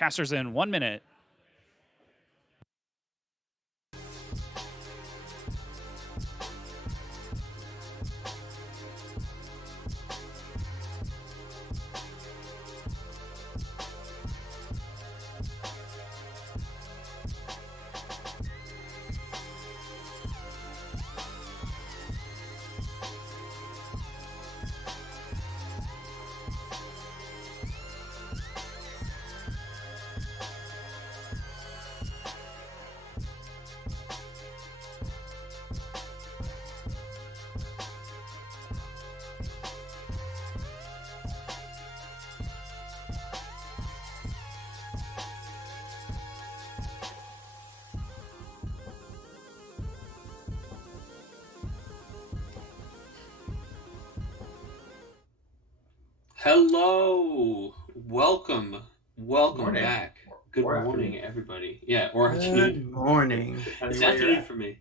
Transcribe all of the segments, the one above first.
Casters in 1 minute. Hello, welcome Morning. back. Good Or morning, afternoon. everybody. Yeah, or Good afternoon. morning. It's Depending where you're afternoon at. for me.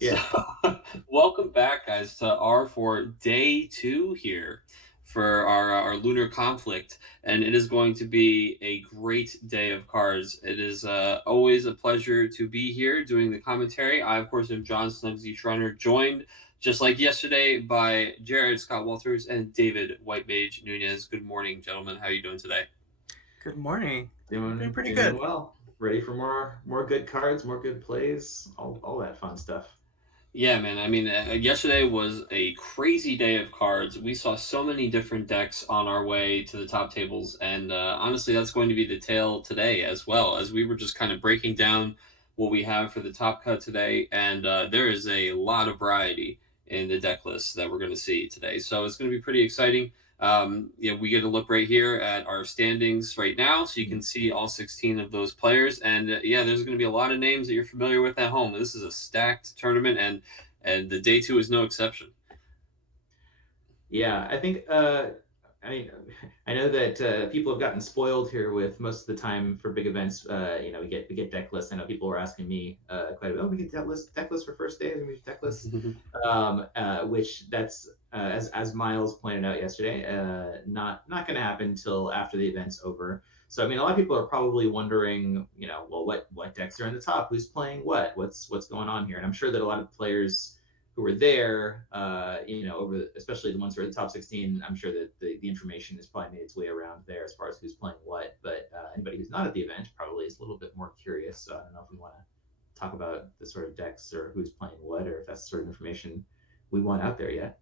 So, Yeah. welcome back, guys, to our for day 2 here for our Lunar Conflict, and it is going to be a great day of cards. It is always a pleasure to be here doing the commentary. I, of course, am John Snugsy Shriner, joined just like yesterday by Jared Scott Walters and David White Mage Nunez. Good morning, gentlemen. How are you doing today? Good morning. Doing pretty Doing good. well. Ready for more good cards, more good plays, all that fun stuff. Yeah, man. I mean, yesterday was a crazy day of cards. We saw so many different decks on our way to the top tables, and honestly, that's going to be the tale today as well. As we were just kind of breaking down what we have for the top cut today, and there is a lot of variety in the deck list that we're going to see today. So it's going to be pretty exciting. Yeah, we get a look right here at our standings right now, so you can see all 16 of those players. And yeah, there's going to be a lot of names that you're familiar with at home. This is a stacked tournament, and the day 2 is no exception. Yeah, I think. I mean, I know that people have gotten spoiled here with most of the time for big events. We get deck lists. I know people were asking me quite a bit. Oh, we get deck list for first days, and we get deck lists. Which that's as Miles pointed out yesterday, not going to happen until after the event's over. So I mean, a lot of people are probably wondering, well, what decks are in the top? Who's playing what? What's going on here? And I'm sure that a lot of players who were there, especially the ones who are in the top 16, I'm sure that the information has probably made its way around there as far as who's playing what. But anybody who's not at the event probably is a little bit more curious. So I don't know if we want to talk about the sort of decks or who's playing what, or if that's the sort of information we want out there yet.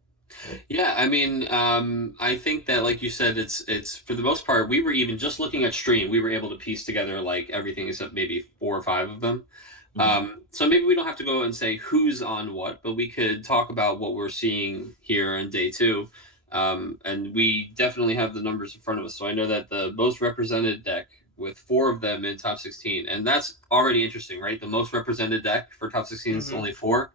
Yeah, I mean, I think that, like you said, it's for the most part, we were even just looking at stream, we were able to piece together like everything except maybe 4 or 5 of them. So maybe we don't have to go and say who's on what, but we could talk about what we're seeing here in day 2. And we definitely have the numbers in front of us. So I know that the most represented deck with 4 of them in top 16, and that's already interesting, right? The most represented deck for top 16 is only 4.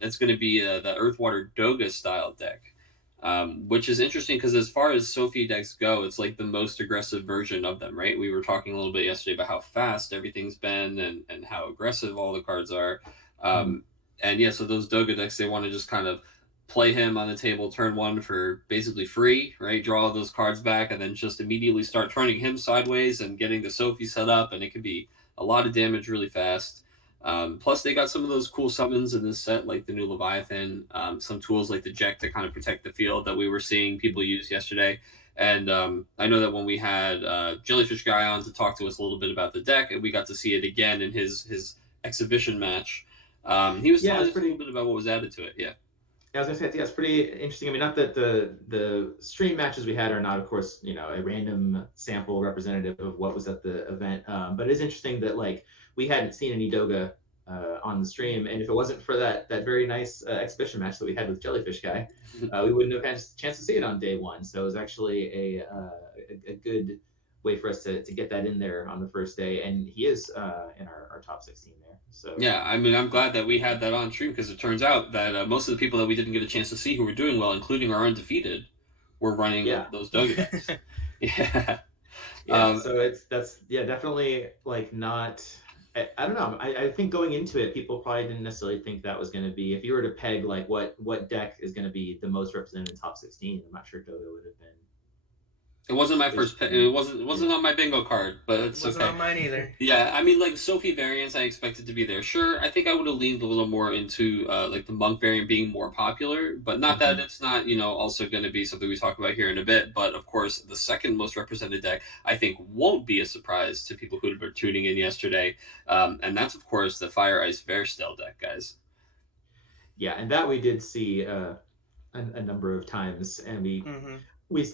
It's going to be the Earthwater Doga style deck, which is interesting because as far as Sophie decks go, it's like the most aggressive version of them, right? We were talking a little bit yesterday about how fast everything's been and how aggressive all the cards are. And yeah, so those Doga decks, they want to just kind of play him on the table turn 1 for basically free, right? Draw those cards back and then just immediately start turning him sideways and getting the Sophie set up, and it can be a lot of damage really fast. Plus, they got some of those cool summons in this set, like the new Leviathan, some tools like the Jack to kind of protect the field that we were seeing people use yesterday. And I know that when we had Jellyfish Guy on to talk to us a little bit about the deck, and we got to see it again in his exhibition match, he was Yeah, telling it's us a little bit about what was added to it. Yeah. Yeah, I was gonna say, yeah, it's pretty interesting. I mean, not that the stream matches we had are not, of course, a random sample representative of what was at the event, but it is interesting that like we hadn't seen any Doga on the stream, and if it wasn't for that very nice exhibition match that we had with Jellyfish Guy, we wouldn't have had a chance to see it on day 1. So it was actually a good way for us to get that in there on the first day, and he is in our top 16 there. So Yeah, I mean, I'm glad that we had that on stream because it turns out that most of the people that we didn't get a chance to see who were doing well, including our undefeated, were running yeah, those Doga decks. Yeah. yeah, so that's definitely like not. I don't know. I think going into it, people probably didn't necessarily think that was going to be. If you were to peg like what deck is going to be the most represented in top 16, I'm not sure Doga would have been It wasn't my first pick. It wasn't on my bingo card, but It it's wasn't okay. on mine either. Yeah, I mean, like Sophie variants, I expected to be there. Sure, I think I would have leaned a little more into like the monk variant being more popular, but not that it's not, also going to be something we talk about here in a bit. But of course, the second most represented deck, I think, won't be a surprise to people who were tuning in yesterday, and that's of course the Fire Ice Verstell deck, guys. Yeah, and that we did see a number of times, and we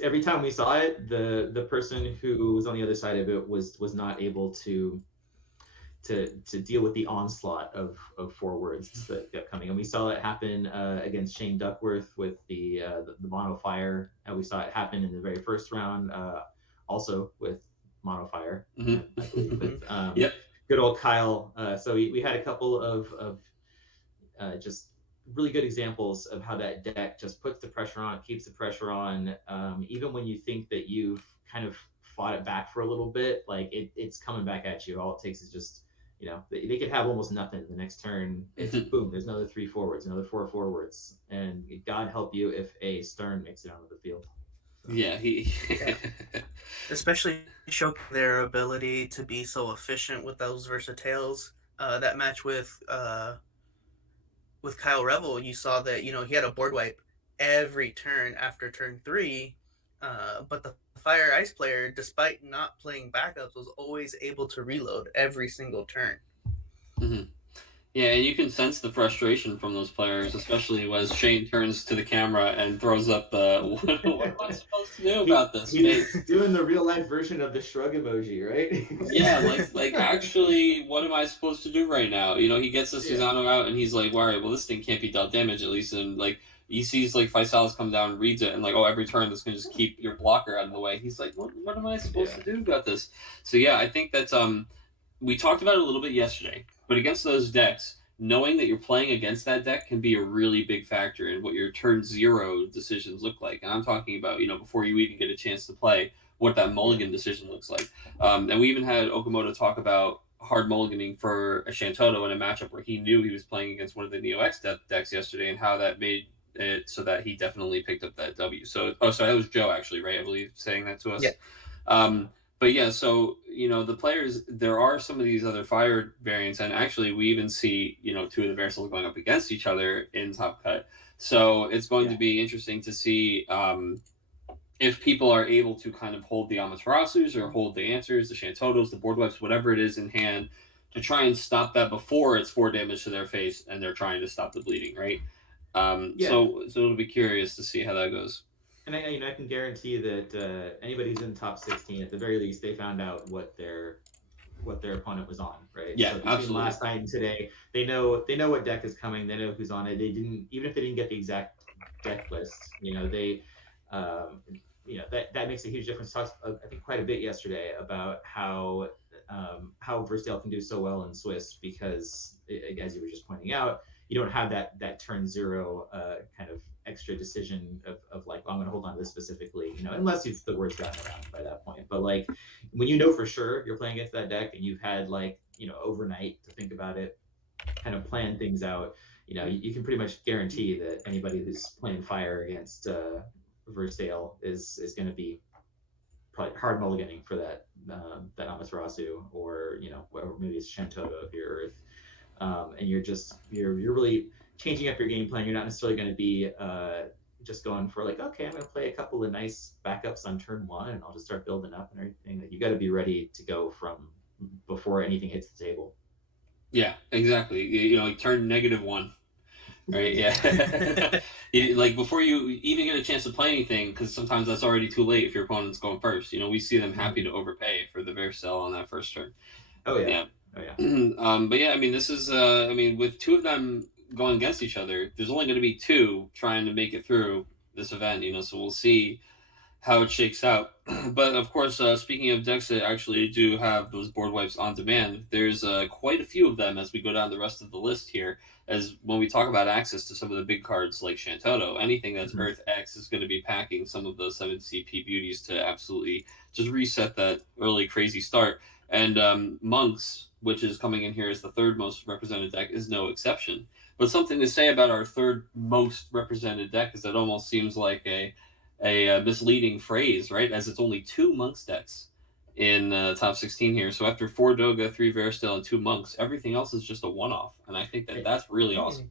every time we saw it, the person who was on the other side of it was not able to deal with the onslaught of forwards that kept coming. And we saw it happen against Shane Duckworth with the mono fire. And we saw it happen in the very first round, also with mono fire, I believe, with Yep. good old Kyle. So we had a couple of just really good examples of how that deck just puts the pressure on, keeps the pressure on, even when you think that you've kind of fought it back for a little bit, like it's coming back at you. All it takes is just, they could have almost nothing the next turn. It's boom, there's another 3 forwards, another 4 forwards, and God help you if a Stern makes it onto the field. So. Yeah, yeah. Especially showing their ability to be so efficient with those versatiles. That match with Kyle Revel, you saw that he had a board wipe every turn after turn 3, but the Fire Ice player, despite not playing backups, was always able to reload every single turn. Mm-hmm. Yeah, and you can sense the frustration from those players, especially as Shane turns to the camera and throws up the what am I supposed to do about this? He's doing the real life version of the shrug emoji, right? Yeah, like actually, what am I supposed to do right now? He gets the Susano out and he's like, all right, well, this thing can't be dealt damage at least, and like he sees like Faisalis come down, reads it, and like, oh, every turn this can just keep your blocker out of the way. He's like, what am I supposed to do about this? So yeah, I think that's we talked about it a little bit yesterday, but against those decks, knowing that you're playing against that deck can be a really big factor in what your turn 0 decisions look like. And I'm talking about, before you even get a chance to play, what that mulligan decision looks like. And we even had Okamoto talk about hard mulliganing for a Shantoto in a matchup where he knew he was playing against one of the Neo X decks yesterday, and how that made it so that he definitely picked up that W. So, sorry, that was Joe actually, right? I believe saying that to us. Yeah. But yeah, so the players, there are some of these other fire variants, and actually we even see 2 of the Veracels going up against each other in Top Cut. So it's going to be interesting to see if people are able to kind of hold the Amaterasus or hold the Answers, the Shantotos, the board wipes, whatever it is in hand, to try and stop that before it's 4 damage to their face and they're trying to stop the bleeding, right? So it'll be curious to see how that goes. And I can guarantee that anybody who's in top 16, at the very least, they found out what their opponent was on, right? Yeah, so absolutely. Last night and today, they know what deck is coming. They know who's on it. They didn't, even if they didn't get the exact deck list, they that makes a huge difference. Talks I think quite a bit yesterday about how Verstell can do so well in Swiss because, as you were just pointing out, you don't have that turn 0 kind of extra decision of like, oh, I'm going to hold on to this specifically, unless the word's gotten around by that point. But like when for sure you're playing against that deck and you've had like overnight to think about it, kind of plan things out, you can pretty much guarantee that anybody who's playing fire against Verstell is going to be probably hard mulliganing for that Amaterasu, or maybe it's Shantoto if you're Earth. And you're really changing up your game plan. You're not necessarily going to be just going for like, okay, I'm going to play a couple of nice backups on turn 1 and I'll just start building up and everything. Like, you got to be ready to go from before anything hits the table. Yeah, exactly. Like turn -1, right? Yeah. Like before you even get a chance to play anything, because sometimes that's already too late if your opponent's going first. We see them happy to overpay for the Vercel on that first turn. Oh yeah. But yeah, I mean, this is with 2 of them going against each other, there's only going to be 2 trying to make it through this event. So we'll see how it shakes out. But of course, speaking of decks that actually do have those board wipes on demand, there's quite a few of them as we go down the rest of the list here. As when we talk about access to some of the big cards like Shantoto, anything that's Earth X is going to be packing some of those 7CP beauties to absolutely just reset that early crazy start. And Monks, which is coming in here as the 3rd most represented deck, is no exception. But something to say about our 3rd most represented deck is that it almost seems like a misleading phrase, right? As it's only 2 monks decks in top 16 here. So after 4 Doga, 3 Veristil, and 2 monks, everything else is just a one-off, and I think that that's really awesome.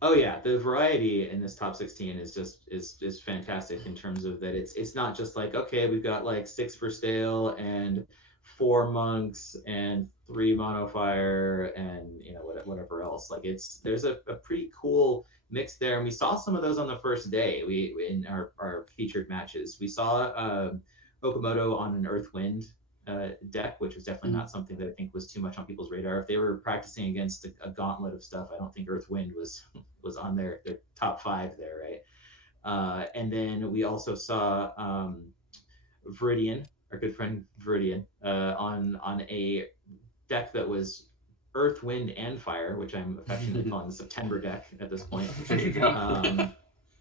Oh yeah, the variety in this top 16 is just is fantastic in terms of that it's not just like, okay, we've got like 6 for stale and 4 monks and 3 mono fire and whatever else. Like there's a pretty cool mix there, and we saw some of those on the first day. We in our featured matches. We saw Okamoto on an Earthwind deck, which was definitely not something that I think was too much on people's radar. If they were practicing against a gauntlet of stuff, I don't think Earthwind was on their top 5 there, right? And then we also saw Viridian, our good friend Viridian, on a deck that was Earth, Wind, and Fire, which I'm affectionately calling the September deck at this point.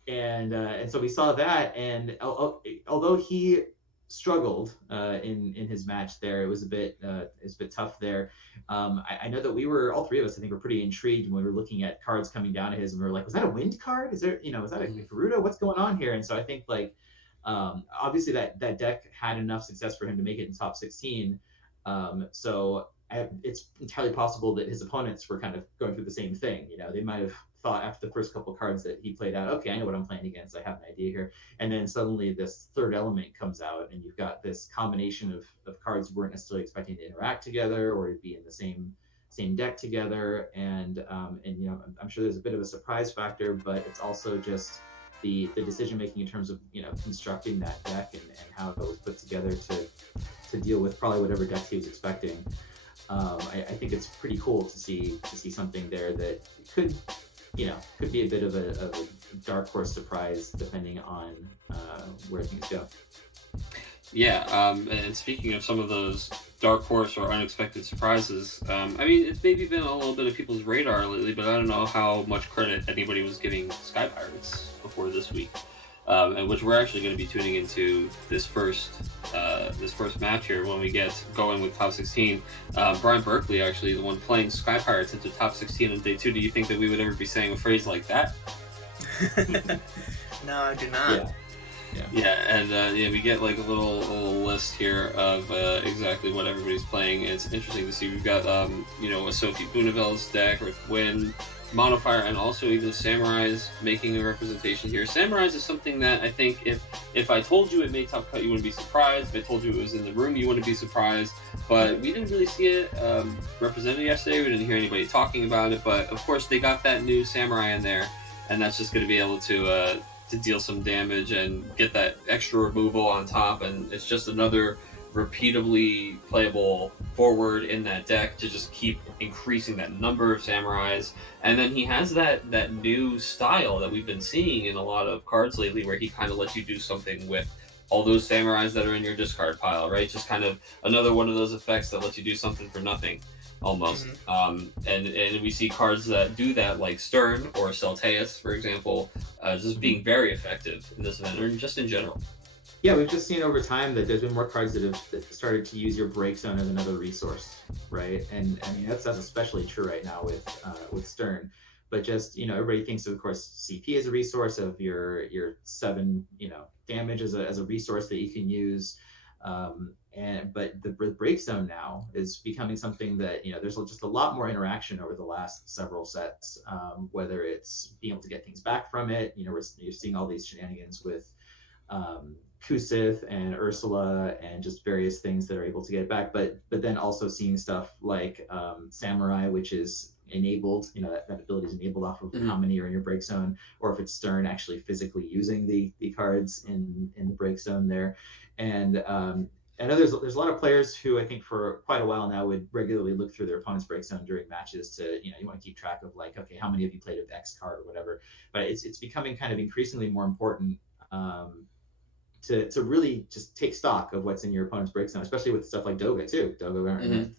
And so we saw that, and although he struggled in his match there, it was a bit tough there. I know that we were, all three of us, I think, were pretty intrigued when we were looking at cards coming down to his, and we were like, was that a wind card? Is that a Garuda? What's going on here? And so I think like obviously that deck had enough success for him to make it in top 16. So it's entirely possible that his opponents were kind of going through the same thing. They might have thought after the first couple cards that he played out, okay, I know what I'm playing against. I have an idea here. And then suddenly this third element comes out, and you've got this combination of cards you weren't necessarily expecting to interact together or to be in the same deck together. And I'm sure there's a bit of a surprise factor, but it's also just the decision making in terms of constructing that deck and how it was put together to deal with probably whatever deck he was expecting. I think it's pretty cool to see something there that could be a bit of a dark horse surprise depending on where things go. Yeah, and speaking of some of those dark horse or unexpected surprises, it's maybe been a little bit of people's radar lately, but I don't know how much credit anybody was giving Sky Pirates before this week, and which we're actually going to be tuning into this first match here when we get going with top 16. Brian Berkeley, actually the one playing Sky Pirates into top 16 on day 2. Do you think that we would ever be saying a phrase like that? No, I do not. Yeah, and we get like a little list here of exactly what everybody's playing. It's interesting to see. We've got a Sophie Booneville's deck, Earth Wind, Mono Fire, and also even Samurais making a representation here. Samurais is something that I think if I told you it made top cut, you wouldn't be surprised. If I told you it was in the room, you wouldn't be surprised. But we didn't really see it represented yesterday. We didn't hear anybody talking about it. But of course, they got that new Samurai in there, and that's just going to be able to deal some damage and get that extra removal on top, and it's just another repeatably playable forward in that deck to just keep increasing that number of Samurais. And then he has that new style that we've been seeing in a lot of cards lately, where he kind of lets you do something with all those Samurais that are in your discard pile, right? Just kind of another one of those effects that lets you do something for nothing, almost. And we see cards that do that, like Stern or Celteus, for example, just being very effective in this event, or just in general. Yeah, we've just seen over time that there's been more cards that have started to use your break zone as another resource, right? And I mean that's especially true right now with Stern. But just everybody thinks of course CP as a resource, of your 7 damage as a resource that you can use. But the break zone now is becoming something that there's just a lot more interaction over the last several sets. Whether it's being able to get things back from it, you're seeing all these shenanigans with Kusith and Ursula and just various things that are able to get it back. But then also seeing stuff like Samurai, which is enabled, that ability is enabled off of how many are in your break zone, or if it's Stern actually physically using the cards in the break zone there. And I know there's a lot of players who I think for quite a while now would regularly look through their opponent's break zone during matches to, you want to keep track of like, okay, how many of you played of X card or whatever. But it's becoming kind of increasingly more important to really just take stock of what's in your opponent's break zone, especially with stuff like Doga too. Doga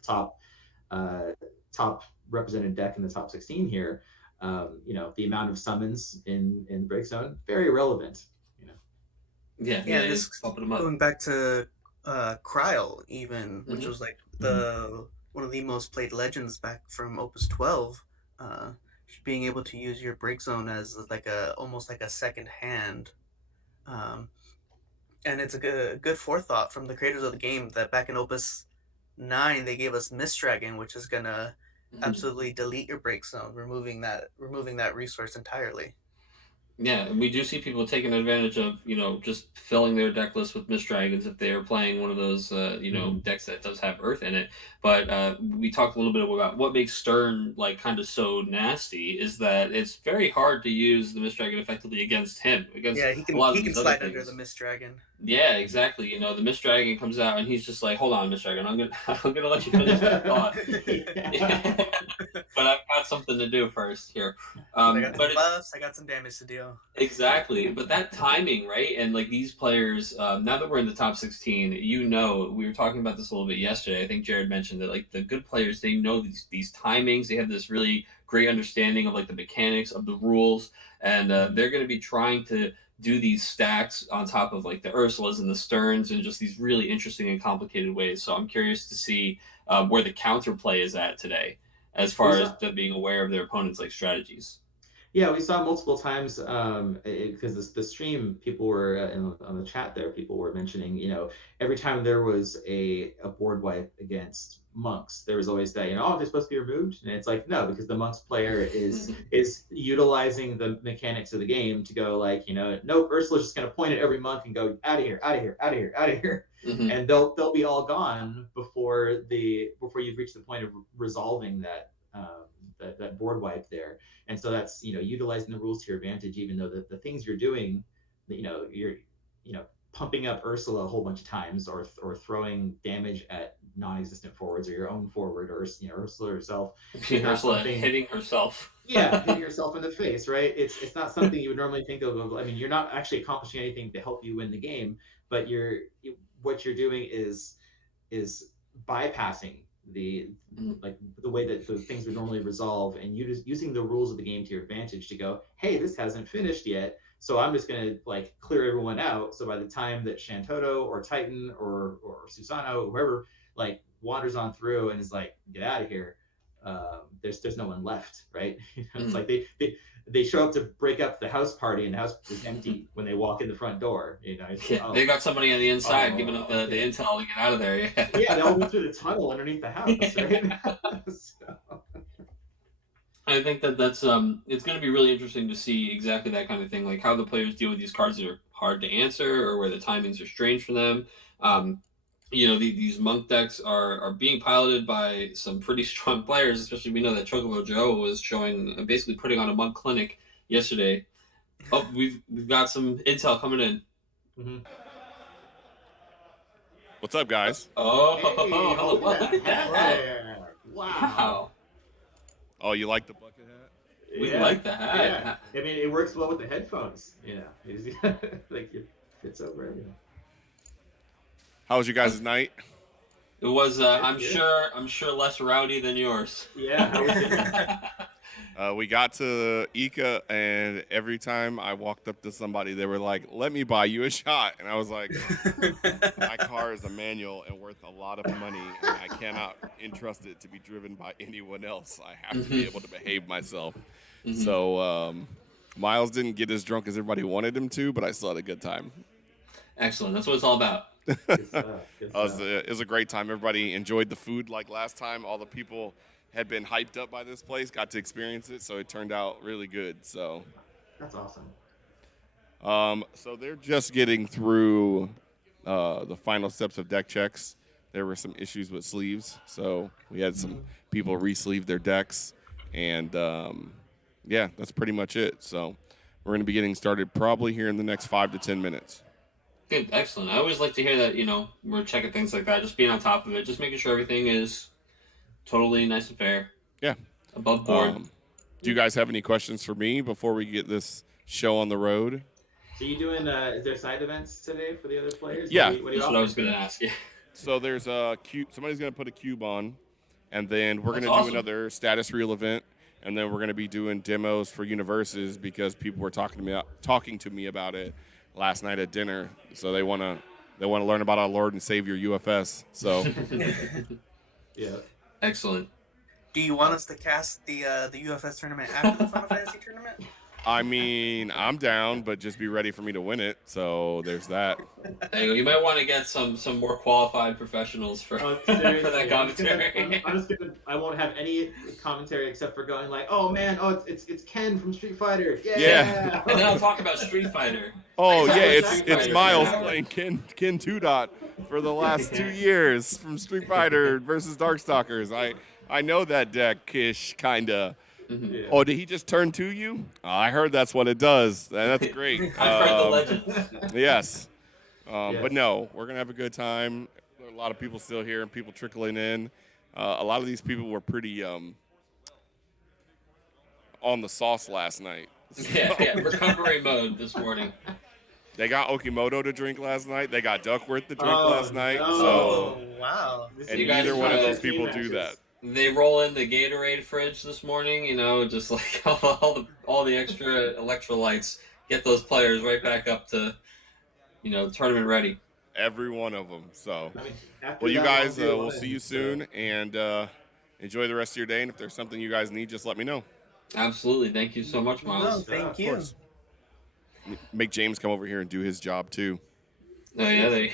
are top represented deck in the top 16 here. The amount of summons in the break zone, very relevant. This going back to Kryl even, which was like one of the most played legends back from Opus 12. Being able to use your break zone as like almost like a second hand. And it's a good forethought from the creators of the game that back in Opus 9 they gave us Mist Dragon, which is gonna absolutely delete your break zone, removing that resource entirely. Yeah, and we do see people taking advantage of, just filling their deck list with Mist Dragons if they are playing one of those, decks that does have Earth in it. But we talked a little bit about what makes Stern like kind of so nasty is that it's very hard to use the Mist Dragon effectively against him, against Yeah, he a can lot of he can these other slide under the things. Mist Dragon. Yeah, exactly. The Mist Dragon comes out and he's just like, "Hold on, Mist Dragon, I'm gonna I'm gonna let you finish that thought." Yeah. But I've got something to do first here. I got But some buffs, I got some damage to deal. exactly, but that timing, right? And like these players, now that we're in the top 16, we were talking about this a little bit yesterday. I think Jared mentioned that like the good players, they know these timings. They have this really great understanding of like the mechanics of the rules, and they're going to be trying to do these stacks on top of like the Ursulas and the Sterns and just these really interesting and complicated ways. So I'm curious to see where the counterplay is at today, as We far as saw, them being aware of their opponents' like strategies. yeah, we saw multiple times because the stream people were on the chat there. People were mentioning, every time there was a board wipe against monks, there was always that, oh, they're supposed to be removed, and it's like no, because the monks player is utilizing the mechanics of the game to go like, nope, Ursula's just gonna point at every monk and go out of here, out of here, out of here, out of here, Mm-hmm. and they'll be all gone before you've reached the point of resolving that board wipe there. And so that's utilizing the rules to your advantage, even though the things you're doing, you're pumping up Ursula a whole bunch of times, or throwing damage at non-existent forwards or your own forward, or Ursula herself is not Ursula something. hitting herself. Yeah, hitting yourself in the face, right? It's not something you would normally think of. I mean, you're not actually accomplishing anything to help you win the game, but what you're doing is bypassing the like the way that the things would normally resolve, and you just using the rules of the game to your advantage to go, hey, this hasn't finished yet, so I'm just gonna like clear everyone out. So by the time that Shantoto or Titan or Susano or whoever like wanders on through and is like, get out of here, there's no one left, right? It's like they show up to break up the house party and the house is empty when they walk in the front door. Yeah, Oh, they got somebody on the inside giving up the okay. intel to get out of there. Yeah. Yeah, they all went through the tunnel underneath the house, right? So. I think that's it's going to be really interesting to see exactly that kind of thing, like how the players deal with these cards that are hard to answer or where the timings are strange for them. Um, these monk decks are being piloted by some pretty strong players. Especially, we know that Chocobo Joe was showing basically putting on a monk clinic yesterday. Oh, we've got some intel coming in. Mm-hmm. What's up, guys? Oh, Hey, hello! look Well, at look at that that! hat there. Wow. Wow, Oh, you like the bucket hat? we Yeah. like the hat. Yeah. I mean, it works well with the headphones. Like it fits over everything. How was your guys' night? It was. I'm Good. sure less rowdy than yours. Yeah. How was it? We got to Ica, and every time I walked up to somebody, they were like, "Let me buy you a shot," and I was like, "My car is a manual and worth a lot of money, and I cannot entrust it to be driven by anyone else. I have to be able to behave myself." Mm-hmm. So Miles didn't get as drunk as everybody wanted him to, but I still had a good time. Excellent. That's what it's all about. Good stuff. Good stuff. It was a great time. Everybody enjoyed the food like last time. All the people had been hyped up by this place, got to experience it, so it turned out really good. So That's awesome. So they're just getting through the final steps of deck checks. There were some issues with sleeves, so we had some people re-sleeve their decks, and yeah, that's pretty much it. So we're going to be getting started probably here in the next 5 to 10 minutes. Good, excellent. I always like to hear that. We're checking things like that, just being on top of it, just making sure everything is totally nice and fair. Yeah. Above board. Do you guys have any questions for me before we get this show on the road? So you doing? Is there side events today for the other players? Yeah. That's what I was going to ask you. So there's a cube. Somebody's going to put a cube on, and then we're going to awesome. do another status reel event, and then we're going to be doing demos for Universes because people were talking to me about it last night at dinner. So they want to learn about our Lord and Savior UFS. So Yeah. Excellent. Do you want us to cast the UFS tournament after the Final Fantasy tournament? I mean, I'm down, but just be ready for me to win it. So there's that. There you go. You might want to get some more qualified professionals for for Seriously, that commentary. I won't have any commentary except for going like, oh man, oh it's Ken from Street Fighter. Yeah. And then I'll talk about Street Fighter. Oh Like, yeah, Street it's Fighter Miles for an hour. playing Ken Two Dot for the last 2 years from Street Fighter versus Darkstalkers. I know that deck ish kinda. Mhm. Yeah. Oh, did he just turn to you? I heard that's what it does. That's great. I've heard the legends. Yes. Yes. But no, we're gonna have a good time. There are a lot of people still here and people trickling in. A lot of these people were pretty on the sauce last night. Yeah, recovery mode this morning. They got Okimoto to drink last night. They got Duckworth to drink Oh, last night. no. So, Oh, wow. and You guys neither one of try those to people team do matches. that. They roll in the Gatorade fridge this morning, just like all the extra electrolytes, get those players right back up to, tournament ready. Every one of them. So, I mean, after well, you that, guys, I'll do we'll it. see you soon, and enjoy the rest of your day. And if there's something you guys need, just let me know. Absolutely. Thank you so much, No, Miles. thank Of you. course. Make James come over here and do his job too. Oh, yeah,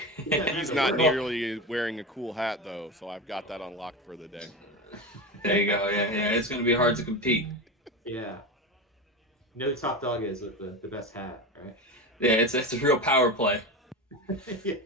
He's not nearly wearing a cool hat though, so I've got that unlocked for the day. There you go. Yeah. It's going to be hard to compete. Yeah. You know who top dog is with the best hat, right? Yeah, it's a real power play. Yeah.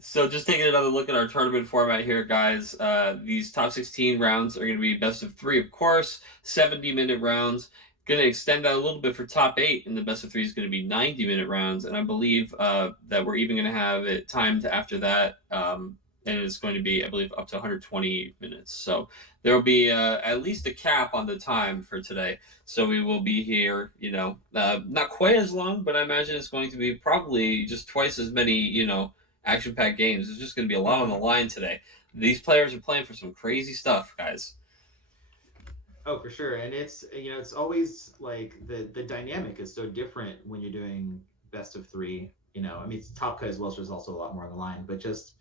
So just taking another look at our tournament format here, guys. These top 16 rounds are going to be best of 3, of course, 70-minute rounds. Going to extend that a little bit for top 8, and the best of 3 is going to be 90-minute rounds. And I believe that we're even going to have it timed after that, and it's going to be, I believe, up to 120 minutes. So there will be at least a cap on the time for today. So we will be here, not quite as long, but I imagine it's going to be probably just twice as many, action-packed games. There's just going to be a lot on the line today. These players are playing for some crazy stuff, guys. Oh, for sure. And it's always like the dynamic is so different when you're doing best of 3. I mean, it's top cut as well, so there's also a lot more on the line, but just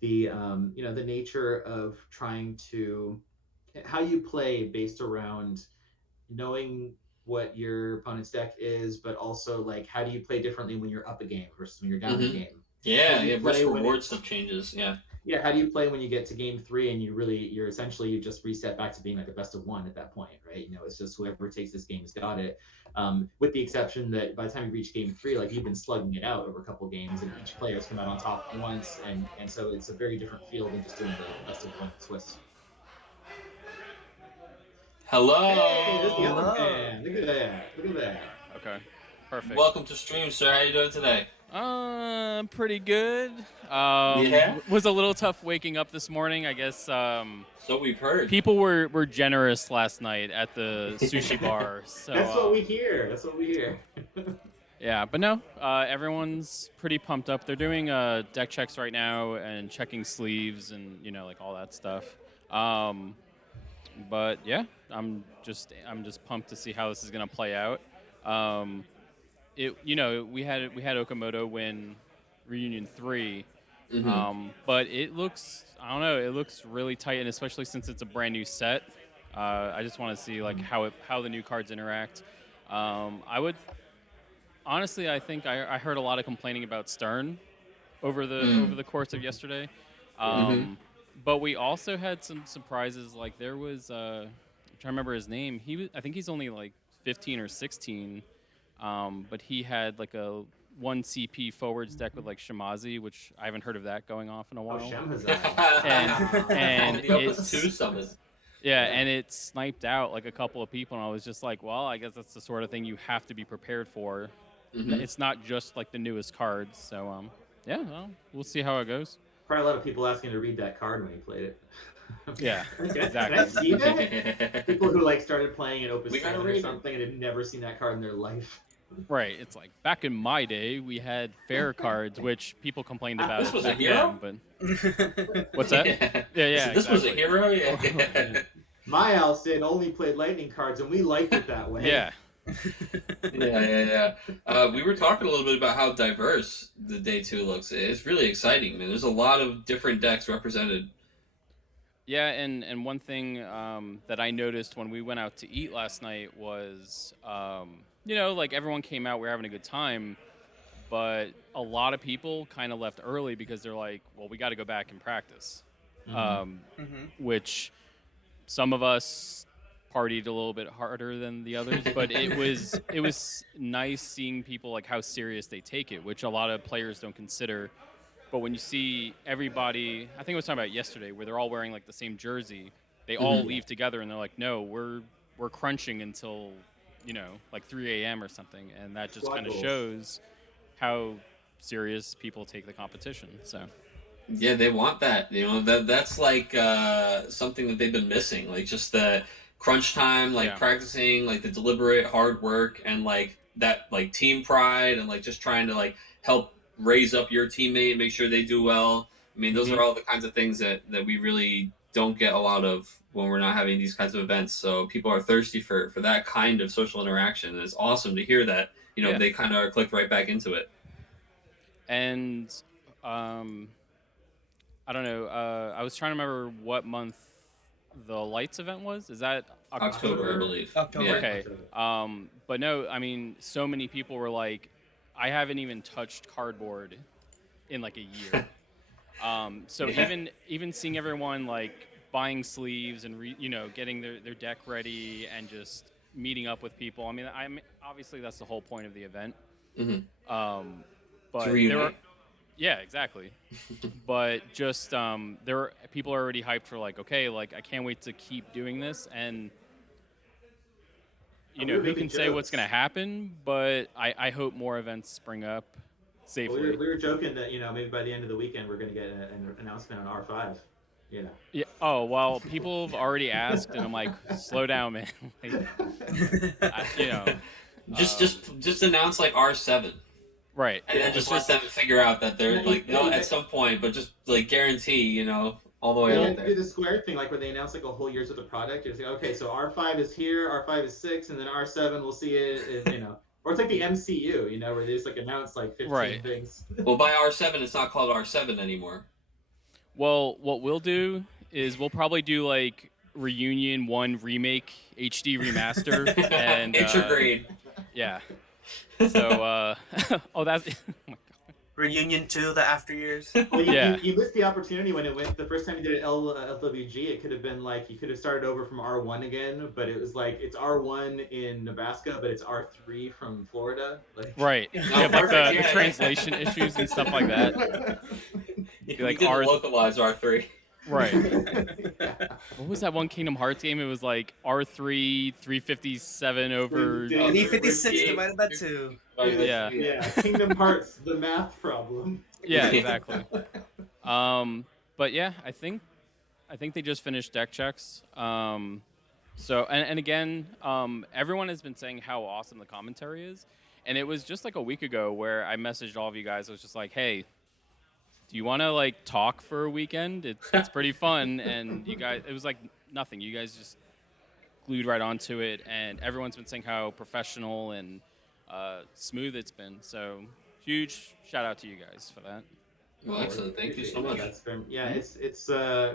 the the nature of trying to how you play based around knowing what your opponent's deck is, but also like how do you play differently when you're up a game versus when you're down a game. Yeah, you risk play when reward it's- stuff changes. Yeah. Yeah, how do you play when you get to game 3 and you're essentially just reset back to being like a best of 1 at that point, right? It's just whoever takes this game's got it. With the exception that by the time you reach game 3, like you've been slugging it out over a couple games, and each player's come out on top once, and so it's a very different feel than just doing the best of 1 Swiss. Hello. Hey, there's the Hello. other man. Look at that. Look at that. Okay, perfect. Welcome to stream, sir. How you doing today? Pretty good. Yeah? Was a little tough waking up this morning. I guess So we've heard. people were generous last night at the sushi bar. So That's what we hear. That's what we hear. yeah, but no, everyone's pretty pumped up. They're doing deck checks right now and checking sleeves and like all that stuff. But yeah, I'm just pumped to see how this is gonna play out. We had Okamoto win Reunion 3, but it looks it looks really tight, and especially since it's a brand new set. I just want to see like how the new cards interact. I think I heard a lot of complaining about Stern over the course of yesterday. But we also had some surprises. Like there was, I'm trying to remember his name. I think he's only like 15 or 16, but he had like a 1 CP forwards deck with like Shamazi, which I haven't heard of that going off in a Oh, while. Shamhazai. And the it's 2 summon. yeah, and it sniped out like a couple of people, and I was just like, well, I guess that's the sort of thing you have to be prepared for. It's not just like the newest cards, so yeah, well, we'll see how it goes. Probably a lot of people asking to read that card when he played it. Yeah, Can exactly. I see that? People who like started playing in Opus We gotta 7 or read it. something and had never seen that card in their life. Right, it's like back in my day, we had fair cards, which people complained about. This it was a back hero? then, but what's that? Yeah, So this was a exactly. hero? Yeah. My Alcid only played lightning cards and we liked it that way. Yeah, Yeah. We were talking a little bit about how diverse the day 2 looks. It's really exciting, man. There's a lot of different decks represented. Yeah, and one thing that I noticed when we went out to eat last night was, like everyone came out, we were having a good time, but a lot of people kind of left early because they're like, well, we got to go back and practice, um, which some of us partied a little bit harder than the others, but it was nice seeing people like how serious they take it, which a lot of players don't consider. But when you see everybody, I think I was talking about yesterday, where they're all wearing like the same jersey, they all leave together and they're like, no, we're crunching until like 3 a.m. or something, and that just Squad kind of goals. shows how serious people take the competition. So Yeah, they want that. That's like something that they've been missing. Like just the crunch time, like Yeah. practicing, like the deliberate hard work, and like that, like team pride, and like just trying to like help raise up your teammate and make sure they do well. I mean, those are all the kinds of things that we really don't get a lot of when we're not having these kinds of events. So people are thirsty for that kind of social interaction, and it's awesome to hear that. Yeah. They kind of are clicked right back into it. and I don't know. I was trying to remember what month the lights event was. Is that October, I believe. October. Yeah. Okay. But no, I mean, so many people were like, I haven't even touched cardboard in like a year. So Yeah. even seeing everyone like buying sleeves and getting their deck ready and just meeting up with people. I mean, obviously that's the whole point of the event. Mm-hmm. But To there were, reunite. yeah, exactly. But just there were people are already hyped for like, okay, like I can't wait to keep doing this, and We were who making can say what's jokes. going to happen, but I hope more events spring up Well, safely. we were joking that maybe by the end of the weekend we're going to get an announcement on R5. Yeah. Oh, well, people have already asked, and I'm like, slow down, man. Like, Just announce like R7, right. and then It's just let them figure out that they're Yeah, like no yeah. at some point, but just like guarantee all the way They out had to there. do the Square thing, like where they announce like a whole year's worth of product. It's like, okay, so R5 is here, R5 is 6, and then R7 we'll see it, or it's like the MCU, where they just like announce like 15 Right. things. Well, by R7, it's not called R7 anymore. Well, what we'll do is we'll probably do like Reunion 1 remake HD remaster and Intergrade. yeah. So oh that's oh my God. Reunion 2, the after years. Well, Yeah. you missed the opportunity when it went the first time you did it LWG. It could have been like you could have started over from R1 again, but it was like it's R1 in Nebraska, but it's R3 from Florida. Like Right. No, You have like perfect, the yeah. translation issues and stuff like that. You Like didn't R- localize R3. Right. Yeah. What was that one Kingdom Hearts game? It was like R3 357 over 356 divided by 2. Yeah. Yeah, Kingdom Hearts, the math problem. Yeah, exactly. But yeah, I think they just finished deck checks. So and again, everyone has been saying how awesome the commentary is, and it was just like a week ago where I messaged all of you guys. I was just like, hey, do you want to like talk for a weekend? It's pretty fun, and you guys, it was like nothing. You guys just glued right onto it, and everyone's been saying how professional and smooth it's been. So huge shout out to you guys for that. Well, excellent. Thank you so much. That's it's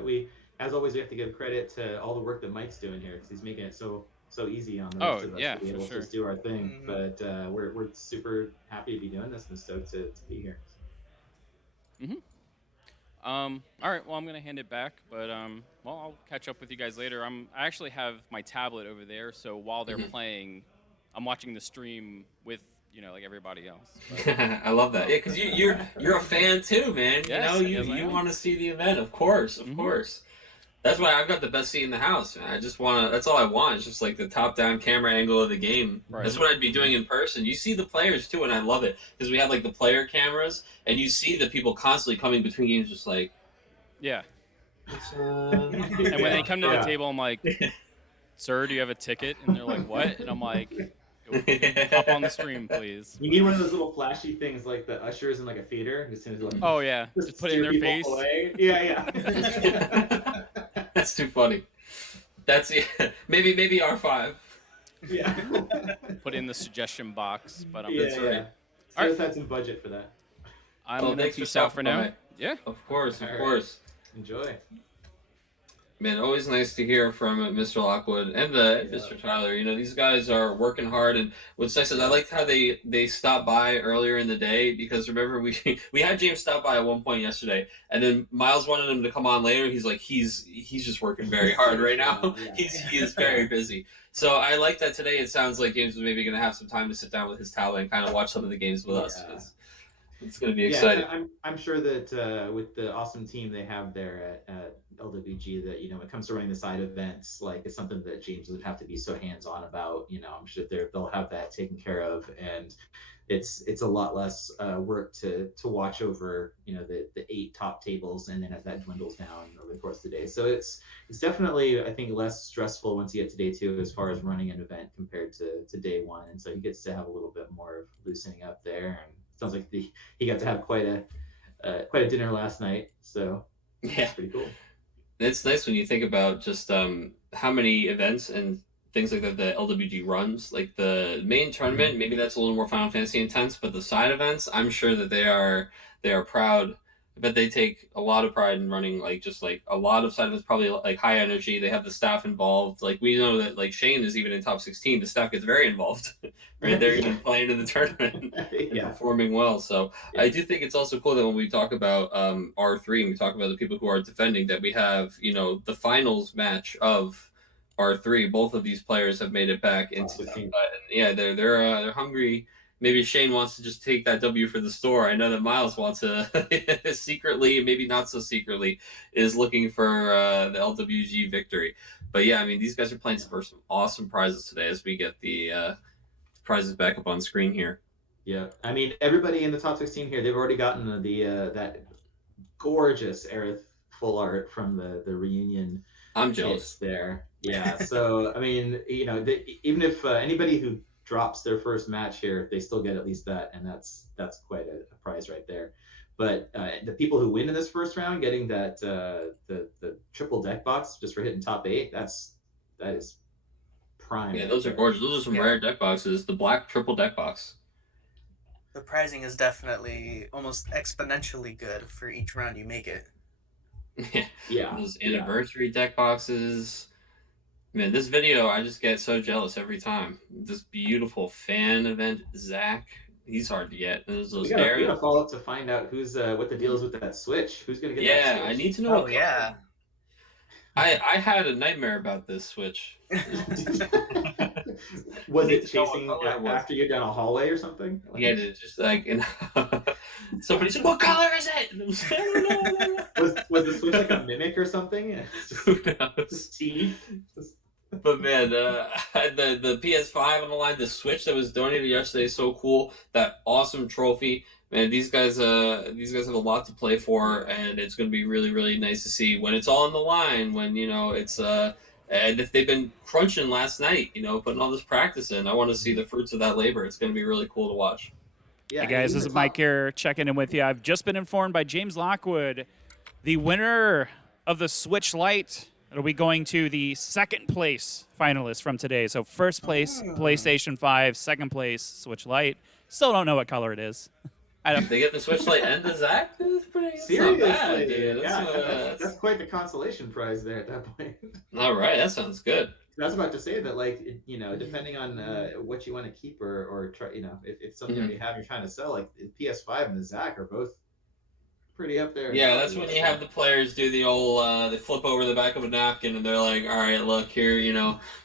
we as always we have to give credit to all the work that Mike's doing here because he's making it so easy on the rest of us yeah, to be for able sure. to just do our thing. Mhm. But we're super happy to be doing this and stoked to be here. All right, well, I'm gonna hand it back, but well, I'll catch up with you guys later. I actually have my tablet over there, so while they're playing, I'm watching the stream with like everybody else. But, I love that. Yeah, because you're a fan too, man. Yes, you yes, I you am. want to see the event, of course, of Mhm. course. That's why I've got the best seat in the house, man. I just want to. That's all I want. It's just like the top-down camera angle of the game. Right. That's what I'd be doing in person. You see the players too, and I love it because we have like the player cameras, and you see the people constantly coming between games, just like. yeah, It's, and when they come to the Yeah. table, I'm like, "Sir, do you have a ticket?" And they're like, "What?" And I'm like, "Hop on the stream, please." You need one of those little flashy things like the ushers in like a theater. Just to, like, Oh yeah, just put it in steer their people face. away. Yeah. That's too funny. That's maybe R5. Yeah. Put it in the suggestion box. But I'm Yeah, That's yeah. right. So let's have some budget for that. I'm Well, gonna thanks for peace out for stopping now. by. Yeah. Of course, of All right. course. Enjoy. Man, always nice to hear from Mr. Lockwood and Mr. Tyler. You know, these guys are working hard, and what's nice is I like how they stopped by earlier in the day, because remember we had James stop by at one point yesterday, and then Miles wanted him to come on later. He's like he's just working very hard right now. Yeah. He is very busy. So I like that today. It sounds like James is maybe going to have some time to sit down with his talent and kind of watch some of the games with us. It's going to be exciting. Yeah, I'm sure that with the awesome team they have there at LWG, that when it comes to running the side events, like it's something that James would have to be so hands on about. I'm sure they'll have that taken care of, and it's a lot less work to watch over the 8 top tables, and then as that dwindles down over the course of the day. So it's definitely, I think, less stressful once you get to day 2 as far as running an event compared to day 1, and so he gets to have a little bit more of loosening up there. And sounds like he got to have quite a dinner last night, so that's pretty cool. It's nice when you think about just how many events and things like that the LWG runs. Like the main tournament, maybe that's a little more Final Fantasy intense, but the side events, I'm sure that they are proud. But they take a lot of pride in running just a lot of side events, probably like high energy. They have the staff involved. Like we know that like Shane is even in top 16. The staff gets very involved, right? They're even playing in the tournament and performing well. So I do think it's also cool that when we talk about R3 and we talk about the people who are defending, that we have the finals match of R3. Both of these players have made it back into yeah, they're hungry. Maybe Shane wants to just take that W for the store. I know that Miles wants to secretly, maybe not so secretly, is looking for the LWG victory. But yeah, I mean, these guys are playing for some awesome prizes today as we get the prizes back up on screen here. Yeah, I mean, everybody in the top 16 here, they've already gotten the that gorgeous Aerith full art from the reunion. I'm jealous there. Yeah, so I mean, even if anybody who drops their first match here, they still get at least that, and that's quite a prize right there. But the people who win in this first round, getting that the triple deck box just for hitting top 8, that is prime. Yeah, those are gorgeous. Those are some rare deck boxes. The black triple deck box. The pricing is definitely almost exponentially good for each round you make it. Yeah. Those anniversary deck boxes. Man, this video, I just get so jealous every time. This beautiful fan event, Zach, he's hard to get. There's those we gotta follow up to find out who's what the deal is with that Switch. Who's gonna get that Switch? I need to know. Oh, yeah. I had a nightmare about this Switch. Was it chasing after you down a hallway or something? Yeah, just like, and somebody said, "What color is it?" And I was like, I don't know. Was the Switch like a mimic or something? Who knows? Just teeth. But man, the PS5 on the line, the Switch that was donated yesterday is so cool. That awesome trophy, man. These guys have a lot to play for, and it's going to be really, really nice to see when it's all on the line. When it's and if they've been crunching last night, putting all this practice in, I want to see the fruits of that labor. It's going to be really cool to watch. Yeah, hey guys, this is Mike here checking in with you. I've just been informed by James Lockwood, the winner of the Switch Lite. It'll be going to the second place finalists from today. So first place, PlayStation 5. Second place, Switch Lite. Still don't know what color it is. They get the Switch Lite and the Zach? That's pretty seriously, bad, dude. That's quite the consolation prize there at that point. All right, that sounds good. I was about to say that, depending on what you want to keep or try, if something you have you're trying to sell, like the PS5 and the Zach are both pretty up there. Yeah, that's when you have the players do the old, they flip over the back of a napkin and they're like, all right, look here,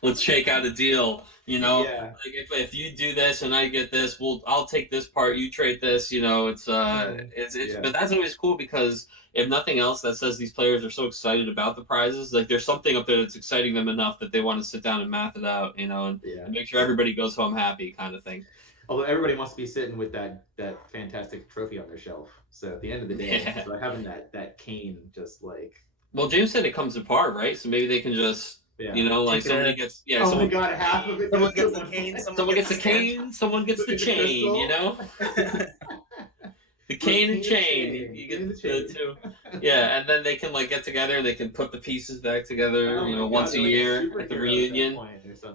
let's shake out a deal. Yeah. Like if you do this and I get this, I'll take this part, you trade this. It's but that's always cool because if nothing else, that says these players are so excited about the prizes. Like there's something up there that's exciting them enough that they want to sit down and math it out, and make sure everybody goes home happy, kind of thing. Although everybody wants to be sitting with that fantastic trophy on their shelf. So at the end of the day, so having that cane just like. Well, James said it comes apart, right? So maybe they can just. Somebody gets. Yeah. Oh my God! Half of it. Someone gets the cane. Someone gets the cane. Someone gets the chain. The cane and chain. You get the two. Yeah, and then they can get together and they can put the pieces back together. Once a year at the reunion.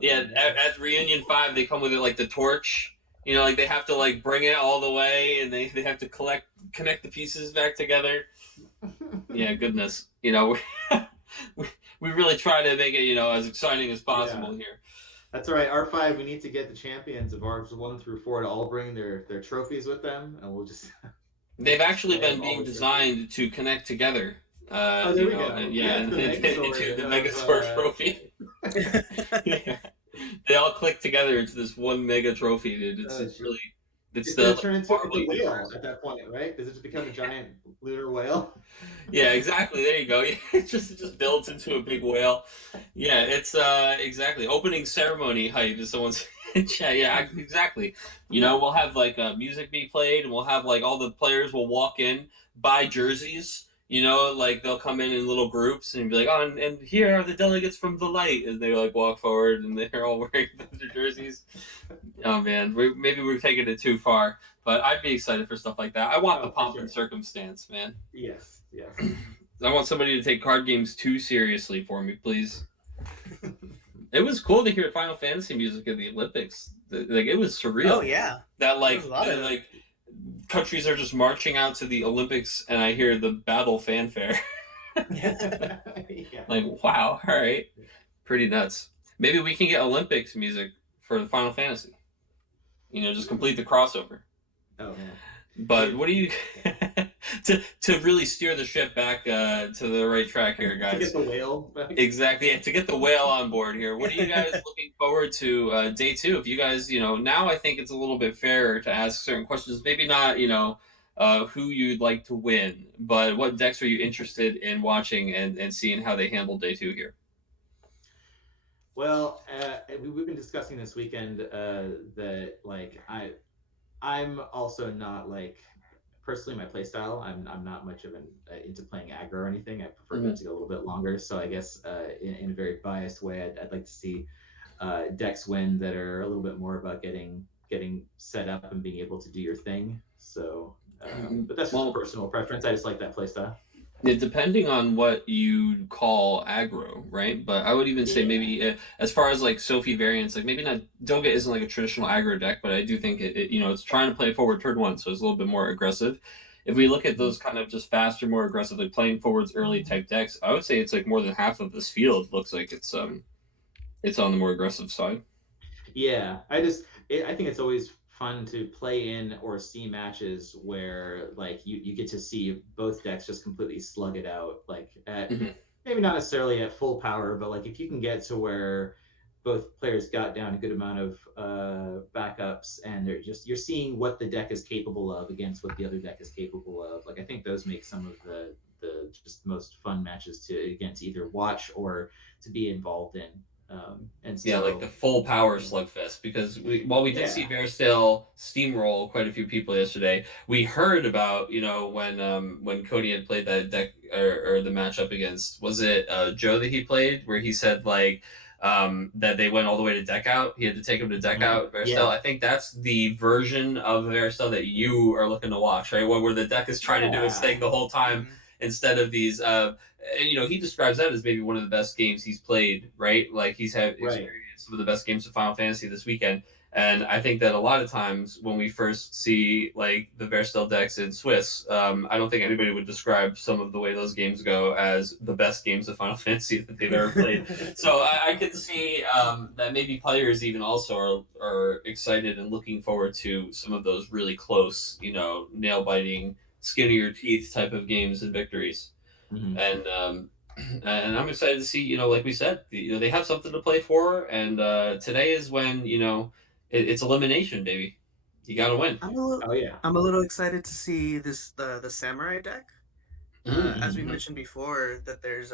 Yeah, at reunion 5, they come with it like the torch. They have to bring it all the way, and they have to connect the pieces back together. Yeah, goodness. we really try to make it as exciting as possible here. That's all right. R5, we need to get the champions of Arms 1 through 4 to all bring their trophies with them, and we'll just. They've actually been being designed to connect together. There we go. Into the Megazord trophy. Yeah. They all click together into this one mega trophy, dude. It's really. It's going to turn into a whale at that point, right? Does it just become a giant lunar whale? Yeah, exactly. There you go. It just builds into a big whale. Yeah, it's exactly opening ceremony hype. Is someone's yeah, exactly. We'll have like music be played, and we'll have like all the players will walk in, buy jerseys. Like they'll come in little groups and be like, oh, and here are the delegates from the light, and they like walk forward and they're all wearing their jerseys. Oh man, maybe we're taking it too far, but I'd be excited for stuff like that. I want the pomp and circumstance, man. Yes. I want somebody to take card games too seriously for me, please. It was cool to hear Final Fantasy music at the Olympics. Like it was surreal. Oh yeah, that countries are just marching out to the Olympics, and I hear the battle fanfare. Yeah. Like, wow, all right. Pretty nuts. Maybe we can get Olympics music for the Final Fantasy. Just complete the crossover. Oh, man. But what do you... to really steer the ship back to the right track here, guys. To get the whale back. Exactly, yeah, to get the whale on board here. What are you guys looking forward to day 2? If you guys, now I think it's a little bit fairer to ask certain questions. Maybe not, who you'd like to win, but what decks are you interested in watching and seeing how they handle day 2 here? Well, we've been discussing this weekend that, like, I'm also not, like, personally, my playstyle, I'm not much of into playing aggro or anything. I prefer them to go a little bit longer. So I guess in a very biased way, I'd like to see decks win that are a little bit more about getting set up and being able to do your thing. So, but that's just a personal preference. I just like that playstyle. Yeah, depending on what you call aggro, right? But I would even say maybe as far as like Sophie variants, like maybe not Doga isn't like a traditional aggro deck, but I do think it's trying to play forward turn 1, so it's a little bit more aggressive. If we look at those kind of just faster, more aggressive, like playing forwards early type decks, I would say it's like more than half of this field looks like it's on the more aggressive side. Yeah, I think it's always fun to play in or see matches where like you get to see both decks just completely slug it out, like at maybe not necessarily at full power, but like if you can get to where both players got down a good amount of backups and you're seeing what the deck is capable of against what the other deck is capable of. Like I think those make some of the just most fun matches to either watch or to be involved in. And so, yeah, like the full power slugfest, because while we did see Versdale steamroll quite a few people yesterday, we heard about when Cody had played that deck or the matchup against, was it Joe that he played, where he said like that they went all the way to deck out. He had to take him to deck out Versdale. Yeah. I think that's the version of Versdale that you are looking to watch, right? Where the deck is trying to do its thing the whole time instead of these. He describes that as maybe one of the best games he's played, right? Like he's had experienced some of the best games of Final Fantasy this weekend. And I think that a lot of times when we first see like the Versdale decks in Swiss, I don't think anybody would describe some of the way those games go as the best games of Final Fantasy that they've ever played. So I can see that maybe players even also are excited and looking forward to some of those really close, nail-biting, skin of your teeth type of games and victories. And I'm excited to see, like we said, they have something to play for, and today is when it's elimination, baby. You gotta win. I'm a little excited to see the samurai deck. As we mentioned before, that there's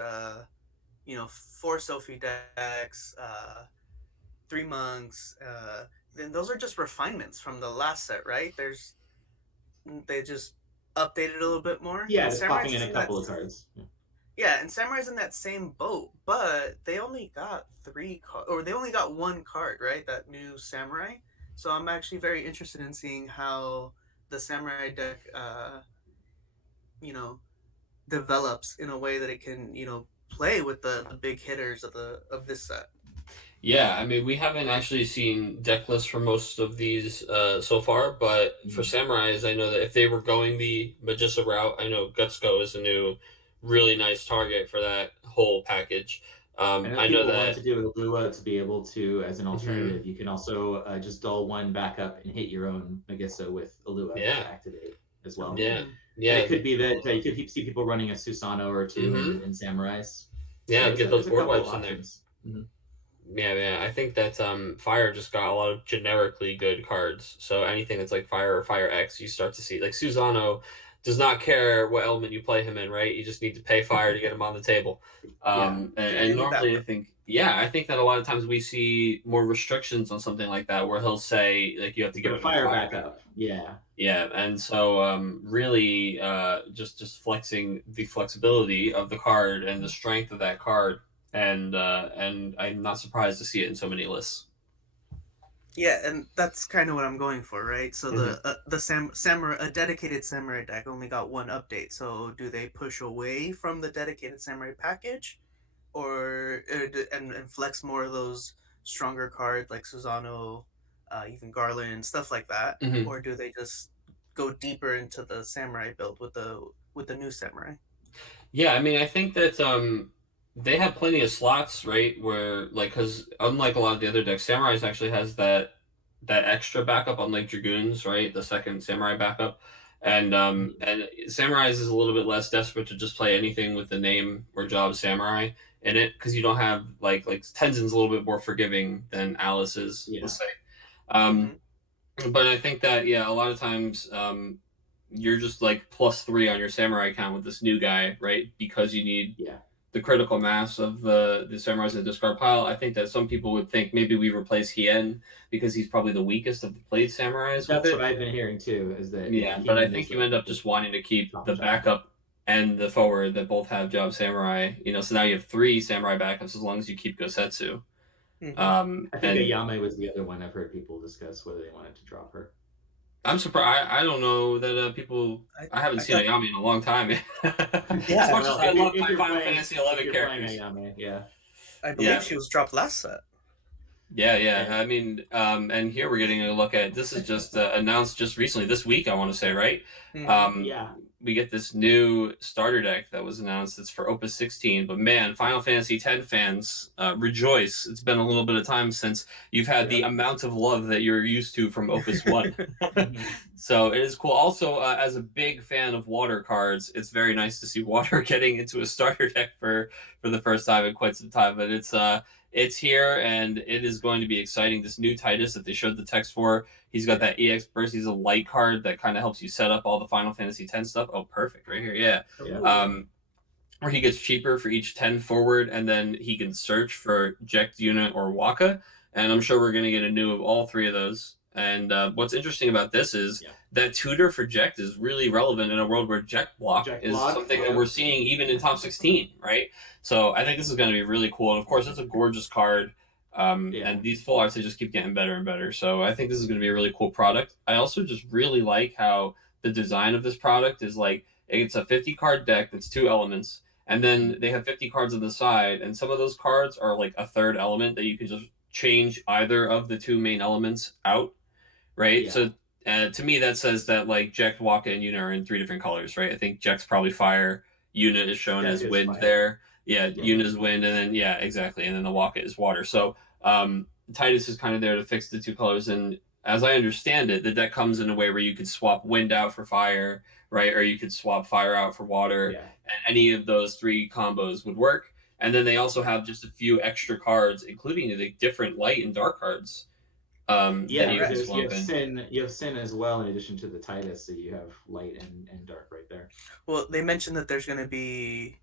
4 Sophie decks, 3 monks. Then those are just refinements from the last set, right? They just updated a little bit more. Yeah, it's popping in a couple of cards. Yeah, and Samurai's in that same boat, but they only got 3 cards, or they only got 1 card, right? That new Samurai. So I'm actually very interested in seeing how the Samurai deck, develops in a way that it can, play with the big hitters of this set. Yeah, I mean, we haven't actually seen deck lists for most of these so far, but for Samurais, I know that if they were going the Magissa route, I know Gutsko is a new really nice target for that whole package. I know people wanted that. to do a Lua to be able to, as an alternative, you can also just dull one backup and hit your own Megissa with a Lua Yeah. to activate as well. Yeah, And yeah. it could be that you could see people running a Susano or two in Samurais. Yeah, So get those there's a board couple of wipes in there. options. Mm-hmm. Yeah. I think that Fire just got a lot of generically good cards. So anything that's like Fire or Fire X, you start to see like Susano does not care what element you play him in, right? You just need to pay Fire to get him on the table. And normally I think that a lot of times we see more restrictions on something like that, where he'll say like you have to give Put a him fire backup. Yeah. Yeah, and so really just flexing the flexibility of the card and the strength of that card, and I'm not surprised to see it in so many lists. Yeah, and that's kind of what I'm going for, right? So the samurai, a dedicated samurai deck only got one update. So do they push away from the dedicated samurai package, or and flex more of those stronger cards like Susano, even Garland, stuff like that, or do they just go deeper into the samurai build with the new samurai? Yeah, I mean, I think that they have plenty of slots, right? Where like, because unlike a lot of the other decks, Samurais actually has that extra backup, unlike Dragoons, right? The second Samurai backup, and Samurais is a little bit less desperate to just play anything with the name or job Samurai in it, because you don't have like Tenzin's a little bit more forgiving than Alice is, let's say. But I think that a lot of times you're just like +3 on your samurai count with this new guy, right? Because you need the critical mass of the samurais in the discard pile. I think that some people would think maybe we replace Hien because he's probably the weakest of the played samurais. That's what I've been hearing too. Is that but I think you end up just wanting to keep the backup and the forward that both have job samurai. So now you have 3 samurai backups as long as you keep Gosetsu. I think Ayame was the other one I've heard people discuss whether they wanted to drop her. I'm surprised. I don't know that people. I haven't seen Ayame in a long time. As much as I love my Final Fantasy 11 characters. Ayame, I believe she was dropped last set. Yeah. I mean, and here we're getting a look at. This is just announced just recently, this week. I want to say, right? We get this new starter deck that was announced. It's for Opus 16. But man, Final Fantasy X fans, rejoice! It's been a little bit of time since you've had the amount of love that you're used to from Opus 1. So it is cool. Also, as a big fan of water cards, it's very nice to see water getting into a starter deck for the first time in quite some time. But it's here, and it is going to be exciting. This new Titus that they showed the text for, he's got that EX burst. He's a light card that kind of helps you set up all the Final Fantasy X stuff. Oh, perfect, right here, where he gets cheaper for each 10 forward, and then he can search for Jekt, Yuna, or Waka. And I'm sure we're going to get a new of all 3 of those. And what's interesting about this is that tutor for Jekt is really relevant in a world where Jekt block is something that we're seeing even in top 16, right? So I think this is going to be really cool. And of course, it's a gorgeous card. And these full arts, they just keep getting better and better. So I think this is going to be a really cool product. I also just really like how the design of this product is like, it's a 50 card deck that's 2 elements. And then they have 50 cards on the side. And some of those cards are like a 3rd element that you can just change either of the 2 main elements out. Right. Yeah. So to me, that says that like Jekt, Waka, and Yuna are in 3 different colors, right? I think Jekt's probably fire. Yuna is shown as wind fire. There. Yeah. Yuna's wind. And then, exactly. And then the Waka is water. So Titus is kind of there to fix the 2 colors. And as I understand it, the deck comes in a way where you could swap wind out for fire, right? Or you could swap fire out for water. Yeah. And any of those 3 combos would work. And then they also have just a few extra cards, including the different light and dark cards. You have Sin as well, in addition to the Titus, so you have light and dark right there. Well, they mentioned that there's going to be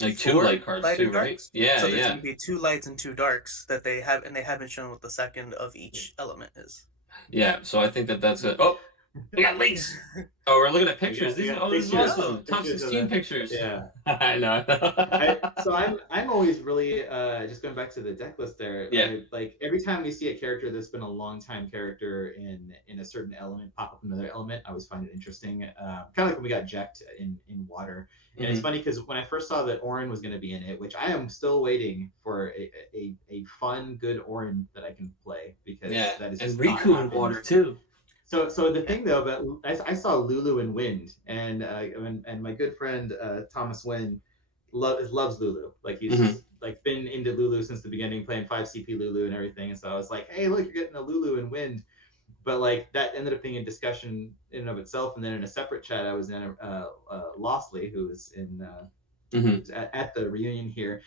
like 2 light cards too, right? Yeah, so there's going to be 2 lights and 2 darks that they have, and they haven't shown what the second of each element is. Yeah, so I think that's it. Oh, we got links. Oh, we're looking at pictures. This is awesome. Top 16 pictures. Yeah, I know. So I'm always really just going back to the deck list there. Yeah. Like every time we see a character that's been a long time character in a certain element pop up another element, I always find it interesting. Kind of like when we got Jekt in water. And it's funny because when I first saw that Orin was going to be in it, which I am still waiting for a fun, good Orin that I can play, because that is just and Riku in water too. So the thing though, but I saw Lulu in wind, and my good friend Thomas Wynn, loves Lulu. Like he's like been into Lulu since the beginning, playing 5 CP Lulu and everything. And so I was like, hey, look, you're getting a Lulu in Wind. But like that ended up being a discussion in and of itself. And then in a separate chat, I was in Lostley, who was in who's at the reunion here.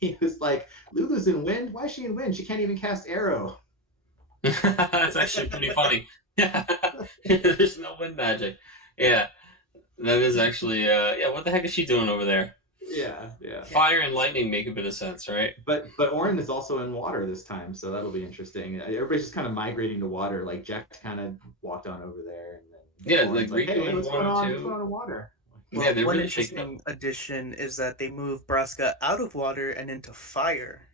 He was like, Lulu's in Wind? Why is she in Wind? She can't even cast Arrow. That's actually pretty funny. Yeah, there's no wind magic. Yeah, that is actually. Yeah, what the heck is she doing over there? Yeah. Fire and lightning make a bit of sense, right? But Orin is also in water this time, so that'll be interesting. Everybody's just kind of migrating to water. Like Jack kind of walked on over there, and then Yeah, like hey, what's going on? 1 What's going on in water? Well, yeah, they're one really interesting addition is that they moved Braska out of water and into fire.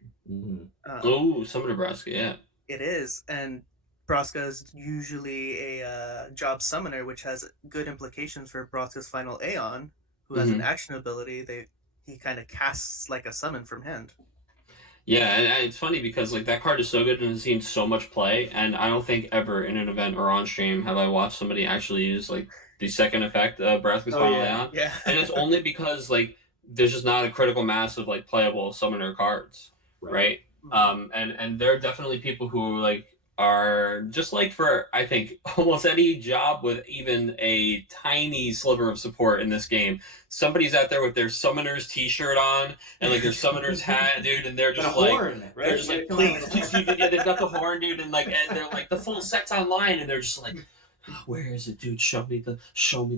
Oh, Summer Nebraska, yeah. It is, and Braska is usually a job summoner, which has good implications for Braska's final Aeon, who has an action ability. He kind of casts like a summon from hand. Yeah, and it's funny because like that card is so good and has seen so much play, and I don't think ever in an event or on stream have I watched somebody actually use like the second effect of Braska's final Aeon. Yeah. And it's only because like there's just not a critical mass of like playable summoner cards, right? And there are definitely people who like are just like for I think almost any job with even a tiny sliver of support in this game, somebody's out there with their summoner's t-shirt on and like their summoner's hat, dude, and they're just like horn, right? they're just like please yeah, they've got the horn, dude, and they're like the full set's online and they're just like, where is it, dude? Show me the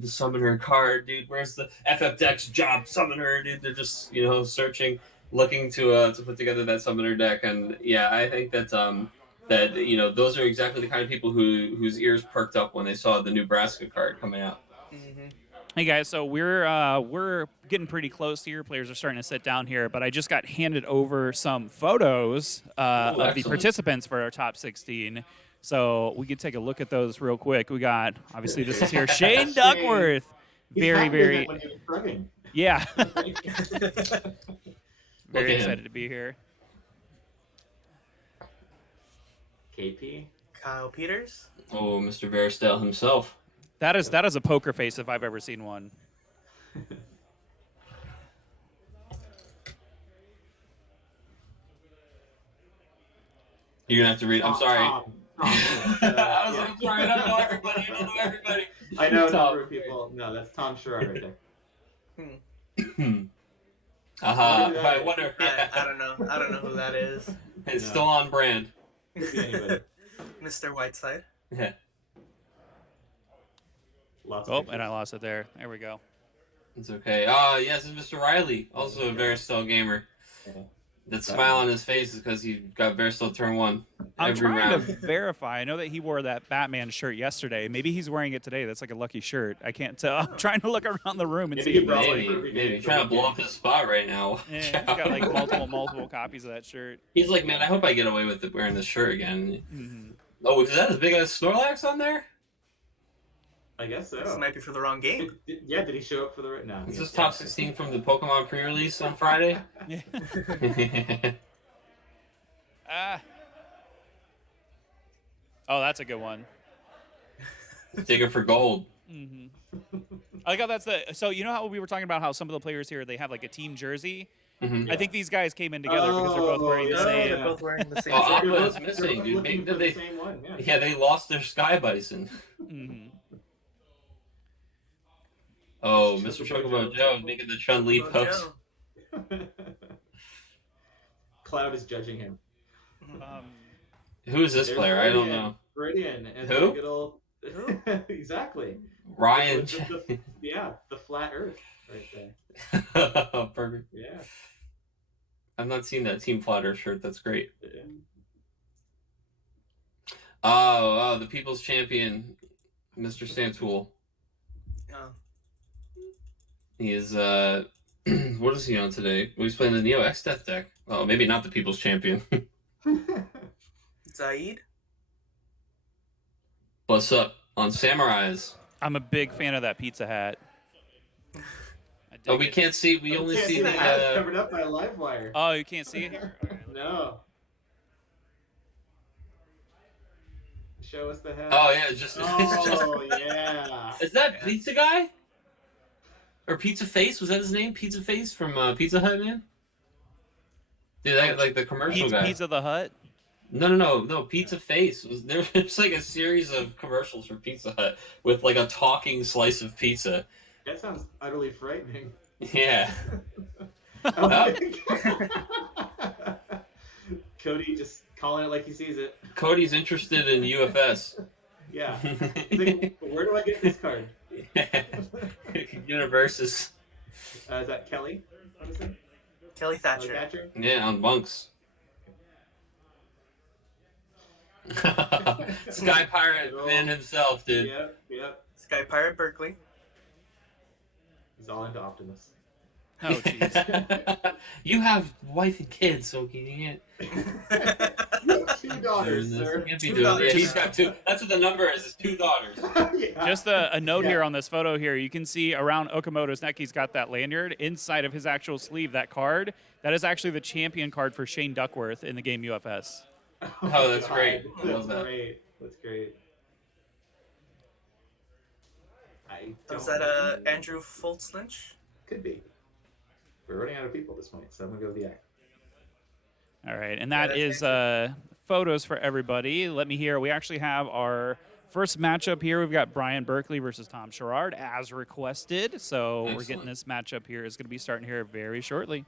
summoner card, dude. Where's the FF Deck's job summoner, dude? They're just searching, looking to put together that summoner deck, and yeah, I think that that those are exactly the kind of people whose ears perked up when they saw the Nebraska card coming out. Hey guys, so we're getting pretty close here. Players are starting to sit down here, but I just got handed over some photos of the participants for our top 16. So we could take a look at those real quick. We got, obviously, this is here, Shane Duckworth. Very, yeah. Very excited to be here. KP. Kyle Peters. Oh, Mr. Veristel himself. That is a poker face if I've ever seen one. You're gonna have to read. I'm sorry. I was like, sorry, I don't know everybody. I know a number of people. No, that's Tom Gerard right there. I wonder. I don't know. I don't know who that is. It's still on brand. Mr. Whiteside. Yeah. And I lost it there. There we go. It's okay. Yes, it's Mr. Riley, also a Veristel gamer. That smile on his face is because he got Veristel turn 1. I'm trying to verify. I know that he wore that Batman shirt yesterday. Maybe he's wearing it today. That's like a lucky shirt. I can't tell. I'm trying to look around the room and see if maybe trying to blow up his spot right now. Yeah, he's got like multiple copies of that shirt. He's like, man, I hope I get away with wearing this shirt again. Oh, is that as big as Snorlax on there? I guess so. This might be for the wrong game. Did he show up for the right now? Is this top 16 from the Pokemon pre-release on Friday? Oh, that's a good one. Dig it for gold. I like how that's so you know how we were talking about how some of the players here, they have like a team jersey? I think these guys came in together because they're both wearing the same. They're both wearing the same. Aqua's missing, dude. Maybe they, same one, yeah, they lost their Sky Bison. Oh, Mr. Chocobo Joe making the Chun-Li post. Cloud is judging him. Who is this player? I don't know. Viridian. And who? Good old... Exactly. Ryan. The flat Earth right there. Perfect. Yeah. I've not seen that Team Flat Earth shirt. That's great. Yeah. Oh, the People's Champion, Mr. Santoul. He is, what is he on today? Well, he's playing the Neo X Death deck. Oh, maybe not the People's Champion. Zaid? What's up on Samurais? I'm a big fan of that pizza hat. Oh, we can't see. We only see the hat covered up by a live wire. Oh, you can't see it? No. Show us the hat. Oh yeah, it's just. Oh yeah. Is that Pizza Guy? Or Pizza Face, was that his name? Pizza Face from Pizza Hut, man? Dude, that, like the commercial guy. Pizza the Hut. No. Pizza Face was there's like a series of commercials for Pizza Hut with like a talking slice of pizza. That sounds utterly frightening. Yeah. Oh. Cody just calling it like he sees it. Cody's interested in UFS. Yeah. He's like, where do I get this card? Universes. Is that Kelly? Honestly? Kelly Thatcher. Thatcher? Yeah, on Monks. Sky Pirate man himself, dude. Yep. Sky Pirate Berkeley. He's all into Optimus. Oh, jeez. You have wife and kids, so can you can't. You have 2 daughters, Doing this. sir. Can't be 2 doing daughters. it. He's got 2. That's what the number is 2 daughters. Yeah. Just a note Yeah. here on this photo here. You can see around Okamoto's neck, he's got that lanyard. Inside of his actual sleeve, that card, that is actually the champion card for Shane Duckworth in the game UFS. Oh, that's God. great. I That's love that. great. That's great. I Was don't that know. Andrew Fultz Lynch? Could be. We're running out of people at this point, so I'm gonna go with the act. All right, and Yeah, that that's is photos for everybody. Let me hear. We actually have our first matchup here. We've got Brian Berkeley versus Tom Gerard as requested. So we're getting Excellent. this matchup here. It's going to be starting here very shortly.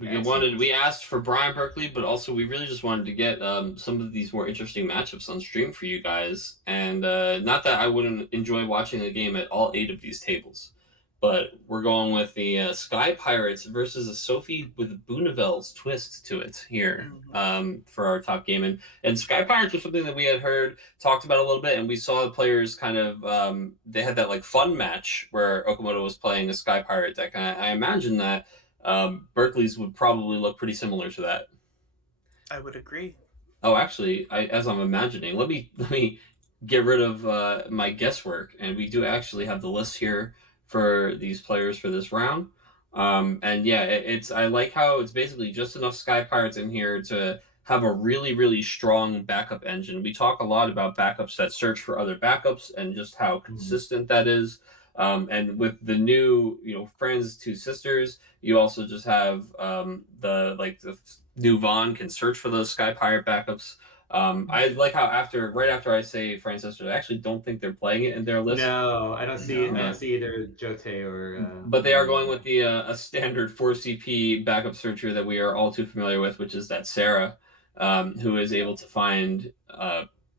We asked for Brian Berkeley, but also we really just wanted to get some of these more interesting matchups on stream for you guys. And not that I wouldn't enjoy watching a game at all 8 of these tables, but we're going with the Sky Pirates versus a Sophie with Booneville's twist to it here for our top game. And Sky Pirates was something that we had heard talked about a little bit, and we saw the players kind of they had that like fun match where Okamoto was playing a Sky Pirate deck. And I imagine that Berkeley's would probably look pretty similar to that. I would agree. Oh, actually, as I'm imagining, let me get rid of my guesswork, and we do actually have the list here for these players for this round. And yeah, it's I like how it's basically just enough Sky Pirates in here to have a really, really strong backup engine. We talk a lot about backups that search for other backups and just how consistent that is. And with the new, Friends, Two Sisters, you also just have the new Vaughn can search for those Sky Pirate backups. I like how right after I say Friends Sisters, I actually don't think they're playing it in their list. No, I don't see. No. I don't see either Jote or. But they are going with the a standard 4CP backup searcher that we are all too familiar with, which is that Sarah, who is able to find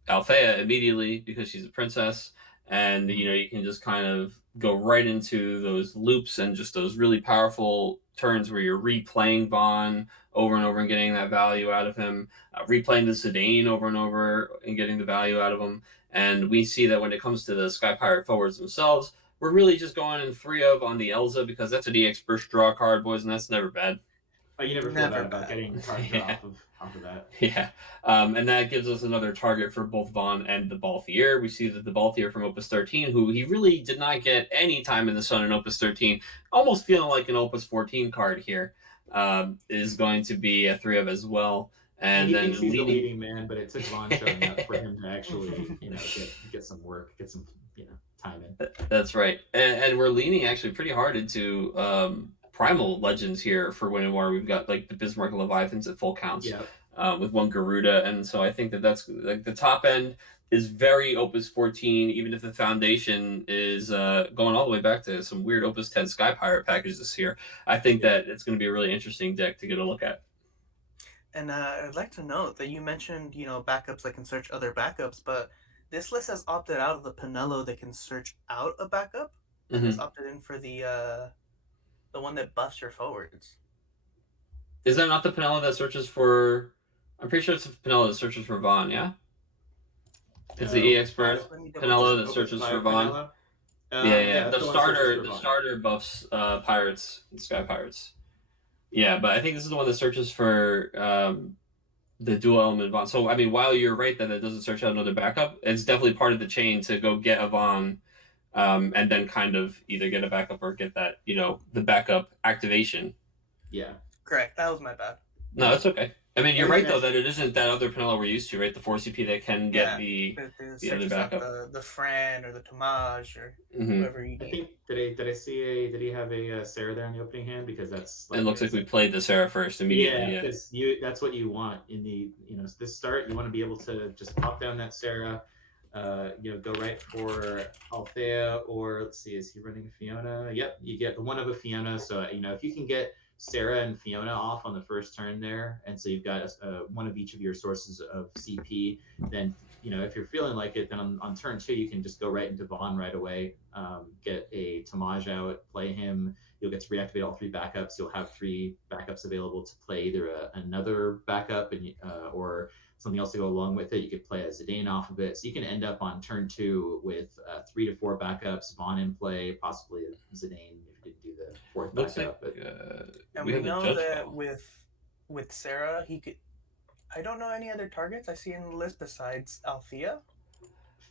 Althea immediately because she's a princess, and you can just kind of go right into those loops and just those really powerful turns where you're replaying Vaughn over and over and getting that value out of him, replaying the Zidane over and over and getting the value out of him. And we see that when it comes to the Sky Pirate forwards themselves, we're really just going in 3 of on the Elza because that's an EX first draw card, boys, and that's never bad. Oh, you never feel Never bad about bad. getting cards Yeah. off of that. Yeah, and that gives us another target for both Vaughn and the Balthier. We see that the Balthier from Opus 13, who he really did not get any time in the sun in Opus 13, almost feeling like an Opus 14 card here, is going to be a 3 of as well. And he then thinks he's the leading man, but it took Vaughn showing up for him to actually, get some work, get some, time in. That's right, and we're leaning actually pretty hard into Primal Legends here for Win and War. We've got like the Bismarck Leviathans at full counts. Yeah. With one Garuda, and so I think that's like the top end is very Opus 14, even if the foundation is going all the way back to some weird Opus 10 Sky Pirate packages this year. I think that it's going to be a really interesting deck to get a look at. And I'd like to note that you mentioned, backups that can search other backups, but this list has opted out of the Pinello that can search out a backup, and has opted in for the one that buffs your forwards. Is that not the Pinello that searches for? I'm pretty sure it's the Pinello that searches for Vaughn. Yeah, it's the EX burst Pinello that searches for Vaughn. Yeah. The starter buffs Pirates and Sky Pirates. Yeah, but I think this is the one that searches for the dual element Vaughn. So I mean, while you're right that it doesn't search out another backup, it's definitely part of the chain to go get a Vaughn, and then kind of either get a backup or get that the backup activation. Yeah. Correct. That was my bad. No, it's okay. I mean, you're I right think though that's- that it isn't that other Penela we're used to, right? The 4 CP that can get the other searches out backup. the Fran or the Tomage or Mhm. whoever you I need. think did he have a Sarah there in the opening hand, because that's It looks like we played the Sarah first immediately. yeah, because that's what you want in the this start. You want to be able to just pop down that Sarah, go right for Althea, or let's see, is he running Fiona? Yep, you get one of a Fiona. So if you can get Sarah and Fiona off on the first turn there, and so you've got one of each of your sources of CP, then if you're feeling like it, then on turn 2 you can just go right into Vaughn right away, get a Tamaj out, play him. You'll get to reactivate all 3 backups. You'll have 3 backups available to play either another backup or something else to go along with it. You could play a Zidane off of it. So you can end up on turn 2 with 3 to 4 backups, Vaughn in play, possibly a Zidane if you didn't do the 4th Looks backup. like And we we have the know judge that ball. with Sarah, he could. I don't know any other targets I see in the list besides Althea.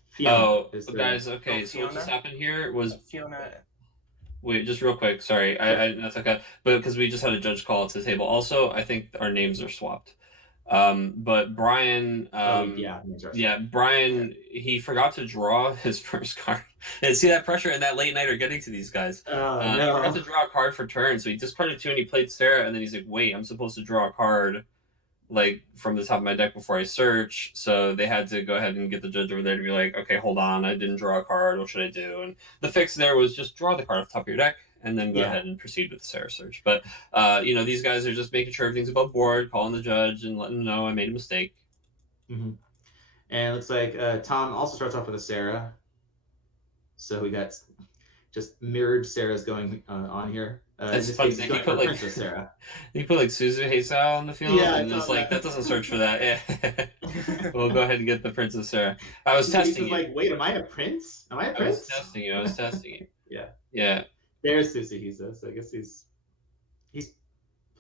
Fiona is the- guys, okay, Oh, so what just Fiona? happened here was Fiona. wait, just real quick, sorry, I that's okay, but because we just had a judge call to the table. Also, I think our names are swapped. But Brian, Brian, he forgot to draw his first card. And see that pressure and that late nighter getting to these guys. He forgot to draw a card for turn, so he discarded 2 and he played Sarah, and then he's like, wait, I'm supposed to draw a card like from the top of my deck before I search. So they had to go ahead and get the judge over there to be like, okay, hold on, I didn't draw a card, what should I do? And the fix there was just draw the card off the top of your deck and then go ahead and proceed with the Sarah search. But these guys are just making sure everything's above board, calling the judge and letting them know I made a mistake. Mm-hmm. And it looks like Tom also starts off with a Sarah. So we got just mirrored Sarahs going on here. That's funny. He put like Princess Sarah. He put like Suzu Heisao on the field, and it's like that doesn't search for that. Yeah, we'll go ahead and get the Princess Sarah. I was testing you. Like, wait, am I a prince? Am I a prince? I was testing you. Yeah. Yeah. There's Suzuhisa, so I guess he's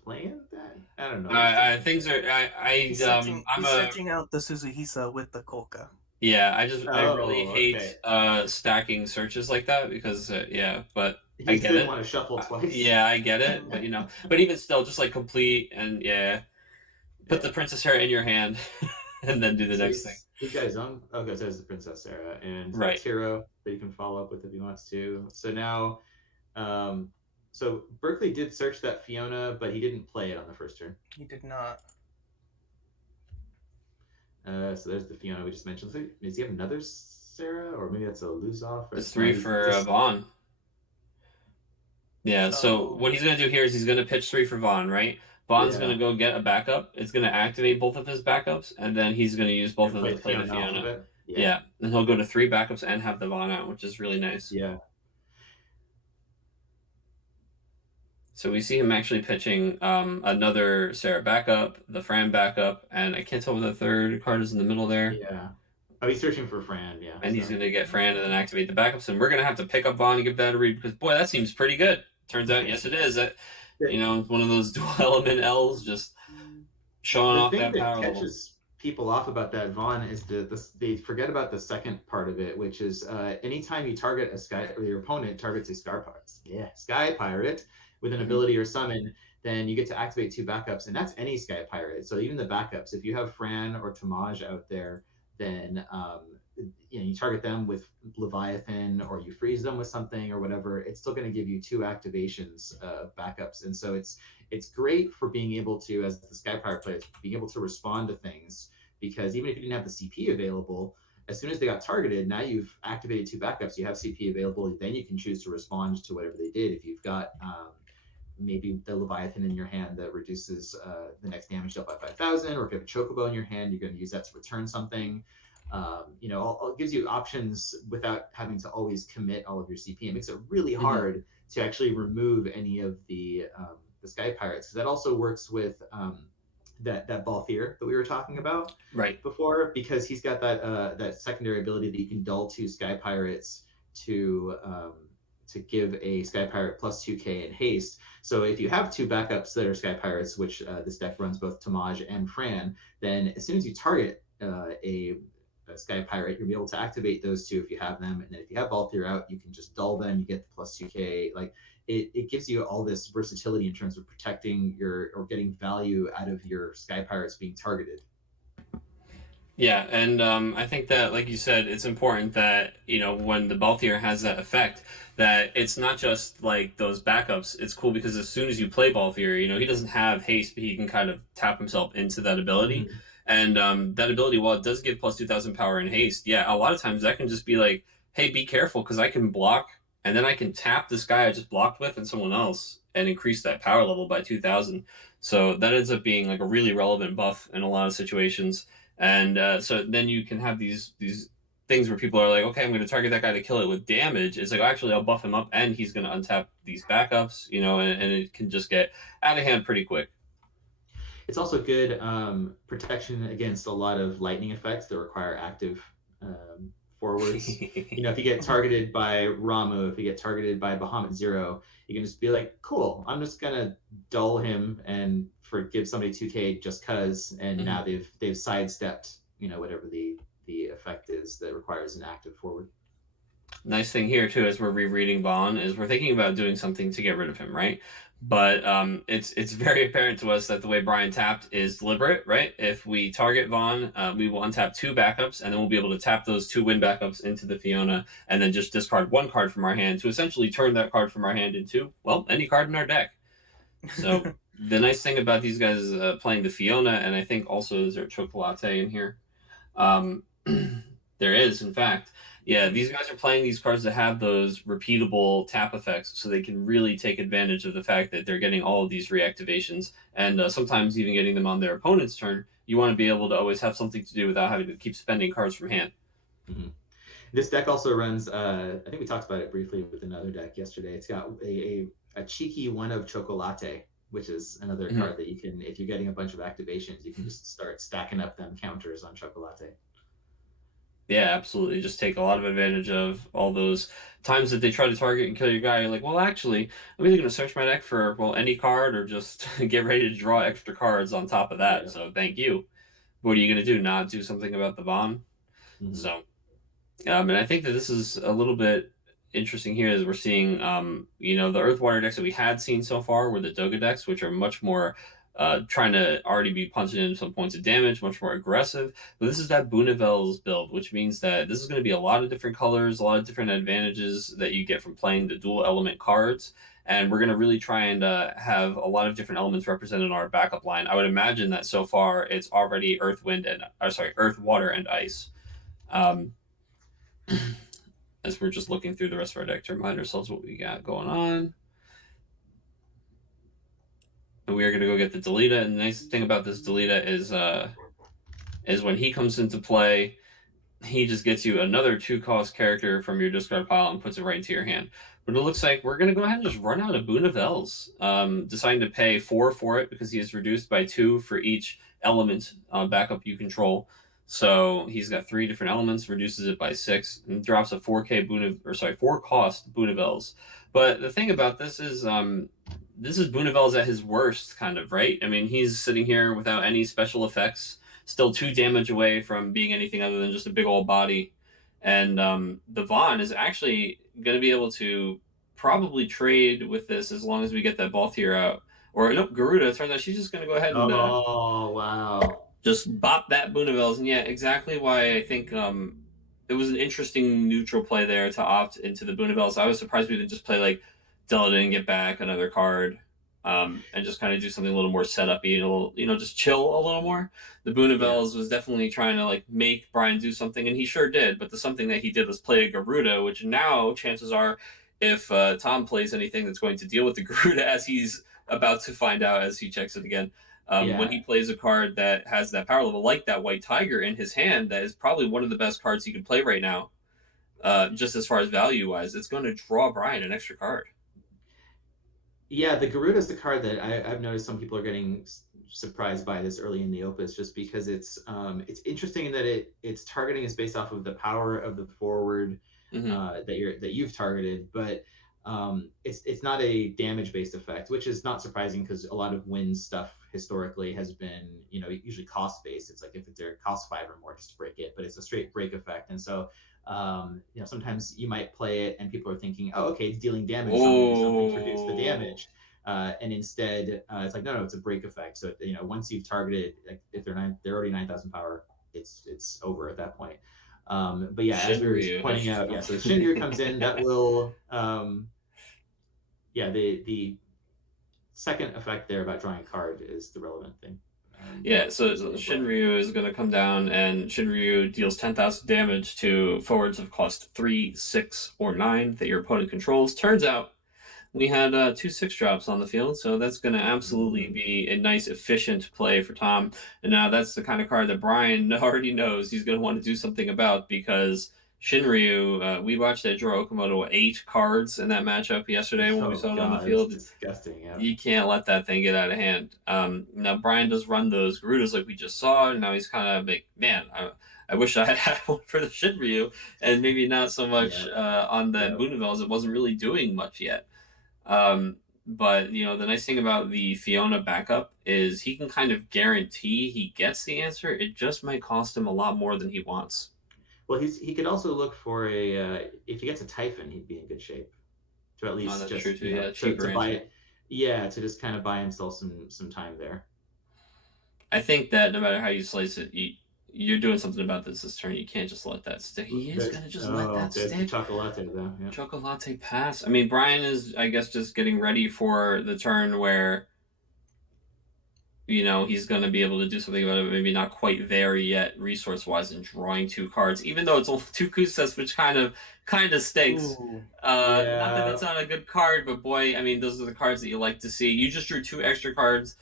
playing that. I don't know. Things are. He's searching out the Suzuhisa with the Kolka. Yeah, I really hate stacking searches like that because but I get it. Want to shuffle twice. Yeah, I get it, but but even still, just like complete and put the Princess Sarah in your hand, and then do the next thing. He's got his own. Okay, so there's the Princess Sarah and Tiro that you can follow up with if he wants to. So now, so Berkeley did search that Fiona, but he didn't play it on the first turn. He did not. So there's the Fiona we just mentioned. So does he have another Sarah, or maybe that's a lose off? It's 3 for Vaughn. Yeah. So what he's gonna do here is he's gonna pitch 3 for Vaughn, right? Vaughn's gonna go get a backup. It's gonna activate both of his backups, and then he's gonna use both of them to play the Fiona. Yeah, and he'll go to 3 backups and have the Vaughn out, which is really nice. Yeah. So we see him actually pitching another Sarah backup, the Fran backup, and I can't tell what the third card is in the middle there. Yeah. Oh, he's searching for Fran, yeah. And he's going to get Fran and then activate the backups, and we're going to have to pick up Vaughn and give that a read, because, boy, that seems pretty good. Turns out, yes, it is. That, one of those dual-element L's just showing off that power level. The thing that catches people off about that Vaughn is they forget about the second part of it, which is anytime you target a Sky, or your opponent targets a Sky Pirate, with an ability or summon, then you get to activate 2 backups, and that's any Sky Pirate. So even the backups, if you have Fran or Tamaj out there, then you target them with Leviathan, or you freeze them with something or whatever, it's still going to give you 2 activations of backups. And so it's great for being able to, as the Sky Pirate players, being able to respond to things, because even if you didn't have the CP available, as soon as they got targeted, now you've activated 2 backups, you have CP available, then you can choose to respond to whatever they did. If you've got maybe the Leviathan in your hand that reduces the next damage dealt by 5,000, or if you have a Chocobo in your hand, you're going to use that to return something. It gives you options without having to always commit all of your CP. It makes it really hard to actually remove any of the Sky Pirates, because that also works with that Balthier that we were talking about before, because he's got that secondary ability that you can dull 2 Sky Pirates to give a Sky Pirate plus 2k in haste. So if you have 2 backups that are Sky Pirates, which this deck runs both Tamaj and Fran, then as soon as you target a Sky Pirate, you'll be able to activate those two if you have them, and then if you have Balthier out, you can just dull them. You get the plus 2K. Like it gives you all this versatility in terms of protecting or getting value out of your Sky Pirates being targeted. Yeah, and I think that, like you said, it's important that, when the Balthier has that effect, that it's not just like those backups. It's cool because as soon as you play Balthier, he doesn't have haste, but he can kind of tap himself into that ability. Mm-hmm. And that ability, while it does give plus 2,000 power and haste, yeah, a lot of times that can just be like, hey, be careful because I can block, and then I can tap this guy I just blocked with and someone else and increase that power level by 2,000. So that ends up being like a really relevant buff in a lot of situations. And so then you can have these things where people are like, okay, I'm going to target that guy to kill it with damage. It's like, actually, I'll buff him up and he's going to untap these backups, and it can just get out of hand pretty quick. It's also good protection against a lot of lightning effects that require active forwards. If you get targeted by Ramu, if you get targeted by Bahamut Zero, you can just be like, cool, I'm just going to dull him and give somebody 2K just cause, and now they've sidestepped, whatever the effect is that requires an active forward. Nice thing here too, as we're rereading Vaughn, is we're thinking about doing something to get rid of him, right? But it's very apparent to us that the way Brian tapped is deliberate, right? If we target Vaughn, we will untap 2 backups, and then we'll be able to tap those 2 win backups into the Fiona, and then just discard 1 card from our hand to essentially turn that card from our hand into, well, any card in our deck. So the nice thing about these guys playing the Fiona, and I think also is there Chocolate in here? There is, in fact. Yeah, these guys are playing these cards that have those repeatable tap effects, so they can really take advantage of the fact that they're getting all of these reactivations, and sometimes even getting them on their opponent's turn. You want to be able to always have something to do without having to keep spending cards from hand. Mm-hmm. This deck also runs, I think we talked about it briefly with another deck yesterday. It's got a cheeky one of Chocolate, which is another card that you can, if you're getting a bunch of activations, you can just start stacking up them counters on Chocolate. Yeah, absolutely. Just take a lot of advantage of all those times that they try to target and kill your guy. You're like, well, actually, I'm either going to search my deck for, any card or just get ready to draw extra cards on top of that. Yeah. So thank you. What are you going to do? Not do something about the Vaughn? Mm-hmm. So, and I think that this is a little bit interesting here as we're seeing, the Earth Water decks that we had seen so far were the Doga decks, which are much more trying to already be punching in some points of damage, much more aggressive. But this is that Booneville's build, which means that this is going to be a lot of different colors, a lot of different advantages that you get from playing the dual element cards. And we're going to really try and have a lot of different elements represented in our backup line. I would imagine that so far it's already Earth, Water, and Ice. As we're just looking through the rest of our deck to remind ourselves what we got going on. And we are going to go get the Delita. And the nice thing about this Delita is when he comes into play, he just gets you another 2-cost character from your discard pile and puts it right into your hand. But it looks like we're going to go ahead and just run out of Booneville's, deciding to pay 4 for it because he is reduced by 2 for each element backup you control. So he's got 3 different elements, reduces it by 6, and drops a 4-cost Booneville's. But the thing about this is Booneville's at his worst, kind of, right? I mean, he's sitting here without any special effects, still 2 damage away from being anything other than just a big old body. And the Vaughn is actually going to be able to probably trade with this as long as we get that Balthier out. Or, nope, Garuda, it turns out she's just going to go ahead and... oh, wow. Just bop that Booneville's. And yeah, exactly why I think it was an interesting neutral play there to opt into the Booneville's. I was surprised we didn't just play like Delta and get back another card and just kind of do something a little more setup-y, a little, just chill a little more. The Booneville's was definitely trying to like make Brian do something, and he sure did. But the something that he did was play a Garuda, which now chances are, if Tom plays anything that's going to deal with the Garuda, as he's about to find out as he checks it again, when he plays a card that has that power level, like that White Tiger in his hand, that is probably one of the best cards he can play right now, just as far as value-wise, it's going to draw Brian an extra card. Yeah, the Garuda is the card that I've noticed some people are getting surprised by this early in the opus, just because it's interesting in that its targeting is based off of the power of the forward that you've targeted, but it's not a damage based effect, which is not surprising because a lot of Win stuff historically has been, you know, usually cost based. It's like if it's a cost 5 or more just to break it, but it's a straight break effect. And so you know, sometimes you might play it and people are thinking, oh, okay, it's dealing damage, so I'm gonna do something to reduce the damage. And instead, it's like, no, it's a break effect. So you know, once you've targeted, like if they're already 9,000 power, it's over at that point. But yeah, as we were Shinryu. pointing out, yeah, so Shinryu comes in, that will, yeah, the second effect there about drawing a card is the relevant thing. Yeah, so Shinryu is going to come down, and Shinryu deals 10,000 damage to forwards of cost 3, 6, or 9 that your opponent controls. Turns out we had 2 6-drops on the field, so that's going to absolutely be a nice, efficient play for Tom. And now that's the kind of card that Brian already knows he's going to want to do something about, because Shinryu, we watched that draw Okamoto 8 cards in that matchup yesterday when we saw it on the field. It's disgusting, yeah. You can't let that thing get out of hand. Now, Brian does run those Garudas like we just saw, and now he's kind of like, man, I wish I had had one for the Shinryu, and maybe not so much on the Boonavels. It wasn't really doing much yet. But, you know, the nice thing about the Fiona backup is he can kind of guarantee he gets the answer. It just might cost him a lot more than he wants. Well, he could also look for a if he gets a Typhon, he'd be in good shape to at least just true too. You know, Cheaper to buy it. Yeah, to just kind of buy himself some time there. I think that no matter how you slice it, you're doing something about this turn. You can't just let that stick. He is going to just let that stick. Chocolate, though. Yeah. Chocolate pass. I mean, Brian is, I guess, just getting ready for the turn where, you know, he's going to be able to do something about it, but maybe not quite there yet, resource-wise, in drawing 2 cards, even though it's only 2 Kusas, which kind of stinks. Not that that's not a good card, but boy, I mean, those are the cards that you like to see. You just drew 2 extra cards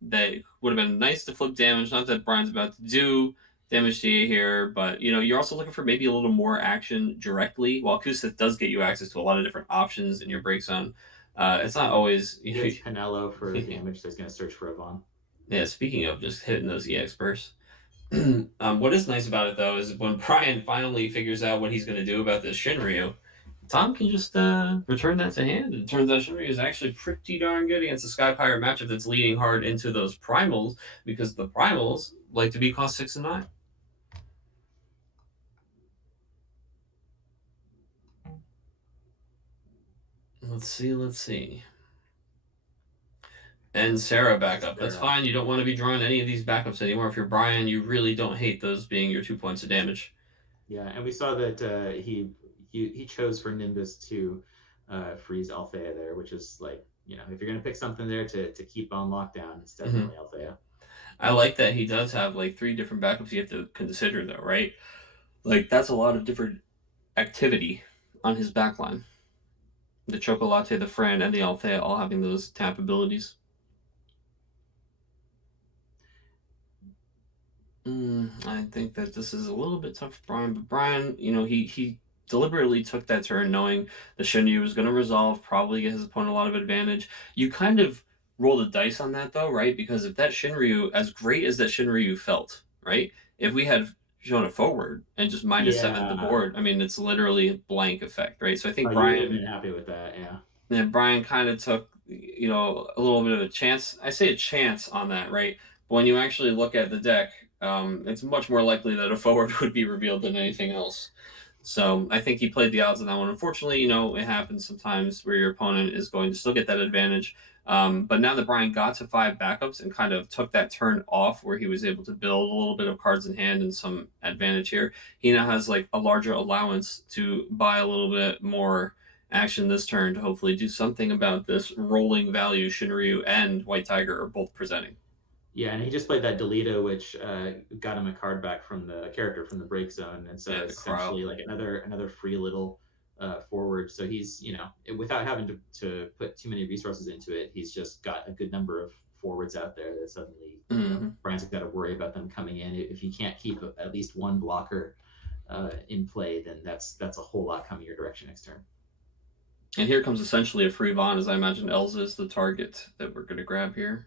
that would have been nice to flip damage. Not that Brian's about to do damage to you here, but, you know, you're also looking for maybe a little more action directly. While Kusas does get you access to a lot of different options in your break zone, it's not always, you know, Penelo for damage, so he's going to search for a Vaughn. Yeah, speaking of just hitting those EX bursts. What is nice about it, though, is when Brian finally figures out what he's going to do about this Shinryu, Tom can just return that to hand. It turns out Shinryu is actually pretty darn good against a Sky Pirate matchup that's leading hard into those primals, because the primals like to be cost 6 and 9. Let's see. And Sarah backup. That's fine. You don't want to be drawing any of these backups anymore. If you're Brian, you really don't hate those being your 2 points of damage. Yeah, and we saw that he chose for Nimbus to freeze Althea there, which is like, you know, if you're going to pick something there to keep on lockdown, it's definitely Althea. I like that he does have like 3 different backups you have to consider, though, right? Like, that's a lot of different activity on his backline. The Chocolate, the Fran, and the Althea all having those tap abilities. I think that this is a little bit tough for Brian, but Brian, you know, he deliberately took that turn knowing the Shinryu was going to resolve, probably get his opponent a lot of advantage. You kind of roll the dice on that, though, right? Because if that Shinryu, as great as that Shinryu felt, right? If we had shown a forward and just -7 the board, I mean, it's literally a blank effect, right? So I think Brian would have been happy with that, yeah. Yeah, Brian kind of took, you know, a little bit of a chance. I say a chance on that, right? But when you actually look at the deck, it's much more likely that a forward would be revealed than anything else. So I think he played the odds on that one. Unfortunately, you know, it happens sometimes where your opponent is going to still get that advantage. But now that Brian got to 5 backups and kind of took that turn off where he was able to build a little bit of cards in hand and some advantage here, he now has like a larger allowance to buy a little bit more action this turn to hopefully do something about this rolling value Shinryu and White Tiger are both presenting. Yeah, and he just played that Delito, which got him a card back from the character from the break zone, and so it's essentially like another free little forward. So he's, you know, without having to put too many resources into it, he's just got a good number of forwards out there that suddenly you know, Brian's got to worry about them coming in. If you can't keep at least one blocker in play, then that's a whole lot coming your direction next turn. And here comes essentially a free Vaughn, as I imagine Elza is the target that we're going to grab here.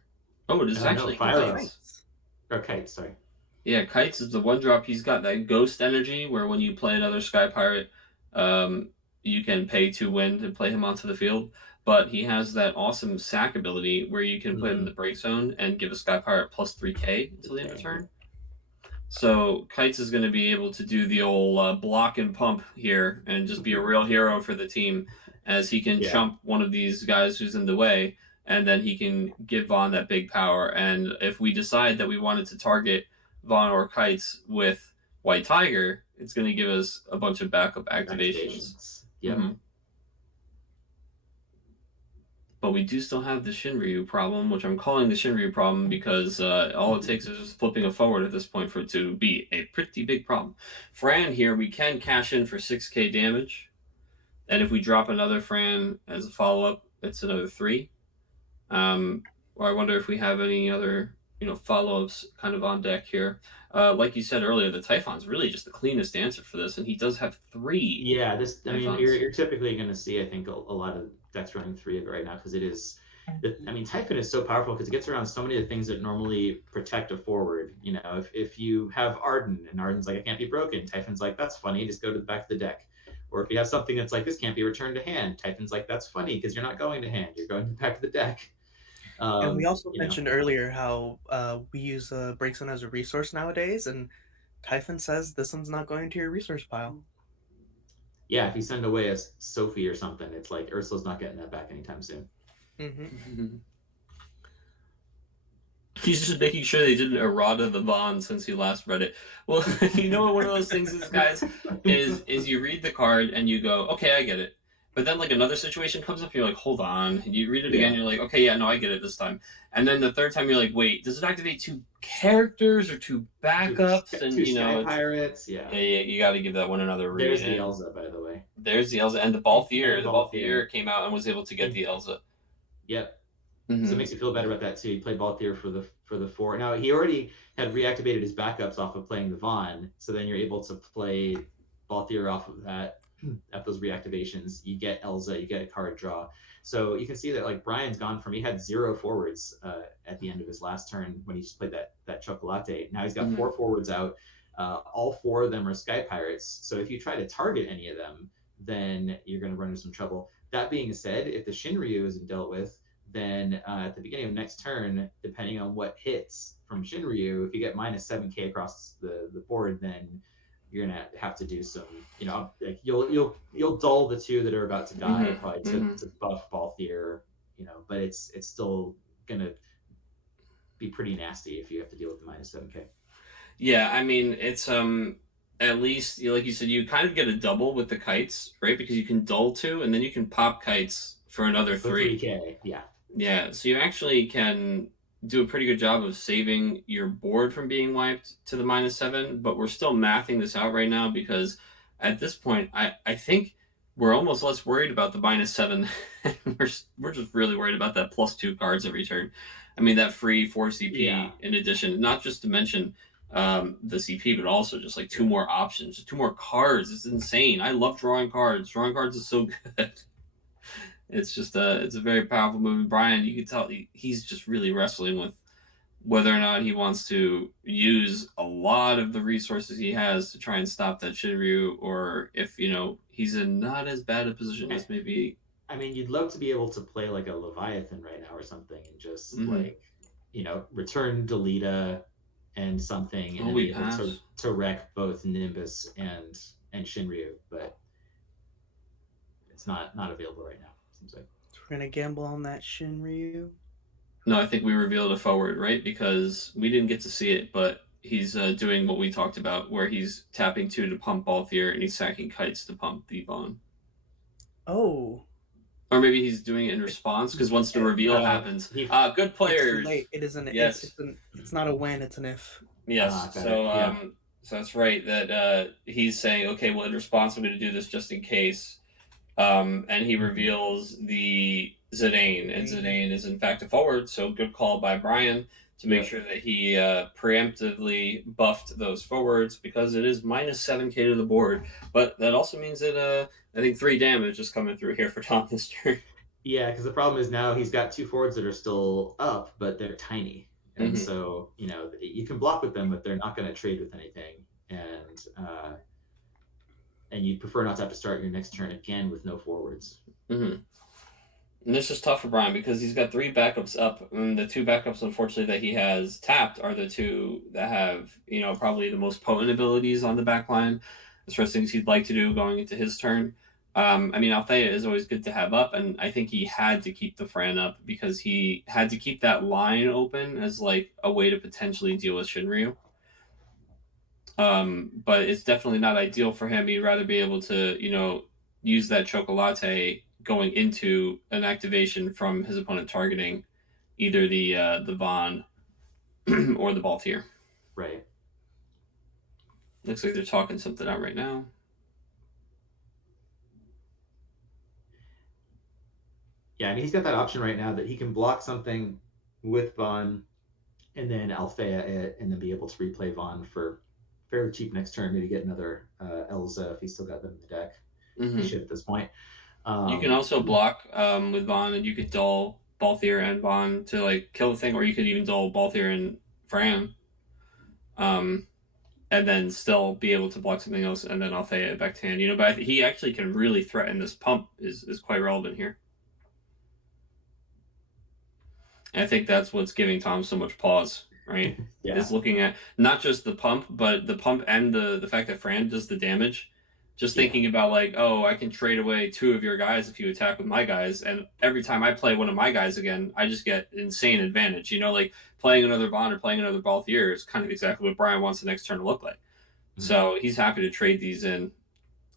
Oh, it is actually Kites. Or Kites, sorry. Yeah, Kites is the 1-drop. He's got that ghost energy where when you play another Sky Pirate, you can pay to win to play him onto the field. But he has that awesome sack ability where you can put him in the break zone and give a Sky Pirate plus 3k until the end of the turn. So Kites is going to be able to do the old block and pump here and just be a real hero for the team, as he can chump one of these guys who's in the way, and then he can give Vaughn that big power. And if we decide that we wanted to target Vaughn or Kites with White Tiger, it's going to give us a bunch of backup activations. Yep. Mm-hmm. But we do still have the Shinryu problem, which I'm calling the Shinryu problem because all it takes is just flipping a forward at this point for it to be a pretty big problem. Fran here, we can cash in for 6k damage. And if we drop another Fran as a follow-up, it's another 3. Or I wonder if we have any other follow-ups kind of on deck here. Like you said earlier, the Typhon's really just the cleanest answer for this, and he does have 3. Yeah, I mean, you're typically going to see, I think, a lot of decks running 3 of it right now, because it is. I mean, Typhon is so powerful because it gets around so many of the things that normally protect a forward. If you have Arden and Arden's like, it can't be broken, Typhon's like, that's funny, just go to the back of the deck. Or if you have something that's like, this can't be returned to hand, Typhon's like, that's funny because you're not going to hand, you're going to the back of the deck. And we also mentioned earlier how we use break zone as a resource nowadays, and Typhon says this one's not going to your resource pile. Yeah, if you send away a Sophie or something, it's like Ursula's not getting that back anytime soon. Mm-hmm. He's just making sure they didn't errata the Vaughn since he last read it. Well, one of those things is, guys, is you read the card and you go, okay, I get it. But then like another situation comes up, you're like, hold on. And you read it again, you're like, okay, yeah, no, I get it this time. And then the third time you're like, wait, does it activate 2 characters or 2 backups? And Sky Pirates, yeah, you got to give that one another read. There's the Elza, by the way. There's the Elza, and the Balthier. The Balthier came out and was able to get the Elza. Yep. Mm-hmm. So it makes you feel better about that too. He played Balthier for the 4. Now he already had reactivated his backups off of playing the Vaughn, so then you're able to play Balthier off of that. At those reactivations, you get Elza, you get a card draw. So you can see that like Brian's gone from, he had 0 forwards at the end of his last turn when he just played that Chocolate. Now he's got 4 forwards out. All 4 of them are Sky Pirates. So if you try to target any of them, then you're going to run into some trouble. That being said, if the Shinryu isn't dealt with, then at the beginning of next turn, depending on what hits from Shinryu, if you get minus 7k across the board, then you're gonna have to do some, like you'll dull the 2 that are about to die, probably to buff Balthier, but it's still gonna be pretty nasty if you have to deal with the minus 7k. Yeah, I mean, it's at least like you said, you kind of get a double with the Kites, right? Because you can dull 2 and then you can pop Kites for another 3k. Yeah, so you actually can do a pretty good job of saving your board from being wiped to the minus 7, but we're still mathing this out right now because at this point, I think we're almost less worried about the minus 7. we're just really worried about that plus 2 cards every turn. I mean, that free 4 CP in addition, not just to mention the CP, but also just like 2 more options, 2 more cards. It's insane. I love drawing cards. Drawing cards is so good. It's just it's a very powerful movie. Brian, you can tell he's just really wrestling with whether or not he wants to use a lot of the resources he has to try and stop that Shinryu, or if he's in not as bad a position as maybe. I mean, you'd love to be able to play like a Leviathan right now or something, and just return Delita and something, and be able to wreck both Nimbus and Shinryu, but it's not available right now. Seems like we're gonna gamble on that Shinryu. No, I think we revealed a forward, right? Because we didn't get to see it, but he's doing what we talked about, where he's tapping 2 to pump Balthier and he's sacking Kites to pump the Vaughn. Oh. Or maybe he's doing it in response, because once the reveal happens, good players. It's too late. It isn't. Yes. It's not a when. It's an if. Yes. So that's right. That he's saying, okay, well, in response, I'm going to do this just in case. And he reveals the Zidane, and Zidane is in fact a forward, so good call by Brian to make sure that he preemptively buffed those forwards, because it is minus 7k to the board. But that also means that I think 3 damage is coming through here for Tom this turn. Yeah, because the problem is now he's got 2 forwards that are still up, but they're tiny. And so, you can block with them, but they're not going to trade with anything. And and you'd prefer not to have to start your next turn again with no forwards. Mm-hmm. And this is tough for Brian because he's got 3 backups up, and the 2 backups, unfortunately, that he has tapped are the 2 that have, probably the most potent abilities on the back line, as far as things he'd like to do going into his turn. Althea is always good to have up, and I think he had to keep the Fran up because he had to keep that line open as like a way to potentially deal with Shinryu. But it's definitely not ideal for him. He'd rather be able to, use that Chocolate going into an activation from his opponent targeting either the Vaughn or the Balthier. Right. Looks like they're talking something out right now. Yeah, I mean, he's got that option right now that he can block something with Vaughn and then Althea it, and then be able to replay Vaughn for fairly cheap next turn, maybe get another Elza if he's still got them in the deck. He should at this point. You can also block with Vaughn, and you could dull Balthier and Vaughn to like kill the thing, or you could even dull Balthier and Fran, and then still be able to block something else, and then Althea back to hand. But he actually can really threaten this pump is quite relevant here. And I think that's what's giving Tom so much pause, right? Yeah. Is looking at not just the pump, but the pump and the fact that Fran does the damage. Just thinking about like, oh, I can trade away 2 of your guys if you attack with my guys, and every time I play one of my guys again, I just get insane advantage. Like playing another Bond or playing another Balthier is kind of exactly what Brian wants the next turn to look like. Mm-hmm. So he's happy to trade these in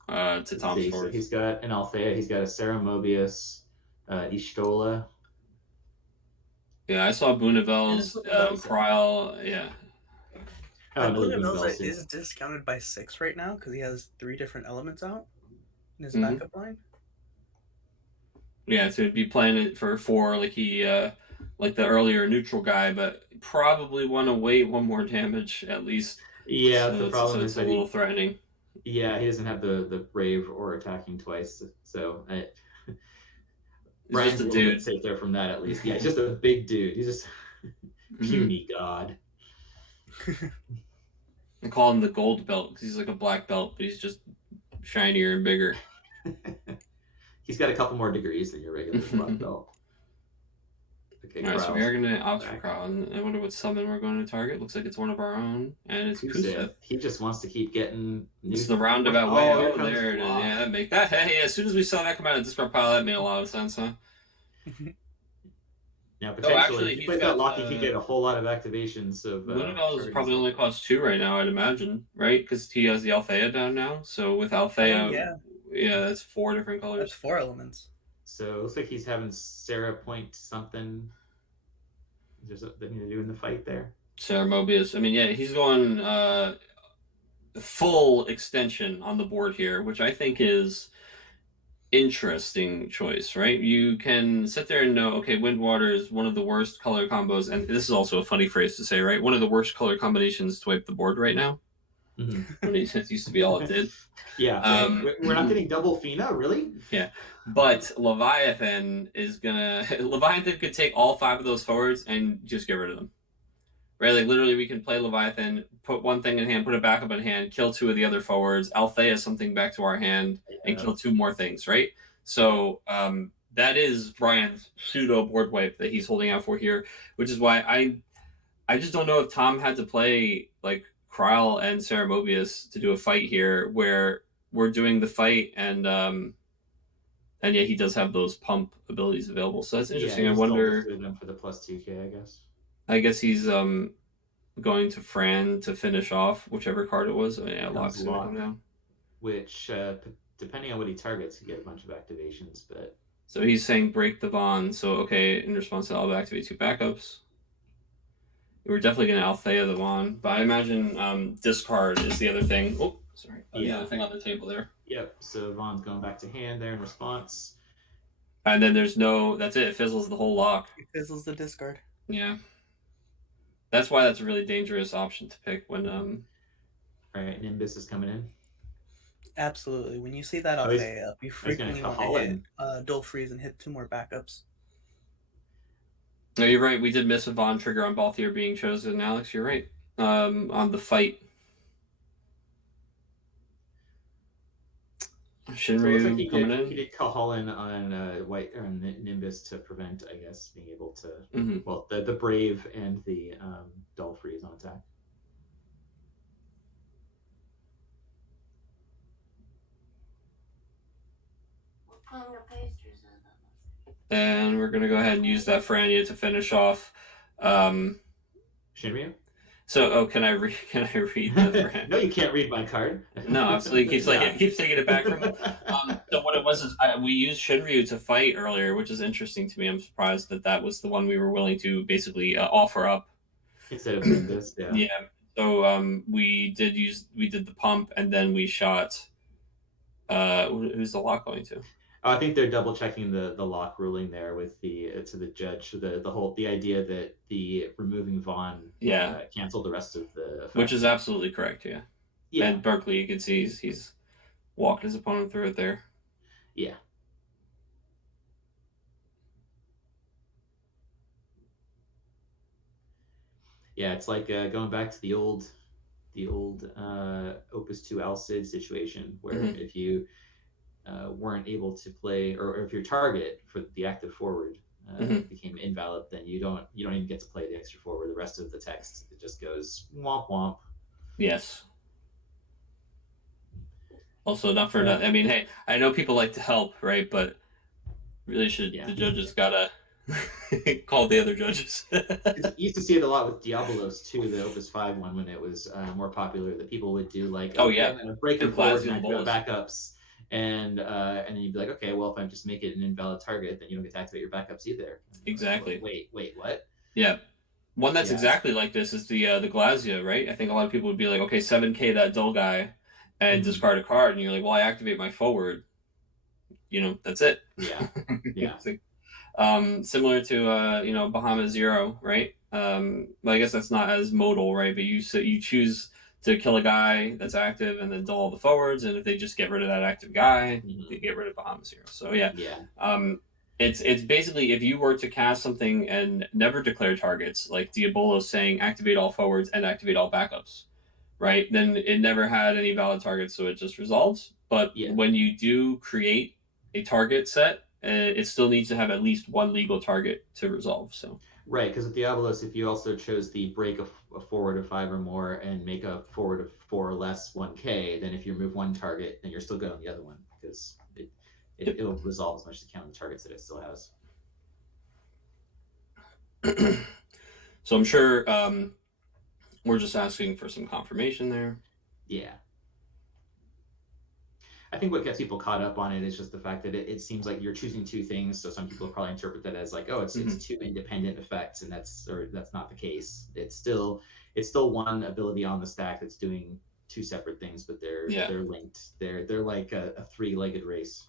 to Tom's forward. So he's got an Althea, he's got a Sarah Mobius, Ishtola. Yeah, I saw Booneville's Kryle. Yeah. Booneville is discounted by 6 right now because he has 3 different elements out in his backup line. Yeah, so he'd be playing it for 4 like he like the earlier neutral guy, but probably want to wait 1 more damage at least. Yeah, so the problem is it's a little threatening. Yeah, he doesn't have the Brave or attacking twice, so Brian's a little bit safe there from that at least. Yeah, he's just a big dude. He's just puny god. I call him the gold belt because he's like a black belt, but he's just shinier and bigger. He's got a couple more degrees than your regular black belt. Okay, all right, so we are going to opt for Kryle. I wonder what summon we're going to target. Looks like it's one of our own, and it's Kusev. He just wants to keep getting new. It's the roundabout way. Oh, there it is. Yeah, that make that. Hey, as soon as we saw that come out of discard pile, that made a lot of sense, huh? Yeah, potentially. If he plays that lock, he can get a whole lot of activations of. Lunavel's probably only cost 2 right now, I'd imagine, right? Because he has the Althea down now. So with Althea, yeah, that's 4 different colors. That's 4 elements. So it looks like he's having Sarah point something. There's something to do in the fight there. Sarah Mobius. I mean, yeah, he's going full extension on the board here, which I think is interesting choice, right? You can sit there and know, okay, Windwater is one of the worst color combos, and this is also a funny phrase to say, right? One of the worst color combinations to wipe the board right now. When it used to be all it did. Yeah, we're not getting double Fina, really? Yeah, but Leviathan Leviathan could take all 5 of those forwards and just get rid of them. Right, like literally we can play Leviathan, put 1 thing in hand, put it back up in hand, kill 2 of the other forwards, Althea something back to our hand, and kill 2 more things, right? So that is Brian's pseudo board wipe that he's holding out for here, which is why I just don't know if Tom had to play like Kryle and Sarah Mobius to do a fight here where we're doing the fight and yeah, he does have those pump abilities available. So that's interesting. I wonder them for the plus 2k, I guess. I guess he's going to Fran to finish off whichever card it was. Yeah, Lock's gonna come down. Which depending on what he targets, you get a bunch of activations, but so he's saying break the bond. So okay, in response to that, I'll activate 2 backups. We're definitely going to Althea the Vaughn, but I imagine discard is the other thing. Oh, sorry. The other thing on the table there. Yep, so Vaughn's going back to hand there in response. And then there's that's it. It fizzles the whole lock. It fizzles the discard. Yeah. That's why that's a really dangerous option to pick when... All right, Nimbus is coming in. Absolutely. When you see that Althea, you frequently want to hit Dual Freeze and hit 2 more backups. No, you're right. We did miss a Vaughn trigger on Balthier being chosen, Alex. You're right. On the fight. So it looks like Shinryu coming in. he did Kaholan on White or Nimbus to prevent, I guess, being able to. Well, the Brave and the Dull Freeze on attack. And we're gonna go ahead and use that Frania to finish off. Shinryu. So, can I read the Frania? No, you can't read my card. No, absolutely. He keeps taking it back from me. So what it was is we used Shinryu to fight earlier, which is interesting to me. I'm surprised that was the one we were willing to basically offer up instead of this. Yeah. Yeah. So we did the pump, and then we shot. Who's the lock going to? I think they're double checking the lock ruling there with the to the judge. The idea that the removing Vaughn canceled the rest of the effect. Which is absolutely correct. Yeah. Yeah. And Berkeley, you can see he's walked his opponent through it there. Yeah. Yeah, it's like going back to the old Opus 2 Alcid situation where if you weren't able to play, or if your target for the active forward became invalid, then you don't even get to play the extra forward. The rest of the text, it just goes womp womp. Yes. Also, not for nothing. I mean, hey, I know people like to help, right? But really, the judges gotta call the other judges. You used to see it a lot with Diabolos too, the Opus 5 one, when it was more popular. That people would do like, I'm gonna break your forward and activate backups. And then you'd be like, okay, well, if I just make it an invalid target, then you don't get to activate your backups either. Exactly. Wait, what? Yeah. One that's exactly like this is the Glazia, right? I think a lot of people would be like, okay, 7K that dull guy and discard a card. And you're like, well, I activate my forward. That's it. Yeah. Yeah. Similar to, Bahamut Zero, right? Well, I guess that's not as modal, right? But you choose to kill a guy that's active and then dull all the forwards, and if they just get rid of that active guy, they get rid of Bahamut Zero. So it's basically if you were to cast something and never declare targets, like Diabolo saying activate all forwards and activate all backups, right? Then it never had any valid targets, so it just resolves. But when you do create a target set, it still needs to have at least one legal target to resolve. So. Right, because with Diabolos, if you also chose the break a forward of 5 or more and make a forward of 4 or less 1K, then if you remove one target, then you're still good on the other one because it'll resolve as much as it can on the targets that it still has. So I'm sure we're just asking for some confirmation there. Yeah. I think what gets people caught up on it is just the fact that it seems like you're choosing two things. So some people probably interpret that as like, oh, it's two independent effects, and that's not the case. It's still one ability on the stack that's doing two separate things, but they're linked. They're like a three-legged race.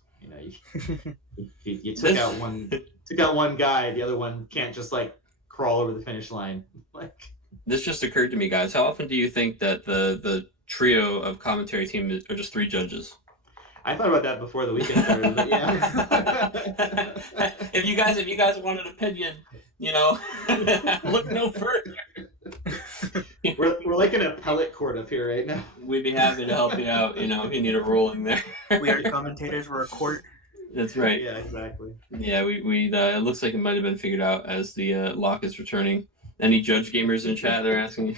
You took out one guy, the other one can't just like crawl over the finish line. Like this just occurred to me, guys. How often do you think that the trio of commentary team are just 3 judges? I thought about that before the weekend started, but yeah. If you guys want an opinion, look no further. We're like in a appellate court up here right now. We'd be happy to help you out, if you need a ruling there. We are commentators, we're a court. That's right. Yeah, exactly. Yeah, we it looks like it might have been figured out as the lock is returning. Any judge gamers in chat, they're asking.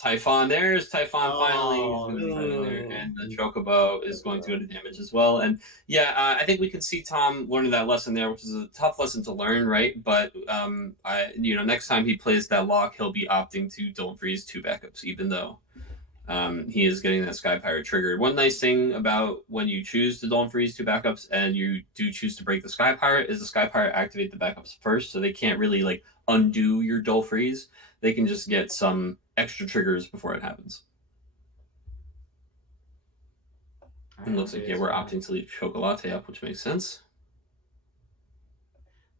Typhon, there's Typhon finally, and the Chocobo is going to go to damage as well. And I think we can see Tom learning that lesson there, which is a tough lesson to learn, right? But next time he plays that lock, he'll be opting to don't freeze 2 backups, even though he is getting that Sky Pirate triggered. One nice thing about when you choose to don't freeze 2 backups and you do choose to break the Sky Pirate is the Sky Pirate activate the backups first, so they can't really like undo your dull freeze. They can just get some extra triggers before it happens. It looks like we're opting to leave Chocolate up, which makes sense.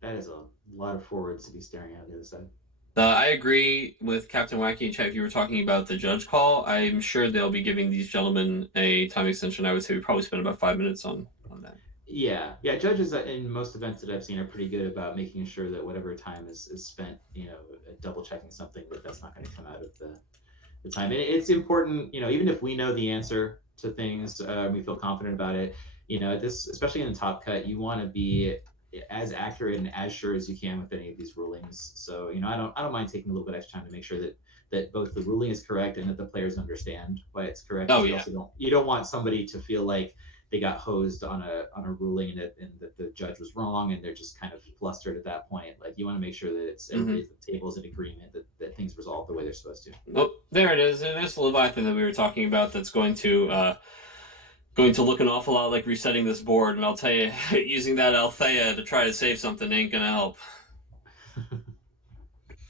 That is a lot of forwards to be staring at the other side. I agree with Captain Wacky in chat. If you were talking about the judge call, I'm sure they'll be giving these gentlemen a time extension. I would say we probably spend about 5 minutes on that. Yeah. Judges in most events that I've seen are pretty good about making sure that whatever time is spent, double checking something that's not going to come out of the time. And it's important, even if we know the answer, to things. We feel confident about it. This, especially in the top cut, you want to be as accurate and as sure as you can with any of these rulings. So I don't mind taking a little bit extra time to make sure that both the ruling is correct and that the players understand why it's correct. Oh, yeah. You don't want somebody to feel like they got hosed on a ruling and that the judge was wrong and they're just kind of flustered at that point. Like, you want to make sure that everybody at the table is in agreement that things resolve the way they're supposed to. Oh, there it is. There's the Leviathan that we were talking about that's going to look an awful lot like resetting this board. And I'll tell you, using that Althea to try to save something ain't gonna help.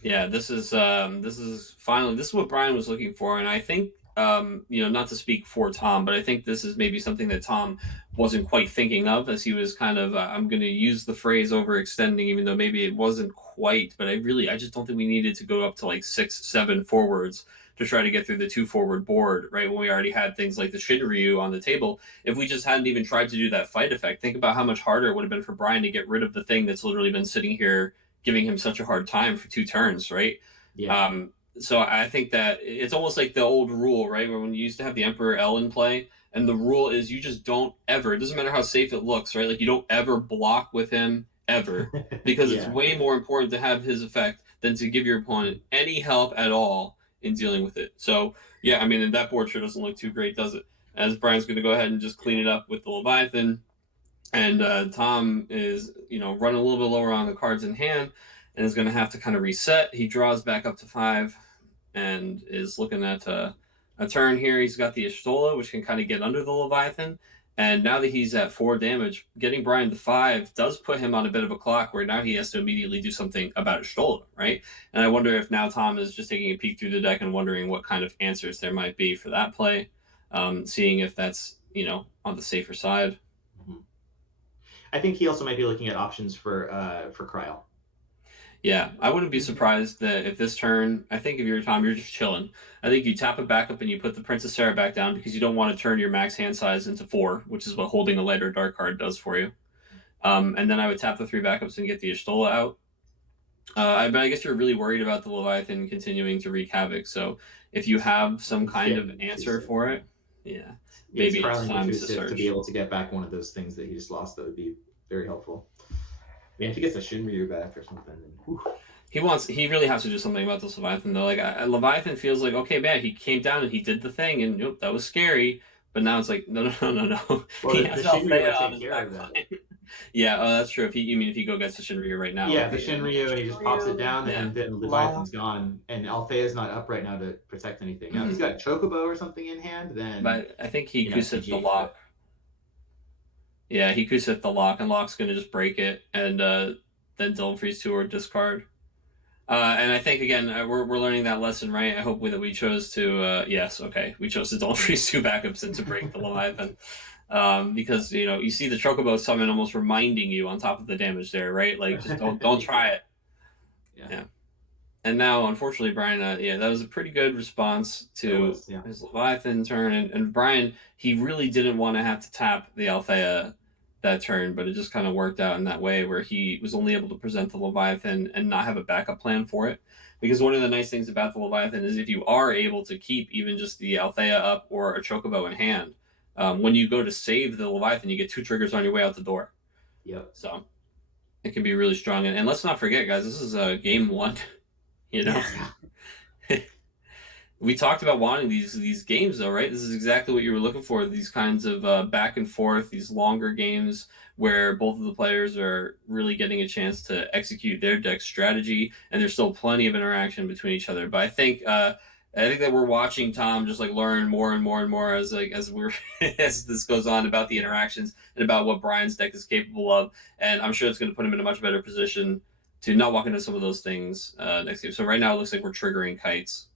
Yeah, this is what Brian was looking for, and I think not to speak for Tom, but I think this is maybe something that Tom wasn't quite thinking of as he was kind of I'm going to use the phrase overextending, even though maybe it wasn't quite. But I just don't think we needed to go up to like 6-7 forwards to try to get through the 2 forward board, right? When we already had things like the Shinryu on the table. If we just hadn't even tried to do that fight effect, think about how much harder it would have been for Brian to get rid of the thing that's literally been sitting here giving him such a hard time for 2 turns, right? Yeah. So I think that it's almost like the old rule, right? Where when you used to have the Emperor L in play, and the rule is you just don't ever, it doesn't matter how safe it looks, right? Like, you don't ever block with him ever, because it's way more important to have his effect than to give your opponent any help at all in dealing with it. So yeah, I mean, and that board sure doesn't look too great, does it? As Brian's going to go ahead and just clean it up with the Leviathan. And Tom is, running a little bit lower on the cards in hand and is going to have to kind of reset. He draws back up to 5 and is looking at a turn here. He's got the Ishtola, which can kind of get under the Leviathan. And now that he's at 4 damage, getting Brian to 5 does put him on a bit of a clock where now he has to immediately do something about Ishtola, right? And I wonder if now Tom is just taking a peek through the deck and wondering what kind of answers there might be for that play, seeing if that's, on the safer side. I think he also might be looking at options for Cryo. Yeah, I wouldn't be surprised that if this turn, I think if you're Tom, you're just chilling. I think you tap it back up and you put the Princess Sarah back down because you don't want to turn your max hand size into 4, which is what holding a light or dark card does for you. And then I would tap the 3 backups and get the Ishtola out. But I guess you're really worried about the Leviathan continuing to wreak havoc. So if you have some kind of answer for it, maybe it's time to search. To be able to get back one of those things that he just lost, that would be very helpful. Yeah, if he gets a Shinryu back or something. He really has to do something about this Leviathan, though. Like, Leviathan feels like, okay, man, he came down and he did the thing, and nope, that was scary. But now it's like, no. Well, he the has Shinryu will take care of that. Yeah, that's true. If he go gets the Shinryu right now. Yeah, the Shinryu, and he just pops it down, and then Leviathan's gone, and Althea's not up right now to protect anything. Now, if he's got Chocobo or something in hand, then... But I think he could set the lock. Yeah, he could set the lock, and lock's going to just break it, and then Dylan Freeze 2 or discard. And I think, again, we're learning that lesson, right? I hope that we chose to... yes, okay. We chose to Dylan Freeze 2 backups and to break the Leviathan. Because, you see the Chocobo summon almost reminding you on top of the damage there, right? Like, just don't try it. Yeah. And now, unfortunately, Brian, that was a pretty good response to his Leviathan turn. And Brian, he really didn't want to have to tap the Althea that turn, but it just kind of worked out in that way where he was only able to present the Leviathan and not have a backup plan for it. Because one of the nice things about the Leviathan is if you are able to keep even just the Althea up or a Chocobo in hand, when you go to save the Leviathan, you get 2 triggers on your way out the door. Yep. So it can be really strong. And let's not forget, guys, this is game 1. We talked about wanting these games, though, right? This is exactly what you were looking for. These kinds of back and forth, these longer games where both of the players are really getting a chance to execute their deck strategy, and there's still plenty of interaction between each other. But I think that we're watching Tom just like learn more and more and more as this goes on about the interactions and about what Brian's deck is capable of, and I'm sure it's going to put him in a much better position to not walk into some of those things next game. So right now it looks like we're triggering kites,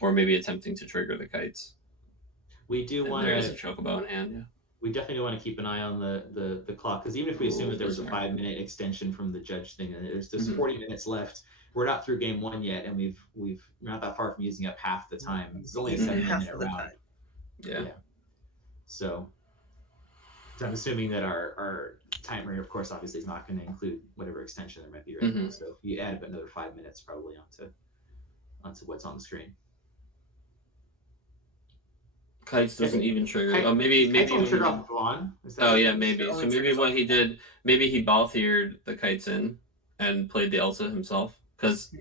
or maybe attempting to trigger the kites. We do want to. There's a Chocobo in hand. Yeah. We definitely want to keep an eye on the clock, because even if we assume that there was a 5-minute extension from the judge thing, and there's just 40 minutes left, we're not through game 1 yet, and we're not that far from using up half the time. It's only a 7-minute round. Yeah. So I'm assuming that our timer, of course, obviously is not going to include whatever extension there might be right now. So if you add another 5 minutes probably onto what's on the screen. Kites doesn't even trigger. Kite, maybe Kite's only what trigger he off did. Vaughn. Is that Oh what yeah, it is? maybe. It So only maybe triggers what off he Vaughn. did, maybe he Balthiered the Kites in and played the Elsa himself because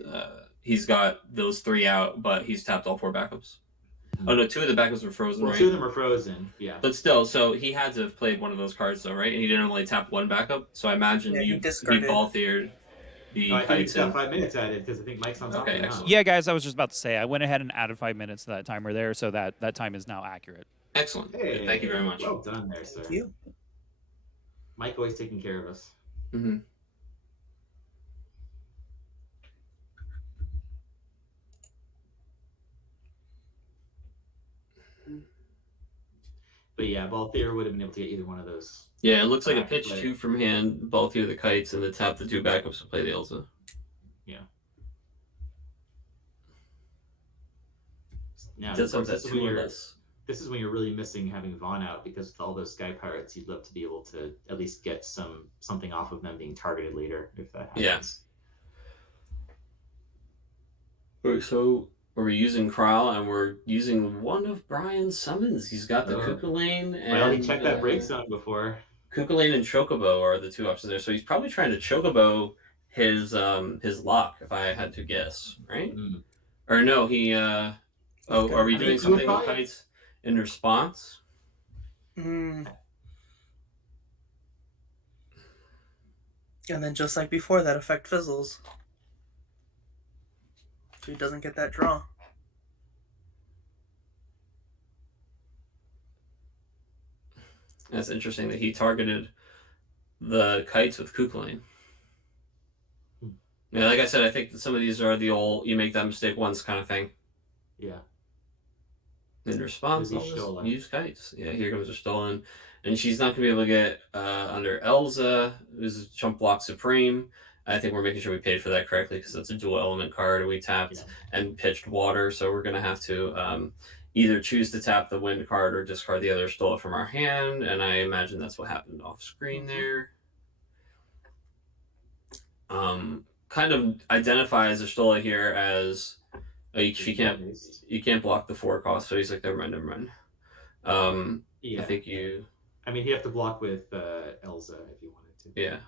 he's got those 3 out, but he's tapped all 4 backups. Oh no, 2 of the backups were frozen, Well, right? 2 of them are frozen. Yeah. But still, so he had to have played one of those cards though, right? And he didn't only tap 1 backup. So I imagine Yeah, he he discarded. Balthiered the I think Kites it's got in. 5 minutes added because I think Mike's on top Okay, of it now. excellent. Yeah, guys, I was just about to say I went ahead and added 5 minutes to that timer there, so that time is now accurate. Excellent. Hey, Good. Thank you very much. Well done there, sir. Thank you. Mike always taking care of us. Mm-hmm. But yeah, Balthier would have been able to get either one of those. Yeah, it looks like a Alright, pitch but- 2 from hand, Balthier the Kites, and then tap the 2 backups to play the Elsa. Yeah. Now, Does of have course, that 2 or less. this is when you're really missing having Vaughn out because with all those Sky Pirates, you'd love to be able to at least get something off of them being targeted later if that happens. Yeah. So we're using Kral and we're using one of Brian's summons. He's got the Cuckoo-Lane and Well, he checked that break zone before. Cuckoo-Lane and Chocobo are the 2 options there. So he's probably trying to Chocobo his lock, if I had to guess, right? Mm. Or no, he are we doing something with probably- Kites in response? Mm. And then just like before, that effect fizzles. So he doesn't get that draw. That's interesting that he targeted the Kites with Cuckoo-Lane. Yeah, like I said, I think that some of these are the old you make that mistake once kind of thing. Yeah. In response, Maybe I'll just Stola. use Kites. Yeah, here comes a Stolen. And she's not going to be able to get under Elsa. This is Chump Block Supreme. I think we're making sure we paid for that correctly because that's a dual element card. We tapped and pitched water, so we're going to have to either choose to tap the wind card or discard the other Stola from our hand. And I imagine that's what happened off screen there. Kind of identifies Stola here as you can't block the 4 cost, so he's like, never mind. Yeah. I think you. I mean, he'd have to block with Elsa if you wanted to. Yeah.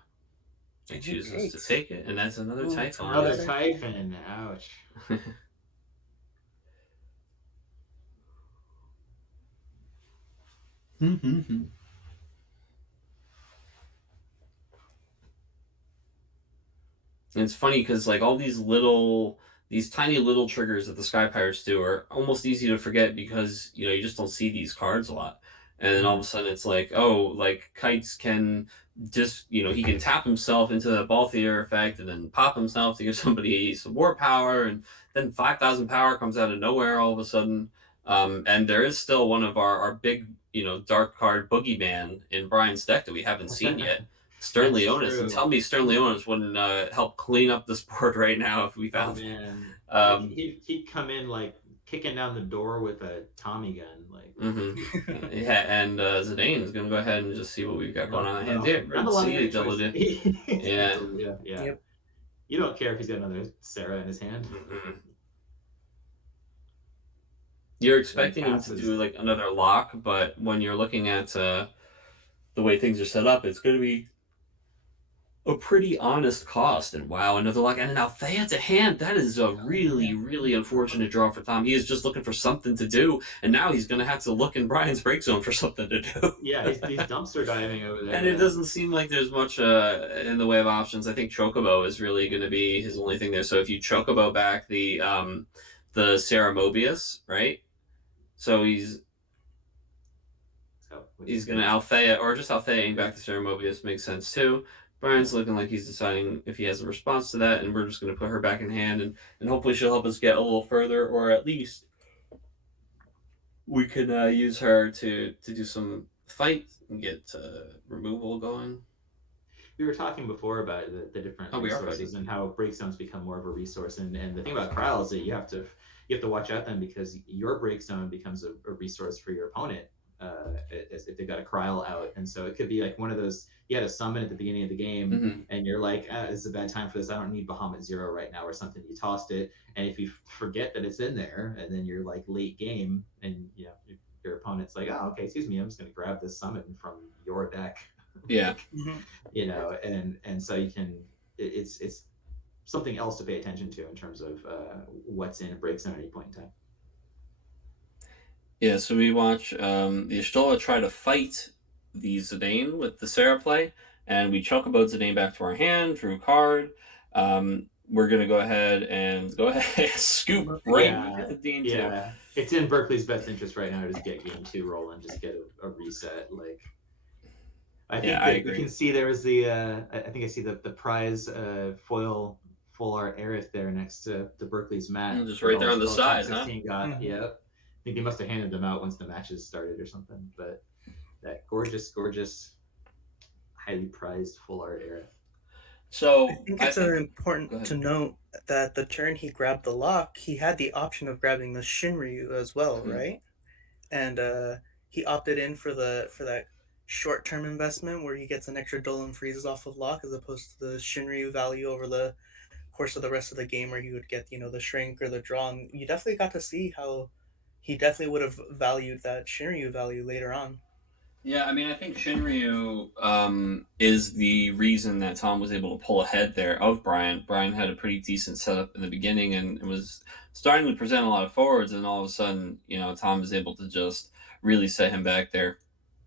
He chooses to take it, and that's another Typhon. Another Typhon. Ouch. And it's funny because like all these tiny little triggers that the Sky Pirates do are almost easy to forget because you just don't see these cards a lot. And then all of a sudden it's like, oh, like Kites can just he can tap himself into the Balthier effect and then pop himself to give somebody some more power, and then 5,000 power comes out of nowhere all of a sudden. And there is still one of our big dark card boogeyman in Brian's deck that we haven't seen yet. Stern That's Leonis, true. and tell me Stern Leonis wouldn't help clean up this board right now if we found. Oh, man. He'd come in like kicking down the door with a Tommy gun, like. Yeah, and Zidane is gonna go ahead and just see what we've got going on. Well, Yeah, not a lot of good double choices. dip. Yeah. Yeah. Yep. You don't care if he's got another Sarah in his hand. You're expecting him to passes. do like another lock, but when you're looking at the way things are set up, it's going to be a pretty honest cost. And wow, another lock, and an Althea to hand. That is a really, really unfortunate draw for Tom. He is just looking for something to do, and now he's going to have to look in Brian's break zone for something to do. Yeah, he's dumpster diving over there. And it doesn't seem like there's much in the way of options. I think Chocobo is really going to be his only thing there. So if you Chocobo back the Sarah Mobius, right? So he's going to Althea, or just Altheaing back to Sarah Mobius makes sense too. Brian's looking like he's deciding if he has a response to that, and we're just going to put her back in hand, and hopefully she'll help us get a little further, or at least we can use her to do some fight and get removal going. We were talking before about the different resources and how break zones become more of a resource, and the thing about Kral is that you have to watch out then because your break zone becomes a resource for your opponent if they've got a Kral out, and so it could be like one of those. You had a summon at the beginning of the game, and you're like, this is a bad time for this. I don't need Bahamut 0 right now or something. You tossed it, and if you forget that it's in there, and then you're like late game, and your opponent's like, oh, okay, excuse me, I'm just going to grab this summon from your deck. Yeah. You know, and so you can, it's something else to pay attention to in terms of what's in and breaks in at any point in time. Yeah, so we watch the Y'shtola try to fight the Zidane with the Sarah play, and we chocobo Zidane back to our hand, drew a card. We're going to go ahead scoop right into game 2. Yeah, it's in Berkeley's best interest right now to just get game 2 rolling, just get a reset. Like, I think I that agree. you can see there was the, I think I see the prize foil full art Aerith there next to Berkeley's mat. Just right there on the All side, top 16 got, yeah. I think they must have handed them out once the matches started or something. But that gorgeous, highly prized full art Aerith. So I think it's important to note that the turn he grabbed the lock, he had the option of grabbing the Shinryu as well, right? And he opted in for that short-term investment where he gets an extra Dolan freezes off of lock as opposed to the Shinryu value over the course of the rest of the game where he would get, the shrink or the draw. And you definitely got to see how he definitely would have valued that Shinryu value later on. Yeah, I mean, I think Shinryu is the reason that Tom was able to pull ahead there of Brian. Brian had a pretty decent setup in the beginning and was starting to present a lot of forwards, and all of a sudden, Tom was able to just really set him back there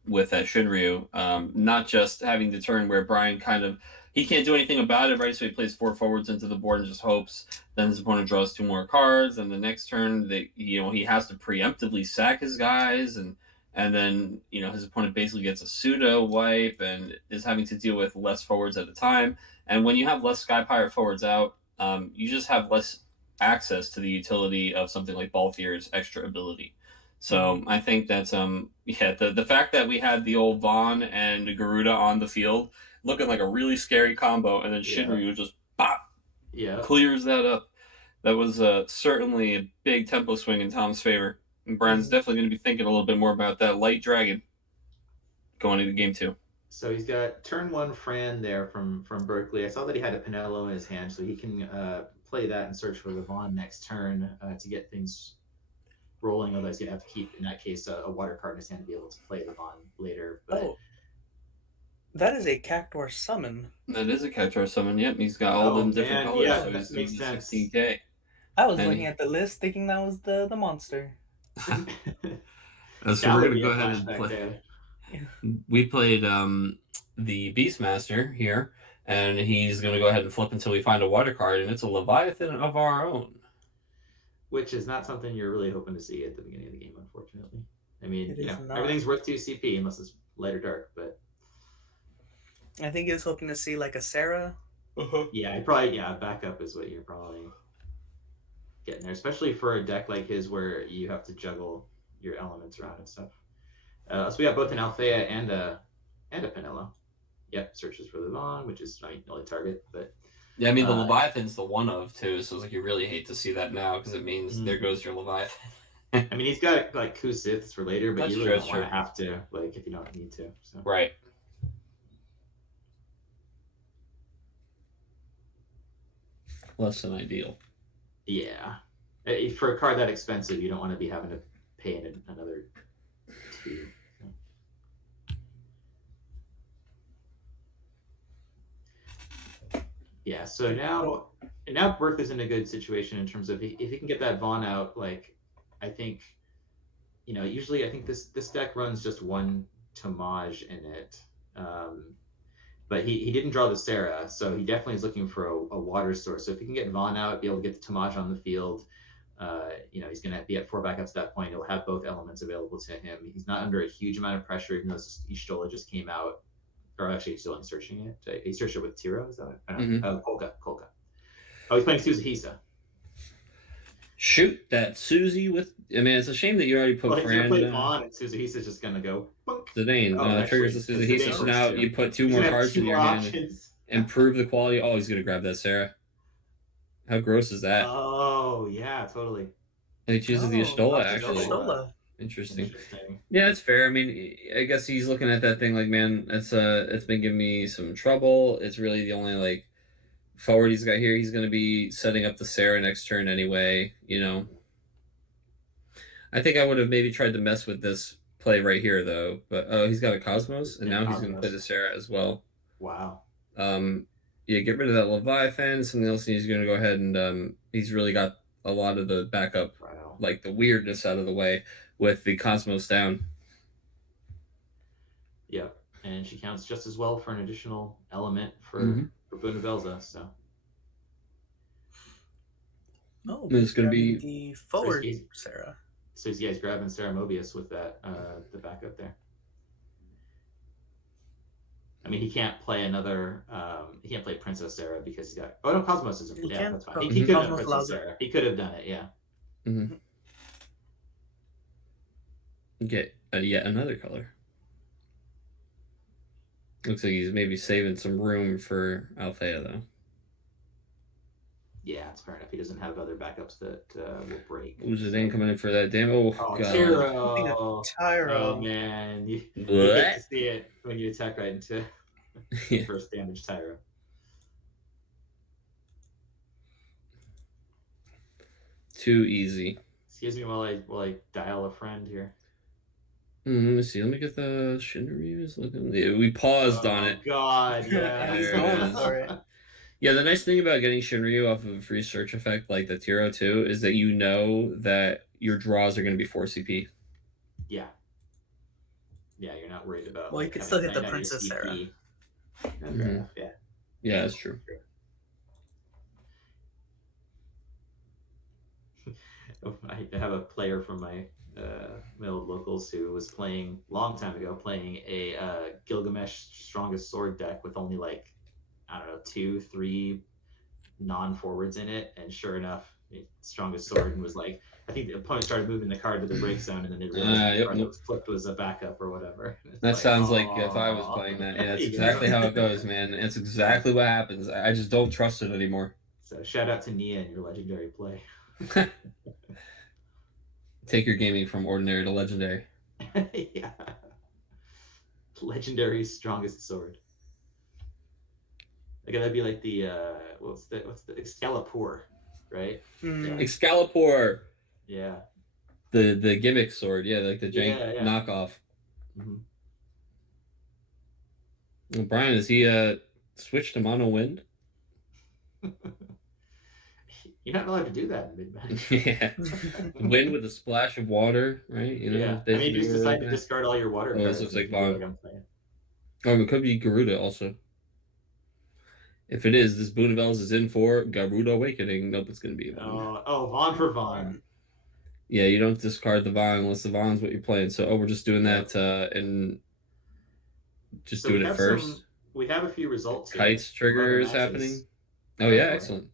with that Shinryu. Not just having the turn where Brian he can't do anything about it, right? So he plays 4 forwards into the board and just hopes. Then his opponent draws 2 more cards, and the next turn, he has to preemptively sack his guys, and then his opponent basically gets a pseudo wipe and is having to deal with less forwards at a time. And when you have less Sky Pirate forwards out, you just have less access to the utility of something like Balthier's extra ability. So I think that's the fact that we had the old Vaughn and Garuda on the field looking like a really scary combo, and then Shinryu just clears that up. That was certainly a big tempo swing in Tom's favor. And Brian's definitely going to be thinking a little bit more about that light dragon going into game 2. So he's got turn 1 Fran there from Berkeley. I saw that he had a Pinello in his hand, so he can play that and search for the Vaughn next turn to get things rolling. Otherwise, he'd have to keep, in that case, a water card in his hand to be able to play the Vaughn later. But that is a Cactuar summon. That is a Cactuar summon. Yep, he's got all them different colors. Yeah, so that makes sense. 16K. I was looking at the list thinking that was the monster. So we're going to go ahead and play. We played the Beastmaster here, and he's going to go ahead and flip until we find a water card, and it's a Leviathan of our own. Which is not something you're really hoping to see at the beginning of the game, unfortunately. I mean, everything's worth 2 CP unless it's light or dark, but... I think he was hoping to see like a Sarah. Yeah, backup is what you're probably getting there, especially for a deck like his where you have to juggle your elements around and stuff. So we got both an Althea and a Pinello. Yep, searches for the Vaughn, which is the only target, but... Yeah, I mean, the Leviathan's the one of, too, so it's like you really hate to see that now, because it means there goes your Leviathan. I mean, he's got, like, Kusiths for later, but you really don't want to have to, like, if you don't need to. So. Right. Less than ideal. Yeah. For a card that expensive, you don't want to be having to pay another 2. Yeah, so now Berkeley's in a good situation in terms of if he can get that Vaughn out, like, I think, usually I think this deck runs just 1 Tomage in it. But he didn't draw the Sarah, so he definitely is looking for a water source. So if he can get Vaughn out, be able to get the Tomage on the field, he's going to be at 4 backups at that point. He'll have both elements available to him. He's not under a huge amount of pressure, even though Y'shtola just came out. Or actually, he's still searching it. He searched it with Tiro, is that it? I don't know. Kolka. Oh, he's playing Suzuhisa. Shoot that Susie with... I mean, it's a shame that you already put Fran... He's going to play Vaughn, and Suzuhisa's just going to go... Zidane. That triggers the Suzuhisa, so now you put 2 more cards in your hand and improve the quality. Oh, he's going to grab that Sarah. How gross is that? Oh, yeah, totally. And he chooses the Y'shtola, actually. Interesting. Yeah, it's fair. I mean, I guess he's looking at that thing like, man, it's been giving me some trouble. It's really the only, like, forward he's got here. He's going to be setting up the Sarah next turn anyway, I think I would have maybe tried to mess with this play right here though. But oh, he's got a Cosmos, and now he's going to play the Sarah as well. Wow. Yeah, get rid of that Leviathan. Something else he's going to go ahead and he's really got a lot of the backup, like the weirdness out of the way with the Cosmos down. Yep, and she counts just as well for an additional element for Boonvelza. So. Oh, it's going to be the forward Sarah. So he's grabbing Sarah Mobius with that the backup there. I mean, he can't play another. He can't play Princess Sarah because he's got. Oh no, Cosmos isn't. Yeah, that's fine. He could have done Princess Sarah. He could have done it. Yeah. Mm-hmm. Get yet another color. Looks like he's maybe saving some room for Althea though. Yeah, it's fair enough. He doesn't have other backups that will break. Who's it in coming in for that damn? Oh God. Tyro. Oh man, you get to see it when you attack right into first damage Tyro. Too easy. Excuse me while I dial a friend here. Let me see. Let me get the Shinryu. Looking. We paused on it. God, yeah. Yeah, the nice thing about getting Shinryu off of a free search effect like the Tiro 2 is that you know that your draws are going to be 4 CP. Yeah. Yeah, you're not worried about. Well, you can still hit the Princess Sarah. Yeah. Yeah, that's true. I have a player from my old locals who was playing long time ago, playing a Gilgamesh Strongest Sword deck with only like, I don't know, 2-3 non-forwards in it, and sure enough, Strongest Sword, and was like, I think the opponent started moving the card to the break zone, and then it realized the card that was flipped was a backup or whatever. That sounds like if I was playing that. Yeah, that's exactly how it goes, man. It's exactly what happens. I just don't trust it anymore. So shout out to Nia and your legendary play. Take your gaming from ordinary to legendary. Yeah. Legendary Strongest Sword. Like that'd be like the what's the Excalibur, right? Mm. Excalibur. Yeah. The gimmick sword, yeah, like the jank knockoff. Mm-hmm. Well, Brian, is he switched to mono wind? You're not allowed to do that in mid-match. Yeah. Wind with a splash of water, right? You know, yeah. I mean, you just decide to discard all your water. Oh, this looks like Vaughn. Oh, it could be Garuda also. If it is, this Boonvel's is in for Garuda Awakening. Nope, it's going to be Vaughn. Oh, Vaughn for Vaughn. Yeah, you don't discard the Vaughn unless the Vaughn's what you're playing. So, we're just doing that and just doing it first. We have a few results. Kites trigger is happening. Oh, yeah, excellent.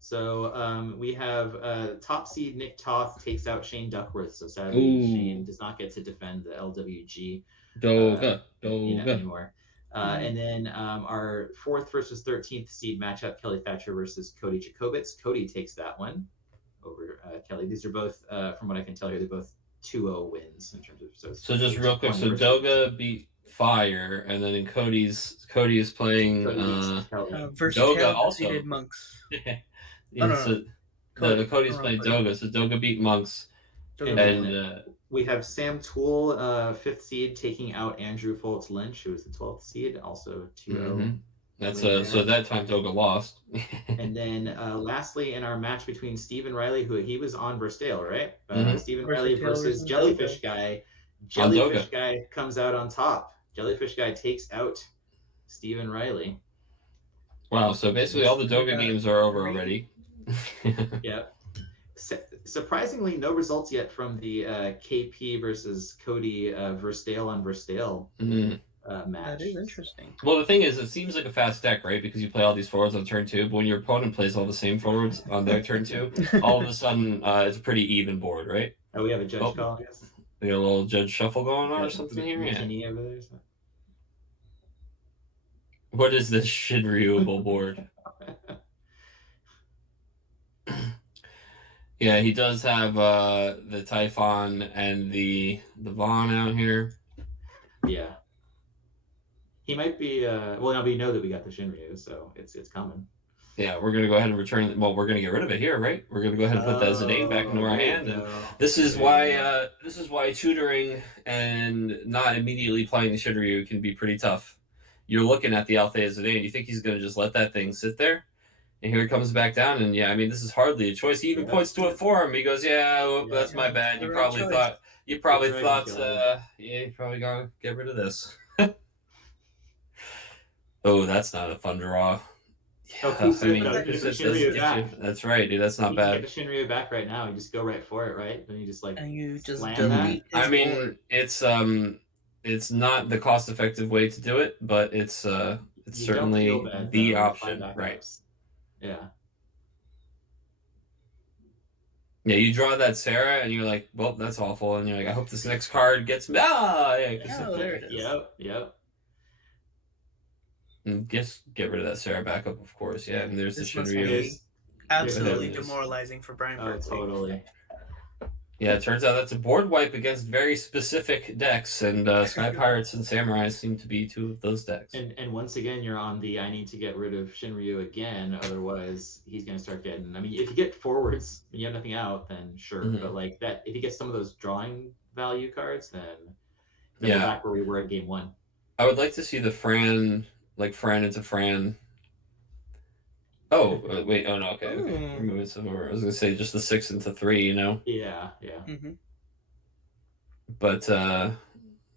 So we have top seed Nick Toth takes out Shane Duckworth. So sadly, Shane does not get to defend the LWG Doga anymore. And then our 4th versus 13th seed matchup, Kelly Thatcher versus Cody Jacobitz. Cody takes that one over Kelly. These are both, from what I can tell here, they're both 2-0 wins in terms of. So just real quick, so Doga beat Fire, and then in Cody is playing versus Doga also defeated Monks. So Cody's playing Doga, so Doga beat Monks. And we have Sam Toole, 5th seed, taking out Andrew Foltz Lynch, who was the 12th seed, also 2-0. Mm-hmm. That's so that time Doga lost. And then lastly, in our match between Stephen Riley, who he was on Verstale, right? Stephen Riley versus Jellyfish Guy. Jellyfish Guy comes out on top. Jellyfish Guy takes out Stephen Riley. Wow, so basically all the Doga games are over already. Yep. Surprisingly, no results yet from the KP versus Cody Verstale on Verstale match. That is interesting. Well, the thing is, it seems like a fast deck, right? Because you play all these forwards on turn 2, but when your opponent plays all the same forwards on their turn 2, all of a sudden it's a pretty even board, right? Oh, we have a judge call, I guess. We got a little judge shuffle going on or something here? Yeah. Over there, so. What is this Shinryuable board? Yeah, he does have the Typhon and the Vaughn out here. Yeah. He might be well, no, we know that we got the Shinryu, so it's coming. Yeah, we're gonna go ahead and return. Well, we're gonna get rid of it here, right? We're gonna go ahead and put that Zidane back into our there you hand, and go. this is There you why go. this is why tutoring and not immediately playing the Shinryu can be pretty tough. You're looking at the Althea Zidane, you think he's gonna just let that thing sit there, and here it comes back down, and yeah, I mean this is hardly a choice. He even Yeah. points to it for him. He goes, "Yeah, well, Yeah. that's my bad. The You right probably choice. thought Good choice, Killer. yeah, you probably gotta get rid of this." Oh, that's not a fun draw. Oh, Yeah, Kusa, I mean, no, Kusa you can put Kusa does Shinryu get back. you. That's right, dude. That's not You can bad. get the Shinryu back right now. You just go right for it, right? Then you just like And you just slam delete that. his I mean, board. it's not the cost-effective way to do it, but it's You don't feel certainly bad, the though, with option, 5 right? backups. Yeah. Yeah, you draw that Sarah, and you're like, well, that's awful, and you're like, I hope this next card gets me. Ah, yeah, Oh, there it is. Yep. and just get rid of that Sarah backup, of course. Yeah, and there's This the must Shinryu. be There's- absolutely there's- demoralizing for Brian Oh, Berkeley. totally. Yeah, it turns out that's a board wipe against very specific decks, and Sky Pirates and Samurai seem to be two of those decks. And once again, you're on the I need to get rid of Shinryu again, otherwise he's gonna start getting. I mean, if you get forwards and you have nothing out, then sure. Mhm. But like that, if you get some of those drawing value cards, then Yeah. we're back where we were at game 1. I would like to see the Fran, like Fran into Fran. Oh, wait. Oh, no. Okay. Ooh. Remove it some more. I was going to say just the 6 into 3, you know? Yeah. Mm-hmm. But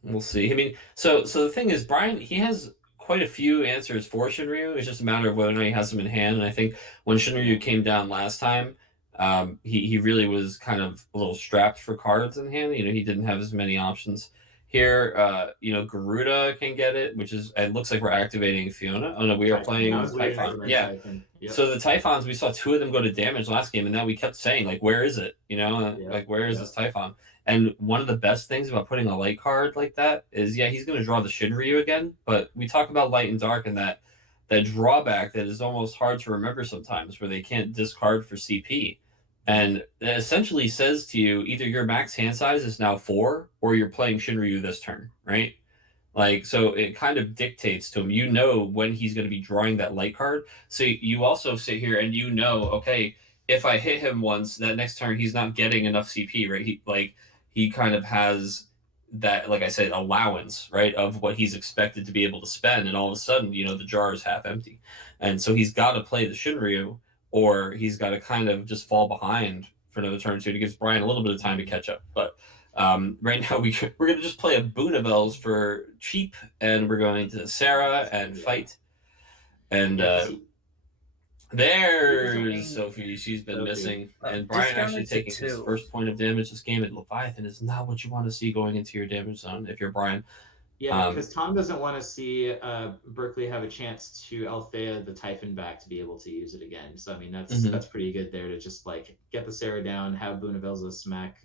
we'll see. I mean, so the thing is, Brian, he has quite a few answers for Shinryu. It's just a matter of whether or not he has them in hand. And I think when Shinryu came down last time, he really was kind of a little strapped for cards in hand. You know, he didn't have as many options. Here, you know, Garuda can get it, which is, it looks like we're activating Fiona. Oh no, we are playing I was waiting for Typhon. the Yeah. Typhon. Yep. So the Typhons, we saw 2 of them go to damage last game, and now we kept saying, like, where is it? You know, Yeah. like, where is Yeah. this Typhon? And one of the best things about putting a light card like that is, yeah, he's going to draw the Shinryu again, but we talk about light and dark and that drawback that is almost hard to remember sometimes, where they can't discard for CP. And it essentially says to you, either your max hand size is now 4, or you're playing Shinryu this turn, right? Like, so it kind of dictates to him. You know when he's going to be drawing that light card. So you also sit here and you know, okay, if I hit him once, that next turn he's not getting enough CP, right? He kind of has that, like I said, allowance, right, of what he's expected to be able to spend, and all of a sudden, you know, the jar is half empty, and so he's got to play the Shinryu, or he's got to kind of just fall behind for another turn or two. It gives Brian a little bit of time to catch up, but. Right now we're going to just play a Boonavels for cheap, and we're going to Sarah and fight. And there's Sophie. She's been missing. And Brian actually taking his first point of damage this game. And Leviathan is not what you want to see going into your damage zone if you're Brian. Yeah, because Tom doesn't want to see Berkeley have a chance to Althea the Typhon back to be able to use it again. So I mean that's pretty good there to just like get the Sarah down, have Boonavels smack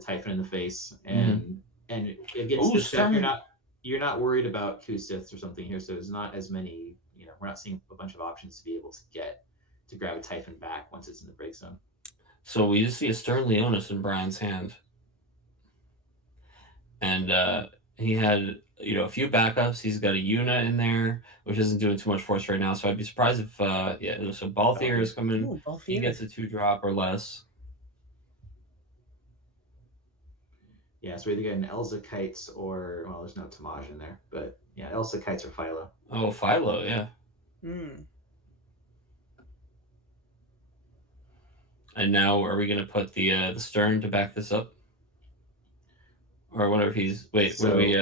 Typhon in the face, and against this deck, you're not worried about Kusith or something here, so there's not as many. You know, we're not seeing a bunch of options to be able to grab a Typhon back once it's in the break zone. So we just see a Stern Leonis in Brian's hand, and he had a few backups. He's got a Yuna in there, which isn't doing too much for us right now. So I'd be surprised if so Balthier is coming. Ooh, Balthier. He gets a 2-drop or less. Yeah, so we either get an Elza Kites or, well, there's no Tamaj in there, but yeah, Elsa Kites or Philo. Oh, Philo, yeah. And now, are we going to put the Stern to back this up? Or whatever he's... Wait, so, what do we...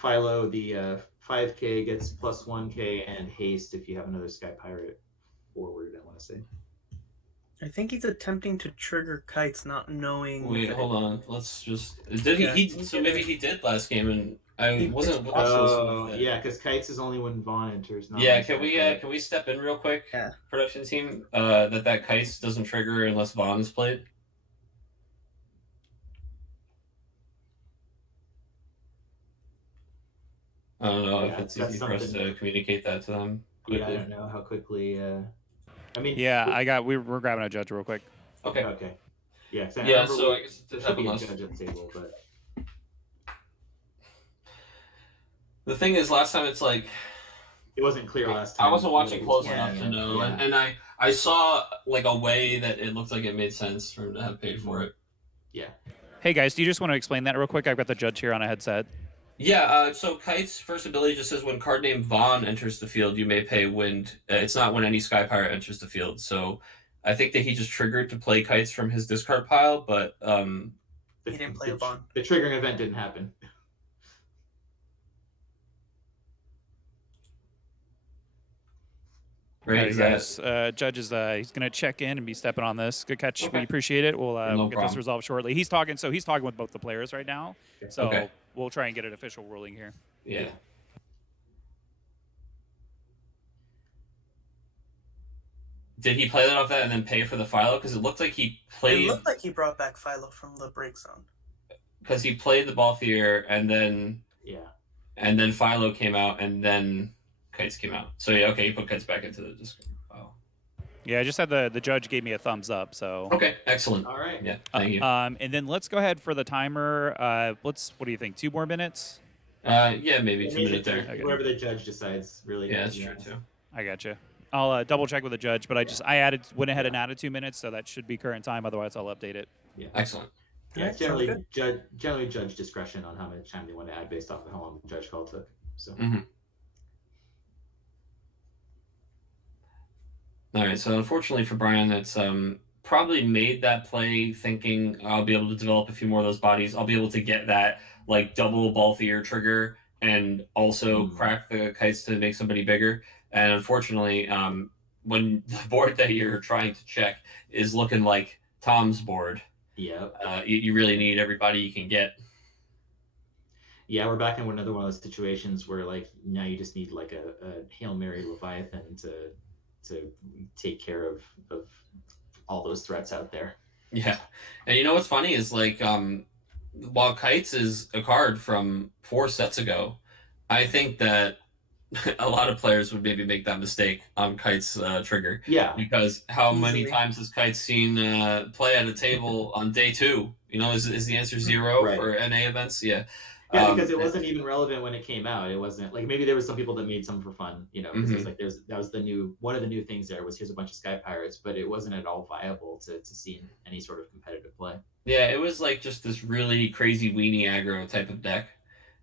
Philo, the 5k gets plus 1k and haste if you have another Sky Pirate forward, I want to say. I think he's attempting to trigger Kites, not knowing. Wait, hold on. Let's just... So maybe he did last game, and I wasn't... yeah, because Kites is only when Vaughn enters. Not yeah, can we step in real quick? Yeah. Production team, that Kites doesn't trigger unless Vaughn is played? I don't know if it's easy for us to communicate that to them quickly. Yeah, I don't know how quickly... I mean... Yeah, we're grabbing a judge real quick. Okay. Yeah, so I guess it did happen last. Judge at the table, but... The thing is, last time it's like... It wasn't clear last time. I wasn't watching close Yeah, enough to know, yeah. and I saw like a way that it looked like it made sense for him to have paid for it. Yeah. Hey guys, do you just want to explain that real quick? I've got the judge here on a headset. Yeah, so Kite's first ability just says when card name Vaughn enters the field, you may pay wind. It's not when any Sky Pirate enters the field. So I think that he just triggered to play Kites from his discard pile, but He didn't play Vaughn. The triggering event didn't happen. right, guys. Judge is he's going to check in and be stepping on this. Good catch. Okay. We appreciate it. We'll No get this problem. resolved shortly. He's talking with both the players right now. So Okay. we'll try and get an official ruling here. Yeah. Did he play that off that and then pay for the Philo? Because it looked like he It played looked like he brought back Philo from the break zone. because he played the Balthier and then Philo came out and then Kites came out. So yeah, okay, he put Kites back into the discard. Wow. Yeah, I just had the judge gave me a thumbs up. So Okay, excellent. All right. Yeah, thank you. and then let's go ahead for the timer. What do you think? 2 more minutes? Yeah, maybe 2 minutes there. Okay. Whatever the judge decides, really. Yeah, that's true too. I got you. I'll double check with the judge, but went ahead and added 2 minutes, so that should be current time. Otherwise, I'll update it. Yeah. Excellent. Yeah, Yeah, generally, sounds generally judge discretion on how much time they want to add based off of how long the judge call took. So. All right, so unfortunately for Brian, it's probably made that play thinking I'll be able to develop a few more of those bodies. I'll be able to get that like double Balthier trigger and also crack the Kites to make somebody bigger. And unfortunately, when the board that you're trying to check is looking like Tom's board, you really need everybody you can get. Yeah, we're back in another one of those situations where like now you just need like a Hail Mary Leviathan to take care of all those threats out there. Yeah, and you know what's funny is like while Kites is a card from 4 sets ago, I think that a lot of players would maybe make that mistake on Kite's trigger. Yeah. Because how many Easily. times has Kite seen play at a table on day 2? You know, is the answer 0 Right. for NA events? Yeah. Yeah, because it wasn't even relevant when it came out. It wasn't like maybe there was some people that made some for fun, you know, because it was like that was one of the new things there was here's a bunch of Sky Pirates, but it wasn't at all viable to see in any sort of competitive play. Yeah, it was like just this really crazy weenie aggro type of deck.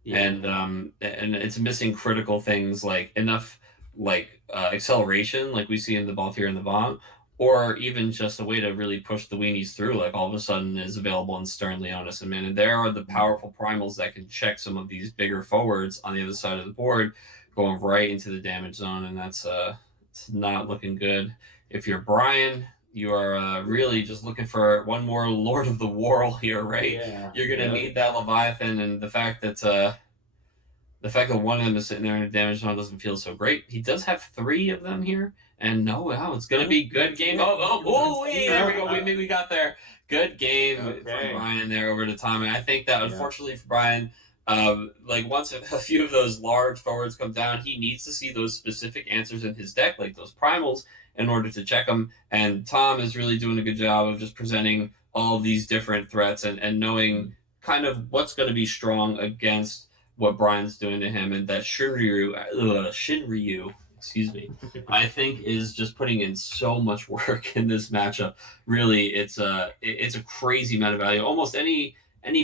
Yeah. And it's missing critical things like enough like acceleration like we see in the Balthier and the Vaughn, or even just a way to really push the weenies through, like all of a sudden is available in Stern, Leonis, and Man. And there are the powerful primals that can check some of these bigger forwards on the other side of the board, going right into the damage zone, and that's it's not looking good. If you're Brian, you are really just looking for one more Lord of the World here, right? Yeah. You're gonna need that Leviathan, and the fact that one of them is sitting there in a damage zone doesn't feel so great. He does have 3 of them here, and wow, it's gonna be good game. There we go. We got there. Good game from Brian there over to Tommy. I think that unfortunately for Brian, like once a few of those large forwards come down, he needs to see those specific answers in his deck, like those primals, in order to check them. And Tom is really doing a good job of just presenting all of these different threats and knowing kind of what's going to be strong against what Brian's doing to him. And that Shinryu, excuse me, I think is just putting in so much work in this matchup. Really, it's a crazy amount of value. Almost any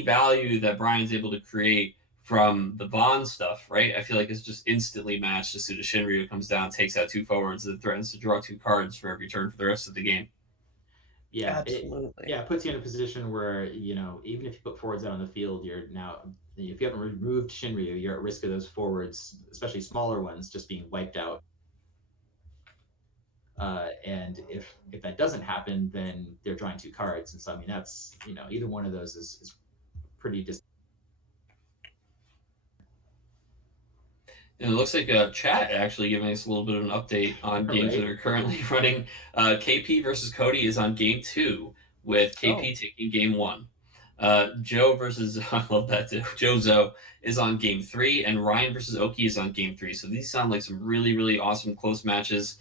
value that Brian's able to create from the Bond stuff, right? I feel like it's just instantly matched as soon as Shinryu comes down, takes out 2 forwards, and threatens to draw 2 cards for every turn for the rest of the game. Yeah, Absolutely. it puts you in a position where, you know, even if you put forwards out on the field, you're now, if you haven't removed Shinryu, you're at risk of those forwards, especially smaller ones, just being wiped out. And if that doesn't happen, then they're drawing 2 cards. And so, I mean, that's, you know, either one of those is pretty And it looks like chat actually giving us a little bit of an update on games that are currently running. KP versus Cody is on game 2, with KP taking game 1. Joe versus I love that too. Joe Zoe is on game 3, and Ryan versus Oki is on game 3. So these sound like some really, really awesome close matches.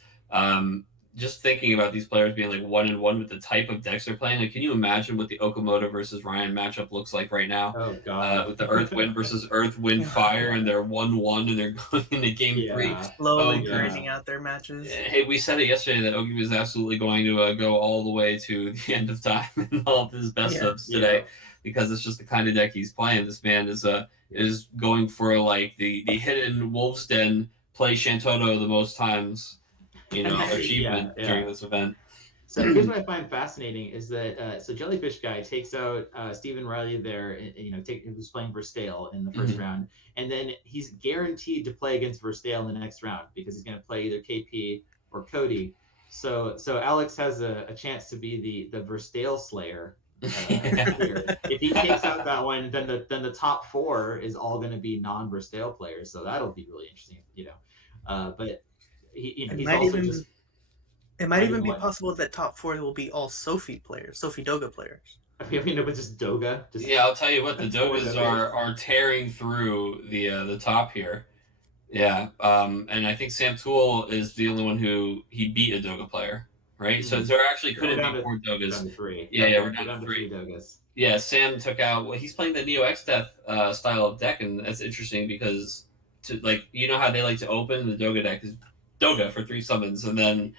just thinking about these players being like 1-1 with the type of decks they're playing, like, can you imagine what the Okamoto versus Ryan matchup looks like right now? Oh God. With the Earth Wind versus Earth Wind Fire, and they're 1-1, and they're going into game 3. Yeah. Slowly Oh, grinding out their matches. Hey, we said it yesterday that Ogi was absolutely going to go all the way to the end of time in all of his best subs today, because it's just the kind of deck he's playing. This man is going for like the hidden Wolf's Den, play Shantoto the most times, achievement during this event. So here's what I find fascinating is that so Jellyfish Guy takes out Stephen Riley there, who's playing Verstale in the first round, and then he's guaranteed to play against Verstale in the next round because he's going to play either KP or Cody. So Alex has a chance to be the Verstale Slayer. Here. If he takes out that one, then the top 4 is all going to be non-Verstale players. So that'll be really interesting, But he's also just. It might even be possible that top 4 will be all Sophie Doga players. I mean, it was just Doga. I'll tell you what, the Dogas are tearing through the top here. Yeah, and I think Sam Toole is the only one who he beat a Doga player, right? Mm-hmm. So there actually couldn't be 4 Dogas. We're down to 3 Dogas. Yeah, Sam took out. Well, he's playing the Neo X Death style of deck, and that's interesting because how they like to open the Doga deck is Doga for 3 summons and then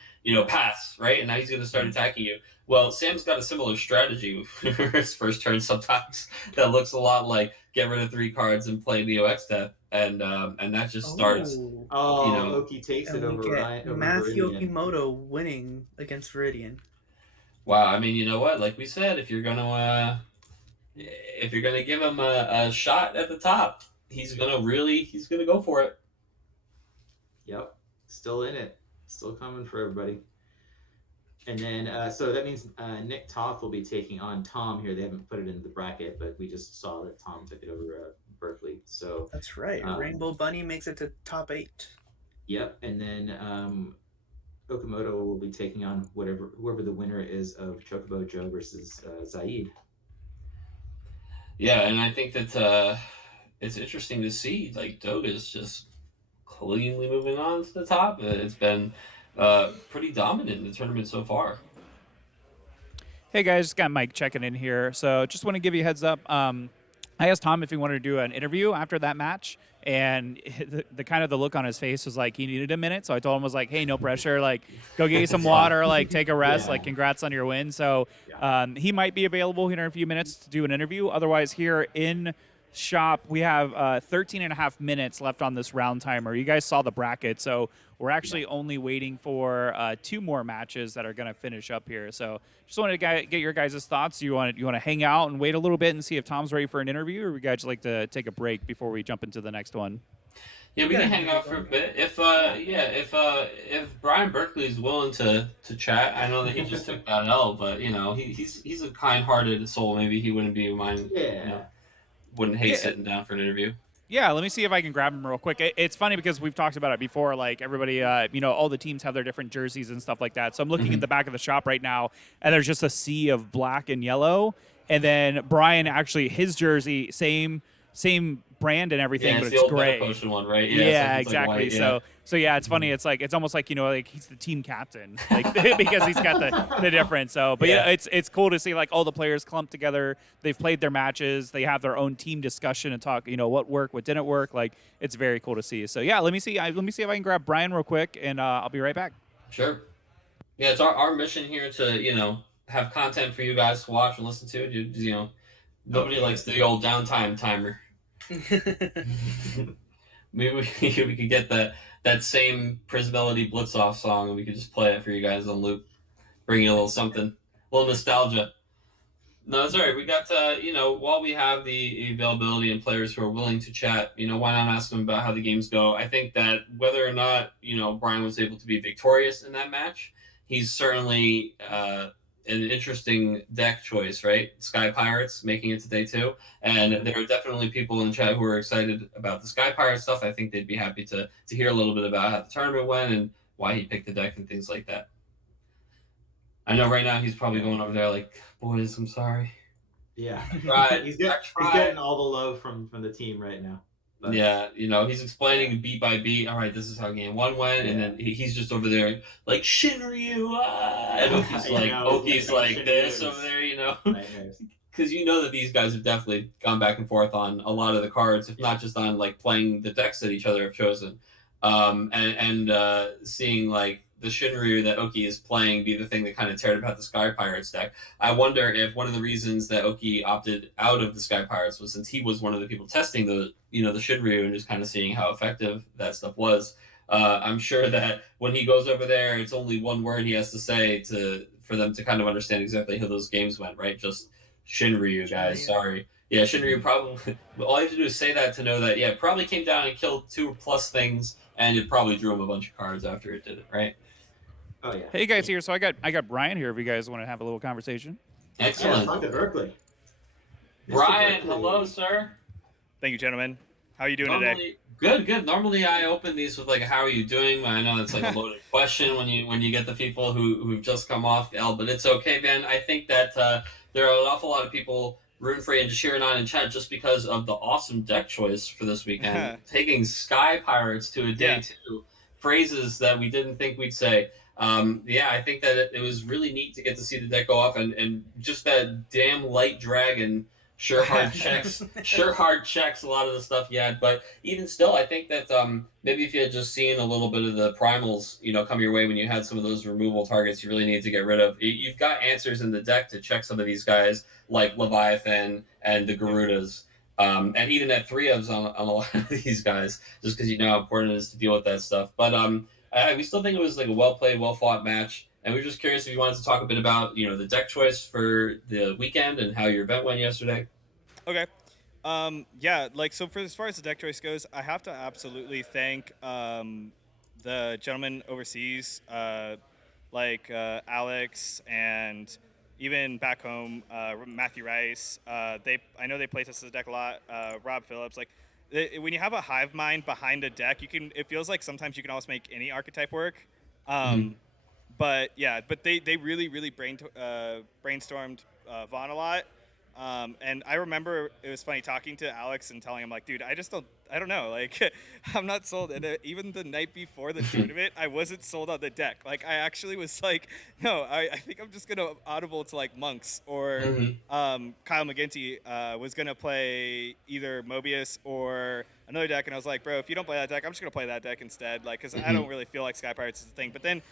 pass, right? And now he's going to start attacking you. Well, Sam's got a similar strategy for his first turn sometimes that looks a lot like get rid of 3 cards and play Neo X Death, and that just starts. Oki takes it over Matthew Okimoto winning against Viridian. Wow, I mean, you know what? Like we said, if you're gonna give him a shot at the top, he's gonna go for it. Yep, still in it, still coming for everybody. And then, so that means Nick Toth will be taking on Tom here. They haven't put it in the bracket, but we just saw that Tom took it over Berkeley. So that's right. Rainbow Bunny makes it to top 8. Yep, and then Okamoto will be taking on whoever the winner is of Chocobo Joe versus Zaid. Yeah, and I think that it's interesting to see like Doga's just cleanly moving on to the top. It's been pretty dominant in the tournament so far. Hey guys, got Mike checking in here. So just want to give you a heads up. I asked Tom if he wanted to do an interview after that match, and the kind of the look on his face was like he needed a minute. So I told him, was like, hey, no pressure, like go get you some water, like take a rest, like congrats on your win. So he might be available here in a few minutes to do an interview. Otherwise, here in shop, we have 13 and a half minutes left on this round timer. You guys saw the bracket, so we're actually only waiting for 2 more matches that are going to finish up here. So just wanted to get your guys' thoughts. You want to hang out and wait a little bit and see if Tom's ready for an interview, or would you guys like to take a break before we jump into the next one? Yeah, we can hang out for a bit. If Brian Berkeley is willing to chat, I know that he just took that L, but he's a kind-hearted soul. Maybe he wouldn't be mind. Wouldn't hate sitting down for an interview. Yeah, let me see if I can grab him real quick. It's funny because we've talked about it before. Like everybody, all the teams have their different jerseys and stuff like that. So I'm looking at the back of the shop right now, and there's just a sea of black and yellow. And then Brian, actually, his jersey, same brand and everything, but it's it's the gray. Potion one, right? Yeah, exactly. Like white, So yeah, it's funny. It's almost like like he's the team captain, like because he's got the difference. So, but it's cool to see like all the players clumped together. They've played their matches. They have their own team discussion and talk. What worked, what didn't work. Like it's very cool to see. So yeah, let me see if I can grab Brian real quick, and I'll be right back. Sure. Yeah, it's our mission here to have content for you guys to watch and listen to. Nobody likes the old downtime timer. Maybe we could get that same Prismelody Blitzoff song, and we could just play it for you guys on loop, bring you a little something, a little nostalgia. No, it's all right. We got while we have the availability and players who are willing to chat, why not ask them about how the games go? I think that whether or not Brian was able to be victorious in that match, he's certainly an interesting deck choice, right? Sky Pirates making it to day 2. And there are definitely people in the chat who are excited about the Sky Pirate stuff. I think they'd be happy to hear a little bit about how the tournament went and why he picked the deck and things like that. I know right now he's probably going over there like, boys, I'm sorry. Yeah. Right. He's getting all the love from the team right now. But, Yeah, he's explaining beat by beat. All right, this is how game 1 went, and then he's just over there like Shinryu, and Oki's like this over there, Nightmares. because that these guys have definitely gone back and forth on a lot of the cards, if not just on like playing the decks that each other have chosen, and seeing like the Shinryu that Oki is playing be the thing that kind of teared apart the Sky Pirates deck. I wonder if one of the reasons that Oki opted out of the Sky Pirates was since he was one of the people testing the Shinryu and just kind of seeing how effective that stuff was. I'm sure that when he goes over there, it's only one word he has to say for them to kind of understand exactly how those games went, right? Just Shinryu, guys. Sorry. Yeah, Shinryu probably. All you have to do is say that to know that. Yeah, it probably came down and killed 2+ things, and it probably drew him a bunch of cards after it did it, right? Oh yeah. Hey guys, here. So I got Brian here. If you guys want to have a little conversation. Excellent. Yeah, talk to Berkeley. Mr. Brian, Berkeley. hello, sir. Thank you, gentlemen. How are you doing today? Good. Normally, I open these with like, "How are you doing?" I know that's like a loaded question when you get the people who've just come off L, but it's okay, man. I think that there are an awful lot of people rooting for you and just cheering on in chat just because of the awesome deck choice for this weekend. Taking Sky Pirates to a day 2, phrases that we didn't think we'd say. I think that it was really neat to get to see the deck go off and just that damn light dragon. Sure hard checks a lot of the stuff you had, but even still, I think that maybe if you had just seen a little bit of the primals, come your way when you had some of those removal targets you really need to get rid of. You've got answers in the deck to check some of these guys like Leviathan and the Garudas, and even at 3-ofs on a lot of these guys, just because you know how important it is to deal with that stuff. But we still think it was like a well played, well fought match. And we were just curious if you wanted to talk a bit about, the deck choice for the weekend and how your event went yesterday. Okay. So for as far as the deck choice goes, I have to absolutely thank the gentlemen overseas, Alex and even back home, Matthew Rice. I know they play this deck a lot. Rob Phillips, when you have a hive mind behind a deck, it feels like sometimes you can almost make any archetype work. But they really brainstormed Vaughn a lot. And I remember it was funny talking to Alex and telling him like, dude, I don't know, like I'm not sold. And even the night before the tournament, I wasn't sold on the deck. Like I actually was like, no, I think I'm just gonna audible to like Monks or Kyle McGinty was gonna play either Mobius or another deck, and I was like, bro, if you don't play that deck, I'm just gonna play that deck instead, like because I don't really feel like Sky Pirates is the thing. But then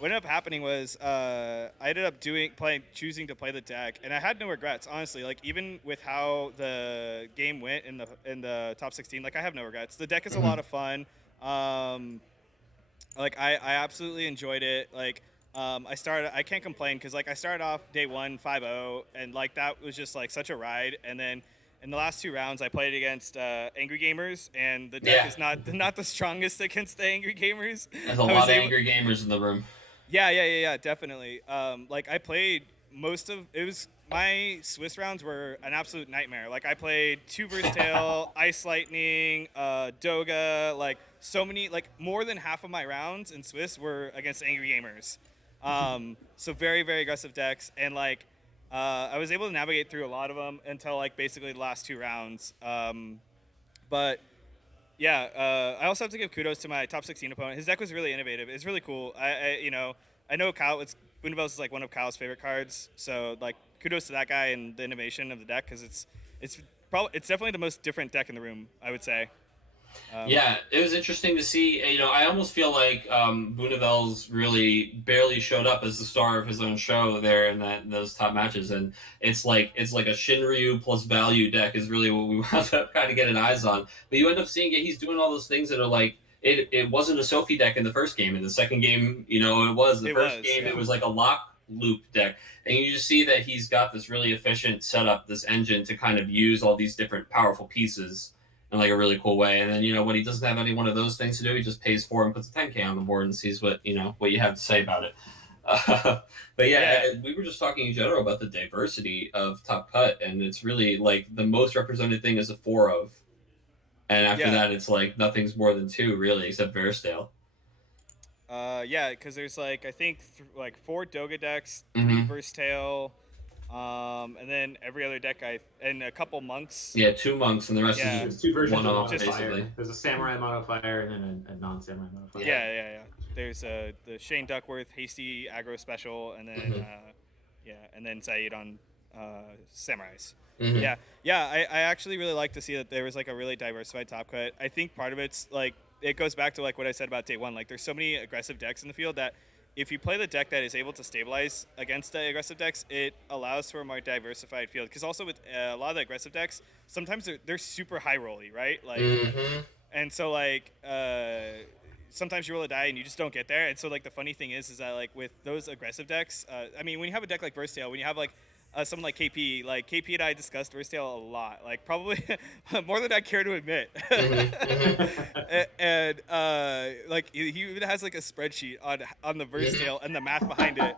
what ended up happening was I ended up choosing to play the deck, and I had no regrets, honestly. Like even with how the game went in the top 16, like I have no regrets. The deck is a lot of fun. Like I absolutely enjoyed it. Like I can't complain because like I started off day 1 5-0, and like that was just like such a ride. And then in the last 2 rounds, I played against Angry Gamers, and the deck is not the strongest against the Angry Gamers. There's a lot of Angry Gamers in the room. Yeah, definitely. Like I played my Swiss rounds were an absolute nightmare. Like I played 2 Versatile, Ice Lightning, Doga, like so many, like more than half of my rounds in Swiss were against Angry Gamers. So very, very aggressive decks, and like I was able to navigate through a lot of them until like basically the last 2 rounds. But yeah, I also have to give kudos to my top 16 opponent. His deck was really innovative. It's really cool. I know Kyle. Bunavels is like one of Kyle's favorite cards. So like kudos to that guy and the innovation of the deck, because it's definitely the most different deck in the room, I would say. Yeah, it was interesting to see. I almost feel like Bunavels really barely showed up as the star of his own show there in those top matches, and it's like a Shinryu plus value deck is really what we wound up kind of getting eyes on. But you end up seeing he's doing all those things that are like it wasn't a Sophie deck in the first game. In the second game, it was. The first game, it was like a lock loop deck, and you just see that he's got this really efficient setup, this engine to kind of use all these different powerful pieces in like a really cool way. And then when he doesn't have any one of those things to do, he just pays 4 and puts a 10K on the board and sees what you have to say about it. But we were just talking in general about the diversity of Top Cut, and it's really like the most represented thing is a 4-of, and after that it's like nothing's more than 2 really, except Versatile. Because there's like I think like 4 Doga decks, 3 Versatile, and then every other deck and a couple monks. Yeah, 2 monks, and the rest Yeah. is There's just two versions of one-off, mono basically. fire. There's a samurai mono fire and then a non-samurai mono fire. Yeah. There's the Shane Duckworth hasty aggro special, and then and then Saeed on samurais. Mhm. Yeah. I actually really like to see that there was like a really diversified top cut. I think part of it's like it goes back to like what I said about day one. Like there's so many aggressive decks in the field that if you play the deck that is able to stabilize against the aggressive decks, it allows for a more diversified field. Because also with a lot of the aggressive decks, sometimes they're super high rolly, right? Like, and so like sometimes you roll a die and you just don't get there. And so like the funny thing is that like with those aggressive decks, I mean when you have a deck like Versatile, when you have like someone like KP and I discussed Versatile a lot, like probably more than I care to admit. and like he even has like a spreadsheet on the Versatile and the math behind it.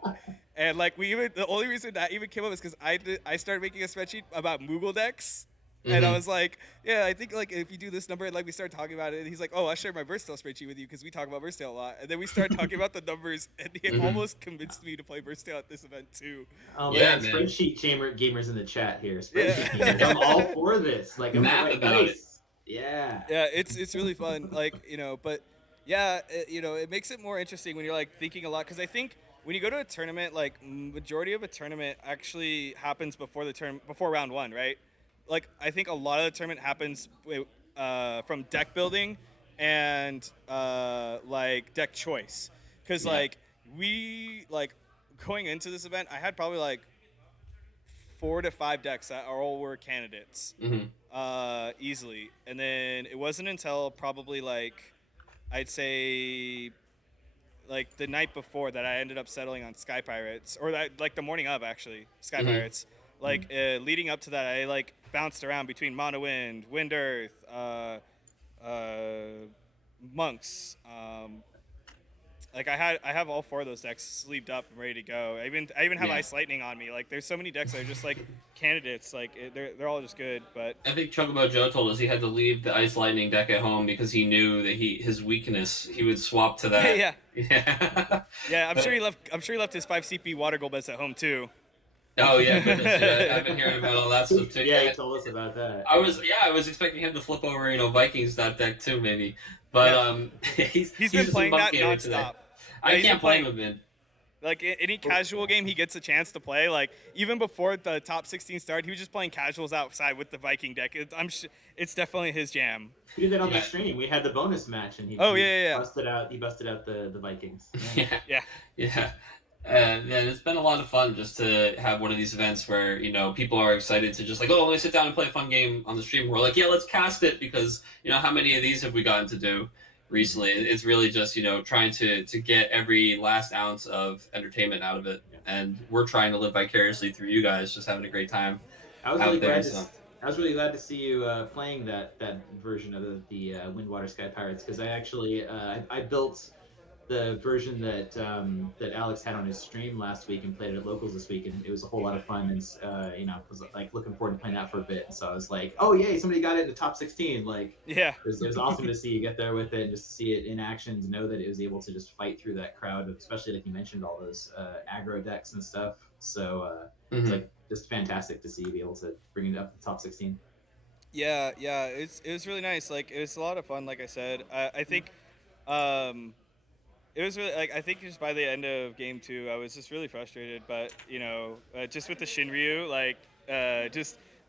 And like the only reason that even came up is because I started making a spreadsheet about Moogle decks. And I was like, yeah, I think like if you do this number, and like we started talking about it, and he's like, oh, I'll share my Versatile spreadsheet with you because we talk about Versatile a lot. And then we started talking about the numbers, and he almost convinced me to play Versatile at this event too. Oh Yeah, man, man. Spreadsheet gamers in the chat here. Spreadsheet gamers, I'm all for this. Like I'm Math right about place. Yeah. Yeah, it's really fun. Like but yeah, it makes it more interesting when you're like thinking a lot because I think when you go to a tournament, like majority of a tournament actually happens before round one, right? Like I think a lot of the tournament happens from deck building and like deck choice, because like we like going into this event, I had probably like 4 to 5 decks that all were candidates easily, and then it wasn't until probably like I'd say like the night before that I ended up settling on Sky Pirates, or that like the morning of actually Sky Pirates. Like leading up to that, I like bounced around between Mono Wind Earth, Monks. Like I have all 4 of those decks sleeved up and ready to go. I even have Ice Lightning on me. Like there's so many decks that are just like candidates. Like they're all just good. But I think Chocobo Joe told us he had to leave the Ice Lightning deck at home because he knew that his weakness he would swap to that. yeah. I'm sure he left his 5 CP Water Golbez at home too. Oh yeah, goodness, yeah, I've been hearing about all that stuff too. Yeah, he told us about that. I was expecting him to flip over, Vikings that deck too, maybe. But he's been playing that nonstop. I can't blame him, man. Like any casual game he gets a chance to play, like even before the top 16 started, he was just playing casuals outside with the Viking deck. It's definitely his jam. He did that on the stream. We had the bonus match, and he busted out the Vikings. Yeah. And it's been a lot of fun just to have one of these events where, people are excited to just like, oh, let me sit down and play a fun game on the stream. We're like, yeah, let's cast it because, how many of these have we gotten to do recently? It's really just, trying to get every last ounce of entertainment out of it. And we're trying to live vicariously through you guys, just having a great time. I was really glad to see you playing that version of the Windwater Sky Pirates, because I actually I built the version that Alex had on his stream last week and played it at locals this week, and it was a whole lot of fun. And was like looking forward to playing that for a bit. And so I was like, oh yay, somebody got it in the top 16. Like, yeah, it was awesome to see you get there with it, and just to see it in action, to know that it was able to just fight through that crowd, especially like you mentioned, all those aggro decks and stuff. So it's like just fantastic to see you be able to bring it up to the top 16. Yeah, it was really nice. Like it was a lot of fun. Like I said, I think. It was really like I think just by the end of game 2, I was just really frustrated. But just with the Shinryu,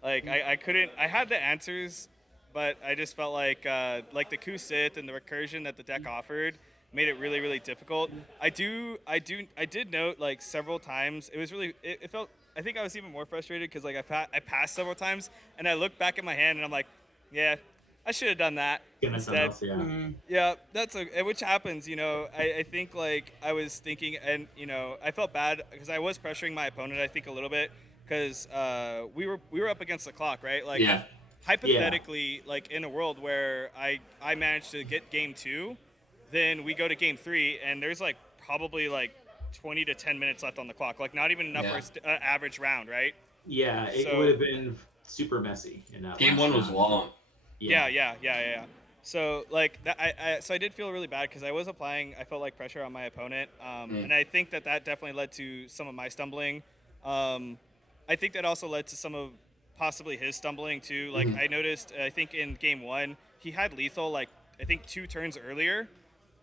I couldn't. I had the answers, but I just felt like the coup sit and the recursion that the deck offered made it really, really difficult. I did note like several times. It was really. It felt. I think I was even more frustrated because like I passed several times and I looked back at my hand and I'm like, yeah. I should have done that instead. Yeah, that's which happens. I think like I was thinking, and I felt bad because I was pressuring my opponent. I think a little bit because we were up against the clock, right? Like hypothetically, like in a world where I managed to get game 2, then we go to game 3, and there's like probably like 20 to 10 minutes left on the clock. Like not even enough for an average round, right? Yeah, it would have been super messy. Game 1 was long. Yeah. So like that, I did feel really bad because I was applying. I felt like pressure on my opponent, and I think that definitely led to some of my stumbling. I think that also led to some of possibly his stumbling too. Like I noticed, I think in game 1 he had lethal like I think 2 turns earlier,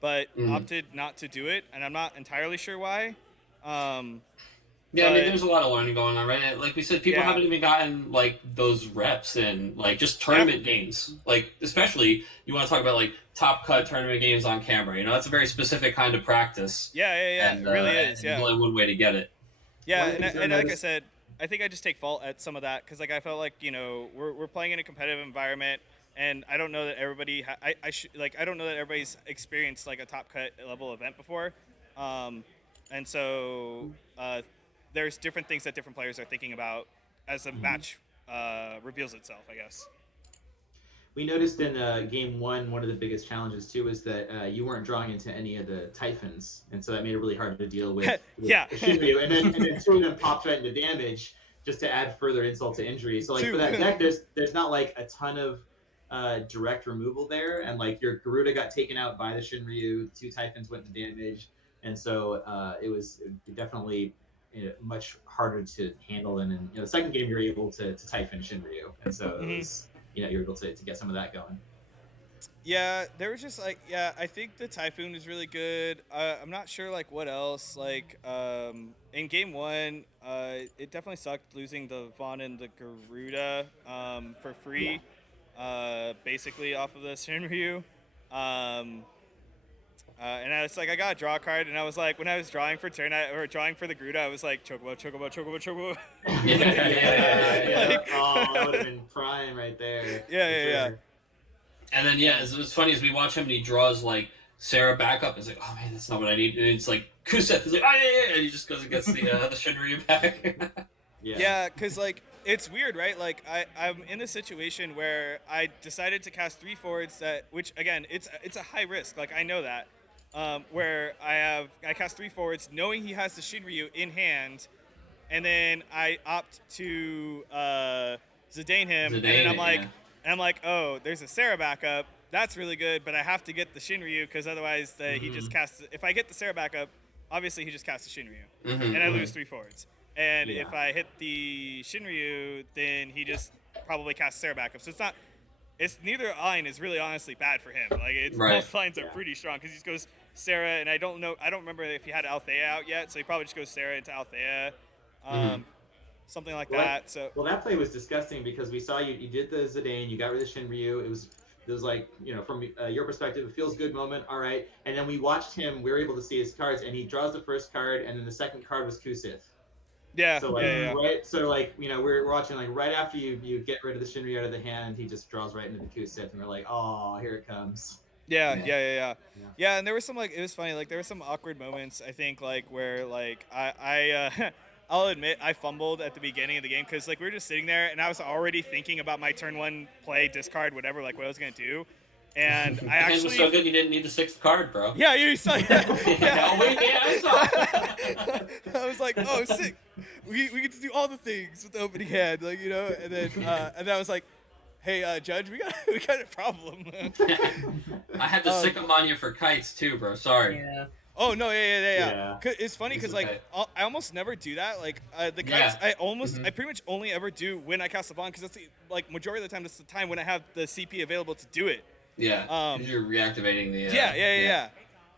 but opted not to do it, and I'm not entirely sure why. Yeah, I mean, there's a lot of learning going on, right? Like we said, people Yeah. haven't even gotten like those reps in like just tournament games. Like especially you want to talk about like top cut tournament games on camera. You know, that's a very specific kind of practice. Yeah. And, It really is. and Yeah. There's only one way to get it. Yeah, One of the things and I like I noticed- said, I think I just take fault at some of that because like I felt like we're playing in a competitive environment, and I don't know that everybody I don't know that everybody's experienced like a top cut level event before, and so there's different things that different players are thinking about as the match reveals itself, I guess. We noticed in game 1, one of the biggest challenges too is that you weren't drawing into any of the Typhons, and so that made it really hard to deal with. Yeah. the Shinryu. And then 2 of them popped right into damage just to add further insult to injury. So like for that deck, there's not like a ton of direct removal there, and like your Garuda got taken out by the Shinryu, 2 Typhons went to damage, and so it was definitely much harder to handle. And in the second game, you're able to Typhon Shinryu, and so it was, you're able to get some of that going. Yeah, there was just like I think the Typhoon is really good. I'm not sure like what else. Like in game 1, it definitely sucked losing the Vaughn and the Garuda for free, basically off of the Shinryu. And I was like, I got a draw card, and I was like, when I was drawing for drawing for the Garuda, I was like, Chocobo, Chocobo, Chocobo, Chocobo. Yeah. Like- Oh, that would have been prime right there. Yeah. And then it's funny as we watch him and he draws like Sarah back up. It's like, oh man, that's not what I need. And it's like Kuseth is like, oh yeah, and he just goes and gets the Shinryu back. Yeah, because like it's weird, right? Like I'm in a situation where I decided to cast 3 forwards which again it's a high risk. Like I know that. Where I cast 3 forwards knowing he has the Shinryu in hand, and then I opt to Zidane him, and then I'm like, oh, there's a Sarah backup. That's really good, but I have to get the Shinryu because otherwise he just casts. If I get the Sarah backup, obviously he just casts the Shinryu, and I lose 3 forwards. And if I hit the Shinryu, then he just probably casts Sarah backup. So it's neither line is really honestly bad for him. Like both lines are pretty strong because he just goes Sarah, and I don't remember if he had Althea out yet, so he probably just goes Sarah into Althea. Something like that. So that play was disgusting because we saw you did the Zidane, you got rid of Shinryu. It was like, from your perspective, it feels good moment, all right. And then we watched him, we were able to see his cards, and he draws the first card, and then the second card was Kusith. Yeah. So like yeah. we're watching like right after you get rid of the Shinryu out of the hand, he just draws right into the Kusith, and we're like, oh, here it comes. Yeah, and there was some it was funny, like there were some awkward moments I think like where like I I'll admit I fumbled at the beginning of the game because like we were just sitting there and I was already thinking about my turn 1 play, discard, whatever, like what I was gonna do. And I actually it was so good you didn't need the 6th card, bro. Yeah, you saw that. Oh, wait, I saw. I was like, oh, sick. We get to do all the things with the opening hand, like and then I was like, hey, Judge, we got a problem. I had to sick them on you for kites too, bro. Sorry. Yeah. Oh no, yeah. It's funny because like I almost never do that. Like the kites, I pretty much only ever do when I cast the Vaughn because that's like majority of the time that's the time when I have the CP available to do it. Yeah. 'Cause you're reactivating the. Yeah.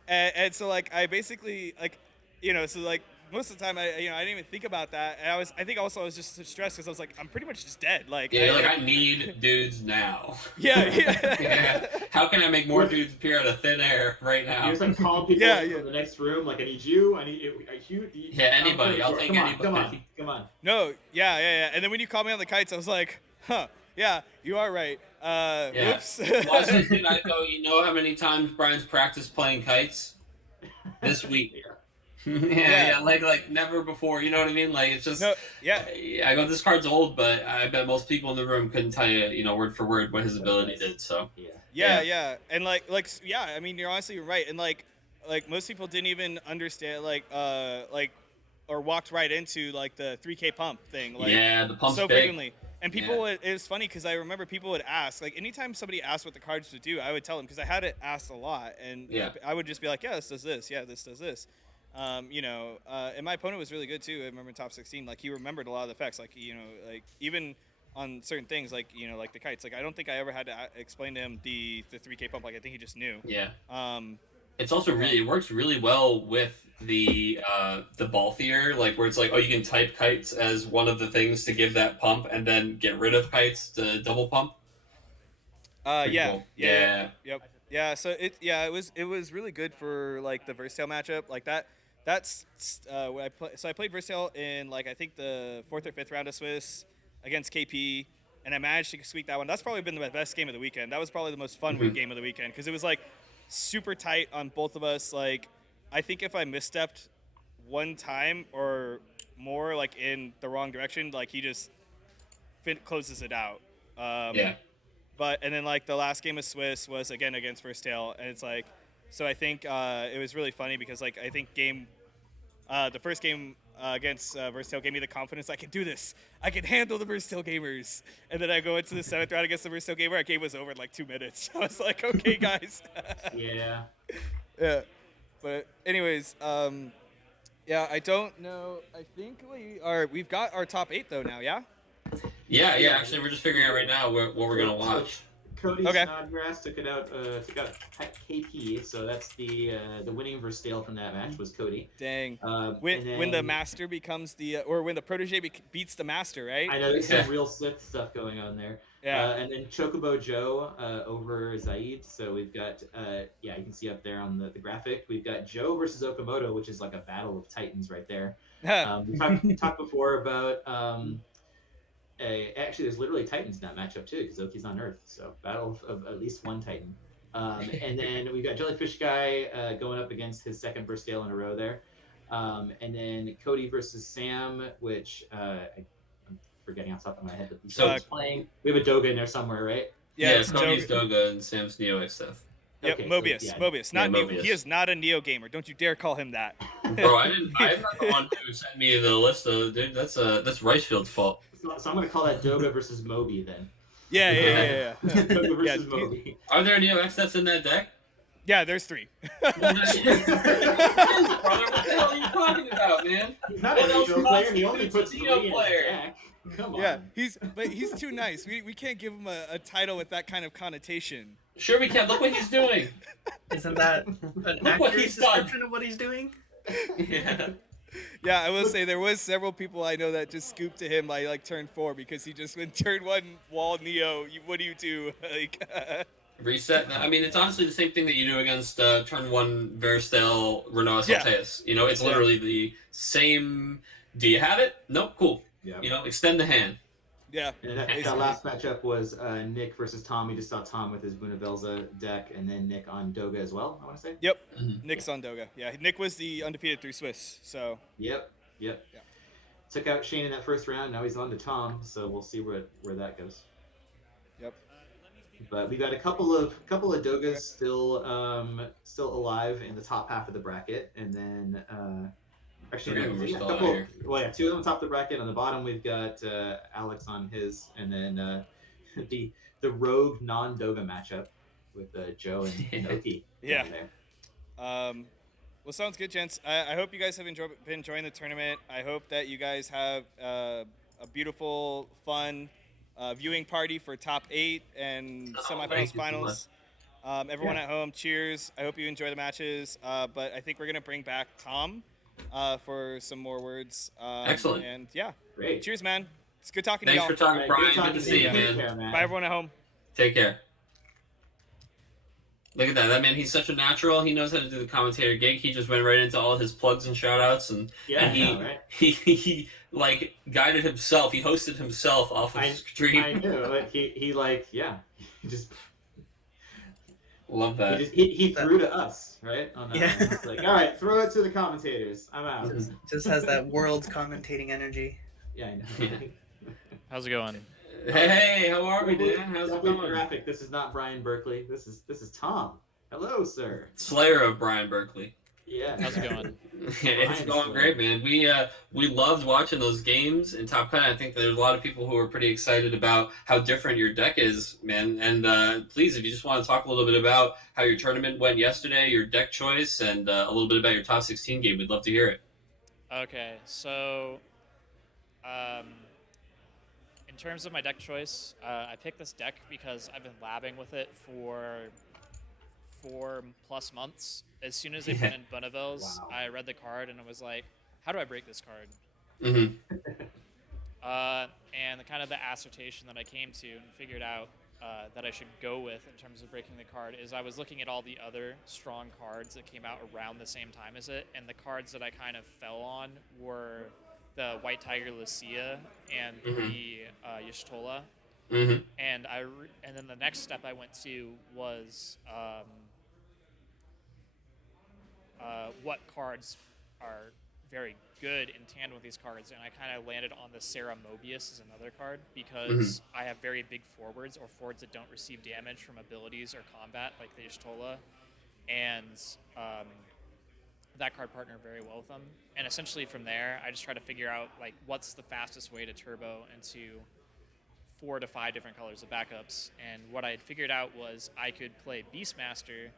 And so like I basically like so like most of the time I didn't even think about that, and I think also I was just stressed because I was like I'm pretty much just dead. Like I need dudes now. Yeah. How can I make more dudes appear out of thin air right now? You're just like calling people from the next room, like I need you, anybody. I'll take anybody. Come on. No, yeah. And then when you called me on the kites, I was like, huh, yeah, you are right. Whoops. Wasn't it though? You know how many times Brian's practiced playing kites this week? Yeah, like never before. You know what I mean? Like it's just. No, I go, this card's old, but I bet most people in the room couldn't tell you, word for word what his ability did. So. Yeah. And I mean, you're honestly right. And like most people didn't even understand or walked right into like the 3K pump thing. Like, the pump's so big. frequently. And people would, it was funny because I remember people would ask, like anytime somebody asked what the cards would do, I would tell them because I had it asked a lot, and I would just be like, yeah, this does this, yeah, this does this. And my opponent was really good too. I remember in top 16, like he remembered a lot of the effects, like like even on certain things, like like the kites. Like I don't think I ever had to explain to him the 3K pump. Like I think he just knew. Yeah. Um, It's also really, it works really well with the ball theater, like where it's like, oh, you can type kites as one of the things to give that pump, and then get rid of kites to double pump. Pretty yeah, cool. yeah, yep, yeah. So it was really good for like the Versatile matchup, like that. That's when I play. So I played Versatile in like I think the 4th or 5th round of Swiss against KP, and I managed to squeak that one. That's probably been the best game of the weekend. That was probably the most fun game of the weekend because it was like super tight on both of us. Like I think if I misstepped one time or more, like in the wrong direction, like he just closes it out. Yeah. But and then like the last game of Swiss was again against First Tail, and it's like, so I think it was really funny because like I think the first game against Versatile gave me the confidence I can do this. I can handle the Versatile gamers. And then I go into the 7th round against the Versatile gamer. Our game was over in like 2 minutes. I was like, okay, guys. Yeah. Yeah. But anyways, yeah, I don't know. I think we've got our top 8 though now. Yeah. Yeah. Actually, we're just figuring out right now what we're gonna watch. Cody Okay. Snodgrass took out KP, so that's the winning Versatile from that match was Cody. Dang. And When the then- master becomes the or when the protege beats the master, right? I know there's some real Sith stuff going on there. Yeah. And then Chocobo Joe over Zaid. So we've got, you can see up there on the graphic, we've got Joe versus Okamoto, which is like a battle of titans right there. We talked before about, actually there's literally titans in that matchup too, because Oki's on Earth. So battle of at least one titan. And then we've got Jellyfish Guy going up against his second Versatile in a row there. And then Cody versus Sam, which I'm forgetting off the top of my head. But So- playing. We have a Doga in there somewhere, right? Yeah, it's Cody's Doga. Doga and Sam's Neo XF. Yep, Okay, so, Mobius. yeah. Mobius. Not Yeah, Neo. Mobius. He is not a Neo gamer. Don't you dare call him that. Bro, I'm not the one who sent me the list of dude. That's Ricefield's fault. So I'm gonna call that Doga versus Moby then. Yeah. Doga Yeah, versus Moby. Are there Neo XFs in that deck? Yeah, there's 3. Brother, what the hell are you talking about, man? He's not What a else Neo player. He constitutes only a puts Neo 3 in player? his deck. Come on. Yeah, he's too nice. We can't give him a title with that kind of connotation. Sure we can. Look what he's doing. Isn't that an Look what accurate he's done. description of what he's doing? Yeah. Yeah, I will say there was several people I know that just scooped to him like turn 4 because he just went turn 1 wall Neo. What do you do? Like, Reset. I mean, it's honestly the same thing that you do against turn 1 Versatile Renault Salteus. It's literally the same. Do you have it? Nope. Cool. Yeah. Extend the hand. yeah. And that last matchup was Nick versus Tom. We just saw Tom with his Bunavelza deck, and then Nick on Doga as well, I want to say. Yep. Mm-hmm. Nick's on Doga. Yeah, Nick was the undefeated through Swiss. So. Yep. Yeah. Took out Shane in that first round. Now he's on to Tom, so we'll see where that goes. Yep. But we got a couple of Dogas still alive in the top half of the bracket, and then actually Three of them are a still couple. out here. Well, yeah, 2 of them top of the bracket. On the bottom, we've got Alex on his, and then the rogue non-Doga matchup with Joe and Oki. Yeah. down there. Well, sounds good, gents. I hope you guys have been enjoying the tournament. I hope that you guys have a beautiful, fun viewing party for top 8 and semifinals, thank you so finals. Everyone at home, cheers. I hope you enjoy the matches. But I think we're gonna bring back Tom for some more words. Excellent. And yeah, Great. cheers, man. It's good talking Thanks to for y'all. talking, All right, Brian. talking Good to see you, Take man. care, Bye, everyone at home. Take care. Look at that. That man, he's such a natural. He knows how to do the commentator gig. He just went right into all his plugs and shout outs, and Yeah, he, I know, right? he like guided himself. He hosted himself off of stream. I knew. Like he he just Love that. he threw to us, right? On that Yeah. one. It's like, all right, throw it to the commentators. I'm out. Just has that world commentating energy. Yeah, I know. Yeah. How's it going? Hey, how are we, Dan? How's it Don't read the going? graphic. This is not Brian Berkeley. This is Tom. Hello, sir. Slayer of Brian Berkeley. Yeah. How's it going? It's Ryan's going doing great, man. We loved watching those games in Top Cut. I think there's a lot of people who are pretty excited about how different your deck is, man. And please, if you just want to talk a little bit about how your tournament went yesterday, your deck choice, and a little bit about your top 16 game, we'd love to hear it. Okay, so um, in terms of my deck choice, I picked this deck because I've been labbing with it for 4+ months. As soon as they put in Bonnevilles, Wow. I read the card and I was like, how do I break this card? Mm-hmm. And the kind of the assertion that I came to and figured out that I should go with in terms of breaking the card is I was looking at all the other strong cards that came out around the same time as it, and the cards that I kind of fell on were the White Tiger Lucia and the Y'shtola. Mm-hmm. And and then the next step I went to was what cards are very good in tandem with these cards, and I kind of landed on the Sarah Mobius as another card because I have very big forwards or forwards that don't receive damage from abilities or combat like the Y'shtola, and that card partnered very well with them. And essentially from there, I just try to figure out like what's the fastest way to turbo into 4 to 5 different colors of backups. And what I had figured out was I could play Beastmaster,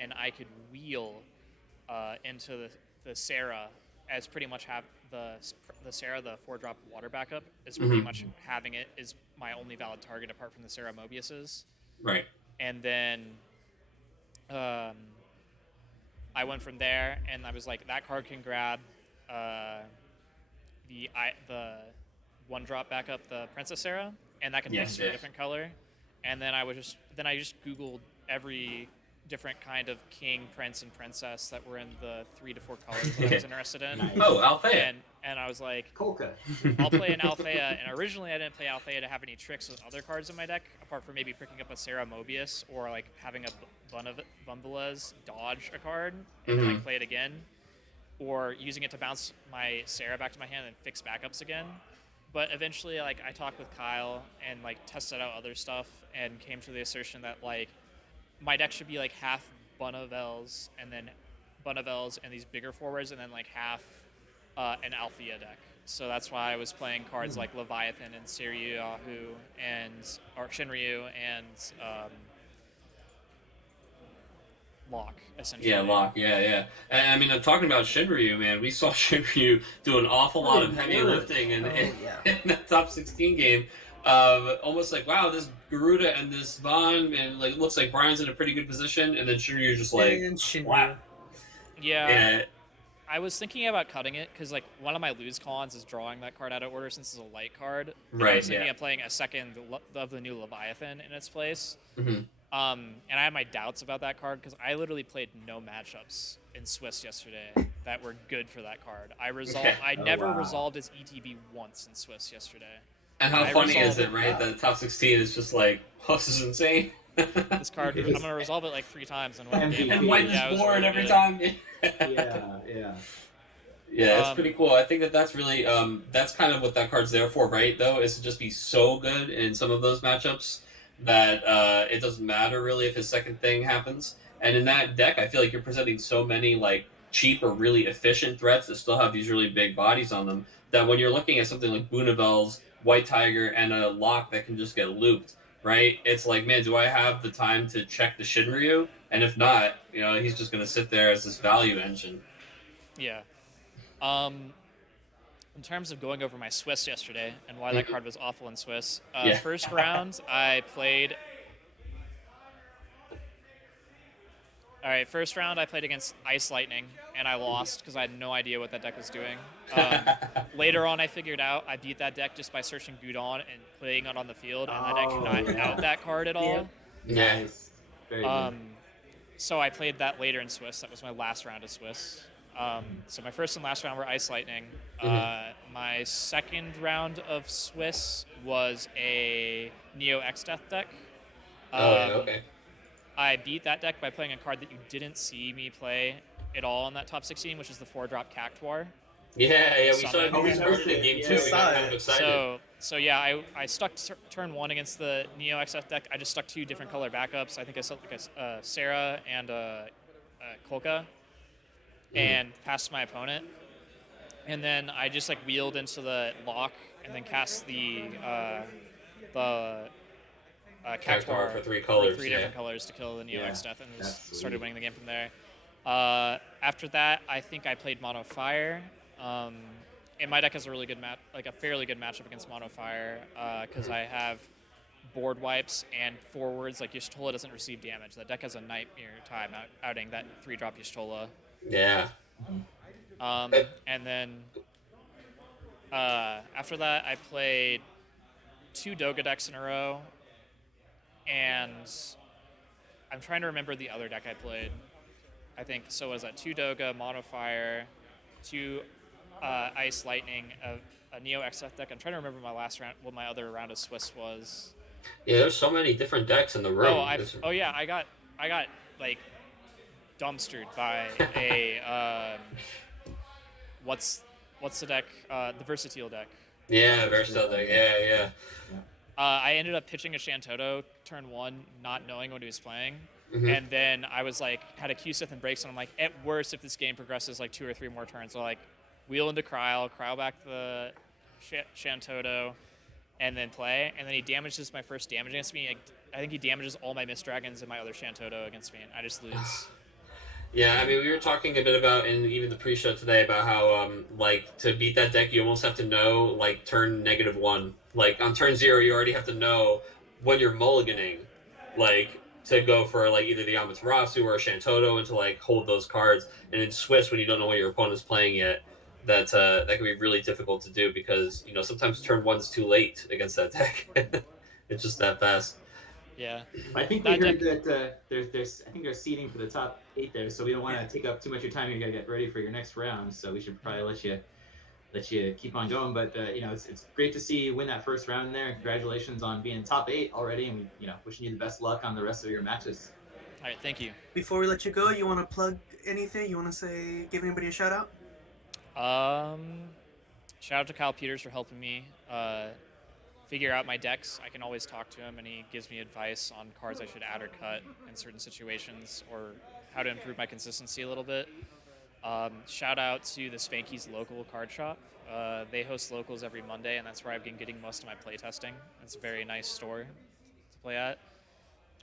and I could wheel into the Sarah as pretty much have the Sarah, the 4-drop water backup, is pretty much having it is my only valid target apart from the Sarah Mobius's. Right. And then I went from there, and I was like, that card can grab the 1-drop backup, the Princess Sarah, and that can mix to a different color. And then I just Googled every different kind of king, prince, and princess that were in the 3 to 4 colors that I was interested in. Oh, Althea. And I was like, Kolka. I'll play an Althea. And originally I didn't play Althea to have any tricks with other cards in my deck, apart from maybe picking up a Sarah Mobius or like having a Bumbalez dodge a card and then like play it again, or using it to bounce my Sarah back to my hand and fix backups again. But eventually, like, I talked with Kyle and like tested out other stuff and came to the assertion that like my deck should be like half Bonnevilles and these bigger forwards, and then like half an Althea deck. So that's why I was playing cards like Leviathan and Siryahu or Shinryu and Locke, essentially. Yeah, Locke. Yeah. And I mean, I'm talking about Shinryu, man. We saw Shinryu do an awful lot of heavy lifting in that top 16 game. Almost like, wow, this Garuda and this Vaughn, and like, it looks like Brian's in a pretty good position, and then Shinryu just like, wow. Yeah. I was thinking about cutting it because like one of my lose cons is drawing that card out of order since it's a light card. Right. I was thinking of playing a second of the new Leviathan in its place. And I had my doubts about that card because I literally played no matchups in Swiss yesterday that were good for that card. I never resolved as ETB once in Swiss yesterday. And how funny is it, right? That the top 16 is just like, oh, this is insane. This card, I'm going to resolve it like 3 times and win the game. And wipe this board every time. Yeah, it's pretty cool. I think that's really, that's kind of what that card's there for, right? Though, is to just be so good in some of those matchups that it doesn't matter really if his second thing happens. And in that deck, I feel like you're presenting so many like cheap or really efficient threats that still have these really big bodies on them that when you're looking at something like Bonnevilles, White Tiger, and a Locke that can just get looped, right? It's like, man, do I have the time to check the Shinryu? And if not, he's just going to sit there as this value engine. Yeah. In terms of going over my Swiss yesterday and why that card was awful in Swiss, first round I played. All right, first round I played against Ice Lightning, and I lost because I had no idea what that deck was doing. Later on, I figured out I beat that deck just by searching Gudon and playing it on the field, and that deck could not out that card at all. Nice. Very good. So I played that later in Swiss. That was my last round of Swiss. So my first and last round were Ice Lightning. My second round of Swiss was a Neo X-Death deck. Okay. I beat that deck by playing a card that you didn't see me play at all in that top 16, which is the 4-drop Cactuar. Yeah, we saw it. We started in game 2. We got kind of excited. So yeah, I stuck turn 1 against the Neo XF deck. I just stuck 2 different color backups. I think I stuck like a Sarah and a Kolka. and passed my opponent. And then I just like wheeled into the lock and then cast the Cactuar for 3 colors. for 3 different colors to kill the Neo X Death, and that's started sweet. winning the game from there. After that, I think I played Mono Fire. And my deck has a really good fairly good matchup against Mono Fire because I have board wipes and forwards. Like Y'shtola doesn't receive damage. That deck has a nightmare time outing that 3-drop Y'shtola. Yeah. And then after that, I played 2 Doga decks in a row, and I'm trying to remember the other deck I played. I think so. Was that 2 Doga, Mono Fire, 2 Ice Lightning, a Neo XF deck? I'm trying to remember my last round. What my other round of Swiss was. Yeah, there's so many different decks in the room. I got like dumpstered by a what's the deck? The Versatile deck. Yeah, Versatile deck. Yeah. I ended up pitching a Shantoto turn 1, not knowing what he was playing. And then I was like, had a Q-Sith and breaks, and I'm like, at worst, if this game progresses like 2 or 3 more turns, I'll like wheel into Cryo back the Shantoto, and then play. And then he damages my first damage against me. I think he damages all my Mist Dragons and my other Shantoto against me, and I just lose. Yeah, I mean, we were talking a bit about in even the pre-show today about how like to beat that deck, you almost have to know like turn -1. Like on turn 0, you already have to know when you're mulliganing, like to go for like either the Amaterasu or a Shantoto and to like hold those cards. And in Swiss, when you don't know what your opponent's playing yet, that can be really difficult to do because sometimes turn 1 is too late against that deck. It's just that fast. Yeah. I think we heard that there's there's seating for the top 8 there, so we don't want to take up too much of your time. You gotta get ready for your next round, so we should probably let you keep on going. But it's great to see you win that first round there. Congratulations on being top 8 already, and wishing you the best luck on the rest of your matches. All right, thank you. Before we let you go, you want to plug anything? You want to give anybody a shout out? Shout out to Kyle Peters for helping me figure out my decks. I can always talk to him, and he gives me advice on cards I should add or cut in certain situations, or how to improve my consistency a little bit. Shout out to the Spanky's local card shop. They host locals every Monday, and that's where I've been getting most of my play testing. It's a very nice store to play at.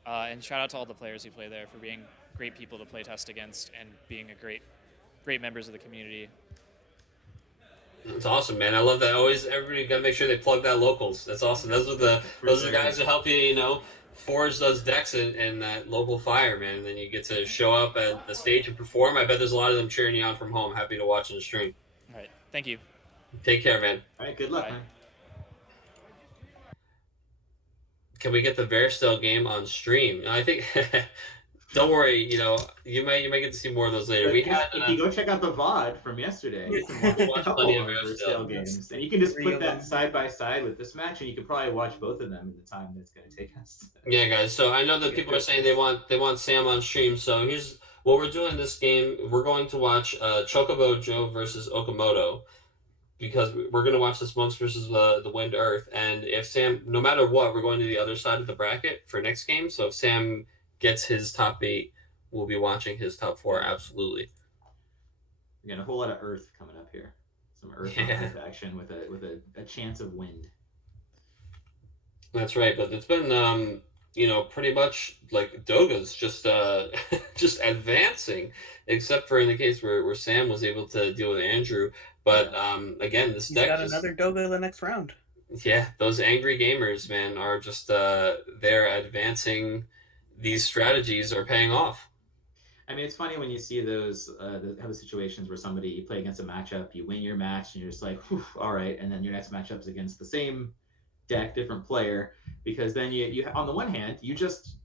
And shout out to all the players who play there for being great people to play test against and being great members of the community. That's awesome, man. I love that. Always, everybody gotta make sure they plug that locals. That's awesome. Those are the guys that help you, forge those decks in that local fire, man. And then you get to show up at the stage and perform. I bet there's a lot of them cheering you on from home. Happy to watch on the stream. All right, thank you. Take care, man. All right, good luck, Bye. man. Can we get the Versatile game on stream? I think. Don't worry, you may get to see more of those later. If you go check out the VOD from yesterday, you can watch a plenty couple of of Versatile games, and you can just put that side by side with this match, and you can probably watch both of them in the time that's going to take us. Yeah, guys. So I know that people are saying they want Sam on stream. So here's what we're doing in this game. We're going to watch Chocobo Joe versus Okamoto, because we're going to watch this Monks versus the Wind Earth. And if Sam, no matter what, we're going to the other side of the bracket for next game. So if Sam gets his top 8, we'll be watching his top 4. Absolutely. We got a whole lot of Earth coming up here. Some Earth action with a chance of wind. That's right, but it's been pretty much like Doga's just just advancing, except for in the case where Sam was able to deal with Andrew. But again, this deck got another Doga the next round. Yeah, those angry gamers, man, are just they're advancing. These strategies are paying off. I mean, it's funny when you see those have situations where you play against a matchup, you win your match, and you're just like, all right, and then your next matchup's against the same deck, different player, because then you on the one hand, you just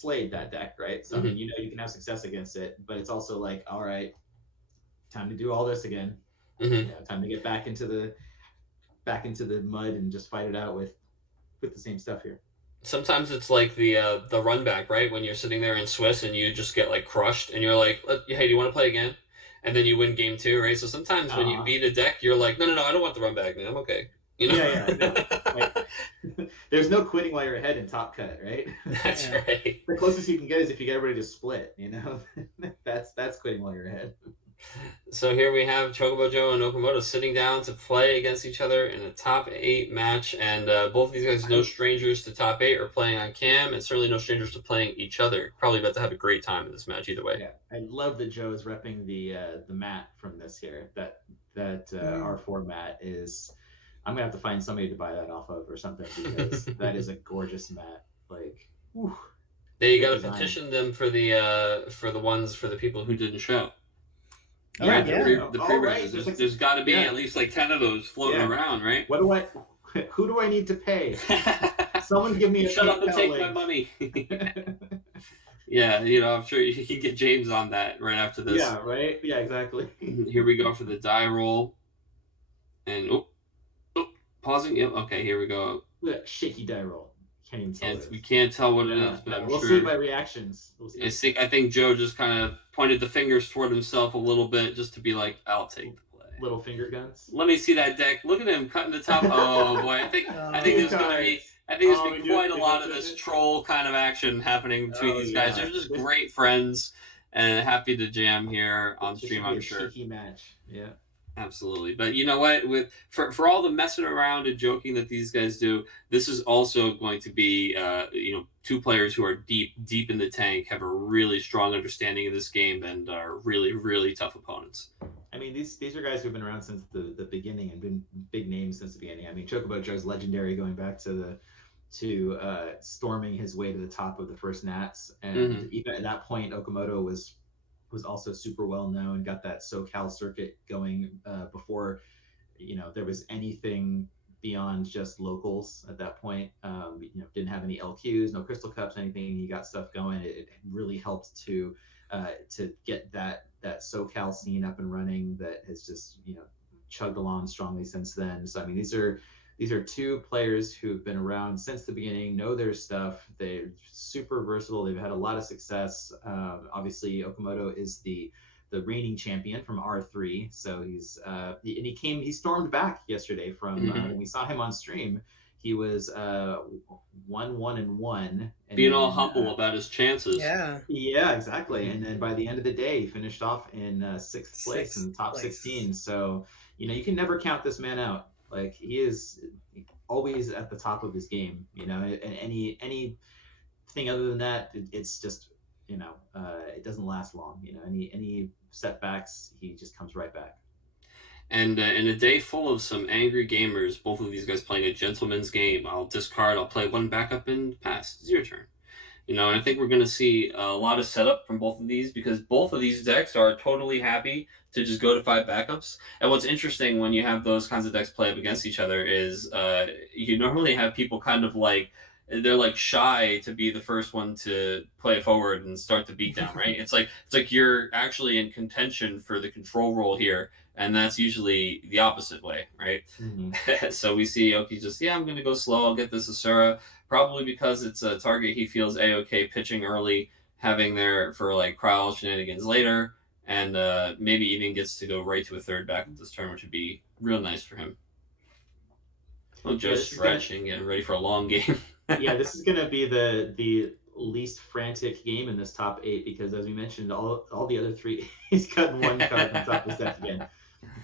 slayed that deck, right? So I mean, you can have success against it, but it's also like, all right, time to do all this again. Time to get back into the mud and just fight it out with the same stuff here. Sometimes it's like the run back, right? When you're sitting there in Swiss and you just get like crushed, and you're like, hey, do you want to play again? And then you win game 2, right? So sometimes when you beat a deck, you're like, no, I don't want the run back, man. I'm okay. There's no quitting while you're ahead in Top Cut, right? That's right. The closest you can get is if you get everybody to split. That's quitting while you're ahead. So here we have Chocobo Joe and Okamoto sitting down to play against each other in a top 8 match, and both of these guys no strangers to top 8 or playing on cam, and certainly no strangers to playing each other. Probably about to have a great time in this match either way. Yeah, I love that Joe is repping the mat from this here. That R4 mat is. I'm gonna have to find somebody to buy that off of or something because that is a gorgeous mat. Like, whew, Yeah, you good got to design. petition them for the ones for the people who didn't show. Oh, Yeah, yeah. the Oh, pre-regs. right. There's got to be Yeah. at least like 10 of those floating Yeah. around, right? Who do I need to pay? Someone give me a Shut up and PayPal take my link. money. Yeah, I'm sure you can get James on that right after this. Yeah, right? Yeah, exactly. Here we go for the die roll. And pausing. Yep. Okay, here we go. Look at that shaky die roll. Can't even tell. We can't tell what it is, but I'm we'll sure. see by reactions. We'll see. I think Joe just kind of pointed the fingers toward himself a little bit, just to be like, "I'll take the play." Little finger guns. Let me see that deck. Look at him cutting the top. Oh boy, I think there's gonna be. I think there's gonna be quite a lot of this troll kind of action happening between these guys. They're just great friends, and happy to jam here on stream. I'm sure. Shaky match. Yeah. Absolutely, but you know what? For all the messing around and joking that these guys do, this is also going to be two players who are deep in the tank, have a really strong understanding of this game, and are really really tough opponents. I mean, these are guys who've been around since the beginning and been big names since the beginning. I mean, Chocobo Joe's legendary going back to storming his way to the top of the first Nats, and even at that point, Okamoto was also super well known, got that SoCal circuit going before there was anything beyond just locals at that point. Didn't have any LQs, no Crystal Cups, anything. He got stuff going. It really helped to get that SoCal scene up and running that has just chugged along strongly since then. So I mean, these are two players who've been around since the beginning, know their stuff. They're super versatile. They've had a lot of success. Obviously, Okamoto is the reigning champion from R3. So he stormed back yesterday from when we saw him on stream. He was 1-1-1. Being all humble about his chances. Yeah, exactly. And then by the end of the day, he finished off in sixth place in the top 16. So, you can never count this man out. Like, he is always at the top of his game, and anything other than that, it's just, it doesn't last long. Any setbacks, he just comes right back. And in a day full of some angry gamers, both of these guys playing a gentleman's game. I'll discard, I'll play one backup and pass. It's your turn. And I think we're going to see a lot of setup from both of these because both of these decks are totally happy to just go to 5 backups. And what's interesting when you have those kinds of decks play up against each other is you normally have people kind of like, they're like shy to be the first one to play forward and start the beatdown, right? It's like you're actually in contention for the control role here, and that's usually the opposite way, right? So we see Oki just, I'm going to go slow. I'll get this Asura, probably because it's a target he feels A-okay pitching early, having there for like cryo shenanigans later, and maybe even gets to go right to a 3rd backup this turn, which would be real nice for him. Well, just stretching, getting ready for a long game. Yeah, this is going to be the least frantic game in this top 8 because, as we mentioned, all the other 3, he's gotten 1 card from top of the deck again.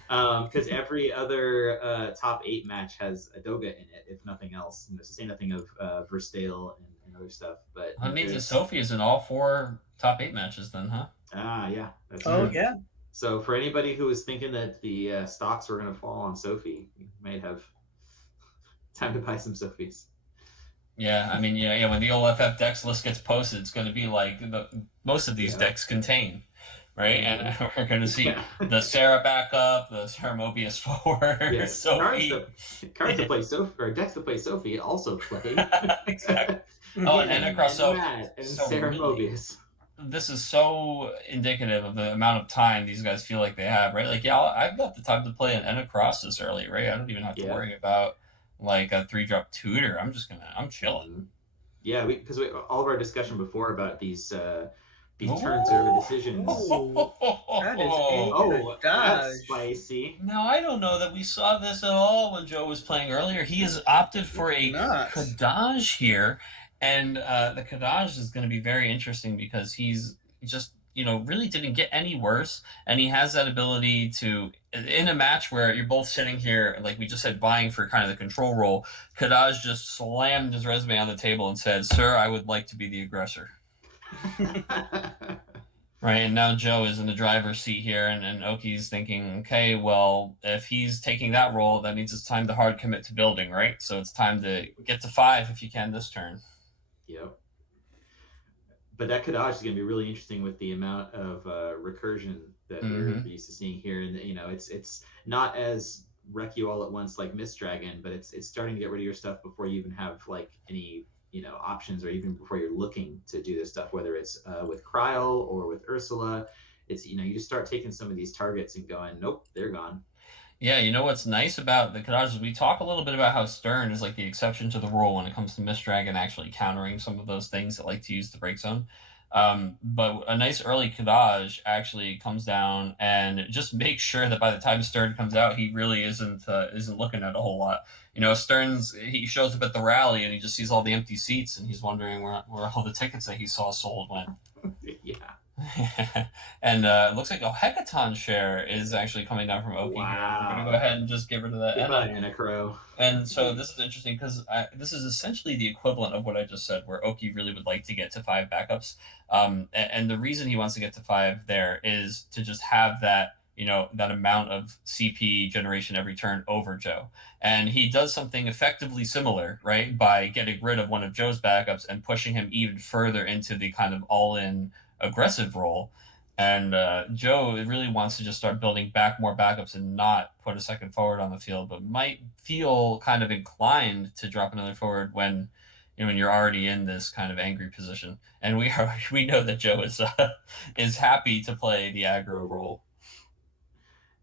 Because every other top 8 match has a Doga in it, if nothing else. To say nothing of Verstale and other stuff. But that means that Sophie is in all 4 top 8 matches then, huh? Yeah. That's true. Yeah. So for anybody who was thinking that the stocks were going to fall on Sophie, you might have time to buy some Sophies. Yeah, I mean, when the OLFF decks list gets posted, it's going to be like most of these decks contain, right? And we're going to see the Sarah backup, the Sarah Mobius forward, Sophie. Cards to play Sophie, or decks to play Sophie also play. Exactly. Oh, and across and Sarah Mobius. This is so indicative of the amount of time these guys feel like they have, right? Like, I've got the time to play an Enacross this early, right? I don't even have to worry about like a 3-drop tutor. I'm chilling. Yeah, because all of our discussion before about these turns over decisions. That's spicy. Now, I don't know that we saw this at all when Joe was playing earlier. He has opted for a Kadaj here, and the Kadaj is going to be very interesting because he's just, really didn't get any worse. And he has that ability to, in a match where you're both sitting here, like we just said, vying for kind of the control role, Kadaj just slammed his resume on the table and said, "Sir, I would like to be the aggressor." Right, and now Joe is in the driver's seat here, and Oki's thinking, okay, well, if he's taking that role, that means it's time to hard commit to building, right? So it's time to get to 5 if you can this turn. Yep. But that Kadaj is going to be really interesting with the amount of recursion that we're used to seeing here, and it's not as wreck you all at once like Mist Dragon, but it's starting to get rid of your stuff before you even have like any options, or even before you're looking to do this stuff, whether it's with Kryl or with Ursula. It's you just start taking some of these targets and going, nope, they're gone. Yeah, what's nice about the Kadaj is we talk a little bit about how Stern is like the exception to the rule when it comes to Mist Dragon actually countering some of those things that like to use the break zone. But a nice early Kadaj actually comes down and just makes sure that by the time Stern comes out, he really isn't looking at a whole lot. He shows up at the rally and he just sees all the empty seats and he's wondering where all the tickets that he saw sold went. Yeah. And it looks like a Hecaton share is actually coming down from Oki. Wow. We're going to go ahead and just get rid of that. Anacro. And so this is interesting because this is essentially the equivalent of what I just said, where Oki really would like to get to 5 backups. And the reason he wants to get to 5 there is to just have that, that amount of CP generation every turn over Joe. And he does something effectively similar, right, by getting rid of one of Joe's backups and pushing him even further into the kind of all-in aggressive role. And Joe really wants to just start building back more backups and not put a second forward on the field, but might feel kind of inclined to drop another forward when you're already in this kind of angry position. And we know that Joe is happy to play the aggro role.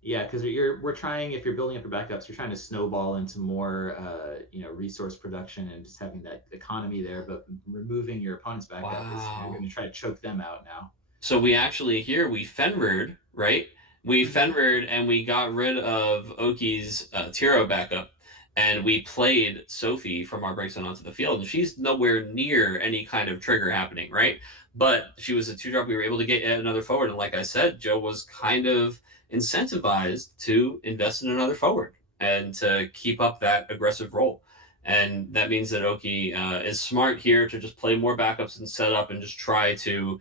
Yeah, because we're trying, if you're building up your backups, you're trying to snowball into more resource production and just having that economy there, but removing your opponent's backup is you're going to try to choke them out now. So we actually here we Fenrir'd, right? We Fenrir'd and we got rid of Oki's Tiro backup, and we played Sophie from our break zone onto the field, and she's nowhere near any kind of trigger happening, right? But she was a 2-drop. We were able to get another forward, and like I said, Joe was kind of incentivized to invest in another forward and to keep up that aggressive role. And that means that Oki is smart here to just play more backups and set up and just try to,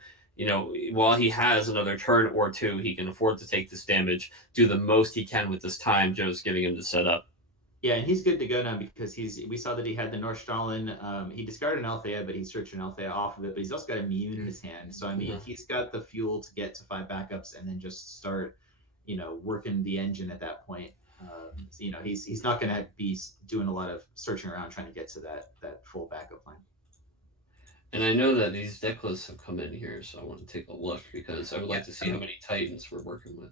while he has another turn or 2, he can afford to take this damage, do the most he can with this time Joe's giving him to set up. Yeah, and he's good to go now because we saw that he had the Nordstrahlen. He discarded an Althea, but he searched an Althea off of it, but he's also got Immune in his hand. So, I mean, he's got the fuel to get to 5 backups and then just start working the engine at that point. He's not going to be doing a lot of searching around trying to get to that full backup line. And I know that these deck lists have come in here, so I want to take a look because I would like to see how many Titans we're working with.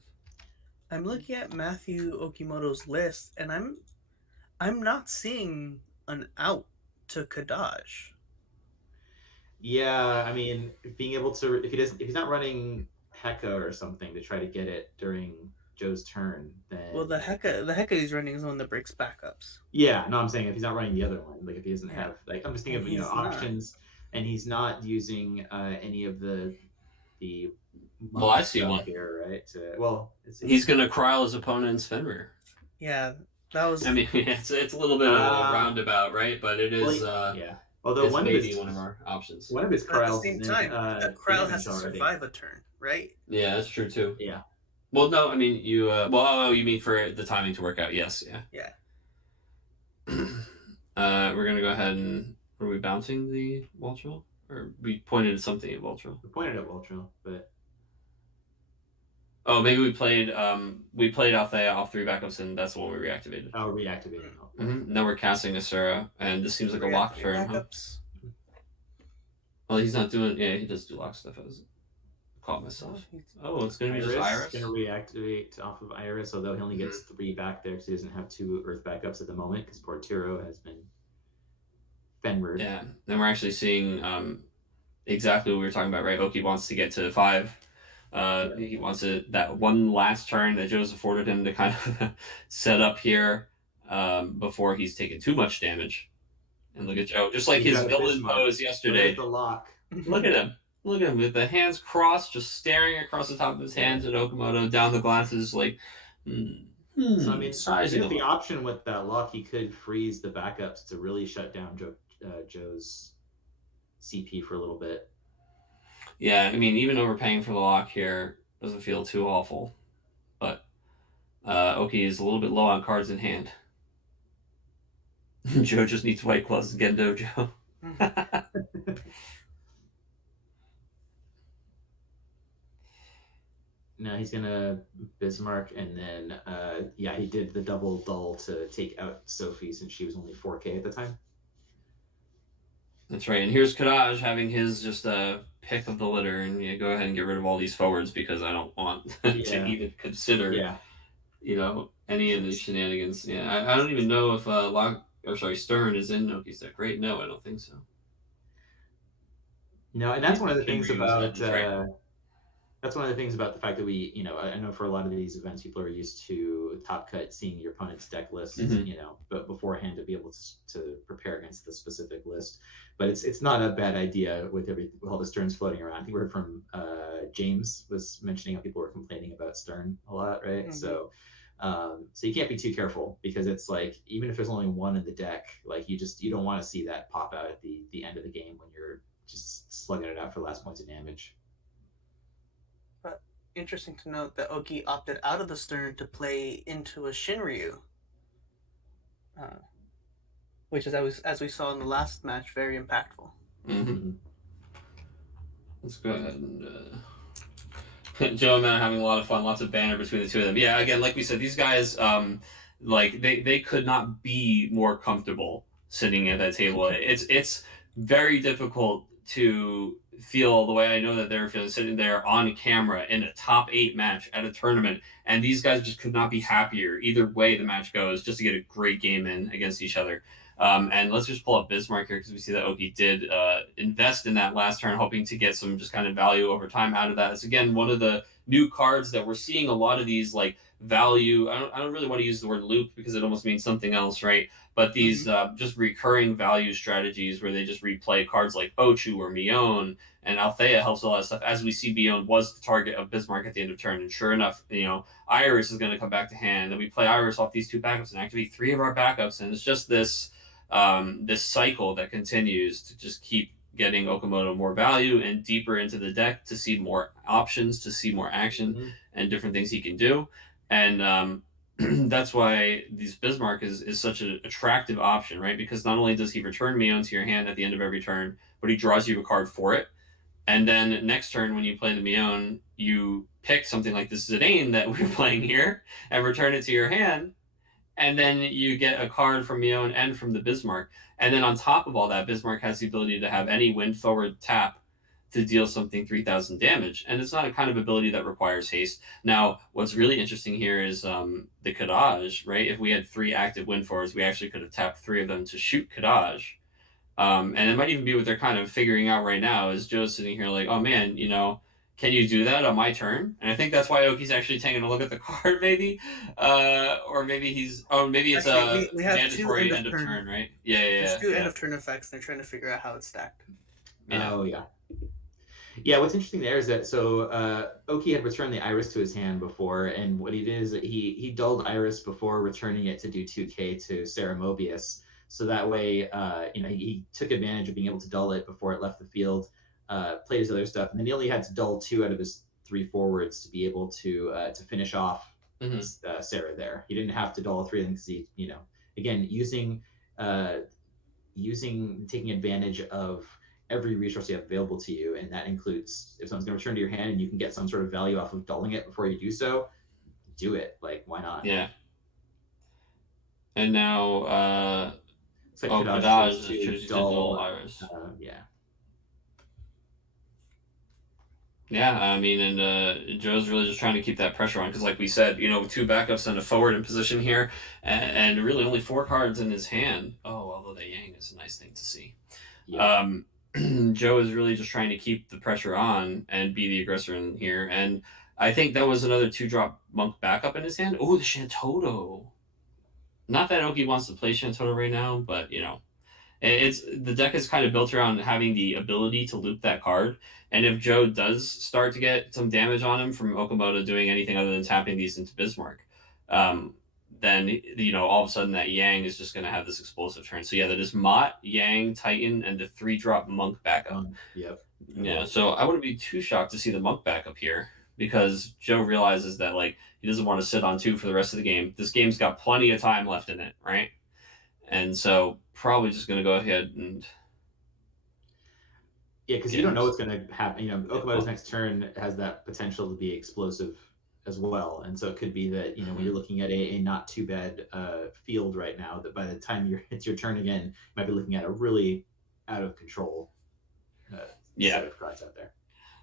I'm looking at Matthew Okimoto's list, and I'm not seeing an out to Kadaj. Yeah, I mean, being able to if he's not running Heka or something to try to get it during Joe's turn, then the Heka he's running is the one that breaks backups. Yeah, no, I'm saying if he's not running the other one, like if he doesn't have, like, I'm just thinking of options, and he's not using any of the well, I see one here, right? He's gonna Kryl his opponent's Fenrir. Yeah, that was. I mean, it's a little bit of a roundabout, right? But it is. Yeah. Although one of our options. One of his Kryls. At the same time, Kryl has to survive a turn, right? Yeah, that's true too. Yeah. Well, no, I mean you. You mean for the timing to work out? Yes. Yeah. We're gonna go ahead and are we bouncing the Waltrell, or we pointed at something at Waltrell? We pointed at Waltrell, but. Oh, maybe we played Althea off 3 backups, and that's the one we reactivated. Oh, reactivated. Now we're casting Asura, and this seems like a lock turn. Huh? Well, he's not doing. Yeah, he does do lock stuff. I was caught myself. Oh, it's gonna be just Iris. Gonna reactivate off of Iris, although he only gets 3 back there because he doesn't have 2 Earth backups at the moment because Portiro has been Fenrir'd. Yeah, then we're actually seeing exactly what we were talking about, right? Oki wants to get to 5. He wants that one last turn that Joe's afforded him to kind of set up here before he's taken too much damage. And look at Joe, just like his villain pose yesterday. The lock. Look at him. Look at him with the hands crossed, just staring across the top of his hands at Okamoto, down the glasses, like, So I mean, sizing with the him up. option with that lock, he could freeze the backups to really shut down Joe's CP for a little bit. Yeah, I mean, even overpaying for the lock here doesn't feel too awful, but Oki is a little bit low on cards in hand. Joe just needs white gloves again, Dojo. No, he's gonna Bismarck, and then yeah, he did the double dull to take out Sophie since she was only 4K at the time. That's right. And here's Kadaj having his just pick of the litter, and go ahead and get rid of all these forwards because I don't want to even consider, any of these shenanigans. Yeah, I don't even know if Stern is in Noki's deck, right? No, I don't think so. No, and that's one of the things about right. that's one of the things about the fact that we, I know for a lot of these events, people are used to Top Cut seeing your opponent's deck list, but beforehand to be able to prepare against the specific list. But it's not a bad idea with all the Sterns floating around. I think we heard from James was mentioning how people were complaining about Stern a lot, right? So you can't be too careful because it's like even if there's only one in the deck, like you don't want to see that pop out at the end of the game when you're just slugging it out for last points of damage. But interesting to note that Oki opted out of the Stern to play into a Shinryu, which is, as we saw in the last match, very impactful. Mm-hmm. Let's go ahead and Joe and Matt are having a lot of fun, lots of banter between the two of them. Yeah, again, like we said, these guys, they could not be more comfortable sitting at that table. It's very difficult to feel the way I know that they're feeling sitting there on camera in a top 8 match at a tournament, and these guys just could not be happier either way the match goes, just to get a great game in against each other. And let's just pull up Bismarck here because we see that Oki did invest in that last turn, hoping to get some just kind of value over time out of that. It's again one of the new cards that we're seeing a lot of these like value. I don't really want to use the word loop because it almost means something else, right? But these just recurring value strategies where they just replay cards like Ochu or Mion, and Althea helps a lot of stuff. As we see, Mion was the target of Bismarck at the end of turn, and sure enough, Iris is going to come back to hand. And we play Iris off these 2 backups and activate 3 of our backups, and it's just this cycle that continues to just keep getting Okamoto more value and deeper into the deck to see more options, to see more action and different things he can do. And that's why these Bismarck is such an attractive option, right? Because not only does he return Mion to your hand at the end of every turn, but he draws you a card for it. And then next turn, when you play the Mion, you pick something like this Zidane that we're playing here and return it to your hand. And then you get a card from Mion and from the Bismarck. And then on top of all that, Bismarck has the ability to have any wind forward tap to deal something 3,000 damage. And it's not a kind of ability that requires haste. Now, what's really interesting here is the Kadaj, right? If we had 3 active wind forwards, we actually could have tapped 3 of them to shoot Kadaj. And it might even be what they're kind of figuring out right now is Joe's sitting here like, oh man, can you do that on my turn? And I think that's why Oki's actually taking a look at the card, maybe, or maybe it's actually, we have mandatory end of turn, right? Yeah. There's 2 end of turn effects. They're trying to figure out how it's stacked. Yeah. Oh yeah. Yeah, what's interesting there is that Oki had returned the Iris to his hand before, and what he did is that he dulled Iris before returning it to do 2K to Sarah Mobius. So that way, he took advantage of being able to dull it before it left the field. Played his other stuff, and then he only had to dull 2 out of his 3 forwards to be able to finish off Sarah there. He didn't have to dull 3 of them because he, again, taking advantage of every resource you have available to you, and that includes if someone's going to return to your hand and you can get some sort of value off of dulling it before you do so, do it. Like, why not? Yeah. And now, Kadaj chooses to dull Iris. Yeah. Yeah, I mean, and Joe's really just trying to keep that pressure on because, like we said, 2 backups and a forward in position here, and really only 4 cards in his hand. Oh, although the Yang is a nice thing to see. Yeah. Joe is really just trying to keep the pressure on and be the aggressor in here, and I think that was another 2-drop Monk backup in his hand. Oh, the Shantoto. Not that Oki wants to play Shantoto right now, but It's the deck is kind of built around having the ability to loop that card. And if Joe does start to get some damage on him from Okamoto doing anything other than tapping these into Bismarck, then all of a sudden that Yang is just going to have this explosive turn. So yeah, that is Mott, Yang, Titan, and the 3-drop Monk backup. Yep. Yeah, so I wouldn't be too shocked to see the Monk backup here because Joe realizes that he doesn't want to sit on 2 for the rest of the game. This game's got plenty of time left in it, right? And so probably just going to go ahead and because you don't know what's going to happen. Okamoto's next turn has that potential to be explosive as well, and so it could be that when you're looking at a not too bad field right now, that by the time it's your turn again, you might be looking at a really out of control set of cards out there.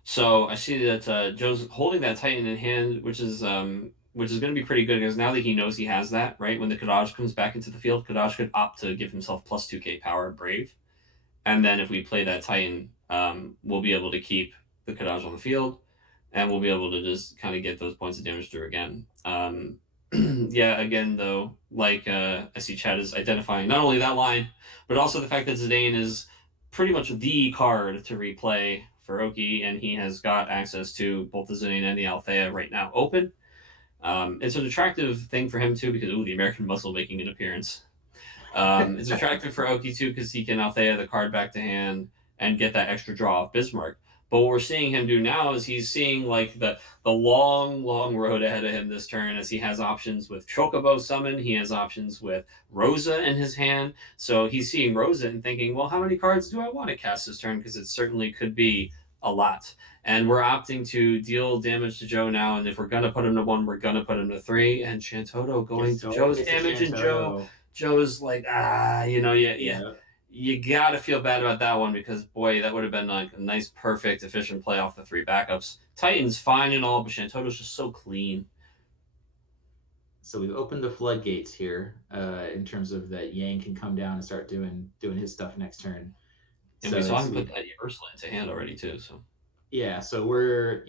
So I see that Joe's holding that Titan in hand, which is going to be pretty good because now that he knows he has that, right? When the Kadaj comes back into the field, Kadaj could opt to give himself plus 2k power Brave. And then if we play that Titan, we'll be able to keep the Kadaj on the field, and we'll be able to just kind of get those points of damage through again. Again, though, I see Chad is identifying not only that line, but also the fact that Zidane is pretty much the card to replay for Oki, and he has got access to both the Zidane and the Althea right now open. It's an attractive thing for him, too, because, the American Muscle making an appearance. It's attractive for Oki, too, because he can Althea the card back to hand and get that extra draw off Bismarck. But what we're seeing him do now is he's seeing the long, long road ahead of him this turn as he has options with Chocobo summon. He has options with Rosa in his hand. So he's seeing Rosa and thinking, well, how many cards do I want to cast this turn? Because it certainly could be a lot. And we're opting to deal damage to Joe now. And if we're going to put him to 1, we're going to put him to 3. And Shantoto going to Joe's damage. And Joe's like, you got to feel bad about that one because, boy, that would have been a nice, perfect, efficient play off the 3 backups. Titan's fine and all, but Shantoto's just so clean. So we've opened the floodgates here in terms of that Yang can come down and start doing his stuff next turn. And we saw him put that Ursula into hand already, too. So yeah, so we're,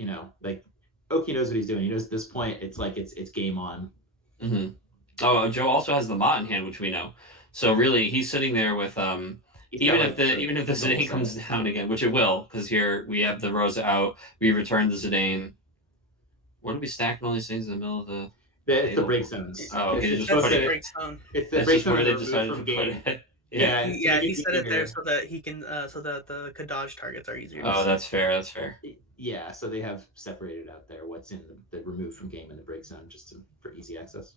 Oki knows what he's doing. He knows at this point it's game on. Mm-hmm. Oh, Joe also has the Mott in hand, which we know. So really, he's sitting there with even if the Zidane comes down again, which it will, because here we have the Rosa out, we return the Zidane. What are we stacking all these things in the middle of the? It's the break zones. Oh, okay, it's the break zone. It's the break zone where they decided to put it. Yeah, he set it there so that he can so that the Kadaj targets are easier. Oh, that's fair. That's fair. Yeah, so they have separated out there what's in the removed from game in the break zone for easy access.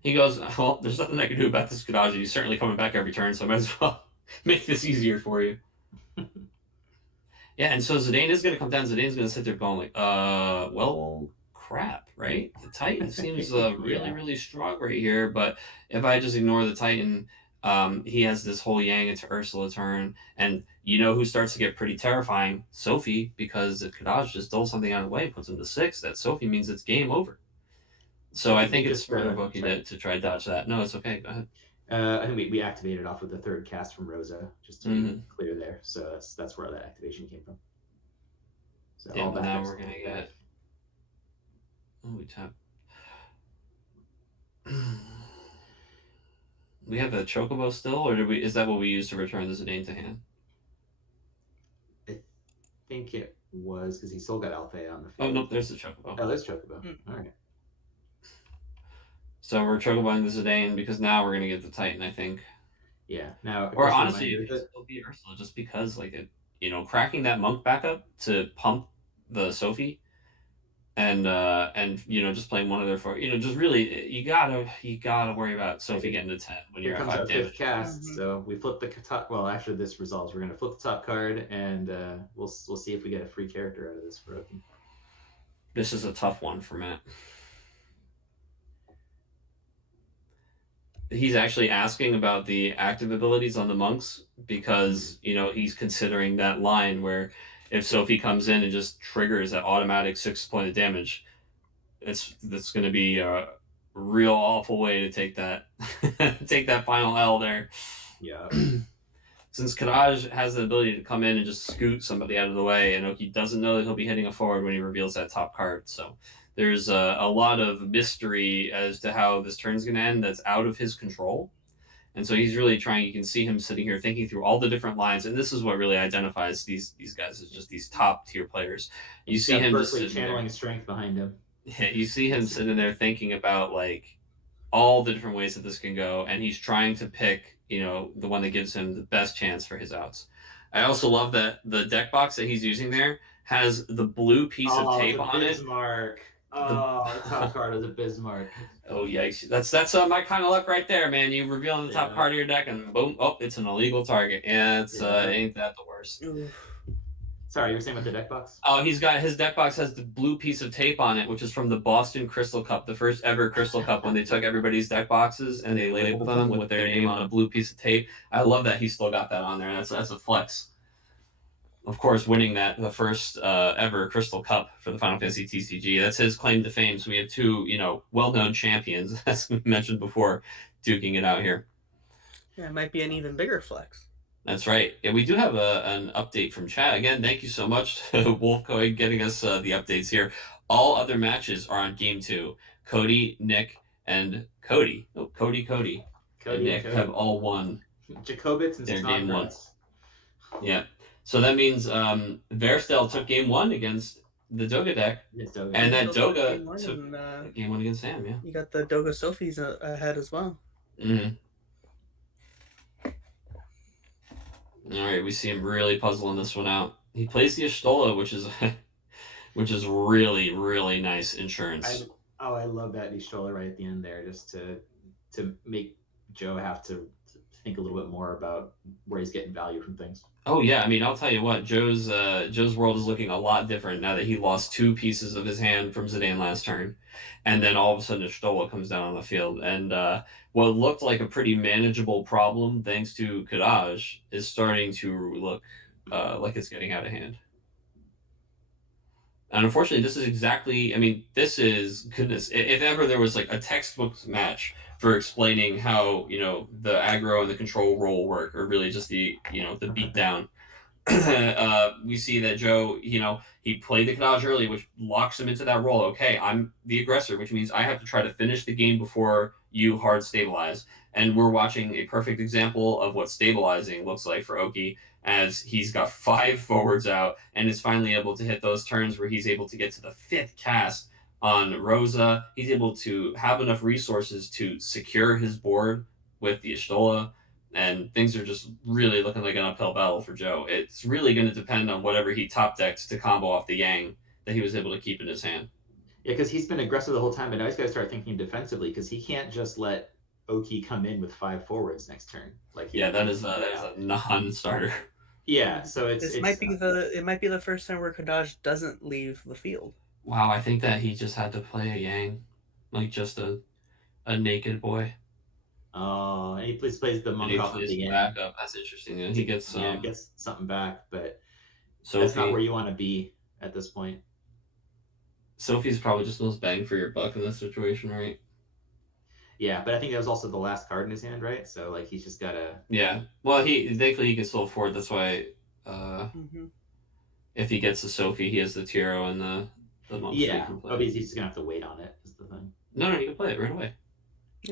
He goes, well, there's nothing I can do about this Kadaj. He's certainly coming back every turn, so I might as well make this easier for you. Yeah, and so Zidane is going to come down. Zidane's going to sit there going well, crap, right? The Titan seems really, really strong right here, but if I just ignore the Titan, he has this whole Yang into Ursula turn, and who starts to get pretty terrifying? Sophie, because if Kadaj just doles something out of the way, puts him to 6, that Sophie means it's game over. So I think it's smart of Oki to try to dodge that. No, it's okay. Go ahead. I think we activated off with the 3rd cast from Rosa, just to be clear there. So that's where that activation came from. So yeah, but now we're going to get... Oh, we tap. We have a Chocobo still, or is that what we used to return the Zidane to hand? I think it was, because he still got Althea on the field. Oh, no, there's the Chocobo. Oh, there's Chocobo. All right. So we're Chocoboing the Zidane because now we're going to get the Titan, I think. Yeah. Now, or honestly, it could still be Ursula just because, cracking that Monk backup to pump the Sophie and just playing one of their 4, just really, you gotta worry about Sophie getting to 10 when you're at 5 damage. 5th cast, so we flip the top. Well, after this resolves, we're going to flip the top card, and we'll see if we get a free character out of this for Oki. This is a tough one for Matt. He's actually asking about the active abilities on the monks because, he's considering that line where if Sophie comes in and just triggers that automatic 6 point of damage, that's going to be a real awful way to take that final L there. Yeah. Since Kadaj has the ability to come in and just scoot somebody out of the way, and Oki doesn't know that he'll be hitting a forward when he reveals that top card, so there's a lot of mystery as to how this turn's going to end that's out of his control. And so he's really trying. You can see him sitting here thinking through all the different lines, and this is what really identifies these guys as just these top tier players. You see him just Berkeley channeling strength behind him. Yeah, you see him sitting there thinking about like all the different ways that this can go, and he's trying to pick, the one that gives him the best chance for his outs. I also love that the deck box that he's using there has the blue piece of tape on it. Bismarck. Oh, the top card is a Bismarck. Oh yikes! That's my kind of luck right there, man. You reveal the top card of your deck, and boom, it's an illegal target. Yeah, it's ain't that the worst. Sorry, you were saying about the deck box? Oh, his deck box has the blue piece of tape on it, which is from the Boston Crystal Cup, the first ever Crystal Cup, when they took everybody's deck boxes and they labeled them with their name on a blue piece of tape. I love that he still got that on there. That's a flex. Of course, winning the first ever Crystal Cup for the Final Fantasy TCG. That's his claim to fame. So we have two, well-known champions, as we mentioned before, duking it out here. Yeah, it might be an even bigger flex. That's right. Yeah, we do have an update from chat. Again, thank you so much, Wolfcoin, getting us the updates here. All other matches are on Game 2. Cody, Nick, and Cody. Oh, Cody, and Nick have all won. Jacobitz and their Game 1. Yeah. So that means Verstel took Game 1 against the Doga deck. Yes, Doga. And that Doga took Game 1 against Sam, yeah. You got the Doga Sophies ahead as well. Mm-hmm. All right, we see him really puzzling this one out. He plays the Y'shtola, which is really, really nice insurance. I love that Y'shtola right at the end there, just to make Joe have to think a little bit more about where he's getting value from things. Oh yeah, I mean, I'll tell you what, Joe's world is looking a lot different now that he lost 2 pieces of his hand from Zidane last turn, and then all of a sudden Y'shtola comes down on the field, and what looked like a pretty manageable problem thanks to Kadaj is starting to look like it's getting out of hand. And unfortunately, this is goodness. If ever there was like a textbook match for explaining how the aggro and the control role work, or really just the the beat down. We see that Joe, he played the Kadaj early, which locks him into that role. Okay, I'm the aggressor, which means I have to try to finish the game before you hard stabilize. And we're watching a perfect example of what stabilizing looks like for Oki, as he's got 5 forwards out and is finally able to hit those turns where he's able to get to the 5th cast on Rosa. He's able to have enough resources to secure his board with the Y'shtola, and things are just really looking like an uphill battle for Joe. It's really going to depend on whatever he top decks to combo off the Yang that he was able to keep in his hand. Yeah, because he's been aggressive the whole time, but now he's got to start thinking defensively, because he can't just let Oki come in with 5 forwards next turn. That is a non-starter. Yeah, so it might be the first time where Kadaj doesn't leave the field. Wow, I think that he just had to play a Yang, like just a naked boy. And he plays the monk off of the Yang. Backup. That's interesting. And he gets gets something back, but Sophie, that's not where you want to be at this point. Sophie's probably just the most bang for your buck in this situation, right? Yeah, but I think that was also the last card in his hand, right? So he's just gotta. Yeah. Well, thankfully he can still afford. That's why. If he gets the Sophie, he has the Tiro and the monk. Yeah. He's just gonna have to wait on it. Is the thing. No, you can play it right away.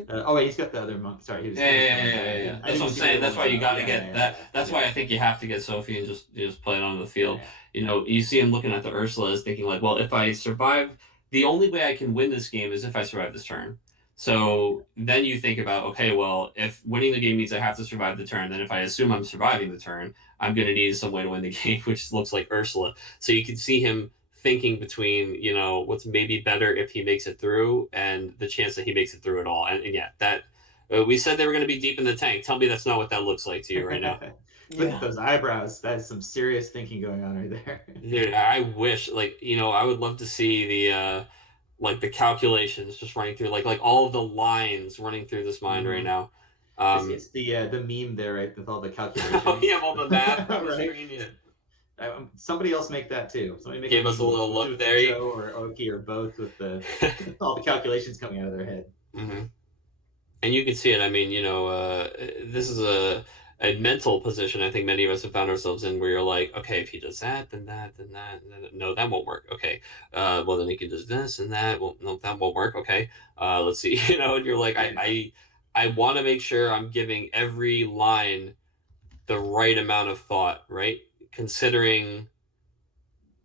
Wait, he's got the other monk. Sorry, he was. Yeah. That's what I'm saying. That's why you got to get that. That's why I think you have to get Sophie and just play it on the field. Yeah. You see him looking at the Ursulas, thinking like, well, if I survive, the only way I can win this game is if I survive this turn. So then you think about, okay, well, if winning the game means I have to survive the turn, then if I assume I'm surviving the turn, I'm going to need some way to win the game, which looks like Ursula. So you can see him thinking between, what's maybe better if he makes it through and the chance that he makes it through at all. And yeah, that we said they were going to be deep in the tank. Tell me that's not what that looks like to you right now. Look at those eyebrows. That's some serious thinking going on right there. Dude, I wish, I would love to see the calculations just running through, like all of the lines running through this mind right now. It's the meme there, right, with all the calculations. Oh yeah, all the math. Right? Somebody else make that too. Somebody give us a little look there. Joe or Oki or both with all the calculations coming out of their head. Mm-hmm. And you can see it. I mean, this is a mental position I think many of us have found ourselves in, where you're like, okay, if he does that, then that. No, that won't work. Okay. Well, then he can do this and that. Well, no, that won't work. Okay. Let's see. And you're like, I I want to make sure I'm giving every line the right amount of thought, right? Considering,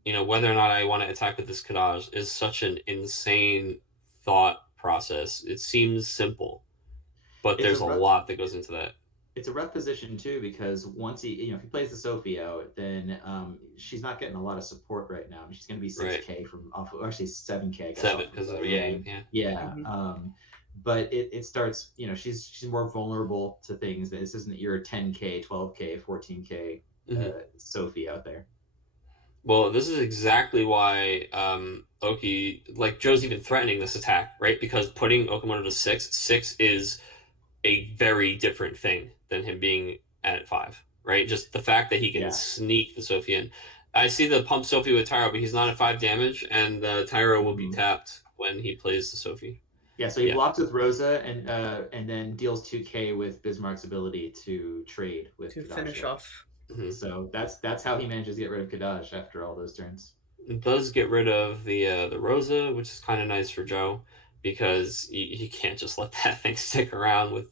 whether or not I want to attack with this Kadaj is such an insane thought process. It seems simple, but It's there's a a rough, lot that goes into that. it's a rough position too, because once if he plays the Sophie out, then she's not getting a lot of support right now. I mean, she's going to be 6K from off, or actually 7K. I guess, 7 because of Yang. Yeah. Yeah. Mhm. But it starts, she's more vulnerable to things. This isn't your 10K, 12K, 14K Sophie out there. Well, this is exactly why Oki, like Joe's even threatening this attack, right? Because putting Okamoto to 6 is a very different thing than him being at 5, right? Just the fact that he can sneak the Sophie in. I see the pump Sophie with Tyro, but he's not at 5 damage, and Tyro will be tapped when he plays the Sophie. Yeah, so he blocks with Rosa and then deals 2K with Bismarck's ability to trade with To Kadaj. finish off. Mm-hmm. So that's how he manages to get rid of Kadaj after all those turns. It does get rid of the Rosa, which is kind of nice for Joe, because you can't just let that thing stick around with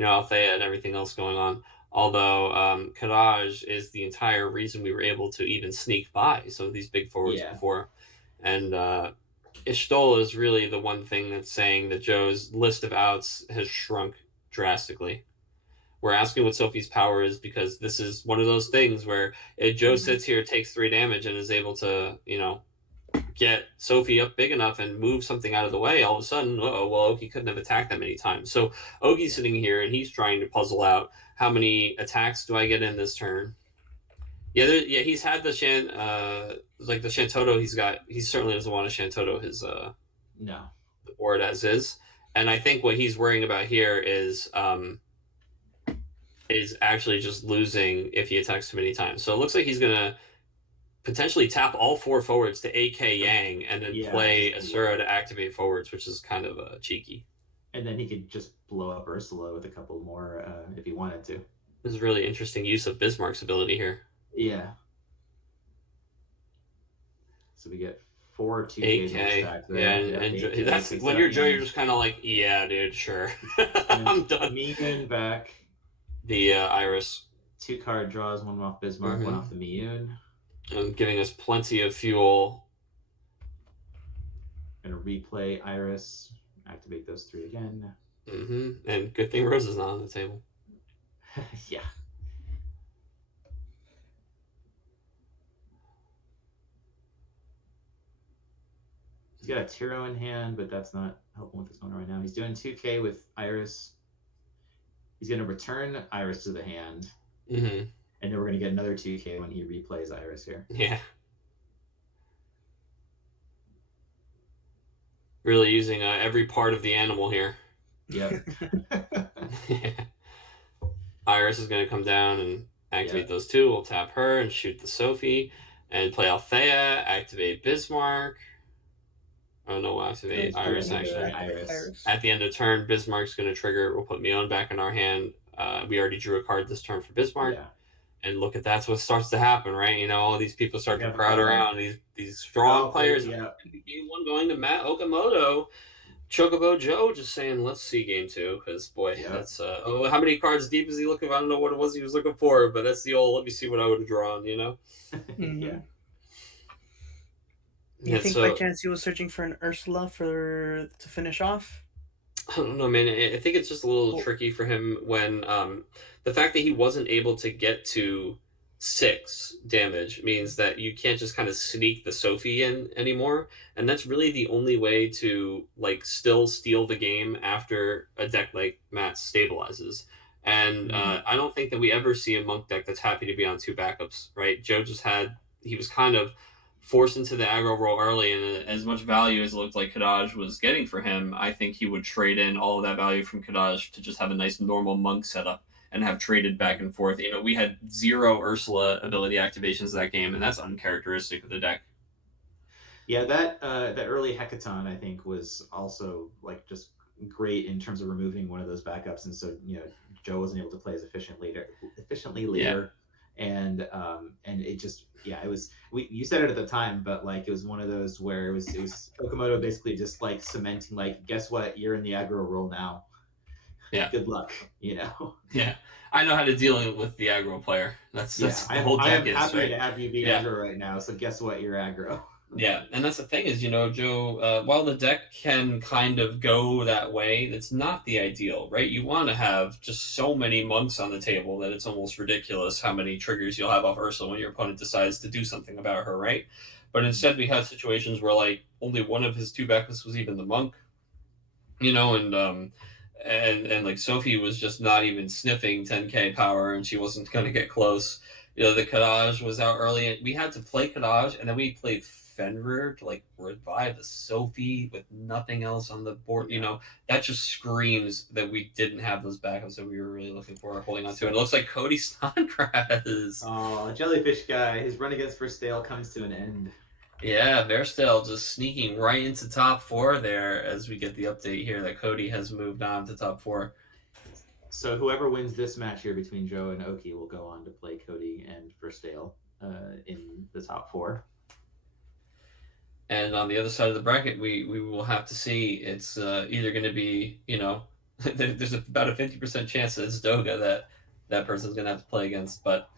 Althea and everything else going on. Although Kadaj is the entire reason we were able to even sneak by some of these big forwards before. And Ishtol is really the one thing that's saying that Joe's list of outs has shrunk drastically. We're asking what Sophie's power is because this is one of those things where if Joe sits here, takes 3 damage, and is able to, get Sophie up big enough and move something out of the way, all of a sudden, Oki couldn't have attacked that many times. So Oki's sitting here and he's trying to puzzle out how many attacks do I get in this turn. Yeah, he's had the the Shantoto he's got. He certainly doesn't want to Shantoto his the board as is. And I think what he's worrying about here is actually just losing if he attacks too many times. So it looks like he's going to potentially tap all 4 forwards to AK Yang and then play Asura to activate forwards, which is kind of cheeky. And then he could just blow up Ursula with a couple more if he wanted to. This is really interesting use of Bismarck's ability here. Yeah. So we get 4 2Ks stacked there. Yeah, and that's when you're Joe, you're just kind of like, yeah, dude, sure. I'm done. Miyun back. The Iris. 2 card draws, one off Bismarck, one off the Miyun. And giving us plenty of fuel. Gonna replay Iris, activate those 3 again. And good thing Rose is not on the table. Yeah. He's got a Tiro in hand, but that's not helping with what's going on right now. He's doing 2K with Iris. He's going to return Iris to the hand. And then we're going to get another 2K when he replays Iris here. Yeah. Really using every part of the animal here. Yep. Iris is going to come down and activate those 2. We'll tap her and shoot the Sophie. And play Althea, activate Bismarck. Oh no, we'll activate Iris actually. Iris. At the end of turn, Bismarck's going to trigger. We'll put Mion back in our hand. We already drew a card this turn for Bismarck. Yeah. And look at that's what starts to happen, right? All these people start to crowd around these strong players. Yeah. Game 1 going to Matt Okamoto. Chocobo Joe just saying, let's see game 2, because boy, that's how many cards deep is he looking for? I don't know what it was he was looking for, but that's the old let me see what I would have drawn, Yeah. You think by chance he was searching for an Ursula to finish off? I don't know, man. I think it's just a little tricky for him when the fact that he wasn't able to get to 6 damage means that you can't just kind of sneak the Sophie in anymore, and that's really the only way to still steal the game after a deck like Matt stabilizes. And I don't think that we ever see a Monk deck that's happy to be on 2 backups, right? Joe he was kind of forced into the aggro role early, and as much value as it looked like Kadaj was getting for him, I think he would trade in all of that value from Kadaj to just have a nice normal Monk setup and have traded back and forth. We had 0 Ursula ability activations that game, and that's uncharacteristic of the deck. Yeah, that early Hecaton, I think, was also just great in terms of removing one of those backups, and so Joe wasn't able to play as efficiently later. And it just it was you said it at the time, but it was one of those where it was Okamoto basically just cementing guess what, you're in the aggro role now. Yeah. Good luck, you know. Yeah, I know how to deal with the aggro player. That's the whole I deck am is, happy right? to have you be Yeah. aggro right now. So guess what? You're aggro. Yeah, and that's the thing is, Joe, while the deck can kind of go that way, it's not the ideal, right? You want to have just so many monks on the table that it's almost ridiculous how many triggers you'll have off Ursula when your opponent decides to do something about her, right? But instead, we had situations where, like, only one of his 2 backlists was even the monk, and like Sophie was just not even sniffing 10k power, and she wasn't going to get close. The Kadaj was out early. We had to play Kadaj, and then we played Fenrir to like revive the Sophie with nothing else on the board. That just screams that we didn't have those backups that we were really looking for, holding on to. And it looks like Cody Snodgrass. Oh, jellyfish guy. His run against Verstale comes to an end. Yeah, Verstale just sneaking right into top 4 there as we get the update here that Cody has moved on to top 4. So whoever wins this match here between Joe and Oki will go on to play Cody and Verstale in the top 4. And on the other side of the bracket, we will have to see. It's either going to be, there's about a 50% chance that it's Doga that person's going to have to play against. But,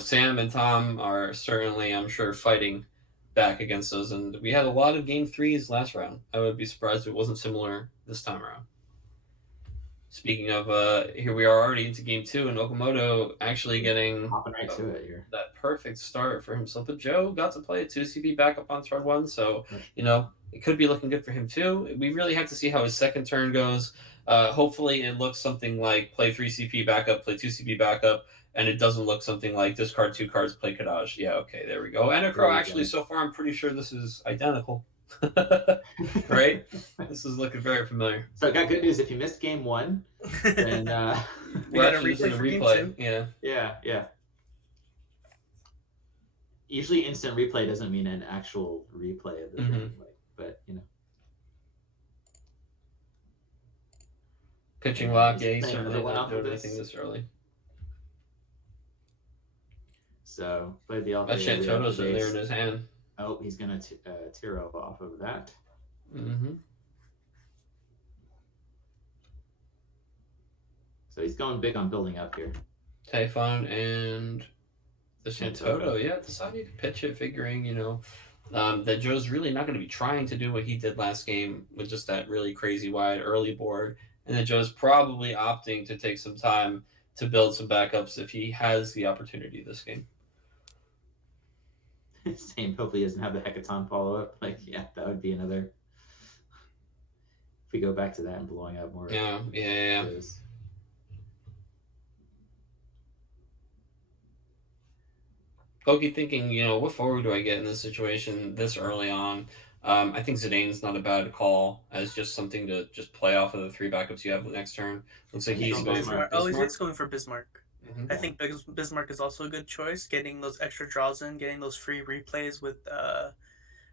Sam and Tom are certainly, I'm sure, fighting back against those. And we had a lot of game 3s last round. I would be surprised if it wasn't similar this time around. Speaking of, here we are already into game 2, and Okamoto actually getting hopping right to it here. That perfect start for himself. But Joe got to play a 2CP backup on turn 1, so it could be looking good for him too. We really have to see how his second turn goes. Hopefully, it looks something like play 3CP backup, play 2CP backup, and it doesn't look something like discard 2 cards, play Kadaj. Yeah, okay, there we go. And Acro, actually, so far, I'm pretty sure this is identical. Right? This is looking very familiar. So I got good news. If you missed game 1, then we got a replay for game 2. Yeah. Usually instant replay doesn't mean an actual replay of the thing, but pitching lock, yeah, he's certainly not doing anything this early. So played the That Shantoto's in there in his hand. Oh, he's gonna Tiro off of that. So he's going big on building up here. Typhon and the Shantoto, yeah, decided to pitch it, figuring, that Joe's really not going to be trying to do what he did last game with just that really crazy wide early board, and that Joe's probably opting to take some time to build some backups if he has the opportunity this game. Same. Hopefully he doesn't have the Hecaton follow-up. That would be another... If we go back to that and blowing up more... Yeah. Pokey thinking, what forward do I get in this situation this early on? I think Zidane's not a bad call as just something to just play off of the 3 backups you have the next turn. Looks like he's going for Bismarck. He's going for Bismarck. I think Bismarck is also a good choice, getting those extra draws in, getting those free replays with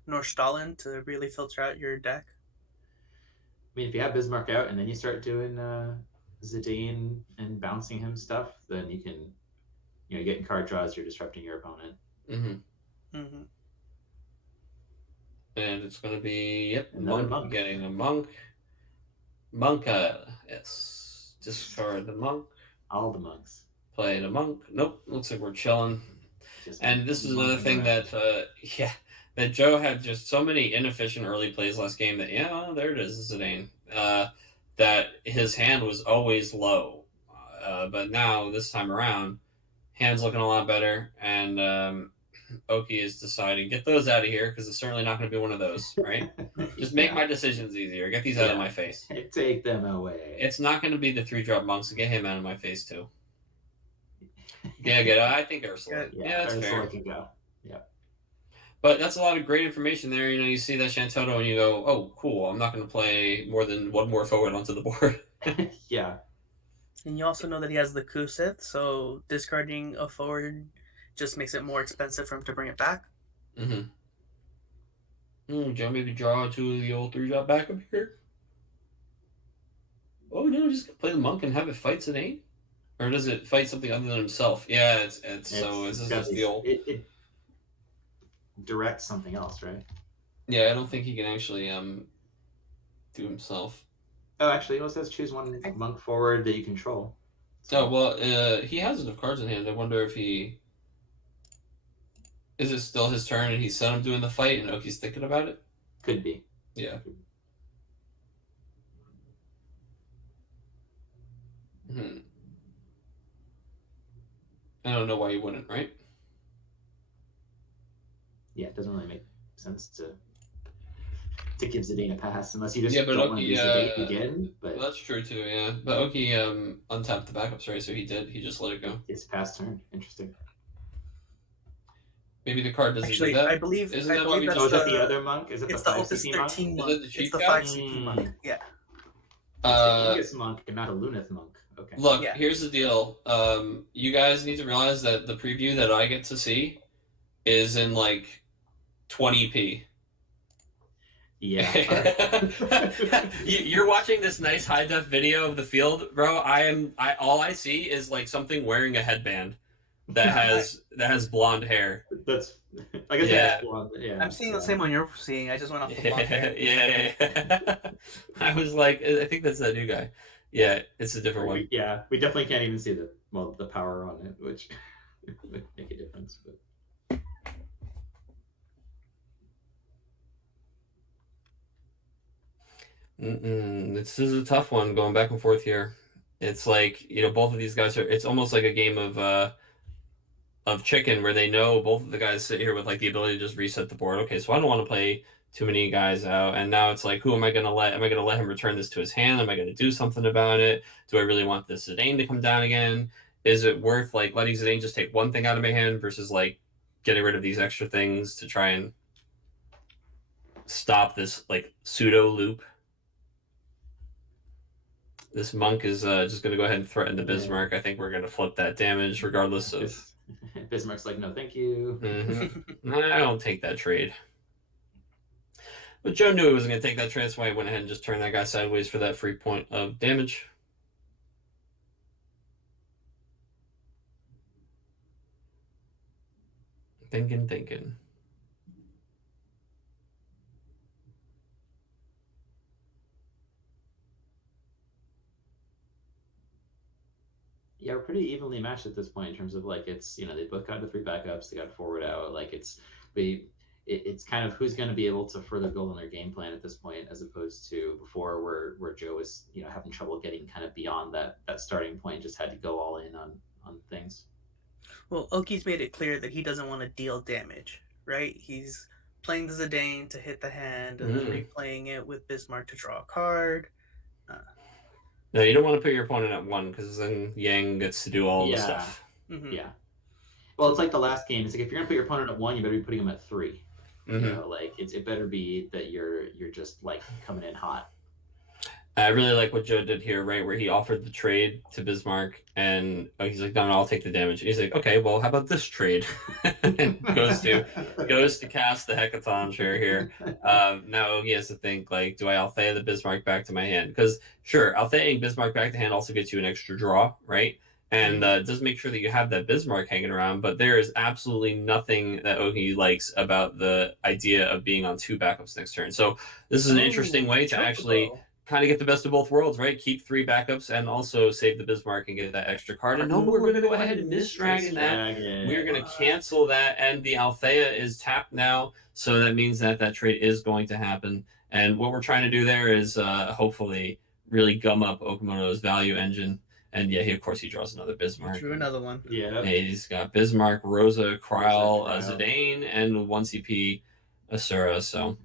Nordstalin to really filter out your deck. I mean, if you have Bismarck out and then you start doing Zidane and bouncing him stuff, then you can, getting card draws, you're disrupting your opponent. And it's going to be, monk getting a monk. Yes. Discard the monk. All the monks. Play the monk. Nope. Looks like we're chilling. And this is another thing that Joe had just so many inefficient early plays last game that, there it is, Zidane. That his hand was always low. But now, this time around, hand's looking a lot better. And Oki is deciding, get those out of here, because it's certainly not going to be one of those, right? Just make my decisions easier. Get these out of my face. Take them away. It's not going to be the 3-drop monks, so get him out of my face, too. Good. I think Ursula. Yeah, that's Ursula fair. can go. Yeah. But that's a lot of great information there. You see that Shantoto and you go, oh, cool. I'm not going to play more than one more forward onto the board. Yeah. And you also know that he has the Kusith, so discarding a forward just makes it more expensive for him to bring it back. Joe, maybe draw 2 of the old 3-drop backup here. Oh, no, just play the monk and have it fight Zidane? Or does it fight something other than himself? Yeah, it's just the old... It directs something else, right? Yeah, I don't think he can actually do himself. Oh, actually, it says choose one monk forward that you control. Oh, well, he has enough cards in hand. I wonder if he... Is it still his turn and he's set him doing the fight and Oki's thinking about it? Could be. Yeah. I don't know why you wouldn't, right? Yeah, it doesn't really make sense to give Zidane a pass unless you just Yeah, but don't want to Oki, use Zidane again. But well, that's true too, yeah. But Oki untapped the backups, right? So he did. He just let it go. it's pass turn. Interesting. Maybe the card doesn't Actually, do that. I believe Isn't that why we that's Oh, is that the the other monk? Is it it's the the 5 Opus CP monk? 13 Is monk. it the cheap It's the guy? 5 CP monk. Yeah. It's the monk and not a Lunith monk. Okay. Look, Yeah. here's the deal. You guys need to realize that the preview that I get to see is in like 20p. Yeah. You're watching this nice high def video of the field, bro. All I see is like something wearing a headband that has blonde hair. That's I guess Yeah. that's one. Yeah. I'm seeing the same one you're seeing. I just went off the block. Yeah. I was like, I think that's that new guy. Yeah, it's a different one. Yeah, we definitely can't even see the power on it, which would make a difference. But This is a tough one going back and forth here. It's like, both of these guys are, it's almost like a game of chicken where they know both of the guys sit here with like the ability to just reset the board. Okay, so I don't want to play too many guys out. And now it's like, who am I going to let? Am I going to let him return this to his hand? Am I going to do something about it? Do I really want this Zidane to come down again? Is it worth like letting Zidane just take one thing out of my hand versus like getting rid of these extra things to try and stop this like pseudo loop? This monk is just going to go ahead and threaten the Bismarck. I think we're going to flip that damage regardless of... Bismarck's like, no, thank you. Mm-hmm. I don't take that trade. But Joe knew he wasn't going to take that trade, so I went ahead and just turned that guy sideways for that free point of damage. Thinking. Yeah, we're pretty evenly matched at this point in terms of like it's they both got the 3 backups, they got forward out. Like it's kind of who's going to be able to further build on their game plan at this point, as opposed to before where Joe was having trouble getting kind of beyond that starting point, just had to go all in on things. Well, Oki's made it clear that he doesn't want to deal damage, right? He's playing the Zidane to hit the hand and then replaying it with Bismarck to draw a card. No, you don't want to put your opponent at 1 because then Yang gets to do all the stuff. Mm-hmm. Yeah. Well, it's like the last game. It's like if you're gonna put your opponent at 1, you better be putting him at 3. Like it better be that you're just like coming in hot. I really like what Joe did here, right, where he offered the trade to Bismarck, and he's like, no, I'll take the damage. And he's like, okay, well, how about this trade? And goes to cast the Hecaton chair here. Now he has to think, like, do I Althea the Bismarck back to my hand? Because, sure, Altheaing Bismarck back to hand also gets you an extra draw, right? And does make sure that you have that Bismarck hanging around, but there is absolutely nothing that Oki likes about the idea of being on 2 backups next turn. So this is an interesting way to actually kind of get the best of both worlds, right? Keep 3 backups and also save the Bismarck and get that extra card. And no, we're going to go ahead and Misdragon that. We're going to cancel that, and the Althea is tapped now, so that means that trade is going to happen. And what we're trying to do there is hopefully really gum up Okamoto's value engine. And yeah, of course he draws another Bismarck. Drew another one. Yeah. He's got Bismarck, Rosa, Kryle, Zidane, and 1 CP Asura. So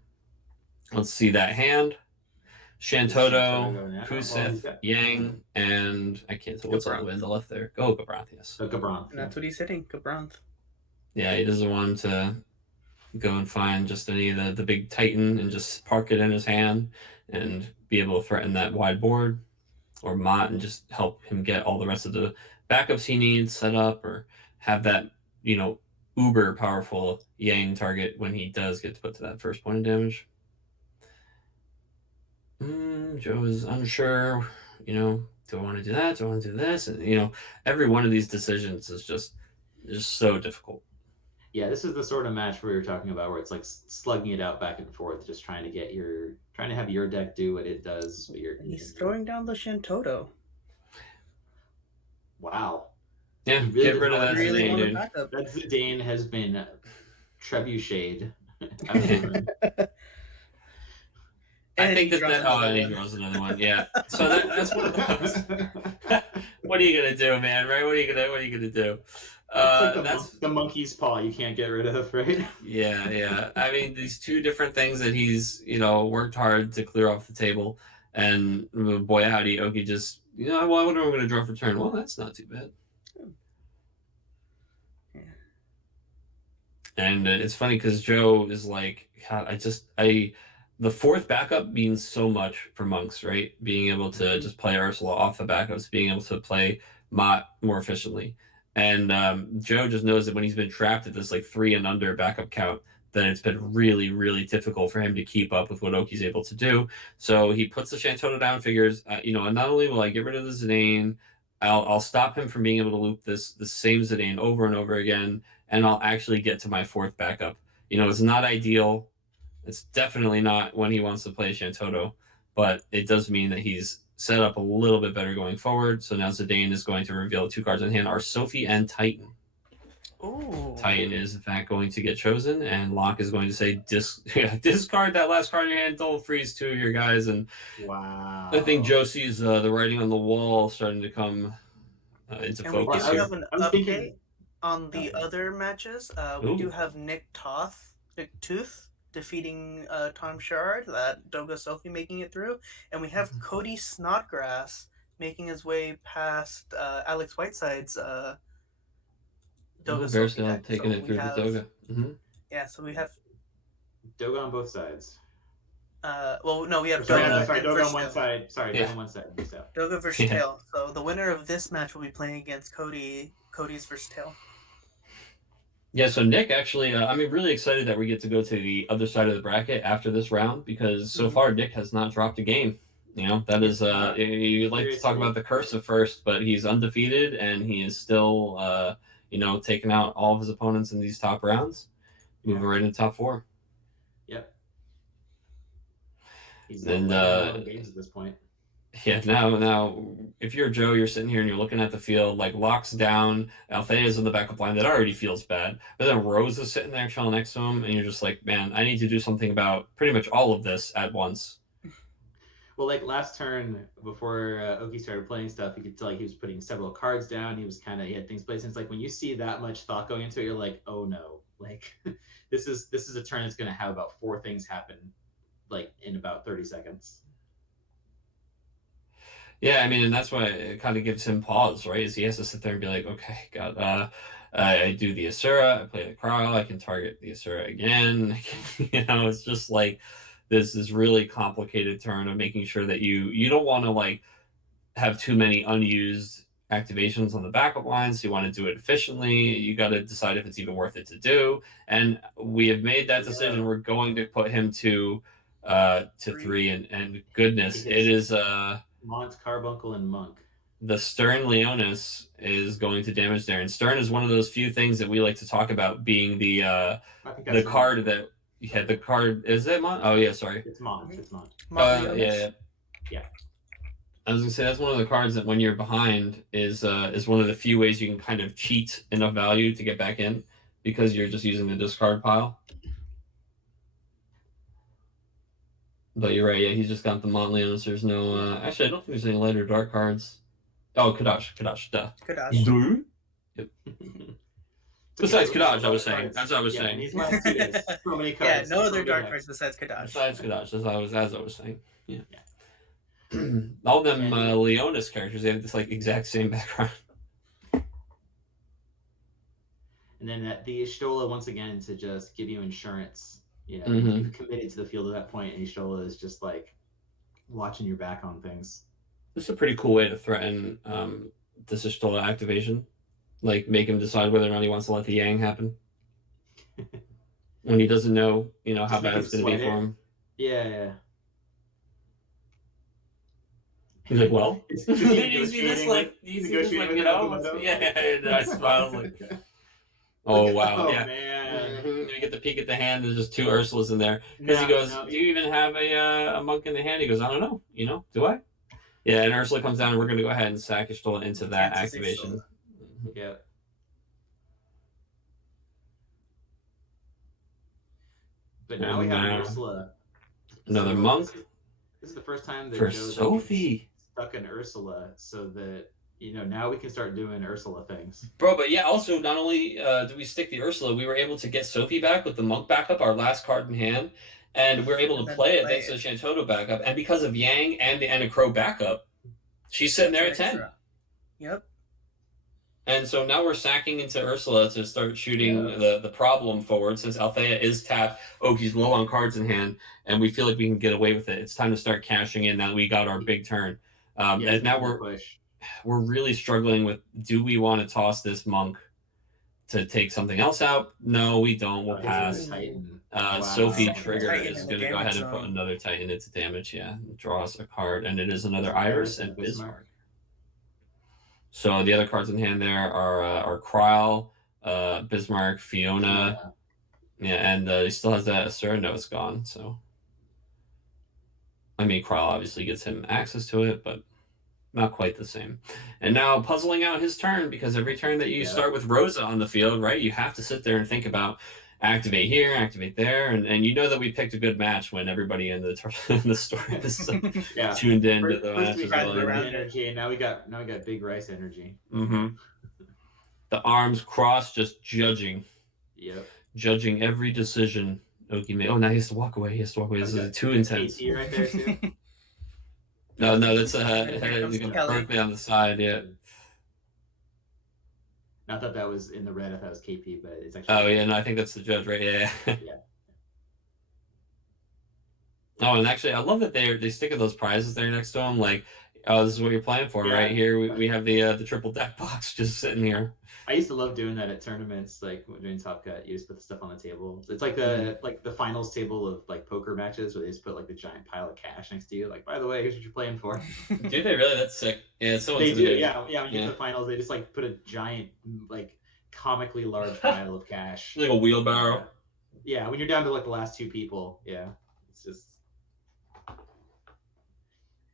let's see that hand. Shantoto, Kusith, Yang, and I can't tell what's on the left there. Go Gabranth, yes. Gabranth. And that's what he's hitting, Gabranth. Yeah, he doesn't want him to go and find just any of the big Titan and just park it in his hand and be able to threaten that wide board, or Mott and just help him get all the rest of the backups he needs set up, or have that, uber powerful Yang target when he does get to put to that first point of damage. Joe is unsure, do I want to do that? Do I want to do this? And, every one of these decisions is just so difficult. Yeah, this is the sort of match we were talking about, where it's like slugging it out back and forth, just trying to have your deck do what it does. He's throwing down the Shantoto. Wow. Yeah, He really get rid of that Really Zidane, on the dude. backup. That Zidane has been trebucheted. I And think he that draws another and he one. draws another one. Yeah. So that's one of those. What are you gonna do, man? Right? What are you gonna do? It's like That's the monkey's paw you can't get rid of, right? yeah. I mean, these two different things that he's worked hard to clear off the table, and boy howdy, Oki just well, I wonder what I'm gonna draw for turn. Well, that's not too bad. Yeah. And it's funny because Joe is like, God, the fourth backup means so much for monks, right? Being able to just play Ursula off the backups, being able to play Mott more efficiently. And Joe just knows that when he's been trapped at this like 3 and under backup count, then it's been really, really difficult for him to keep up with what Oki's able to do. So he puts the Shantoto down, figures, and not only will I get rid of the Zidane, I'll stop him from being able to loop the same Zidane over and over again, and I'll actually get to my fourth backup. It's not ideal. It's definitely not when he wants to play Shantoto, but it does mean that he's set up a little bit better going forward. So now Zidane is going to reveal 2 cards in hand are Sophie and Titan. Ooh. Titan is in fact going to get chosen, and Locke is going to say discard that last card in your hand, don't freeze 2 of your guys. And Wow. I think Joe sees the writing on the wall starting to come into And we do focus here. have an I'm update thinking- on the other matches. We Ooh. do have Nick Tooth defeating Tom Gerard, that Doga Sophie making it through, and we have Cody Snodgrass making his way past Alex Whiteside's Doga Sophie Bearsdale deck. taking So it we through have- the Doga. Mm-hmm. Yeah, so we have. Doga on both sides. Well, no, we have Sorry, Doga. sorry, and Doga on versus one Tail. side. Sorry, Yeah. Doga on one side. Doga versus Yeah. Tail. So the winner of this match will be playing against Cody's versus Tail. Yeah, so Nick actually, I'm really excited that we get to go to the other side of the bracket after this round, because so far Nick has not dropped a game. That is, you like to talk about the curse of first, but he's undefeated and he is still, taking out all of his opponents in these top rounds, moving right into top 4. Yep. He's And, games at this point. Yeah, now, if you're Joe, you're sitting here and you're looking at the field, like Locke's down, Althea's in the backup line, that already feels bad. But then Rose is sitting there chilling next to him, and you're just like, man, I need to do something about pretty much all of this at once. Well, like last turn before Oki started playing stuff, you could tell he was putting several cards down. He had things placed. And it's like when you see that much thought going into it, you're like, oh no, like this is a turn that's going to have about 4 things happen, like in about 30 seconds. Yeah, I mean, and that's why it kind of gives him pause, right? Is he has to sit there and be like, okay, God, I do the Asura, I play the Carl, I can target the Asura again. It's just like this really complicated turn of making sure that you don't want to like have too many unused activations on the backup lines. You want to do it efficiently. You got to decide if it's even worth it to do. And we have made that decision. We're going to put him to 3, and goodness, it is Mont, Carbuncle, and Monk. The Stern Leonis is going to damage there, and Stern is one of those few things that we like to talk about being the card that the card is it Mont? Oh yeah, sorry. It's Mont. It's Mont. Yeah. I was gonna say that's one of the cards that when you're behind is one of the few ways you can kind of cheat enough value to get back in, because you're just using the discard pile. But you're right, yeah, he's just got the Mont Leonis. There's no actually I don't think there's any light or dark cards. Oh, Kadash, duh. Kadash. Yep. Besides Kadash, I was saying. That's what I was saying. These last 2 days, so many Yeah, cards. no so other many dark decks. cards besides Kadash. Besides Kadash, as I was saying. Yeah. All them Leonis characters, they have this like exact same background. And then the Ishtola once again to just give you insurance. Mhm. You've committed to the field at that point, and Ishtola is just like watching your back on things. This is a pretty cool way to threaten this Ishtola activation. Like make him decide whether or not he wants to let the Yang happen. When he doesn't know, how Just make bad him it's going to be sweat for it. him. Yeah. He's like, well, Is you see this like, negotiating with I smile like, Oh wow, Oh yeah. man. You get the peek at the hand. There's just 2 Ursulas in there. Because he goes, "Do you even have a monk in the hand?" He goes, "I don't know. Do I?" Yeah, and Ursula comes down, and we're going to go ahead and sack Ishtola into that Kansas activation. Yeah. But now we have an Ursula. Another So monk. This is the first time that For Joe's Sophie. stuck an Ursula, so that now we can start doing Ursula things. Bro, but yeah, also not only did we stick the Ursula, we were able to get Sophie back with the monk backup, our last card in hand, and we're able to play it thanks to the Shantoto backup. And because of Yang and the Anna Crow backup, she's sitting there at 10. Yep. And so now we're sacking into Ursula to start shooting the problem forward, since Althea is tapped. Oki's low on cards in hand, and we feel like we can get away with it. It's time to start cashing in now that we got our big turn. And now we're really struggling with, do we want to toss this monk to take something else out? No, we don't. We'll pass. Sophie Trigger is going to go ahead and put another Titan into damage. Yeah, draws a card, and it is another Iris and Bismarck. So the other cards in hand there are Kryle, Bismarck, Fiona. Yeah, and he still has that Asura. No, it's gone. So, I mean, Kryle obviously gets him access to it, but not quite the same. And now puzzling out his turn, because every turn that you start with Rosa on the field, right, you have to sit there and think about activate here, activate there, and you know that we picked a good match when everybody in the story is tuned in to the match as well. Energy, and now we got Big Rice energy. Mm-hmm. The arms crossed, just judging. Yep. Judging every decision Oki made. Oh, now he has to walk away. This is too intense. Right there too. No, that's Berkeley on the side. Yeah. I thought that was in the red. I thought it was KP, but it's actually. Oh yeah, no, I think that's the judge, right? Yeah. Oh, and actually, I love that they stick at those prizes there next to them. Like, oh, this is what you're playing for, right? Here we have the triple deck box just sitting here. I used to love doing that at tournaments, like doing Top Cut. You just put the stuff on the table. It's like the finals table of like poker matches where they just put like the giant pile of cash next to you. Like, by the way, here's what you're playing for. Do they really? That's sick. Yeah, it's so they do. Yeah. When you get to the finals, they just like put a giant, like comically large pile of cash, like a wheelbarrow. Yeah, when you're down to like the last 2 people, it's just.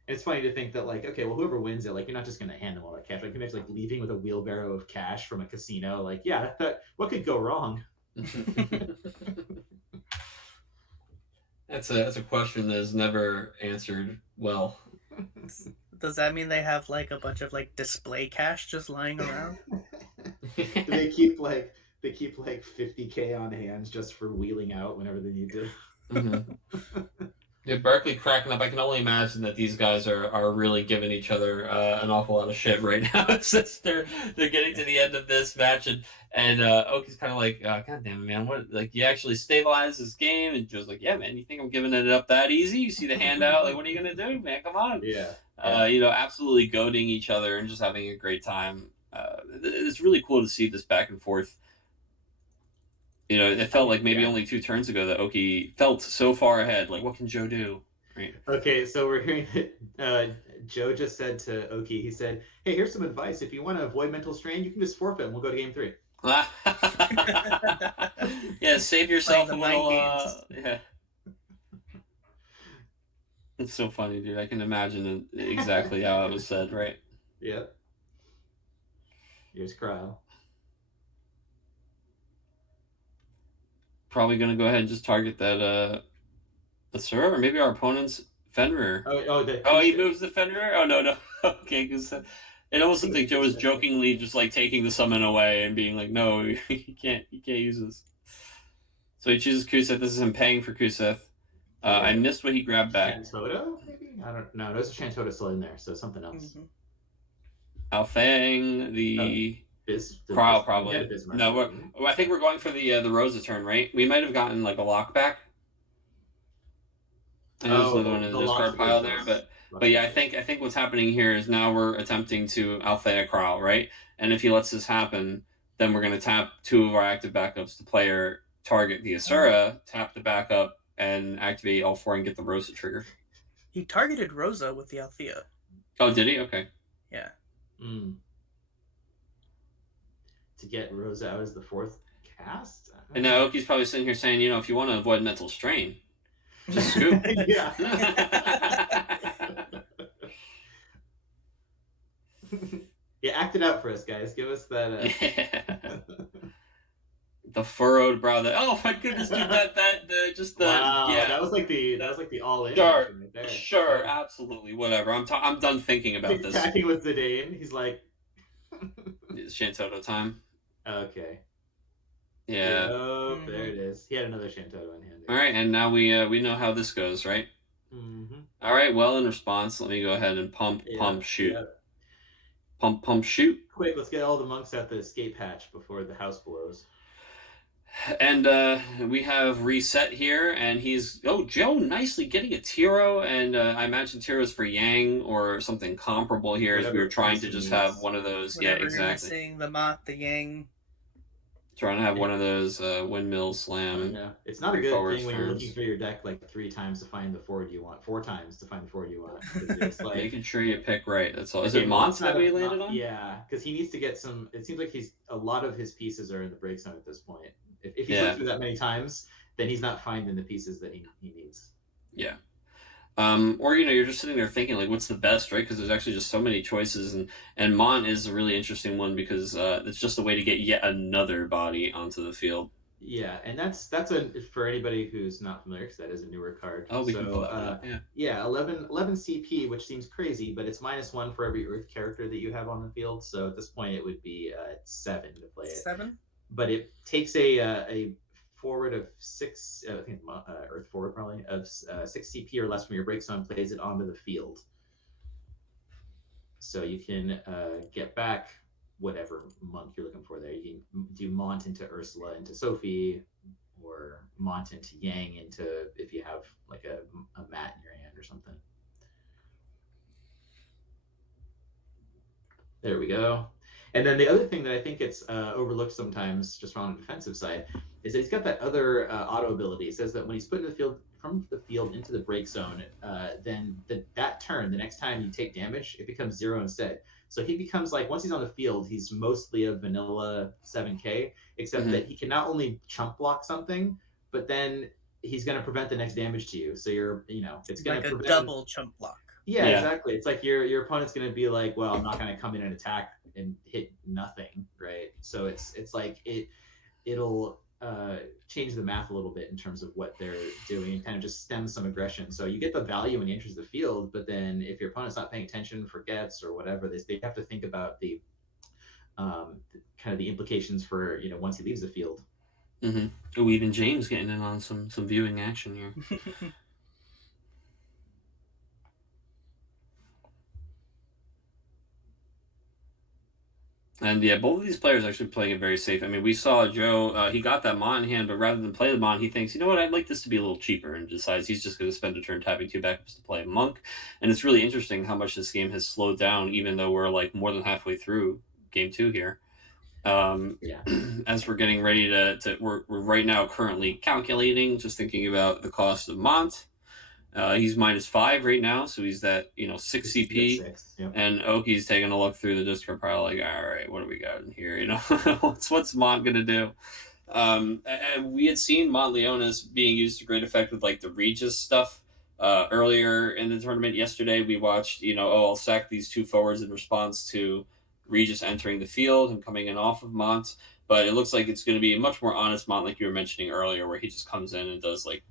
It's funny to think that, like, okay, well, whoever wins it, like, you're not just going to hand them all that cash. Like, you're actually, like, leaving with a wheelbarrow of cash from a casino. Like, what could go wrong? That's a question that is never answered well. Does that mean they have, like, a bunch of, like, display cash just lying around? They keep 50K on hand just for wheeling out whenever they need to. Mm-hmm. Yeah, Berkeley cracking up. I can only imagine that these guys are really giving each other an awful lot of shit right now since they're getting to the end of this match, and Oki's kind of like, God damn it, man, what, like, you actually stabilize this game? And Joe's like, yeah, man, you think I'm giving it up that easy? You see the handout, like, what are you gonna do, man? Come on. Absolutely goading each other and just having a great time. It's really cool to see this back and forth. It felt like maybe only 2 turns ago that Oki felt so far ahead. Like, what can Joe do? Right. Okay, so we're hearing that Joe just said to Oki, he said, hey, here's some advice. If you want to avoid mental strain, you can just forfeit and we'll go to game 3. Yeah, save yourself a little. Yeah. It's so funny, dude. I can imagine exactly how it was said, right? Yep. Here's Kryle. Probably going to go ahead and just target that Asura, or maybe our opponent's Fenrir. He moves the Fenrir? Oh, no. Okay, because it almost looked like Joe was jokingly just like taking the summon away and being like, no, you can't use this. So he chooses Kuseth. This is him paying for Kuseth. I missed what he grabbed back. Shantoto, maybe? I don't know. There's a Shantoto still in there, so something else. Alfang, the Kryle, probably. No, I think we're going for the Rosa turn, right? We might have gotten like a lock back. There's another one in the discard pile there, but yeah, I think what's happening here is now we're attempting to Althea Kryle, right? And if he lets this happen, then we're going to tap 2 of our active backups to player target the Asura, tap the backup, and activate all 4 and get the Rosa trigger. He targeted Rosa with the Althea. Oh, did he? Okay. Yeah. To get Rosa out as the 4th cast. And now Oki's probably sitting here saying, if you want to avoid mental strain, just scoop. Yeah. Yeah, act it out for us, guys. Give us that. Yeah. The furrowed brow. Oh my goodness, dude! Wow, yeah. that was like the all in. Sure, Right there. sure, absolutely, whatever. I'm done thinking about He's this. attacking with Zidane. He's like, It's Shantoto time. okay. Yeah. Oh, there it is. He had another Shantoto in hand. All right, and now we know how this goes, right? Mm-hmm. All right. Well, in response, let me go ahead and pump, shoot. Yeah. Pump, shoot. Quick, let's get all the monks out the escape hatch before the house blows. And we have reset here, and Joe nicely getting a Tiro, and I imagine Tiro's for Yang or something comparable here, as we were trying to just have one of those. Whatever yeah, exactly. You're missing, the Mott, the Yang. Trying to have one of those windmill slam. Yeah, it's not a good thing when you're looking through your deck like 3 times to find the forward you want, 4 times to find the forward you want. It's like, making sure you pick right. That's all. Is it Mont that we landed on? Yeah, because he needs to get some. It seems like a lot of his pieces are in the break zone at this point. If he's looked through that many times, then he's not finding the pieces that he needs. Yeah. Or you're just sitting there thinking like, what's the best, right? Because there's actually just so many choices, and Mont is a really interesting one because it's just a way to get yet another body onto the field. Yeah, and that's for anybody who's not familiar, because that is a newer card. Oh, we can pull that up. Yeah. Yeah, 11 CP, which seems crazy, but it's -1 for every Earth character that you have on the field. So at this point, it would be 7 to play it. 7. But it takes a forward of 6, I think Earth forward probably, of 6 CP or less from your break zone, plays it onto the field. So you can get back whatever monk you're looking for there. You can do Mont into Ursula into Sophie, or Mont into Yang into, if you have like a mat in your hand or something. There we go. And then the other thing that I think it's overlooked sometimes, just on the defensive side, is that he's got that other auto ability. It says that when he's put in the field, from the field into the break zone, then that turn, the next time you take damage, it becomes 0 instead. So he becomes like, once he's on the field, he's mostly a vanilla 7K, except that he can not only chump block something, but then he's going to prevent the next damage to you. So it's going to prevent a double chump block. Yeah, exactly. It's like your opponent's going to be like, well, I'm not going to come in and attack and hit nothing, right? So it's like it'll change the math a little bit in terms of what they're doing and kind of just stem some aggression. So you get the value when he enters the field, but then if your opponent's not paying attention, forgets or whatever, they have to think about the kind of the implications for once he leaves the field. Mm-hmm. Oh, even James getting in on some viewing action here. And yeah, both of these players are actually playing it very safe. I mean, we saw Joe, he got that Mon in hand, but rather than play the Mon, he thinks, you know what, I'd like this to be a little cheaper, and decides he's just going to spend a turn tapping 2 backups to play Monk. And it's really interesting how much this game has slowed down, even though we're like more than halfway through game 2 here. As we're getting ready we're right now currently calculating, just thinking about the cost of Mont. He's -5 right now, so he's that 6 CP, 6, yep. And Oki's taking a look through the discard pile, like, all right, what do we got in here? What's Mont gonna do? And we had seen Mont Leonis being used to great effect with like the Regis stuff earlier in the tournament. Yesterday, we watched, I'll sack these 2 forwards in response to Regis entering the field and coming in off of Mont. But it looks like it's going to be a much more honest Mont, like you were mentioning earlier, where he just comes in and does like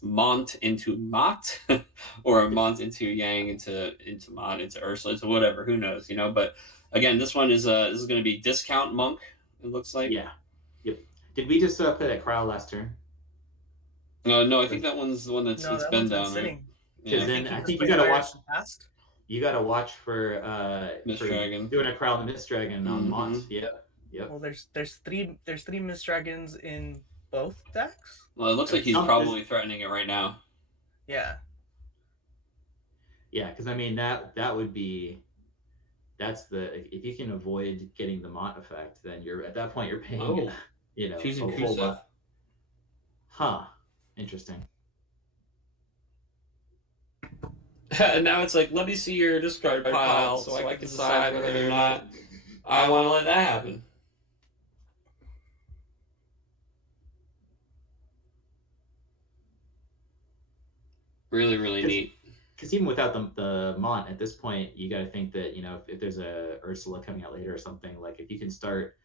Mont into Mott, or a Mont into Yang into Mont into Ursula, into whatever, who knows, But again, this one is going to be discount Monk. It looks like. Yeah. Yep. Did we just play that crowd last turn? No, I think that one's the one that's been down. Right? Yeah. Then I think you gotta watch. You gotta watch for Mist Dragon doing a crowd and Mist Dragon on Mont. Yep. Well, there's three Mist Dragons in both decks. Well, it looks like he's probably threatening it right now. Yeah. Yeah, because I mean that would be, if you can avoid getting the Mont effect, then you're at that point you're paying choosing a whole lot. Huh. Interesting. And now it's like, let me see your discard pile so I can decide whether or not I want to let that happen. Really neat. Because even without the Mont at this point, you got to think that, if there's a Ursula coming out later or something, like if you can start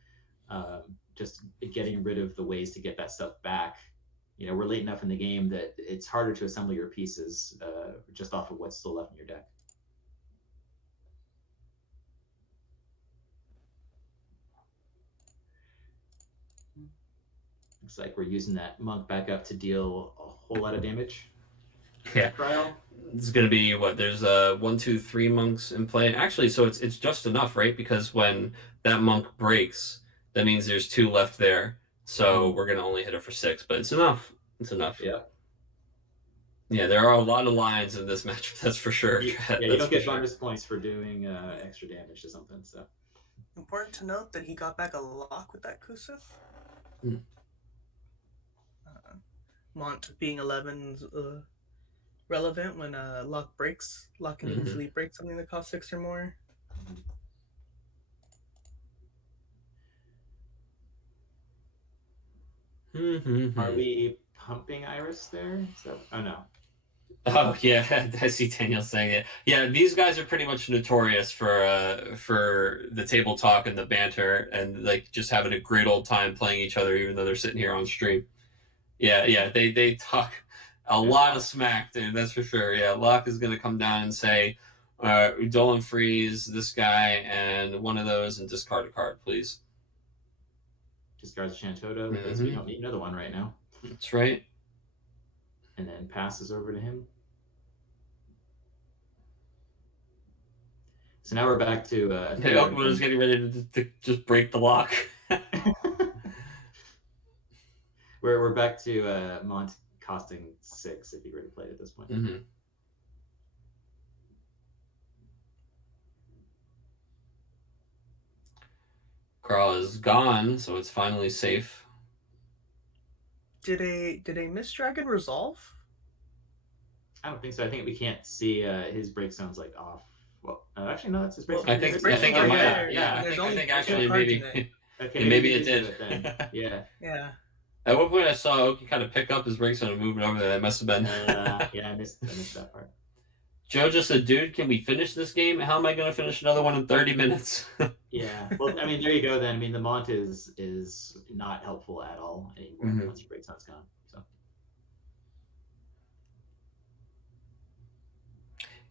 just getting rid of the ways to get that stuff back, we're late enough in the game that it's harder to assemble your pieces just off of what's still left in your deck. Looks like we're using that monk back up to deal a whole lot of damage. Yeah. Trial. It's gonna be what? There's 1, 2, 3 monks in play. Actually, so it's just enough, right? Because when that monk breaks, that means there's 2 left there. So we're gonna only hit it for 6, but it's enough. It's enough. Yeah. Yeah, there are a lot of lines in this match. That's for sure. You don't get bonus points for doing extra damage to something. So important to note that he got back a lock with that Kusith. Mont being 11's relevant when lock breaks. Lock can easily break something that costs 6 or more. Are we pumping Iris there? Oh no. Oh yeah, I see Daniel saying it. Yeah, these guys are pretty much notorious for the table talk and the banter and like just having a great old time playing each other, even though they're sitting here on stream. Yeah, they talk a lot of smack, dude. That's for sure. Yeah, Locke is gonna come down and say, Dolan freeze this guy and one of those and discard a card, please. Discards Shantoto because we don't need another one right now. That's right. And then passes over to him. So now we're back to Okamoto's getting ready to just break the lock. we're back to Mont costing 6 if you were to play at this point. Carl is gone, so it's finally safe. Did a Mist Dragon resolve? I don't think so. I think we can't see his breakstones like off. Well, actually no, that's his breakstone. I think it might have. Yeah, I think actually maybe okay, maybe it did. Yeah. Yeah. At one point I saw Oki kind of pick up his breakstone and move it over there. That must have been. Yeah, I missed that part. Joe just said, dude, can we finish this game? How am I going to finish another one in 30 minutes? Yeah. Well, I mean, there you go then. I mean, the Mont is not helpful at all anymore once your breakstone's gone. So.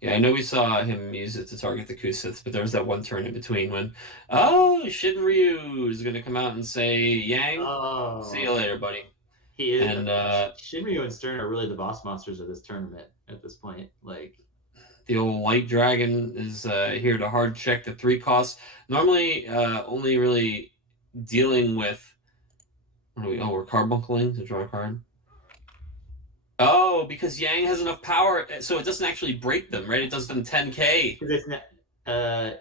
Yeah, I know we saw him use it to target the Kusiths, but there was that one turn in between when, Shinryu is going to come out and say, Yang, see you later, buddy. He is. And Shinryu and Stern are really the boss monsters of this tournament at this point. Like, the old Light Dragon is here to hard check the 3 costs. Normally, only really dealing with. We're carbuncling to draw a card. Oh, because Yang has enough power, so it doesn't actually break them, right? It does them 10k. It's not,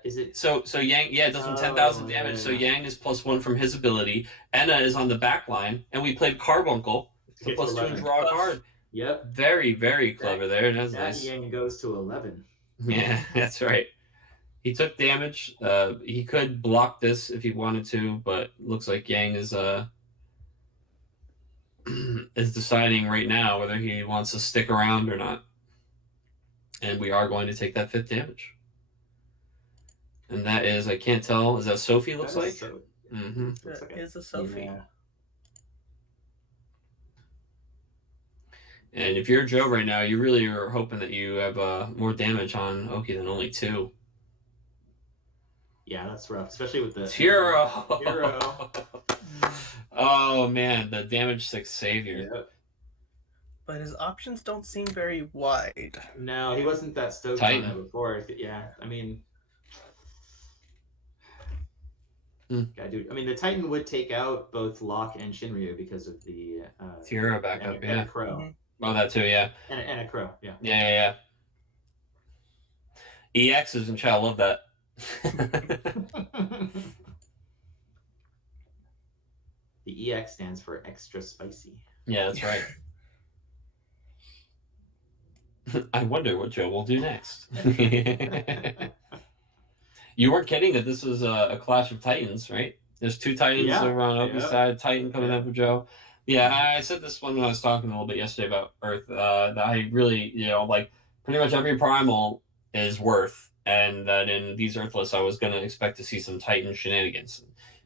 is it? So Yang, it does them 10,000 damage. So Yang is +1 from his ability. Enna is on the back line, and we played Carbuncle to +2 and draw a card. Yep. Very, very clever there. That's that nice. Yang goes to 11. Yeah, that's right. He took damage. He could block this if he wanted to, but looks like Yang is is deciding right now whether he wants to stick around or not. And we are going to take that 5th damage. And that is, I can't tell, is that Sophie looks like? That is a Sophie. Yeah. And if you're Joe right now, you really are hoping that you have more damage on Oki than only 2. Yeah, that's rough, especially with the Hero. Hero. Oh man, the damage 6 savior. Yep. But his options don't seem very wide. No, he wasn't that stoked on that before. Yeah, I mean, dude. I mean, the Titan would take out both Locke and Shinryu because of the Hero backup, and a Crow. Oh, that too, yeah. And a Crow, yeah. Yeah. EXs and chat love that. The EX stands for extra spicy. Yeah, that's right. I wonder what Joe will do next. You weren't kidding that this was a clash of titans, right? There's 2 titans over on Oki's side, Titan coming up for Joe. Yeah, I said this when I was talking a little bit yesterday about Earth. That I really, like pretty much every primal is worth, and that in these Earthless, I was going to expect to see some Titan shenanigans.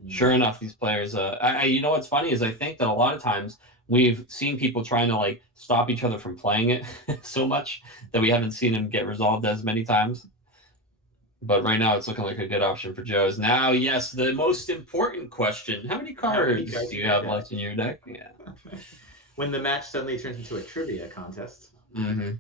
Sure enough, these players. You know what's funny is I think that a lot of times we've seen people trying to like stop each other from playing it so much that we haven't seen them get resolved as many times. But right now, it's looking like a good option for Joe's. Now, yes, the most important question: how many cards do you have left in your deck? Yeah. When the match suddenly turns into a trivia contest. Mm-hmm.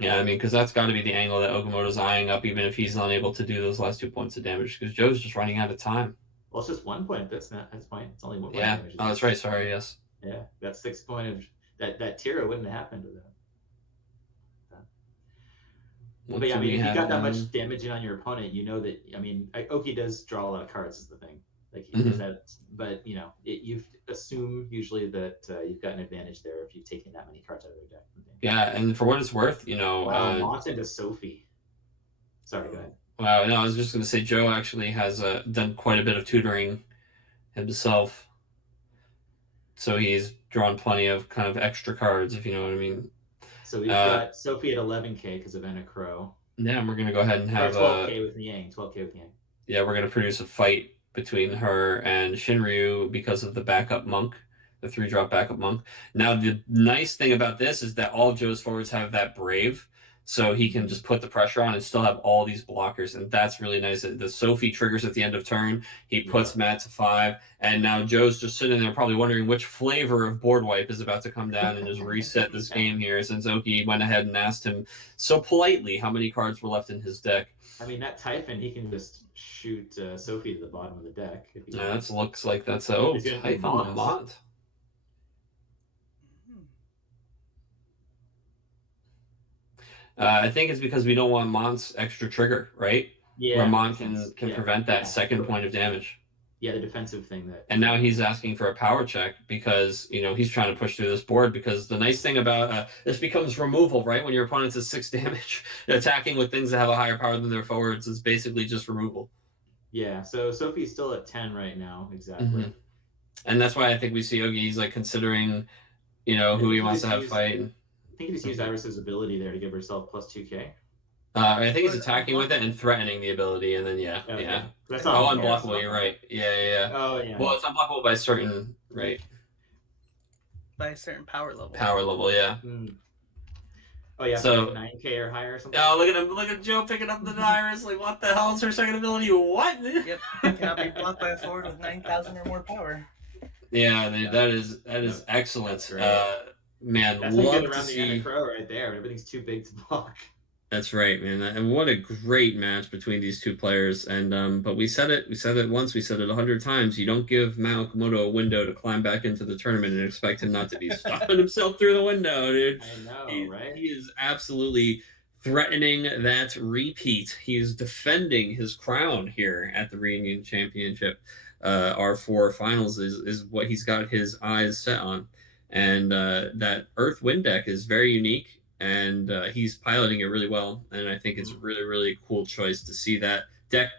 Yeah, I mean, because that's got to be the angle that Okamoto's eyeing up, even if he's unable to do those last 2 points of damage, because Joe's just running out of time. Well, it's just 1 point at this point. It's only 1 point. Yeah. Damage. Oh, that's right. Sorry. Yes. Yeah, that 6 point of that Tira wouldn't have happened without. But yeah, I mean, if you got that much damage in on your opponent, you know that. I mean, Oki does draw a lot of cards. Is the thing. Like he does that, but you assume usually that you've got an advantage there if you've taken that many cards out of their deck. Yeah, and for what it's worth, wow, launched into Sophie. Sorry, go ahead. Wow, no, I was just going to say Joe actually has done quite a bit of tutoring himself, so he's drawn plenty of kind of extra cards, if you know what I mean. So we've got Sophie at 11k because of Anna Crow. Yeah, and we're going to go ahead and have 12k with Yang. 12k with Yang. Yeah, we're going to produce a fight between her and Shinryu because of the backup monk, the 3-drop backup monk. Now, the nice thing about this is that all of Joe's forwards have that Brave, so he can just put the pressure on and still have all these blockers, and that's really nice. The Sophie triggers at the end of turn. He puts Matt to 5, and now Joe's just sitting there probably wondering which flavor of board wipe is about to come down and just reset this game here, since Oki went ahead and asked him so politely how many cards were left in his deck. I mean, that Typhon, he can just shoot Sophie to the bottom of the deck. Yeah, that looks like that's Typhon Mont. I think it's because we don't want Mont's extra trigger, right? Yeah. Where Mont can prevent that second point of damage. Yeah, the defensive thing that. And now he's asking for a power check because he's trying to push through this board. Because the nice thing about this becomes removal, right? When your opponent's at 6 damage, attacking with things that have a higher power than their forwards is basically just removal. Yeah. So Sophie's still at 10 right now, exactly. Mm-hmm. And that's why I think we see Ogi. He's like considering, who he wants to have fight. I think he just used Iris's ability there to give herself plus 2k. I think he's attacking with it and threatening the ability, and then yeah. That's unblockable. You're right. Yeah. Oh yeah. Well, it's unblockable by a certain by a certain power level. Power level, yeah. Oh yeah. So like 9k or higher or something. Oh, look at him! Look at Joe picking up the Iris. Like, what the hell is her second ability? What? Yep. Cannot be blocked by a forward with 9,000 or more power. Yeah, that is excellent. Man, that's love around to see. The Anna Crow right there. Everything's too big to block. That's right, man. And what a great match between these two players. And but we said it once, we said it 100 times. You don't give Mao Okamoto a window to climb back into the tournament and expect him not to be stopping himself through the window, dude. I know, right? He is absolutely threatening that repeat. He is defending his crown here at the Reunion Championship. Our 4 finals is what he's got his eyes set on. And that Earth Wind deck is very unique, and he's piloting it really well. And I think it's really, really cool choice to see that deck,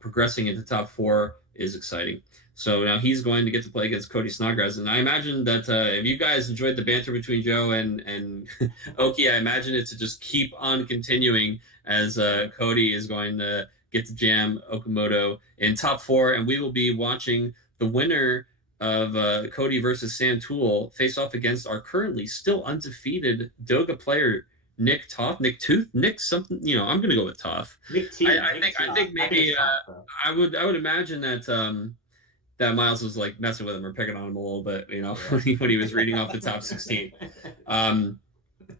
progressing into top 4 is exciting. So now he's going to get to play against Cody Snodgrass. And I imagine that if you guys enjoyed the banter between Joe and Oki, I imagine it to just keep on continuing as Cody is going to get to jam Okamoto in top 4. And we will be watching the winner of Cody versus Sam Toole face off against our currently still undefeated Doga player Nick Toth. Nick something. I'm gonna go with Toth. I think maybe I would imagine that that Miles was like messing with him or picking on him a little bit. When he was reading off the top 16.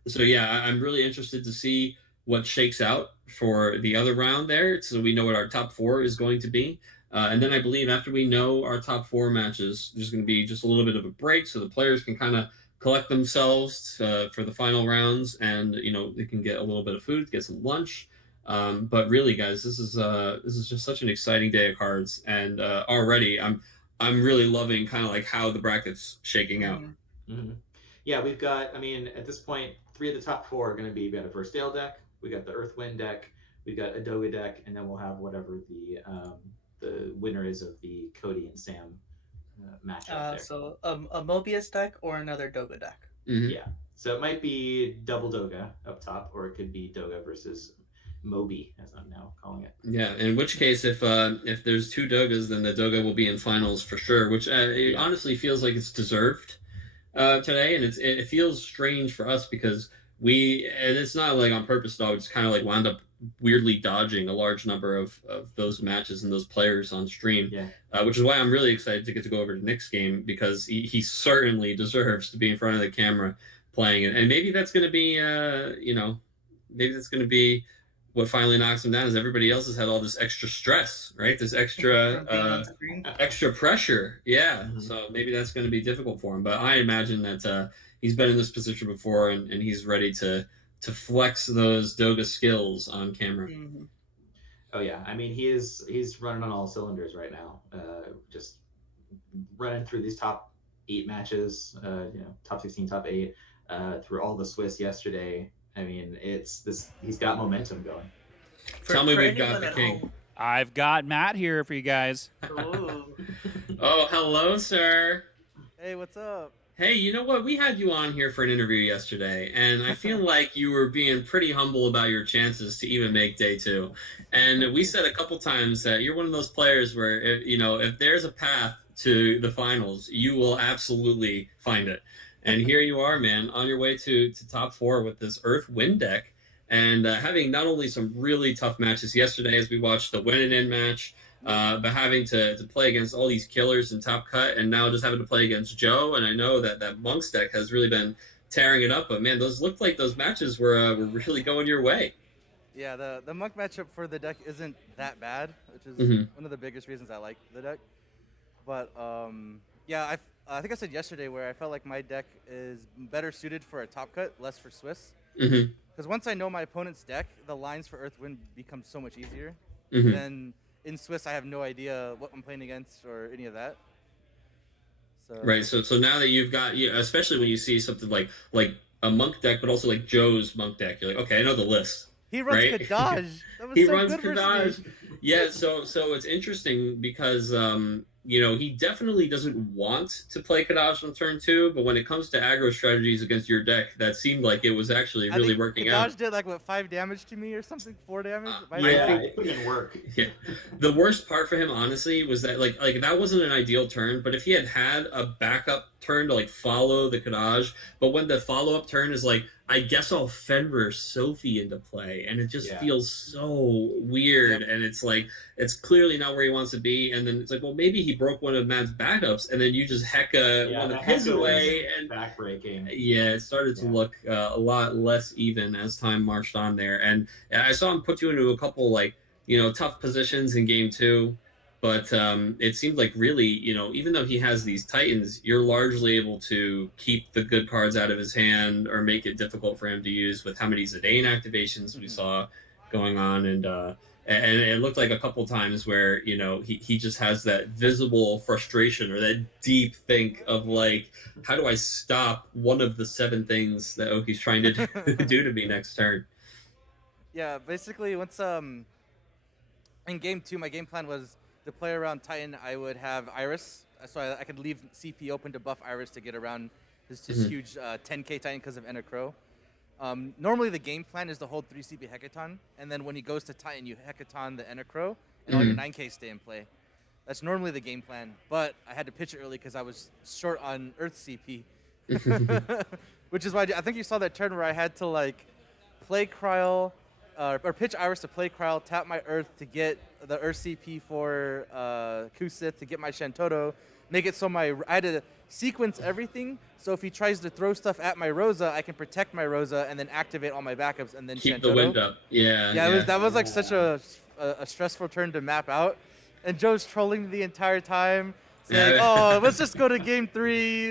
So yeah, I'm really interested to see what shakes out for the other round there, so we know what our top 4 is going to be. And then I believe after we know our top 4 matches, there's going to be just a little bit of a break so the players can kind of collect themselves for the final rounds, and they can get a little bit of food, get some lunch. But really, guys, this is just such an exciting day of cards, and already I'm really loving kind of like how the bracket's shaking out. Mm-hmm. Yeah, we've got. I mean, at this point, 3 of the top 4 are going to be. We got a First Dale deck, we got the Earth Wind deck, we got a Doga deck, and then we'll have whatever the winner is of the Cody and Sam matchup there. So a Mobius deck or another Doga deck. Mhm. Yeah. So it might be double Doga up top, or it could be Doga versus Moby, as I'm now calling it. Yeah, in which case, if there's two Dogas, then the Doga will be in finals for sure, which it honestly feels like it's deserved today, and it feels strange for us because and it's not like on purpose, though, it's kind of like wound up weirdly dodging a large number of those matches and those players on stream, which is why I'm really excited to get to go over to Nick's game, because he certainly deserves to be in front of the camera playing it, and maybe that's going to be maybe that's going to be what finally knocks him down, is everybody else has had all this extra stress, right? This extra extra pressure. Yeah. Mm-hmm. So maybe that's going to be difficult for him. But I imagine that he's been in this position before, and he's ready to flex those Doga skills on camera. Mm-hmm. Oh yeah, I mean he's running on all cylinders right now. Just running through these top 8 matches, top 16, top 8, through all the Swiss yesterday. I mean, he's got momentum going. Tell me we've got the king. Home. I've got Matt here for you guys. Oh, hello, sir. Hey, what's up? Hey, you know what? We had you on here for an interview yesterday, and I feel like you were being pretty humble about your chances to even make day 2. And we said a couple times that you're one of those players where, if there's a path to the finals, you will absolutely find it. And here you are, man, on your way to top 4 with this Earth Wind deck, and having not only some really tough matches yesterday as we watched the win and in match, but having to play against all these killers in Top Cut, and now just having to play against Joe. And I know that Monk's deck has really been tearing it up, but man, those looked like those matches were really going your way. Yeah, the Monk matchup for the deck isn't that bad, which is one of the biggest reasons I like the deck. But yeah, I think I said yesterday where I felt like my deck is better suited for a Top Cut, less for Swiss. Because once I know my opponent's deck, the lines for Earthwind become so much easier. Then in Swiss, I have no idea what I'm playing against or any of that. So. Right. So now that you've got, especially when you see something like a Monk deck, but also like Joe's Monk deck, you're like, okay, I know the list. He runs right? Kadaj. That was he so runs good Kadaj. Yeah. So it's interesting because he definitely doesn't want to play Kadaj on turn 2, but when it comes to aggro strategies against your deck, that seemed like it was actually really working out. Kadaj did like 5 damage to me or something, 4 damage. I think it didn't work. Yeah. The worst part for him, honestly, was that like that wasn't an ideal turn, but if he had a backup turn to like follow the Kadaj, but when the follow-up turn is like, I guess I'll Fenrir Sophie into play, and it just feels so weird, and it's like, it's clearly not where he wants to be, and then it's like, well, maybe he broke one of Matt's backups, and then you just hecka one of his away, and backbreaking. Yeah, it started to look a lot less even as time marched on there, and I saw him put you into a couple, like, tough positions in game 2, but it seemed like really, even though he has these Titans, you're largely able to keep the good cards out of his hand or make it difficult for him to use with how many Zidane activations we saw going on. And it looked like a couple times where, he just has that visible frustration or that deep think of like, how do I stop one of the 7 things that Oki's trying to do to me next turn? Yeah, basically once in game 2, my game plan was to play around Titan. I would have Iris, so I could leave CP open to buff Iris to get around this huge 10k Titan because of Enna Crow. Normally the game plan is to hold 3 CP Hecaton, and then when he goes to Titan, you Hecaton the Enna Crow, and all your 9k stay in play. That's normally the game plan, but I had to pitch it early because I was short on Earth CP. Which is why I think you saw that turn where I had to like play Kryl, or pitch Iris to play Kryl, tap my Earth to get the Earth CP for Kusith, to get my Shantoto, make it so I had to sequence everything, so if he tries to throw stuff at my Rosa, I can protect my Rosa and then activate all my backups and then keep Shantoto. The wind up. Yeah. That was like such a stressful turn to map out, and Joe's trolling me the entire time, saying, "Oh, let's just go to game 3."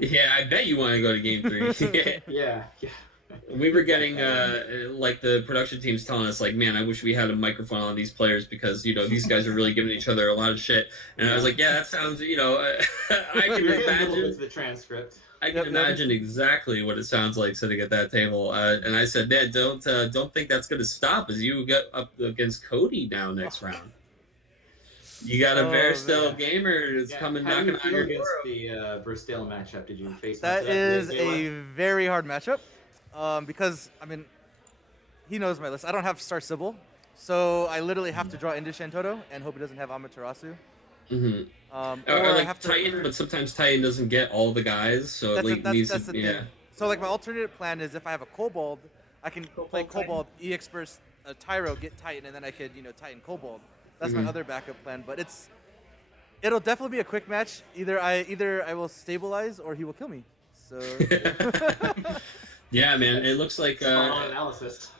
Yeah, I bet you want to go to game 3. Yeah. We were getting like the production team's telling us like, man, I wish we had a microphone on these players because these guys are really giving each other a lot of shit. And I was like, yeah, that sounds I can imagine the transcript. I can imagine exactly what it sounds like sitting at that table. And I said, man, don't think that's going to stop as you get up against Cody now next round. You got a Oh, Verstel man. gamer that's coming How do knocking you on feel your against door. the Burstale matchup? Did you face much That of that is day a one? very hard matchup, because I mean, he knows my list. I don't have Star Sybil, so I literally have to draw into Shantoto and hope he doesn't have Amaterasu. Or Or I like have to. Titan, but sometimes Titan doesn't get all the guys, so That's, it needs to. the thing. So like my alternate plan is if I have a Kobold, I can play Kobold, EX burst Tyro, get Titan, and then I could Titan Kobold. That's my other backup plan. But it'll definitely be a quick match. Either I will stabilize or he will kill me. So. Yeah, man, it looks like Analysis.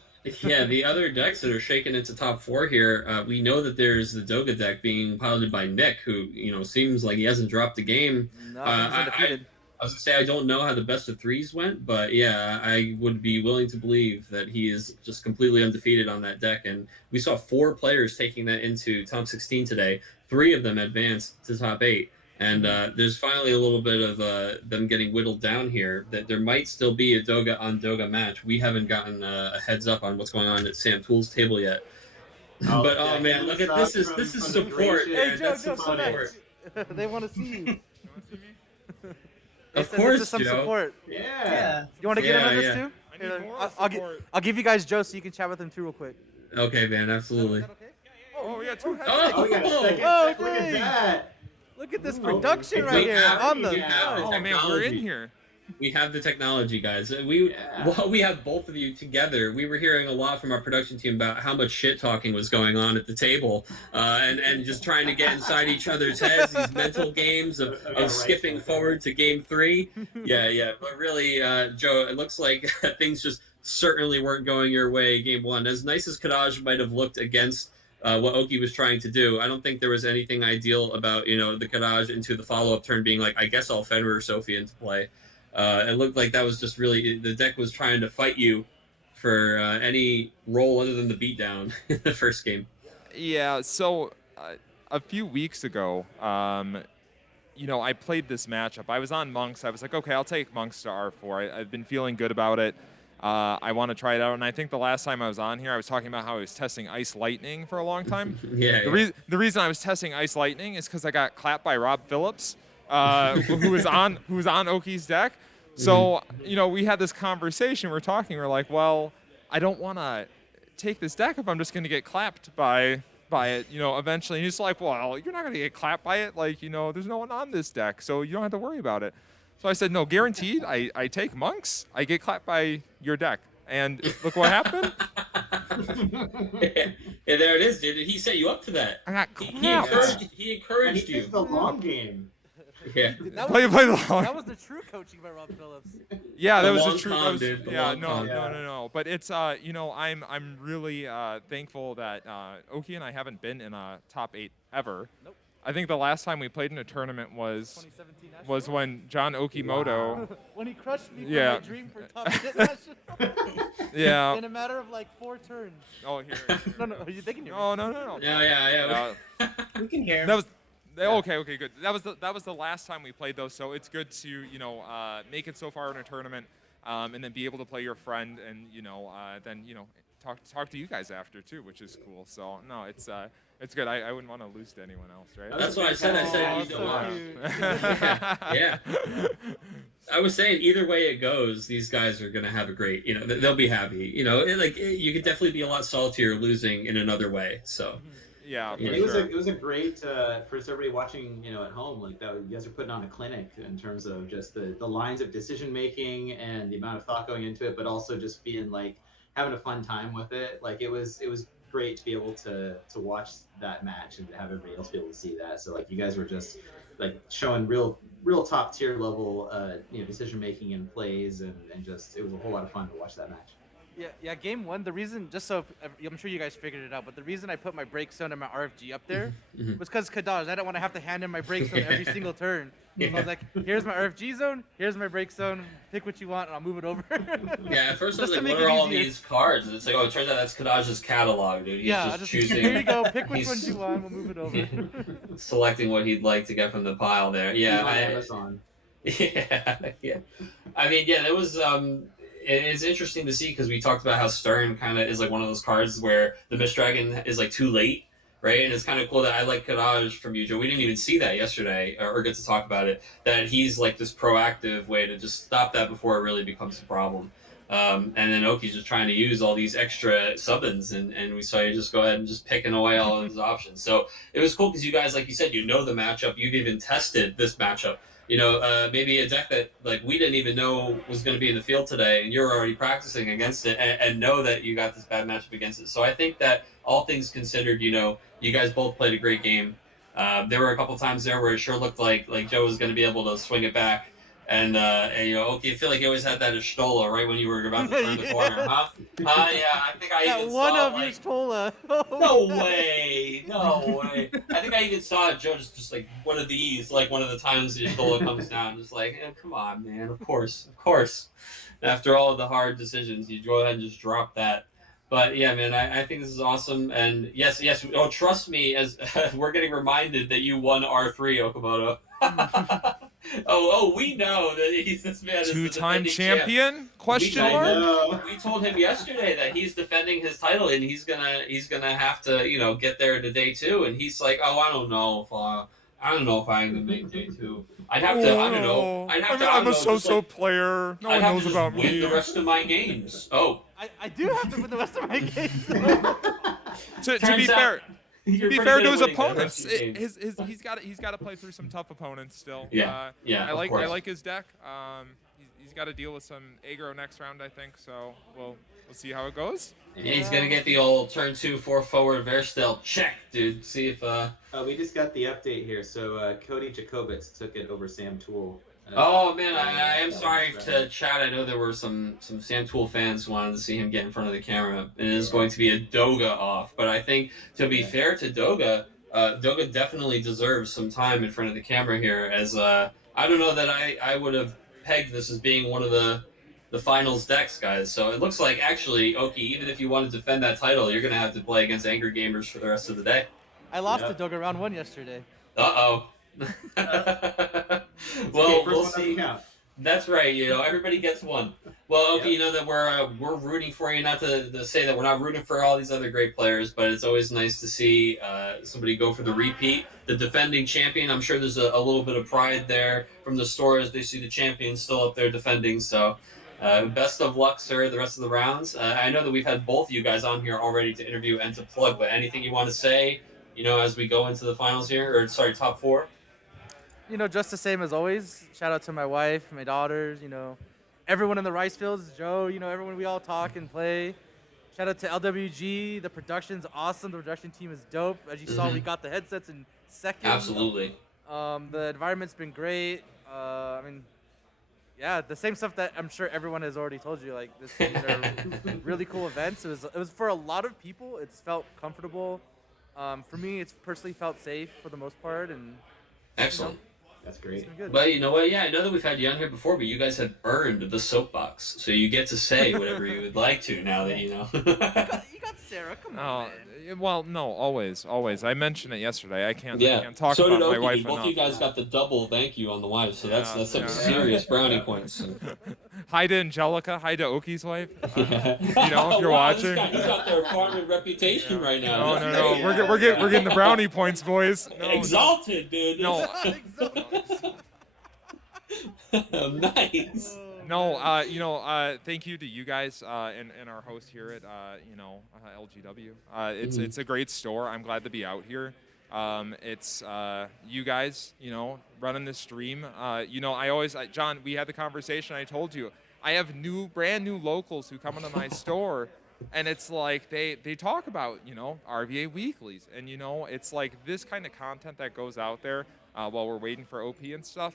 yeah, the other decks that are shaking into top 4 here, we know that there's the Doga deck being piloted by Nick, who seems like he hasn't dropped a game. No, he's undefeated. I was gonna say I don't know how the best of 3s went, but yeah, I would be willing to believe that he is just completely undefeated on that deck. And we saw 4 players taking that into top 16 today. 3 of them advanced to top 8. And there's finally a little bit of them getting whittled down here. That there might still be a Doga on Doga match. We haven't gotten a heads up on what's going on at Sam Tool's table yet. But oh man, look at this! Is support? Hey, Man, Joe, that's Joe, come back. support. They want to see you. Of This course, is some Joe. support. Yeah. You want to get in on this Yeah. too? I need more I'll support. I'll give you guys Joe so you can chat with him too real quick. Okay, man, absolutely. Is that okay? Oh, yeah, 2 heads. Oh, Oh, we got a second. Oh, Look at dang. that. Look at this Ooh. production We right here have- on the. we have- Oh, man, we're in here. We have the technology, guys. Yeah. While we have both of you together, we were hearing a lot from our production team about how much shit talking was going on at the table, and just trying to get inside each other's heads. These mental games of skipping forward to game 3. Yeah. But really, Joe, it looks like things just certainly weren't going your way game 1. As nice as Kadaj might have looked against what Oki was trying to do, I don't think there was anything ideal about the Kadaj into the follow-up turn being like, I guess I'll Fenrir Sophie into play. It looked like that was just really the deck was trying to fight you for any role other than the beatdown in the first game. Yeah, so a few weeks ago, I played this matchup. I was on Monks. I was like, okay, I'll take Monks to R4. I've been feeling good about it. I want to try it out. And I think the last time I was on here, I was talking about how I was testing Ice Lightning for a long time. Yeah. The reason I was testing Ice Lightning is because I got clapped by Rob Phillips, who was on Oki's deck. So, we had this conversation. We're talking. We're like, well, I don't want to take this deck if I'm just going to get clapped by it, eventually. And he's like, well, you're not going to get clapped by it. Like, there's no one on this deck, so you don't have to worry about it. So I said, no, guaranteed. I take Monks. I get clapped by your deck. And look what happened. Yeah, there it is, dude. He set you up for that. I got He clapped. encouraged And he you. plays the long game. Yeah. Play the long. That was the true coaching by Rob Phillips. Yeah, The that was long the truth. con, dude. The Yeah, long con. no. But it's I'm really thankful that Oki and I haven't been in a top 8 ever. Nope. I think the last time we played in a tournament was 2017 national. when John Okimoto. Wow. When he crushed me Yeah. for my dream for top 10 national. Yeah. In a matter of like 4 turns. Oh, here. No, they can hear me. No. Yeah. We can hear him. That was. Okay, good. That was the last time we played those, so it's good to make it so far in a tournament, and then be able to play your friend, and then talk to you guys after too, which is cool. So no, it's good. I wouldn't want to lose to anyone else, right? That's what I said. I said Oh, you so don't want. cute. Yeah. I was saying either way it goes, these guys are gonna have a great. They'll be happy. You could definitely be a lot saltier losing in another way. So. Yeah, for It was sure. it was a great for everybody watching at home, like that you guys are putting on a clinic in terms of just the lines of decision making and the amount of thought going into it, but also just being like having a fun time with it. Like it was great to be able to watch that match and have everybody else be able to see that. So like you guys were just like showing real top tier level decision making and plays, and just it was a whole lot of fun to watch that match. Yeah, game 1, the reason, just so I'm sure you guys figured it out, but the reason I put my break zone and my RFG up there was because Kadaj, I don't want to have to hand in my break zone every single turn. So I was like, here's my RFG zone, here's my break zone, pick what you want, and I'll move it over. Yeah, at first I was Just to like, make what it are all easier. these cards? And it's like, oh, it turns out that's Kadaj's catalog, dude. He's Yeah, just choosing, here you go, pick which he's- ones you want, we'll move it over. selecting what he'd like to get from the pile there. Yeah, On Amazon. Yeah. I mean, yeah, that was it's interesting to see because we talked about how Stern kind of is like one of those cards where the Mist Dragon is like too late. right? And it's kind of cool that I like Kadaj from you, Joe. We didn't even see that yesterday or get to talk about it, that he's like this proactive way to just stop that before it really becomes a problem. And then Oki's just trying to use all these extra subbins, and we saw you just go ahead and just picking away all of his options. So it was cool because you guys, like you said, you know the matchup. You've even tested this matchup. Maybe a deck that like we didn't even know was going to be in the field today, and you're already practicing against it, and know that you got this bad matchup against it. So I think that all things considered, you guys both played a great game. There were a couple times there where it sure looked like Joe was going to be able to swing it back. And Oki, I feel like you always had that Ashtola right when you were about to turn the corner, huh? Yeah, I think I even one saw of like, Stola. no way. I think I even saw Joe just like one of these, like one of the times the Ashtola comes down, just like, come on, man, of course. After all of the hard decisions, you go ahead and just drop that. But yeah, man, I think this is awesome. And yes. Oh, trust me, as we're getting reminded that you won R3, Okamoto. We know that this man is the Two-time defending champion? champ. Question mark? We told him yesterday that he's defending his title and he's gonna have to get there to day 2, and he's like, I don't know if I can make day 2. I'd have to. I don't know. I'm a so-so player. No one knows about me. Win the rest of my games. Oh, I do have to win the rest of my games. To be fair. To be fair to his opponents, he's got to play through some tough opponents still. Yeah, I like his deck. He's got to deal with some aggro next round, I think. So we'll see how it goes. Yeah, he's gonna get the old turn 2 4 forward Verstel check, dude. See if we just got the update here. So Cody Jacobitz took it over Sam Toole. Oh man, I am sorry to chat. I know there were some Sam Toole fans who wanted to see him get in front of the camera. It is going to be a Doga off, but I think to be fair to Doga, Doga definitely deserves some time in front of the camera here. As I don't know that I would have pegged this as being one of the finals decks, guys. So it looks like actually, Oki, even if you want to defend that title, you're gonna have to play against Angry Gamers for the rest of the day. I lost to Doga round 1 yesterday. Well, we'll see. That's right. Everybody gets one. Well, okay, you know that we're rooting for you. Not to say that we're not rooting for all these other great players, but it's always nice to see somebody go for the repeat. The defending champion. I'm sure there's a little bit of pride there from the store as they see the champion still up there defending. So, best of luck, sir. The rest of the rounds. I know that we've had both of you guys on here already to interview and to plug. But anything you want to say, as we go into the finals here, or sorry, top 4. Just the same as always. Shout out to my wife, my daughters, everyone in the rice fields, Joe, everyone, we all talk and play. Shout out to LWG. The production's awesome. The production team is dope. As you saw, we got the headsets in seconds. Absolutely. The environment's been great. The same stuff that I'm sure everyone has already told you. Like, these are really cool events. It was for a lot of people. It's felt comfortable. For me, it's personally felt safe for the most part. And excellent. That's great. But you know what? Yeah, I know that we've had you on here before, but you guys have earned the soapbox, so you get to say whatever you would like to now that you know. You got Sarah. Come on. Well, no, always. I mentioned it yesterday. I can't talk so about did my wife both enough. You guys got the double thank you on the wife, so that's some serious brownie points. Hi to Angelica. Hi to Oki's wife. If you're wow, watching. He's got their farming reputation right now. No. We're getting the brownie points, boys. No, Exalted, dude. No. Nice. No, thank you to you guys and our host here at LGW. It's a great store. I'm glad to be out here. It's you guys, running this stream. John, we had the conversation. I told you I have brand new locals who come into my store, and it's like they talk about RVA weeklies, and it's like this kind of content that goes out there while we're waiting for OP and stuff.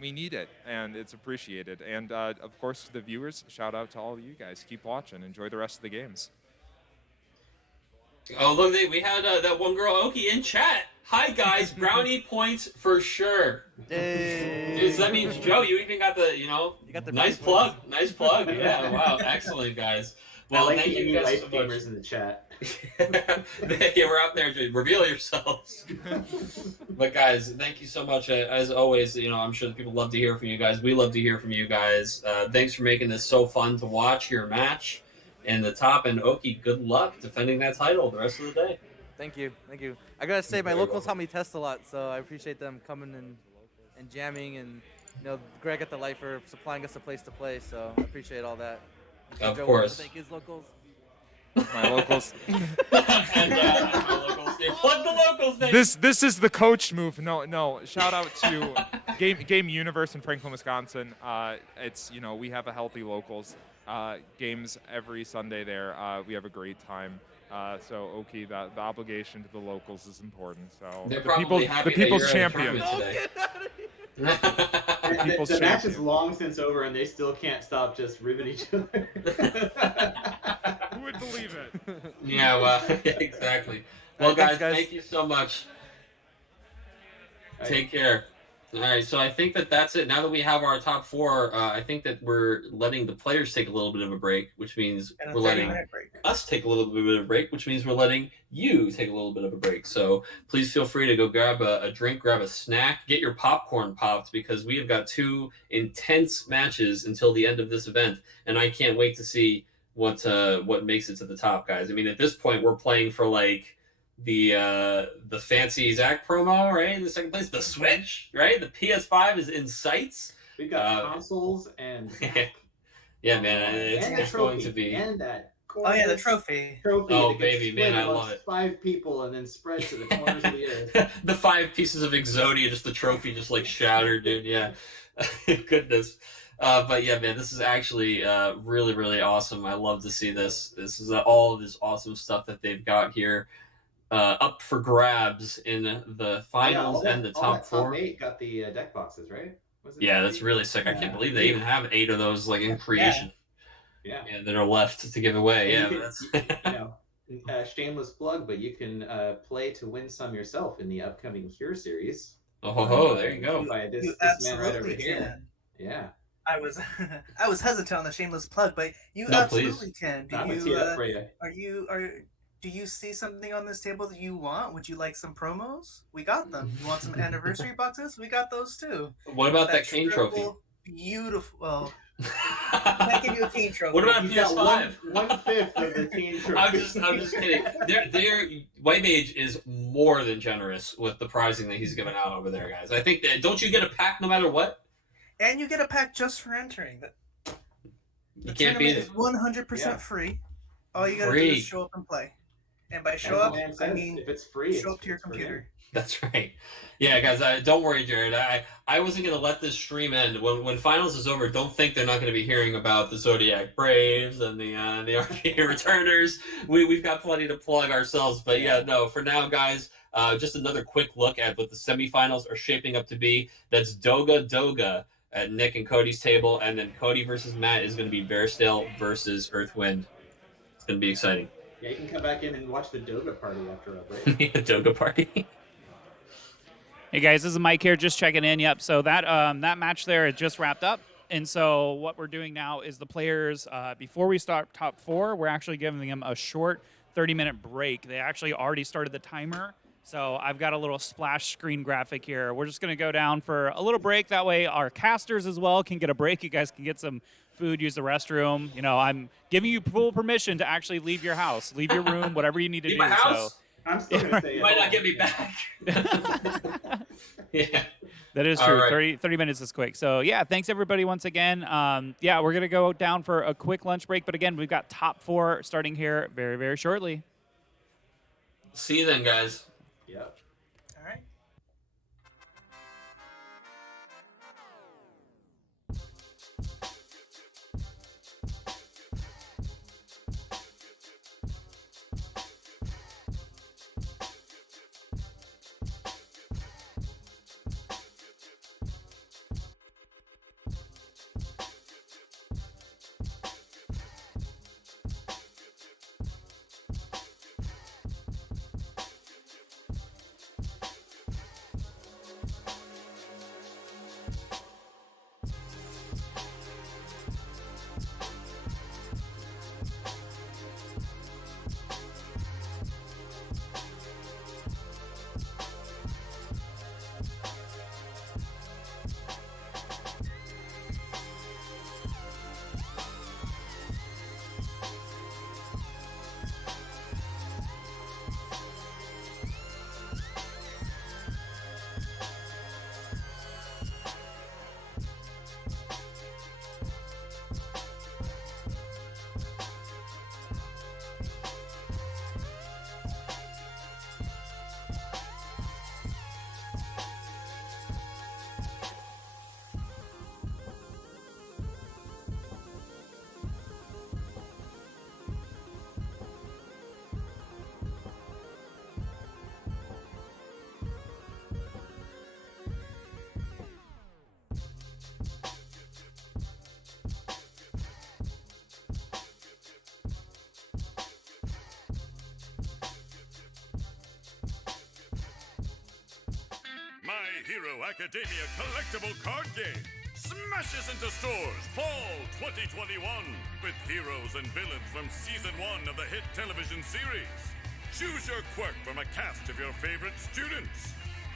We need it, and it's appreciated. And of course, to the viewers, shout out to all of you guys. Keep watching. Enjoy the rest of the games. Oh, look, we had that one girl, Oki, in chat. Hi, guys. Brownie points for sure. Hey. Dude, so that means, Joe, you even got the, You got the nice plug. Nice plug. Yeah, wow. Excellent, guys. Well, I like thank the you guys so gamers much. in the chat. Yeah, we're out there to reveal yourselves. But guys, thank you so much. As always, I'm sure the people love to hear from you guys. We love to hear from you guys. Thanks for making this so fun to watch your match. in the top. And Oki, good luck defending that title the rest of the day. Thank you. I gotta say, my locals help me test a lot, so I appreciate them coming and jamming, and Greg at the Light for supplying us a place to play. So I appreciate all that. Of Joe course. wants to thank his locals. My locals. And my locals. Plug the locals, baby. This is the coach move. No. Shout out to Game Universe in Franklin, Wisconsin. It's we have a healthy locals games every Sunday there. We have a great time. So Oki, the obligation to the locals is important. So They're probably happy the people's that you're champion. at the tournament today. The match is long since over, and they still can't stop just ribbing each other. Who would believe it? Yeah, well, exactly. Well, Thanks, guys, thank you so much. Take care. All right, so I think that's it. Now that we have our top four, I think that we're letting the players take a little bit of a break, which means we're letting us take a little bit of a break, which means we're letting you take a little bit of a break. So please feel free to go grab a drink, grab a snack, get your popcorn popped, because we have got 2 intense matches until the end of this event, and I can't wait to see what makes it to the top, guys. I mean, at this point, we're playing for like the fancy Zach promo, right? In the second place, the Switch, right? The PS5 is in sights. We've got consoles and yeah, man, it's going to be. And that the trophy. Oh, baby, man, I love it. 5 people and then spread to the corners of the earth. The 5 pieces of Exodia, just the trophy, just like shattered, dude. Yeah, goodness. But yeah, man, this is actually really, really awesome. I love to see this. This is all of this awesome stuff that they've got here. Up for grabs in the finals and the top 4. Top 8 got the deck boxes, right? Yeah, that's really sick. I can't believe they even have 8 of those like in creation. Yeah. And that are left to give away. Yeah, that's shameless plug, but you can play to win some yourself in the upcoming Cure series. Oh, there you go. By this man right over here. Yeah. I was hesitant on the shameless plug, but you absolutely can. Do you see something on this table that you want? Would you like some promos? We got them. You want some anniversary boxes? We got those too. What about that Kane trophy? Beautiful. Well, I give you a Kane trophy. What about a PS5? 1/5 of the Kane trophy. I'm just kidding. Their White Mage is more than generous with the prizing that he's giving out over there, guys. I think that don't you get a pack no matter what? And you get a pack just for entering. You can't beat it. It's 100% free. All you gotta do is show up and play. And by show up, I mean if it's free, show up to your computer. That's right. Yeah, guys, don't worry, Jared. I wasn't going to let this stream end. When finals is over, don't think they're not going to be hearing about the Zodiac Braves and the RPA returners. We've got plenty to plug ourselves. But yeah, no, for now, guys, just another quick look at what the semifinals are shaping up to be. That's Doga at Nick and Cody's table. And then Cody versus Matt is going to be Verstale versus Earthwind. It's going to be exciting. Yeah, you can come back in and watch the Doga party after a break. The Doga party. Hey guys, this is Mike here, just checking in. Yep. So that match there is just wrapped up, and so what we're doing now is the players before we start top 4, we're actually giving them a short 30-minute break. They actually already started the timer, so I've got a little splash screen graphic here. We're just going to go down for a little break. That way, our casters as well can get a break. You guys can get some food, use the restroom. I'm giving you full permission to actually leave your house, leave your room, whatever you need to do. My house? So I'm still going to say you might not get me back. Yeah. That is true. All right. 30 minutes is quick. So, yeah, thanks, everybody, once again. Yeah, we're going to go down for a quick lunch break. But, again, we've got top 4 starting here very, very shortly. See you then, guys. Yep. All right. Hero Academia collectible card game smashes into stores fall 2021 with heroes and villains from Season 1 of the hit television series. Choose your quirk from a cast of your favorite students,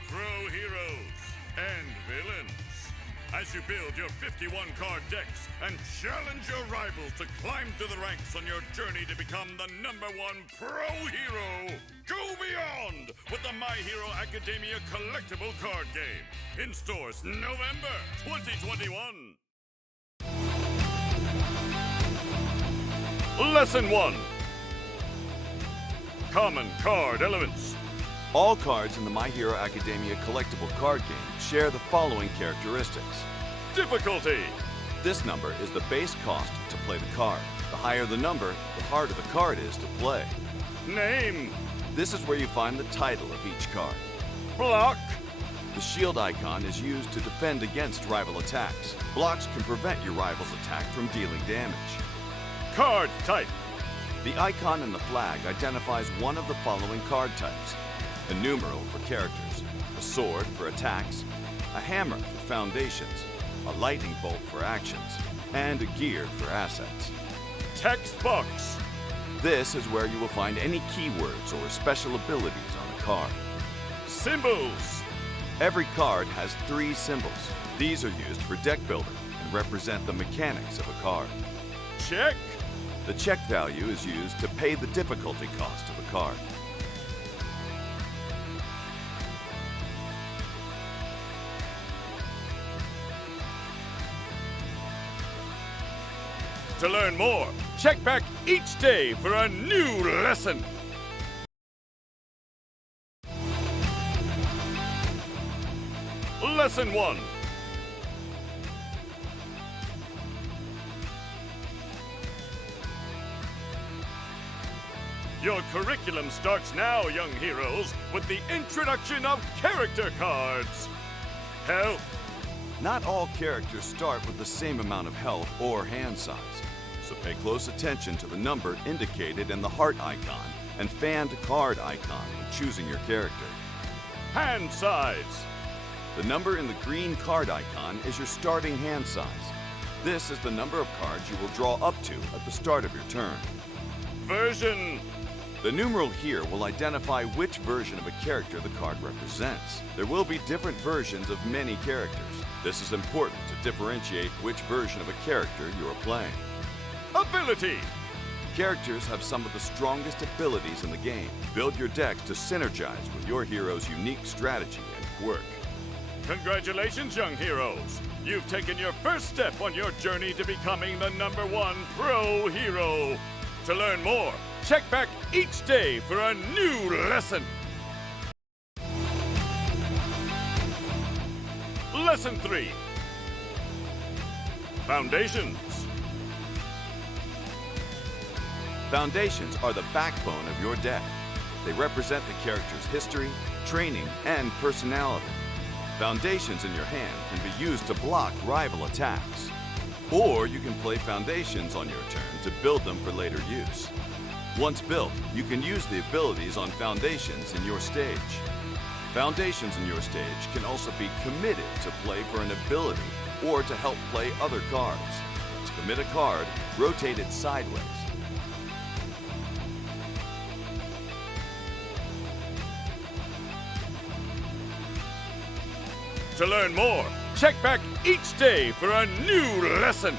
pro heroes, and villains. As you build your 51-card decks and challenge your rivals to climb through the ranks on your journey to become the #1 pro hero, go beyond with the My Hero Academia collectible card game. In stores November 2021. Lesson 1. Common card elements. All cards in the My Hero Academia collectible card game share the following characteristics. Difficulty. This number is the base cost to play the card. The higher the number, the harder the card is to play. Name. This is where you find the title of each card. Block. The shield icon is used to defend against rival attacks. Blocks can prevent your rival's attack from dealing damage. Card type. The icon in the flag identifies one of the following card types. A numeral for characters, a sword for attacks, a hammer for foundations, a lightning bolt for actions, and a gear for assets. Text box. This is where you will find any keywords or special abilities on a card. Symbols. Every card has 3 symbols. These are used for deck building and represent the mechanics of a card. Check. The check value is used to pay the difficulty cost of a card. To learn more, check back each day for a new lesson. Lesson 1. Your curriculum starts now, young heroes, with the introduction of character cards. Health. Not all characters start with the same amount of health or hand size, so pay close attention to the number indicated in the heart icon and fanned card icon when choosing your character. Hand size. The number in the green card icon is your starting hand size. This is the number of cards you will draw up to at the start of your turn. Version. The numeral here will identify which version of a character the card represents. There will be different versions of many characters. This is important to differentiate which version of a character you are playing. Ability. Characters have some of the strongest abilities in the game. Build your decks to synergize with your hero's unique strategy and quirk. Congratulations, young heroes. You've taken your first step on your journey to becoming the #1 pro hero. To learn more, check back each day for a new lesson. Lesson 3. Foundations. Foundations are the backbone of your deck. They represent the character's history, training, and personality. Foundations in your hand can be used to block rival attacks. Or you can play foundations on your turn to build them for later use. Once built, you can use the abilities on foundations in your stage. Foundations in your stage can also be committed to play for an ability or to help play other cards. To commit a card, rotate it sideways. To learn more, check back each day for a new lesson.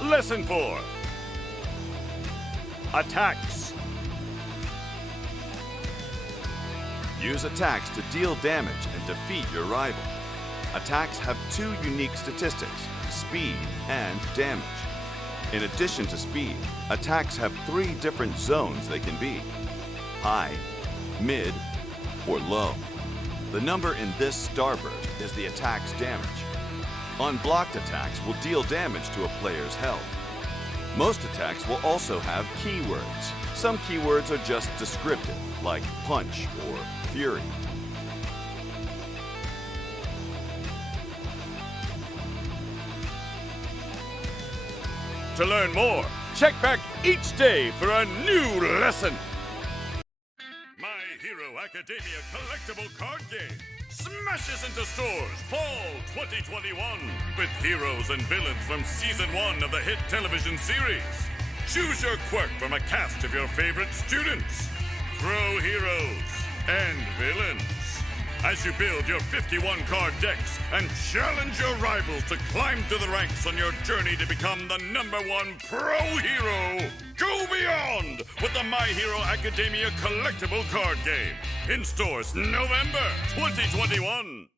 Lesson 4. Attacks. Use attacks to deal damage and defeat your rival. Attacks have 2 unique statistics, speed and damage. In addition to speed, attacks have 3 different zones they can be: high, mid, or low. The number in this starburst is the attack's damage. Unblocked attacks will deal damage to a player's health. Most attacks will also have keywords. Some keywords are just descriptive, like punch or fury. To learn more, check back each day for a new lesson. My Academia collectible card game smashes into stores fall 2021 with heroes and villains from season 1 of the hit television series. Choose your quirk from a cast of your favorite students. Throw heroes and villains as you build your 51 card decks and challenge your rivals to climb through the ranks on your journey to become the #1 pro hero. Go beyond with the My Hero Academia collectible card game. In stores November 2021.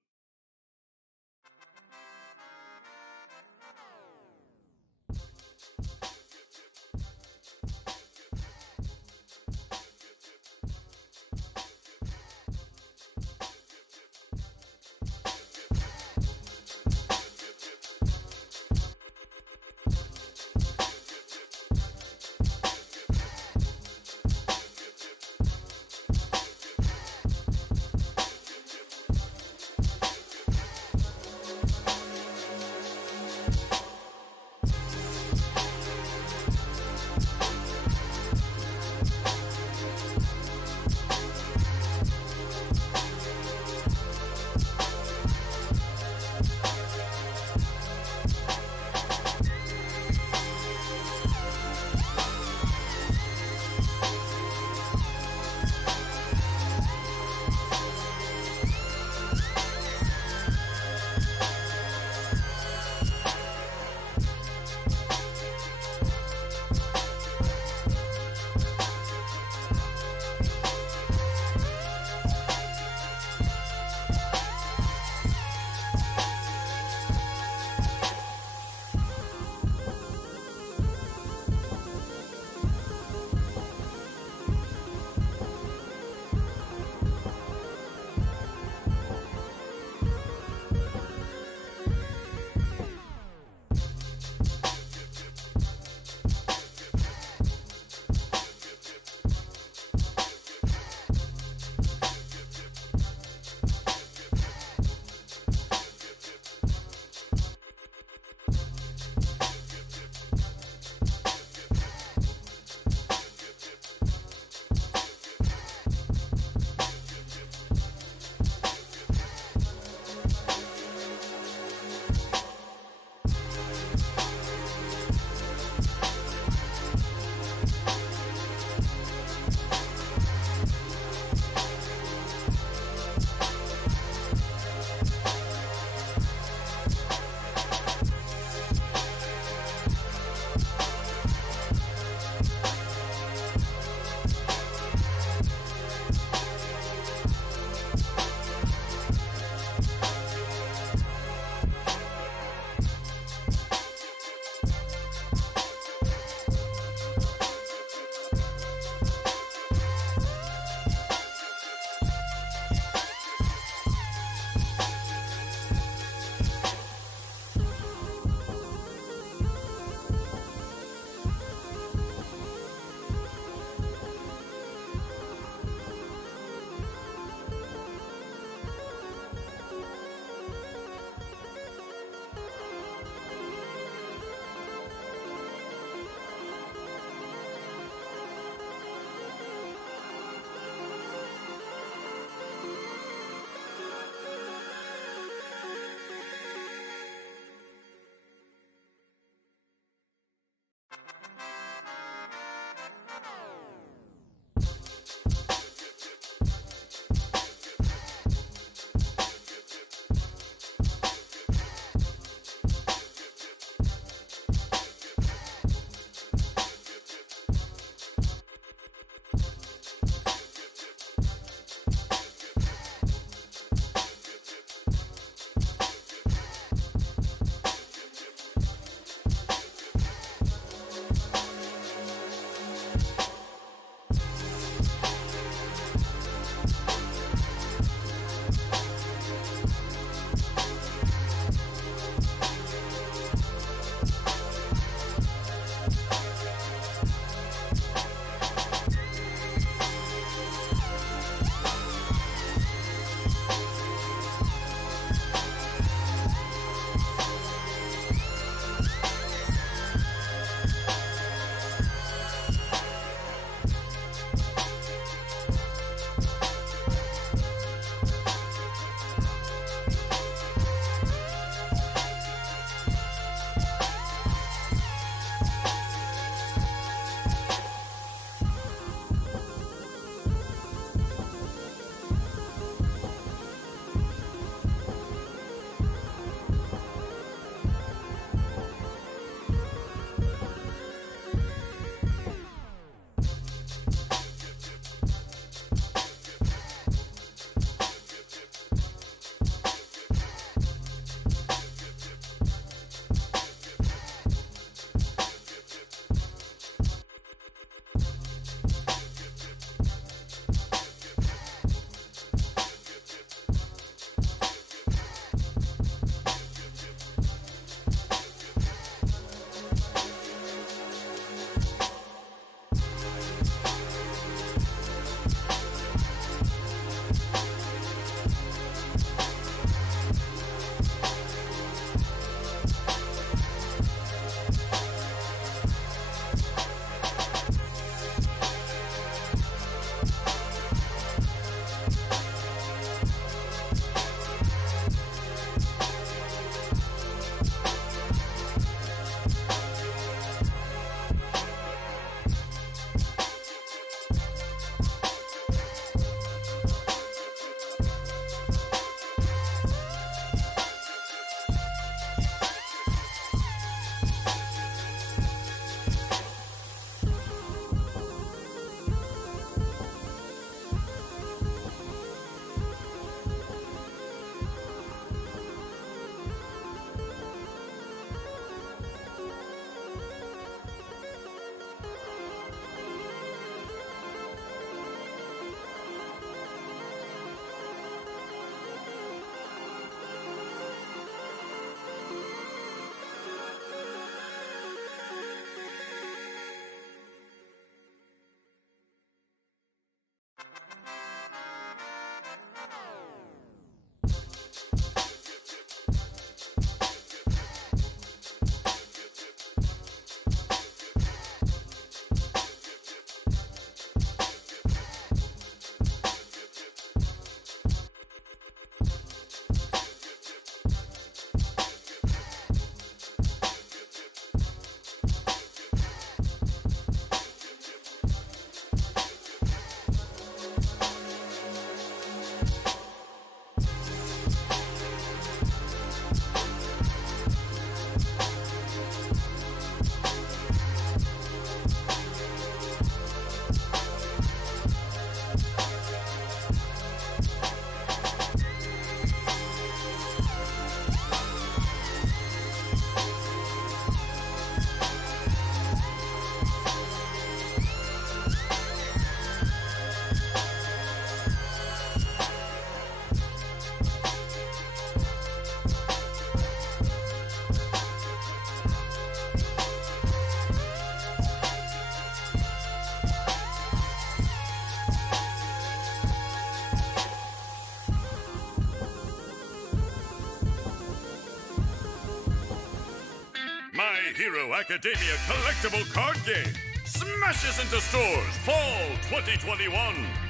Hero Academia collectible card game smashes into stores fall 2021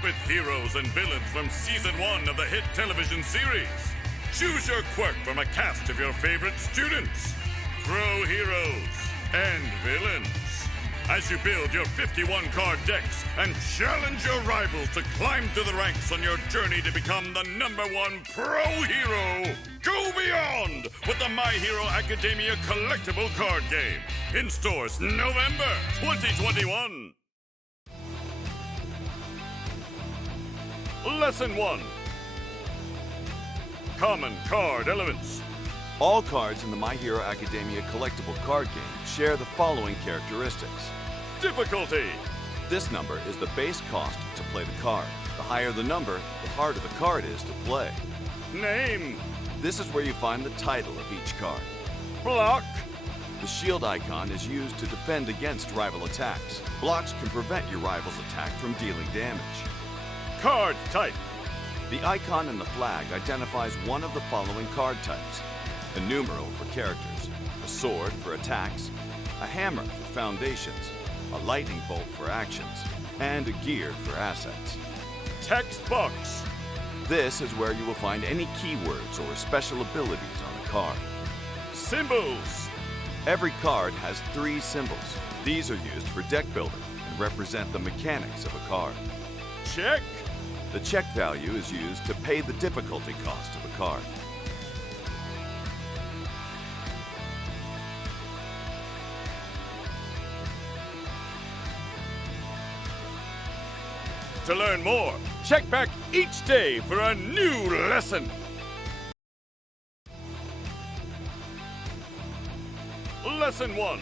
with heroes and villains from season 1 of the hit television series. Choose your quirk from a cast of your favorite students, pro heroes, and villains. As you build your 51 card decks and challenge your rivals to climb through the ranks on your journey to become the #1 pro hero. Go beyond with the My Hero Academia collectible card game. In stores November 2021. Lesson 1. Common card elements. All cards in the My Hero Academia collectible card game share the following characteristics. Difficulty. This number is the base cost to play the card. The higher the number, the harder the card is to play. Name. This is where you find the title of each card. Block. The shield icon is used to defend against rival attacks. Blocks can prevent your rival's attack from dealing damage. Card type. The icon in the flag identifies one of the following card types. A numeral for characters, a sword for attacks, a hammer for foundations, a lightning bolt for actions, and a gear for assets. Text box. This is where you will find any keywords or special abilities on a card. Symbols. Every card has 3 symbols. These are used for deck building and represent the mechanics of a card. Check. The check value is used to pay the difficulty cost of a card. To learn more, check back each day for a new lesson. Lesson 1.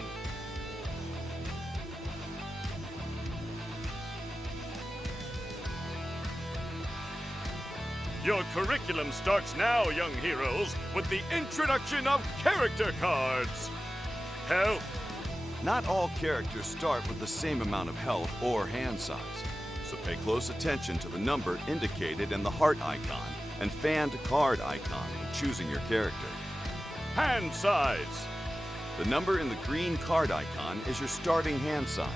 Your curriculum starts now, young heroes, with the introduction of character cards. Health. Not all characters start with the same amount of health or hand size, so pay close attention to the number indicated in the heart icon and fanned card icon when choosing your character. Hand size. The number in the green card icon is your starting hand size.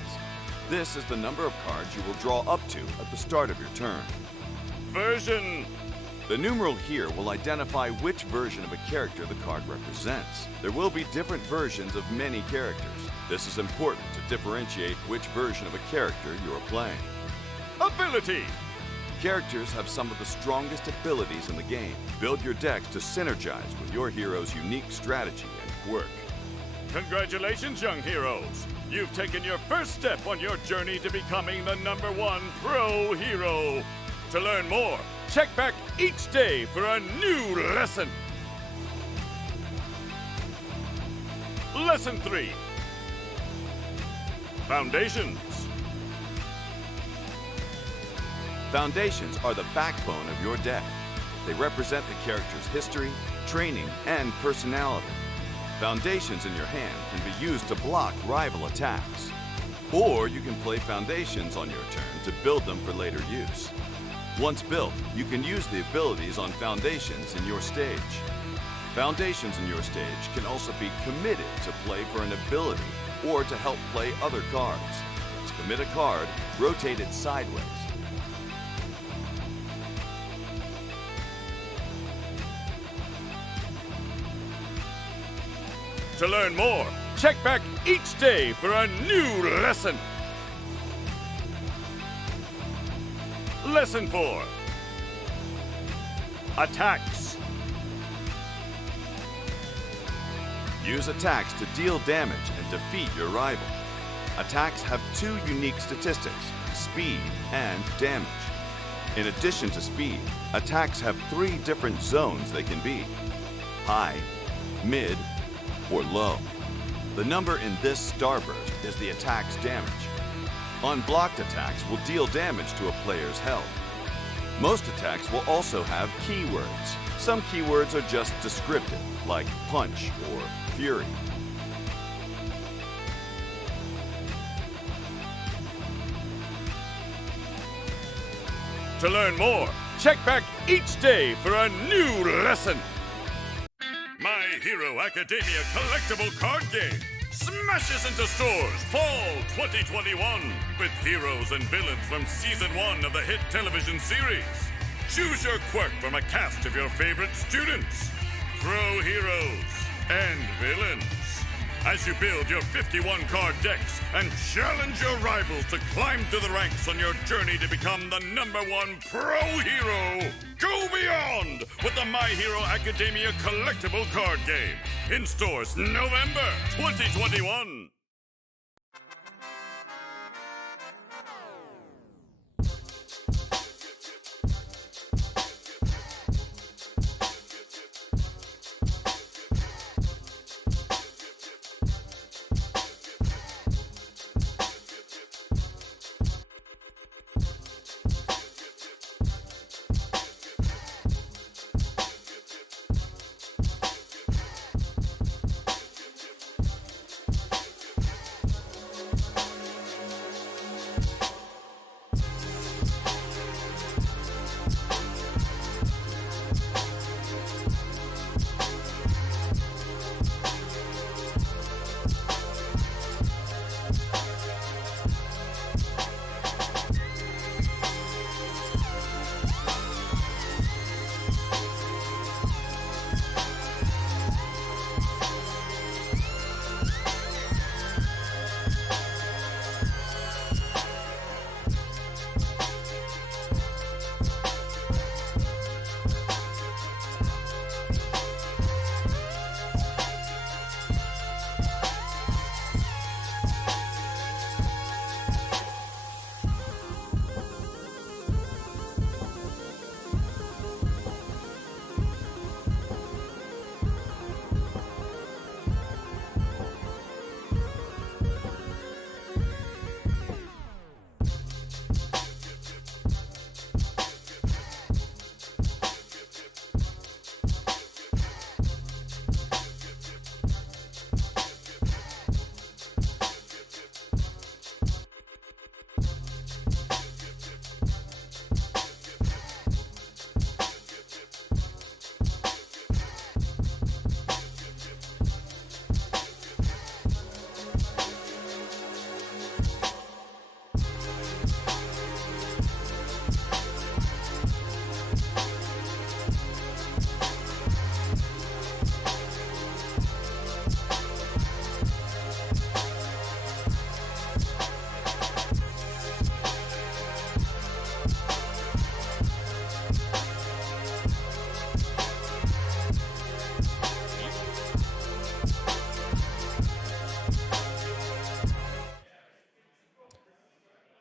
This is the number of cards you will draw up to at the start of your turn. Version. The numeral here will identify which version of a character the card represents. There will be different versions of many characters. This is important to differentiate which version of a character you are playing. Ability. Characters have some of the strongest abilities in the game. Build your decks to synergize with your hero's unique strategy and quirk. Congratulations, young heroes. You've taken your first step on your journey to becoming the #1 pro hero. To learn more, check back each day for a new lesson. Lesson 3. Foundations. Foundations are the backbone of your deck. They represent the character's history, training, and personality. Foundations in your hand can be used to block rival attacks. Or you can play foundations on your turn to build them for later use. Once built, you can use the abilities on foundations in your stage. Foundations in your stage can also be committed to play for an ability or to help play other cards. To commit a card, rotate it sideways. To learn more, check back each day for a new lesson. Lesson 4. Attacks. Use attacks to deal damage and defeat your rival. Attacks have 2 unique statistics, speed and damage. In addition to speed, attacks have 3 different zones they can be: high, mid, or low. The number in this starburst is the attack's damage. Unblocked attacks will deal damage to a player's health. Most attacks will also have keywords. Some keywords are just descriptive, like punch or fury. To learn more, check back each day for a new lesson. My Hero Academia collectible card game smashes into stores fall 2021 with heroes and villains from season 1 of the hit television series. Choose your quirk from a cast of your favorite students. Throw heroes and villains as you build your 51-card decks and challenge your rivals to climb through the ranks on your journey to become the #1 pro hero. Go beyond with the My Hero Academia collectible card game. In stores November 2021.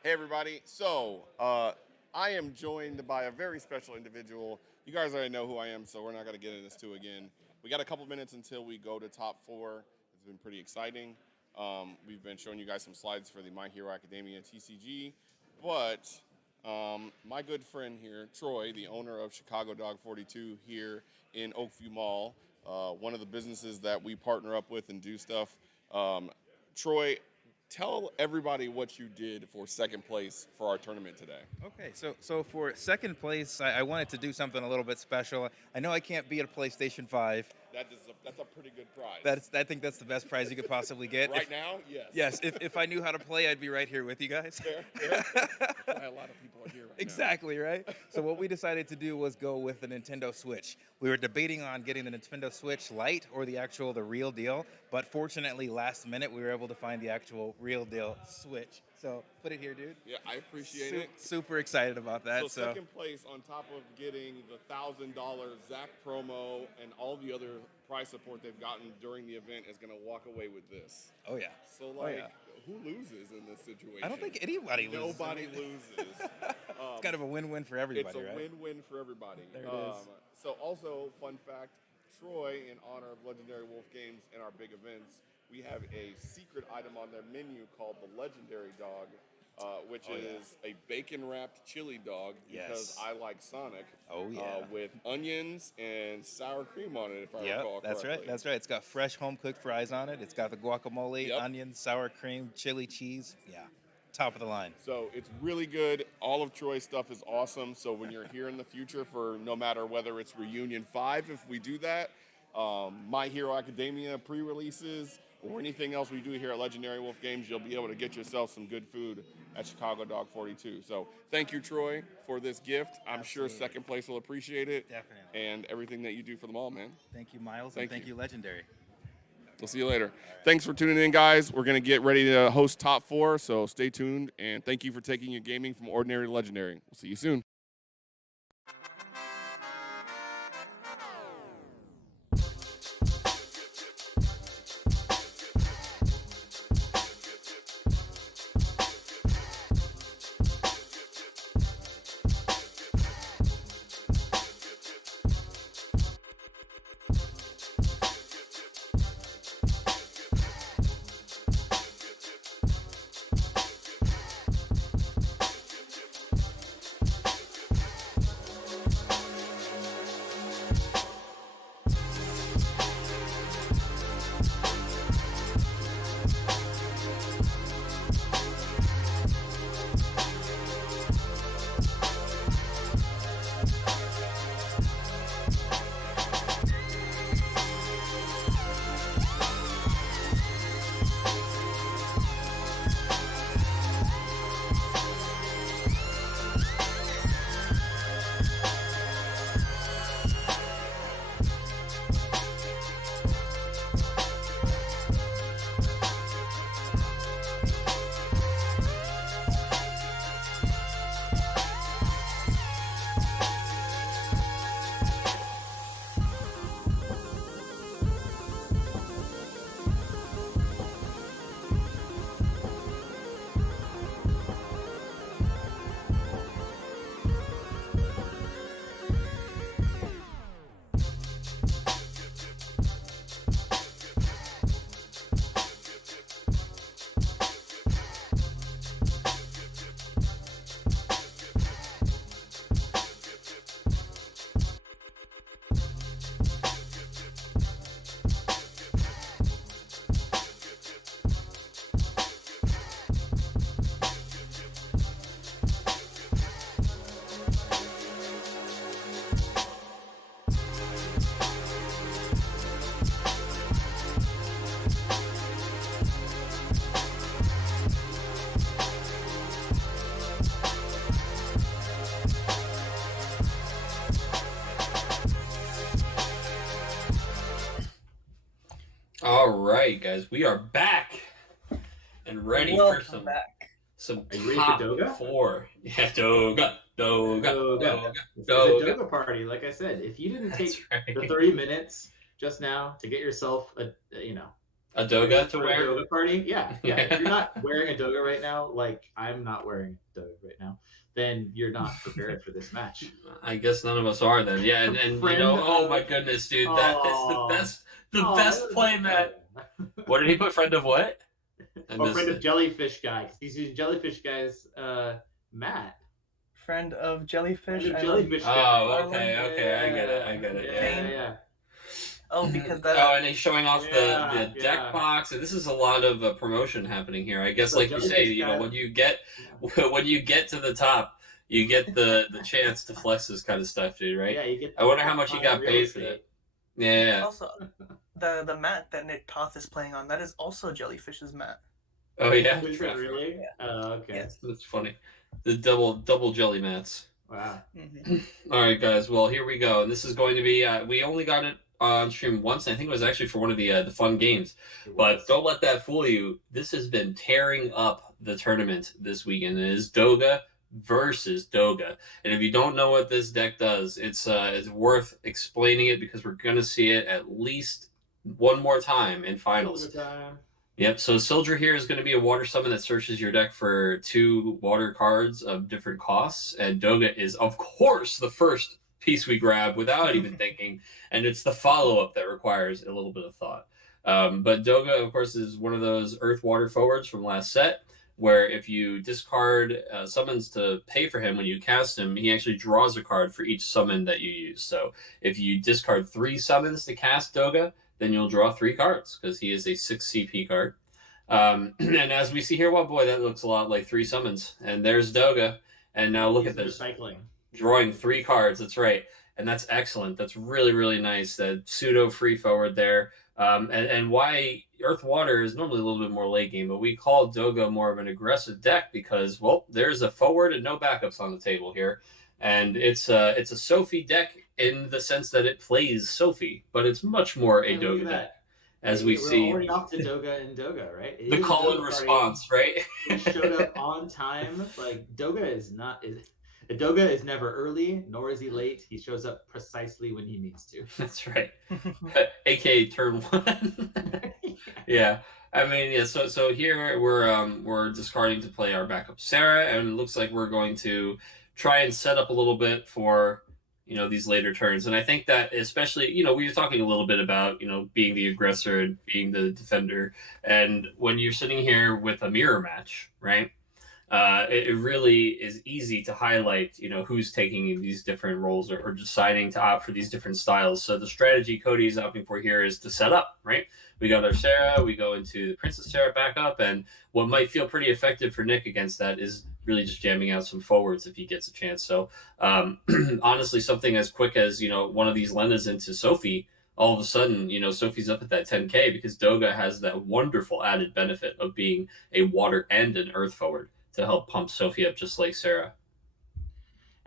Hey, everybody. So, I am joined by a very special individual. You guys already know who I am, so we're not going to get into this too again. We got a couple minutes until we go to top 4. It's been pretty exciting. We've been showing you guys some slides for the My Hero Academia TCG, but my good friend here, Troy, the owner of Chicago Dog 42 here in Oakview Mall, one of the businesses that we partner up with and do stuff. Troy, tell everybody what you did for second place for our tournament today. Okay, so for second place, I wanted to do something a little bit special. I know I can't beat a PlayStation 5. That's a pretty good prize. I think that's the best prize you could possibly get. Right now, yes. Yes, if I knew how to play, I'd be right here with you guys. Fair. That's why a lot of people are here right Exactly, right? So what we decided to do was go with the Nintendo Switch. We were debating on getting the Nintendo Switch Lite or the real deal, but fortunately last minute we were able to find the actual real deal Switch. So put it here, dude. Yeah, I appreciate it. Super excited about that. So second place, on top of getting the $1,000 Zach promo and all the other prize support they've gotten during the event, is going to walk away with this. Oh yeah. So who loses in this situation? I don't think anybody loses. Nobody loses. It's kind of a win-win for everybody, right? It's a win-win for everybody. There it is. So also, fun fact, Troy, in honor of Legendary Wolf Games and our big events, we have a secret item on their menu called the Legendary Dog, which is a bacon-wrapped chili dog because I like Sonic. Oh, yeah. With onions and sour cream on it, if I recall that's correctly. right. That's right. It's got fresh home-cooked fries on it. It's got the guacamole, onions, sour cream, chili cheese. Yeah, top of the line. So it's really good. All of Troy's stuff is awesome. So when you're here in the future for no matter whether it's Reunion 5, if we do that, My Hero Academia pre-releases, or anything else we do here at Legendary Wolf Games, you'll be able to get yourself some good food at Chicago Dog 42. So thank you, Troy, for this gift. I'm sure second place will appreciate it. Definitely. And everything that you do for them all, man. Thank you, Miles, and thank you, Legendary. We'll see you later. Thanks for tuning in, guys. We're going to get ready to host Top 4, so stay tuned. And thank you for taking your gaming from ordinary to legendary. We'll see you soon. All right, guys, we are back and ready for some Are you ready top for Doga? 4. Yeah, Doga. It's a Doga party. Like I said, if you didn't take the 30 minutes just now to get yourself a Doga to wear, a Doga party, yeah. If you're not wearing a Doga right now, like I'm not wearing a Doga right now, then you're not prepared for this match. I guess none of us are then. Yeah, and you know, oh my goodness, dude, that is the best play mat. What did he put? Friend of what? Friend of Jellyfish Guy, because he's using Jellyfish Guy's Matt. Friend of Jellyfish. Friend of Jellyfish Guy. Oh, okay, I get it. Yeah. Oh, because that. Oh, and he's showing off the deck box, and this is a lot of promotion happening here. I guess, like you say, you know, when you get to the top, you get the chance to flex this kind of stuff, dude. Right? Yeah, you get. I wonder how much he got paid for that. Yeah. Also, the mat that Nick Toth is playing on, that is also Jellyfish's mat. Oh yeah. Is it really? Yeah. Oh, okay. Yeah. That's funny. The double jelly mats. Wow. All right, guys. Well, here we go. And this is going to be. We only got it on stream once. I think it was actually for one of the fun games. But don't let that fool you. This has been tearing up the tournament this weekend. It is Doga versus Doga. And if you don't know what this deck does, it's worth explaining it because we're gonna see it at least one more time in finals. Yep, so Soldier here is going to be a water summon that searches your deck for 2 water cards of different costs, and Doga is, of course, the first piece we grab without even thinking, and it's the follow-up that requires a little bit of thought. But Doga, of course, is one of those Earth-Water forwards from last set, where if you discard summons to pay for him when you cast him, he actually draws a card for each summon that you use. So if you discard 3 summons to cast Doga, then you'll draw 3 cards because he is a 6 CP card. And as we see here, well, boy, that looks a lot like 3 summons. And there's Doga. And now look at this. Recycling. Drawing 3 cards. That's right. And that's excellent. That's really, really nice. That pseudo free forward there. And why Earth Water is normally a little bit more late game, but we call Doga more of an aggressive deck because, well, there's a forward and no backups on the table here. And it's a Sophie deck in the sense that it plays Sophie, but it's much more a Doga deck. As we see, we're already off to Doga and Doga, right? The call and response, right? He showed up on time. Like Doga is never early, nor is he late. He shows up precisely when he needs to. That's right. AKA turn 1. Yeah. I mean, yeah. So here we're discarding to play our backup Sarah, and it looks like we're going to try and set up a little bit for these later turns. And I think that especially we were talking a little bit about being the aggressor and being the defender, and when you're sitting here with a mirror match, right? It really is easy to highlight, who's taking these different roles or deciding to opt for these different styles. So the strategy Cody is opting for here is to set up, right? We got our Sarah, we go into the Princess Sarah backup, and what might feel pretty effective for Nick against that is really just jamming out some forwards if he gets a chance. So honestly, something as quick as, one of these Lenas into Sophie, all of a sudden, Sophie's up at that 10K because Doga has that wonderful added benefit of being a water and an earth forward to help pump Sophie up just like Sarah.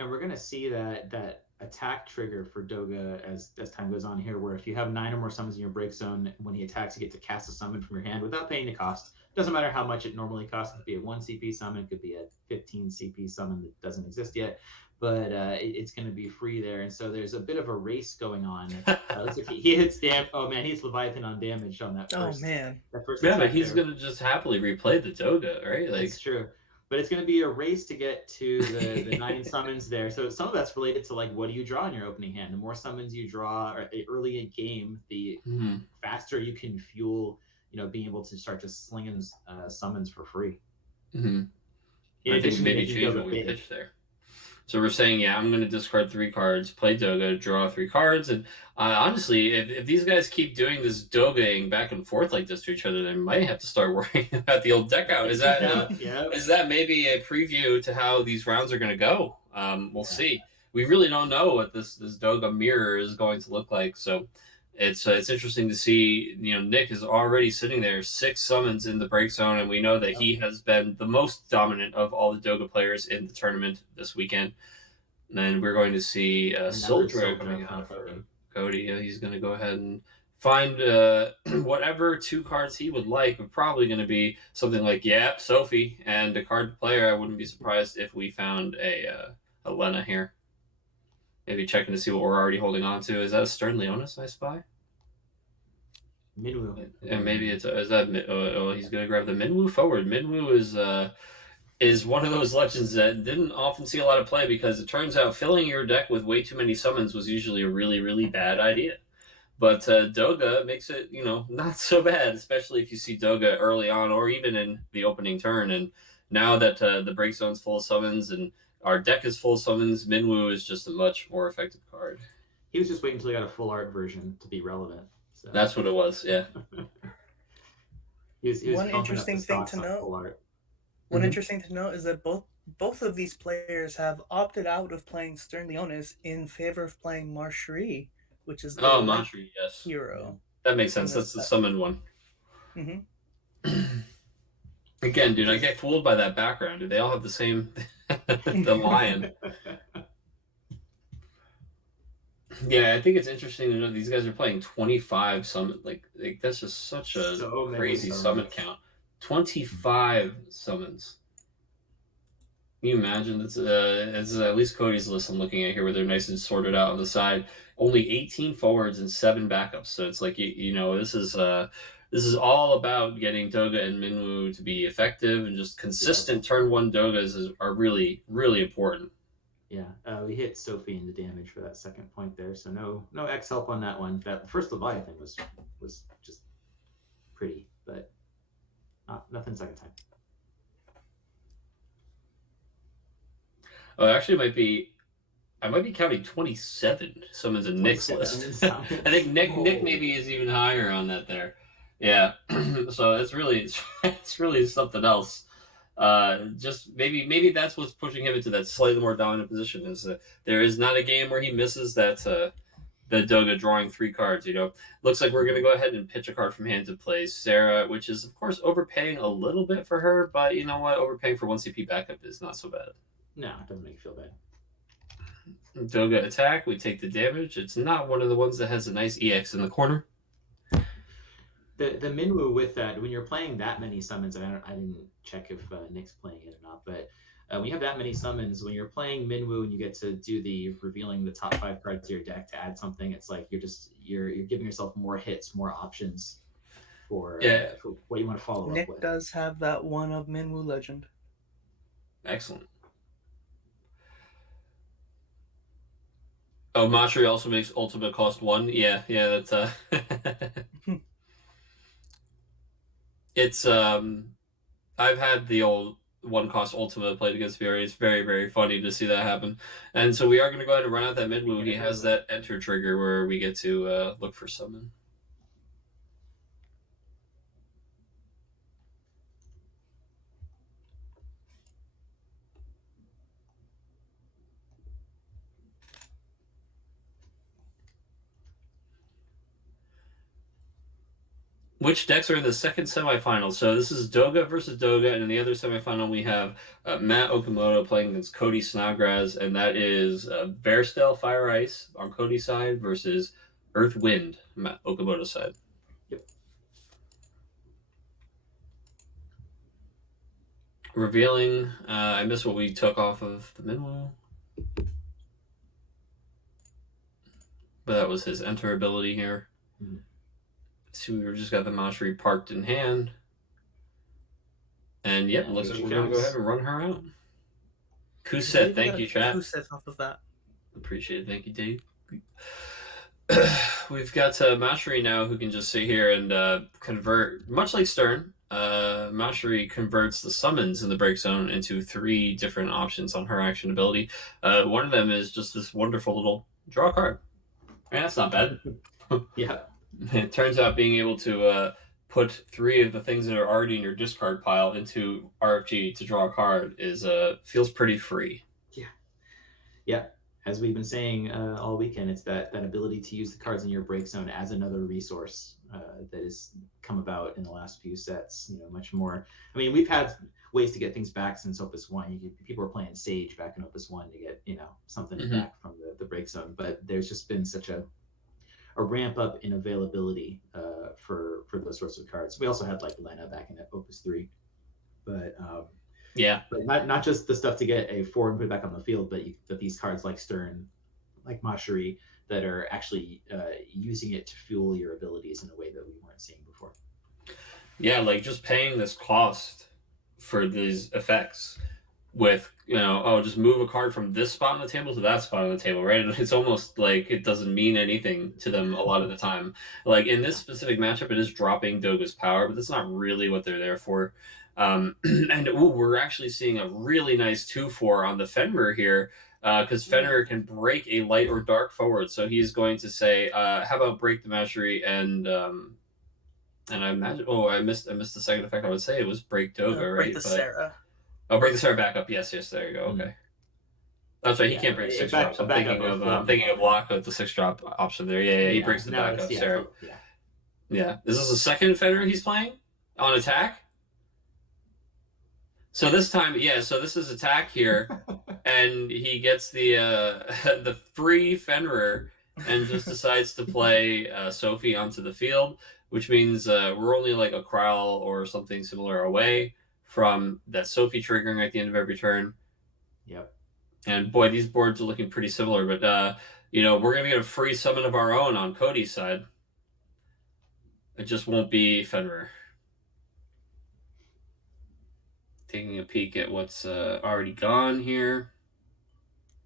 And we're going to see that attack trigger for Doga as time goes on here, where if you have 9 or more summons in your break zone, when he attacks, you get to cast a summon from your hand without paying the cost. Doesn't matter how much it normally costs. It could be a 1 CP summon, it could be a 15 CP summon that doesn't exist yet, but it's going to be free there. And so there's a bit of a race going on. Looks like he hits oh man, he hits Leviathan on damage on that first. Oh man, that first. Yeah, but he's going to just happily replay the Doga, right? Like, that's true. But it's going to be a race to get to the 9 summons there. So some of that's related to what do you draw in your opening hand? The more summons you draw early in game, the faster you can fuel, being able to start just slinging summons for free. Mm-hmm. I think maybe change what we pitched there. So we're saying, I'm going to discard 3 cards, play Doga, draw 3 cards. And honestly, if these guys keep doing this Dogaing back and forth like this to each other, they might have to start worrying about the old deck out. Is that is that maybe a preview to how these rounds are going to go? We'll see. We really don't know what this Doga mirror is going to look like. So it's interesting to see. Nick is already sitting there, 6 summons in the break zone, and we know that he has been the most dominant of all the Doga players in the tournament this weekend. And then we're going to see Sildra coming out for Cody. He's going to go ahead and find whatever 2 cards he would like, but probably going to be something like Sophie and a card player. I wouldn't be surprised if we found a Lena here. Maybe checking to see what we're already holding on to. Is that a Stern Leonis I spy? Minwu. And maybe is that he's going to grab the Minwu forward. Minwu is one of those legends that didn't often see a lot of play because it turns out filling your deck with way too many summons was usually a really, really bad idea. But Doga makes it, not so bad, especially if you see Doga early on or even in the opening turn. And now that the break zone's full of summons and our deck is full of summons, Minwu is just a much more effective card. He was just waiting until he got a full art version to be relevant. So. That's what it was, yeah. he was One interesting thing to note. One interesting to note is that both of these players have opted out of playing Stern Leonis in favor of playing Marcherie, which is the Marcherie, yes, hero. That makes sense. That's the summoned one. Mm-hmm. Again, dude, I get fooled by that background. Do they all have the same? The lion. Yeah, I think it's interesting to know these guys are playing 25 summon. Like that's just such a crazy summon count. 25 summons. Can you imagine? It's at least Cody's list I'm looking at here, where they're nice and sorted out on the side. Only 18 forwards and 7 backups. So it's like this is all about getting Doga and Minwu to be effective, and just consistent turn 1 Dogas are really, really important. Yeah, we hit Sophie in the damage for that second point there, so no X help on that one. That first Leviathan was just pretty, but nothing second time. Oh, actually, I might be counting 27 summons in Nick's list. I think Nick maybe is even higher on that there. Yeah, so it's really something else. Just maybe that's what's pushing him into that slightly more dominant position. Is there is not a game where he misses that the Doga drawing 3 cards. Looks like we're going to go ahead and pitch a card from hand to play Sarah, which is of course overpaying a little bit for her, but you know what? Overpaying for 1 CP backup is not so bad. No, it doesn't make you feel bad. Doga attack, we take the damage. It's not one of the ones that has a nice EX in the corner. The Minwu with that, when you're playing that many summons, I didn't check if Nick's playing it or not, but when you have that many summons, when you're playing Minwu and you get to do the revealing the top 5 cards to your deck to add something, it's like you're giving yourself more hits, more options for what you want to follow Nick up with. does have that one of Minwu Legend. Excellent. Oh, Mashri also makes ultimate cost 1. Yeah, that's it's I've had the old 1 cost ultimate played against Fury. It's very, very funny to see that happen. And so we are going to go ahead and run out that Minwu. He has that enter trigger where we get to look for summon. Which decks are in the second semifinal? So this is Doga versus Doga, and in the other semifinal we have Matt Okamoto playing against Cody Snodgrass, and that is Bearstel Fire Ice on Cody's side versus Earth Wind, Matt Okamoto's side. Yep. Revealing, I missed what we took off of the Minwu. But that was his enter ability here. Mm-hmm. So we've just got the Mashri parked in hand. And yep, looks like we're going to go ahead and run her out. Kuset, thank you, chat. Kuset off of that. Appreciate it. Thank you, Dave. We've got Mashri now who can just sit here and convert, much like Stern. Mashri converts the summons in the break zone into 3 different options on her action ability. One of them is just this wonderful little draw a card. Man, that's not bad. Yeah. It turns out being able to put 3 of the things that are already in your discard pile into RFG to draw a card is feels pretty free. Yeah. As we've been saying all weekend, it's that ability to use the cards in your break zone as another resource that has come about in the last few sets. Much more. I mean, we've had ways to get things back since Opus 1. People were playing Sage back in Opus 1 to get something back from the break zone, but there's just been such a ramp up in availability for those sorts of cards. We also had like Lena back in Opus 3, but not just the stuff to get a 4 and put it back on the field, but these cards like Stern, like Mashri, that are actually using it to fuel your abilities in a way that we weren't seeing before. Yeah, like just paying this cost for these effects with, just move a card from this spot on the table to that spot on the table, right? It's almost like it doesn't mean anything to them a lot of the time. Like in this specific matchup, it is dropping Doga's power, but that's not really what they're there for. And we're actually seeing a really nice 2/4 on the Fenrir here, because Fenrir can break a light or dark forward. So he's going to say, how about break the Mastery and I imagine, I missed the second effect. I would say it was break Doga, right? Break the Sarah. Oh, break the Sarah back up. Yes, there you go. Okay. That's right. He can't break 6 drops. I'm thinking of Lock with the 6 drop option there. Yeah. He breaks the back up, Sarah. Yeah. Is this the second Fenrir he's playing on attack? So this time, so this is attack here, and he gets the free Fenrir and just decides to play Sophie onto the field, which means we're only like a Crowl or something similar away from that Sophie triggering at the end of every turn. Yep. And boy, these boards are looking pretty similar, but we're gonna get a free summon of our own on Cody's side. It just won't be Fenrir. Taking a peek at what's already gone here.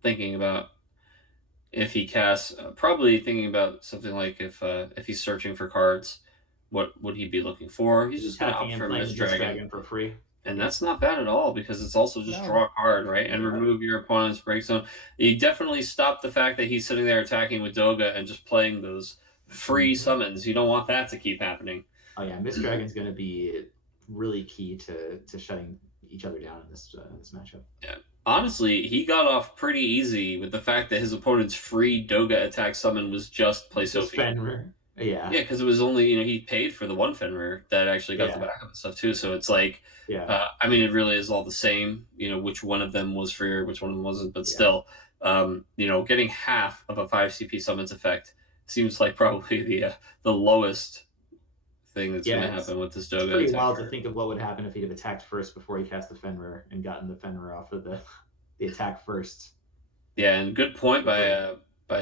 Thinking about if he casts, probably thinking about something like if he's searching for cards, what would he be looking for? He's just going to opt for Mist Dragon for free. And that's not bad at all, because it's also just draw a card, right? And remove your opponent's break zone. You definitely stop the fact that he's sitting there attacking with Doga and just playing those free summons. You don't want that to keep happening. Oh yeah, Mist Dragon's going to be really key to shutting each other down in this matchup. Yeah. honestly, he got off pretty easy with the fact that his opponent's free Doga attack summon was just play Just Sophie. Fenrir. Yeah. Yeah, because it was only, he paid for the one Fenrir that actually got the Yeah. backup and stuff too. So it's like, Yeah. I mean, it really is all the same, which one of them was free, which one of them wasn't, but Yeah. still, getting half of a 5 CP summons effect seems like probably the lowest thing that's going to happen with this Doga. It's pretty attack wild card. to think of what would happen if he'd have attacked first before he cast the Fenrir and gotten the Fenrir off of the attack first. Yeah, and good point by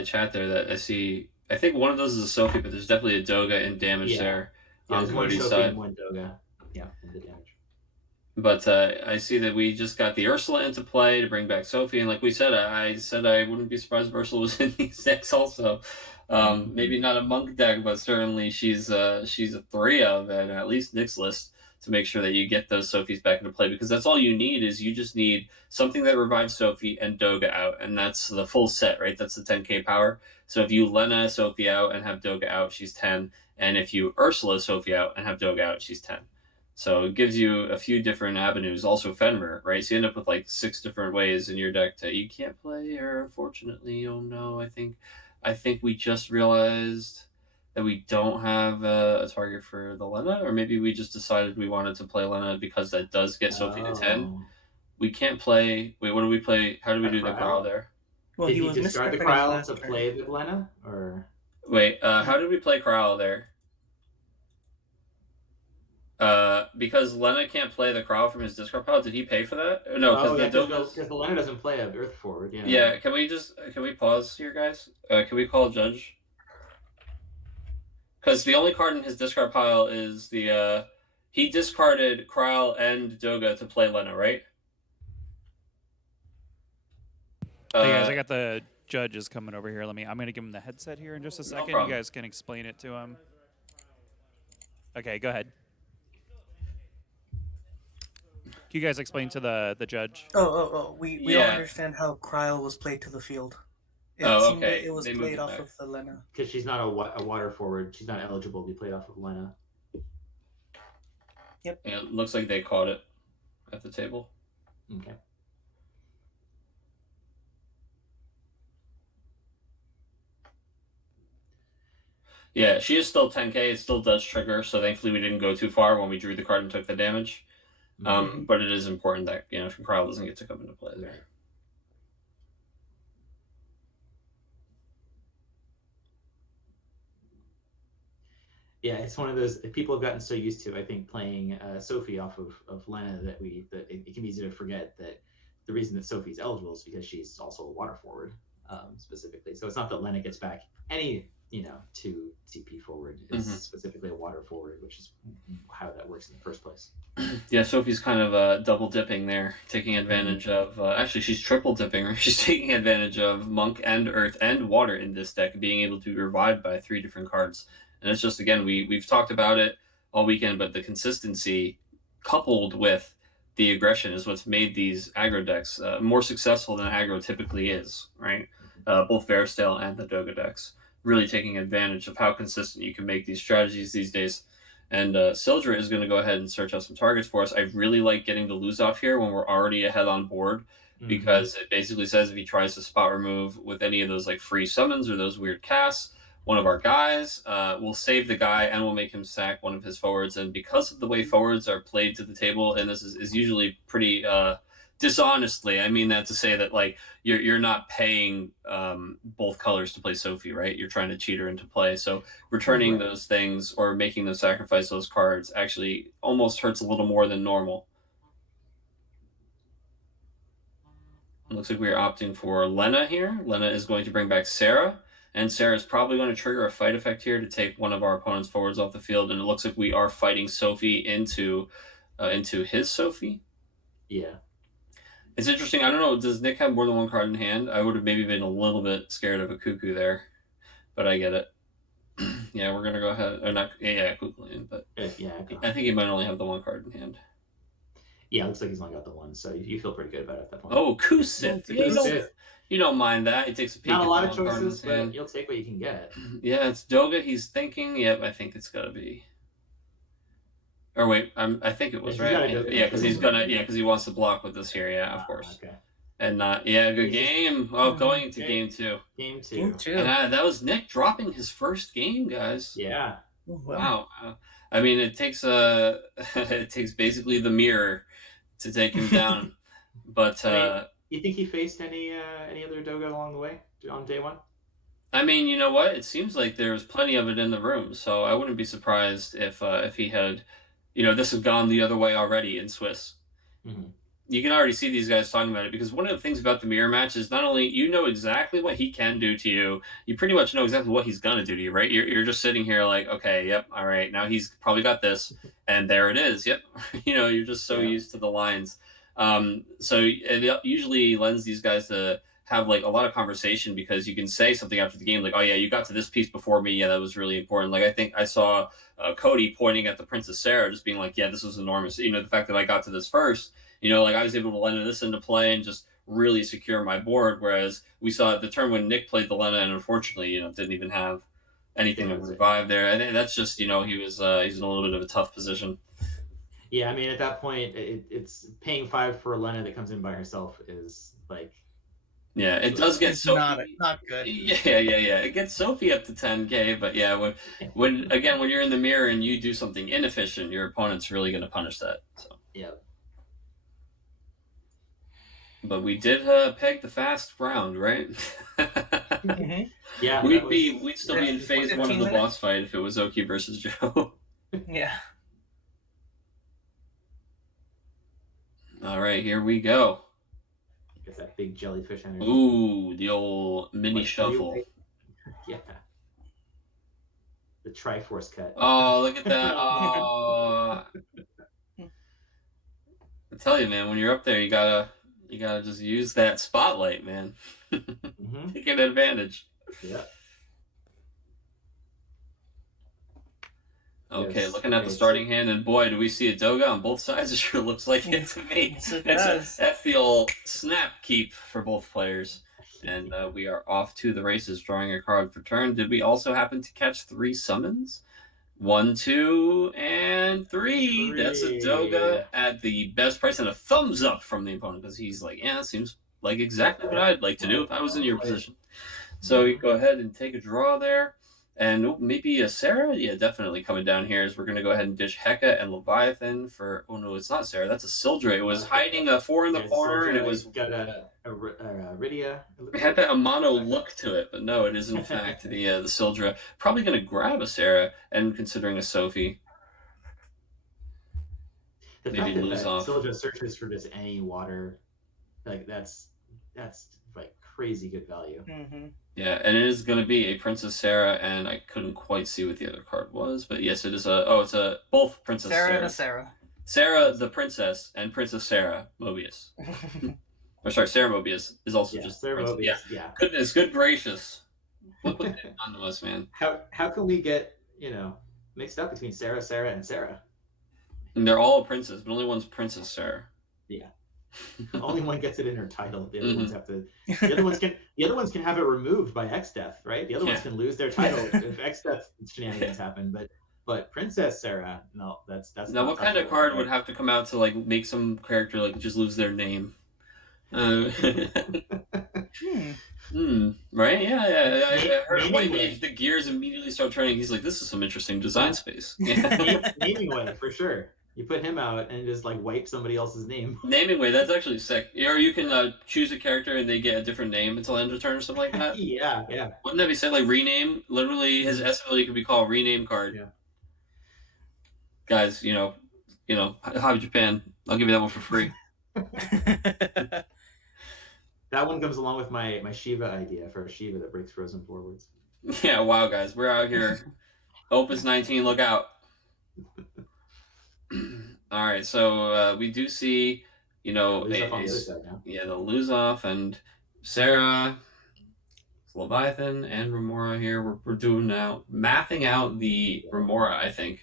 chat there that I see. I think one of those is a Sophie, but there's definitely a Doga in damage there on there's one Cody's Sophie side. and one Doga. Yeah, in the damage. But I see that we just got the Ursula into play to bring back Sophie, and like we said, I said I wouldn't be surprised if Ursula was in these decks also. Maybe not a monk deck, but certainly she's a 3 of, and at least Nick's list, to make sure that you get those Sophies back into play, because that's all you need. Is you just need something that revives Sophie and Doga out, and that's the full set, right? That's the 10k power. So if you Lena Sophie out and have Doga out, she's 10, and if you Ursula Sophie out and have Doga out, she's 10. So it gives you a few different avenues. Also Fenrir, right? So you end up with like 6 different ways in your deck that you can't play her, unfortunately. Oh no, I think we just realized that we don't have a target for the Lena, or maybe we just decided we wanted to play Lena because that does get Sophie to 10. We can't play. Wait, what do we play? How do we do the Corral there? Well, Did he he was discard the misrepresenting Corral last to turn. play the Lena, or? Wait, how did we play Corral there? Because Lena can't play the Corral from his discard pile. Did he pay for that? No, because the Lena doesn't play a Earth Forward. Yeah. Yeah, can we pause here, guys? Can we call a judge? Because the only card in his discard pile is he discarded Kral and Doga to play Lena, right? Hey guys, I got the judges coming over here. I'm gonna give him the headset here in just a second. problem. You guys can explain it to him. Okay, go ahead. Can you guys explain to the judge? We don't understand how Kryl was played to the field. It seemed that it was played off of the Lena. Because she's not a water forward. She's not eligible to be played off of Lena. Yep. Yeah, it looks like they caught it at the table. Okay. Yeah, she is still 10k. It still does trigger, so thankfully we didn't go too far when we drew the card and took the damage. But it is important that Kyle doesn't get to come into play there. Yeah, it's one of those people have gotten so used to, I think, playing Sophie off of Lena that it can be easy to forget that the reason that Sophie's eligible is because she's also a water forward, specifically. So it's not that Lena gets back any to CP forward. It's specifically a water forward, which is how that works in the first place. Yeah, Sophie's kind of double dipping there, taking advantage of. Actually, she's triple dipping. Right? She's taking advantage of Monk and Earth and Water in this deck, being able to be revived by 3 different cards. And it's just, again, we've talked about it all weekend, but the consistency coupled with the aggression is what's made these aggro decks more successful than aggro typically is, right? Both Varistale and the Doga decks really taking advantage of how consistent you can make these strategies these days. And Sildra is going to go ahead and search out some targets for us. I really like getting the lose off here when we're already ahead on board, because it basically says if he tries to spot remove with any of those like free summons or those weird casts, one of our guys will save the guy and will make him sack one of his forwards. And because of the way forwards are played to the table, and this is usually pretty dishonestly, I mean that to say that like you're not paying both colors to play Sophie, right? You're trying to cheat her into play. So returning those things or making them sacrifice those cards actually almost hurts a little more than normal. It looks like we're opting for Lena here. Lena is going to bring back Sarah. And Sarah's probably going to trigger a fight effect here to take one of our opponent's forwards off the field. And it looks like we are fighting Sophie into his Sophie. Yeah. It's interesting. I don't know. Does Nick have more than one card in hand? I would have maybe been a little bit scared of a Cuckoo there, but I get it. Yeah, we're going to go ahead. Or not. Yeah, Cuckoo. But yeah, I think he might only have the one card in hand. Yeah, it looks like he's only got the one, so you feel pretty good about it at that point. Oh, Kusith. You don't mind that. He takes a peek. Not a lot of at the one card in choices, his hand. but you'll take what you can get. Yeah, it's Doga. He's thinking. Yep, I think it's got to be. Or wait, I think it was right. Yeah, because he's gonna. Yeah, because he wants to block with this here. Yeah, of course. Okay. And not good game. Oh, going into game 2. Game 2. Game 2. And that was Nick dropping his first game, guys. Yeah. Wow. I mean, it takes it takes basically the mirror to take him down. But you think he faced any other Doga along the way on day 1? I mean, you know what? It seems like there was plenty of it in the room, so I wouldn't be surprised if he had, this has gone the other way already in Swiss. Mm-hmm. You can already see these guys talking about it, because one of the things about the mirror match is not only you know exactly what he can do to you, you pretty much know exactly what he's gonna do to you, right? You're just sitting here like, okay, yep, all right, now he's probably got this, and there it is, yep. You're just so used to the lines. So it usually lends these guys to have like a lot of conversation, because you can say something after the game like, oh yeah, you got to this piece before me, yeah, that was really important. Like I think I saw Cody pointing at the Princess Sarah, just being like, yeah, this was enormous. The fact that I got to this first, like I was able to lend this into play and just really secure my board, whereas we saw at the turn when Nick played the Lena and unfortunately didn't even have anything to revive there. I think that's just he was he's in a little bit of a tough position. Yeah, I mean, at that point, it's paying 5 for a Lena that comes in by herself is like. Yeah, it does get Sophie. Not good. Yeah. It gets Sophie up to 10K, but yeah, when you're in the mirror and you do something inefficient, your opponent's really going to punish that. So. Yeah. But we did peg the fast round, right? Mm-hmm. Yeah, we'd still be in phase 1 of the boss fight if it was Oki versus Joe. Yeah. All right, here we go. Gets that big jellyfish energy. Ooh, the old mini shuffle. Yeah. The Triforce cut. Oh, look at that. Oh. I tell you, man, when you're up there, you gotta just use that spotlight, man. Mm-hmm. Take an advantage. Yeah. Okay, Yes. looking at the starting hand, and boy, do we see a Doga on both sides. It sure looks like it to me. That's the old snap keep for both players. And we are off to the races, drawing a card for turn. Did we also happen to catch 3 summons? 1, 2, and 3. That's a Doga at the best price, and a thumbs up from the opponent, because he's like, yeah, it seems like exactly what I'd like to do if I was in your position. So you go ahead and take a draw there. And maybe a Sarah? Yeah, definitely coming down here is we're going to go ahead and dish Heka and Leviathan for... Oh, no, it's not Sarah. That's a Sildra. It was hiding a 4 in the corner, and it was... Got a Rydia. It had that Amano look to it, but no, it is in fact the Sildra. Probably going to grab a Sarah, and considering a Sophie. The maybe fact that lose off. Sildra searches for just any water, like that's like crazy good value. Mm-hmm. Yeah, and it is going to be a Princess Sarah, and I couldn't quite see what the other card was, but yes, it is it's both Princess Sarah and a Sarah. Sarah the Princess and Princess Sarah Mobius. Or sorry, Sarah Mobius is also just Sarah Mobius. Yeah. Goodness, good gracious. Look what they've done to us, man. How can we get mixed up between Sarah, and Sarah? And they're all princess, but only one's Princess Sarah. Yeah. Only one gets it in her title. The other ones have to. The other ones can have it removed by X-Death, right? The other ones can lose their title if X-Death shenanigans happen. But Princess Sarah, no, that's. Now, what kind of card would have to come out to like make some character like just lose their name? Right? Yeah. I heard White made the gears immediately start turning. He's like, this is some interesting design space. Naming way for sure. You put him out and just like wipe somebody else's name. Naming way, that's actually sick. Or you can choose a character and they get a different name until end of turn or something like that. Yeah. Wouldn't that be sick? Like rename? Literally, his S ability could be called rename card. Yeah. Guys, Hobby Japan, I'll give you that one for free. That one comes along with my Shiva idea for a Shiva that breaks frozen forwards. Yeah, wow, guys, we're out here. Opus 19, look out. All right, so we do see, the lose off, and Sarah, Leviathan, and Remora here. We're doing now mathing out the Remora, I think.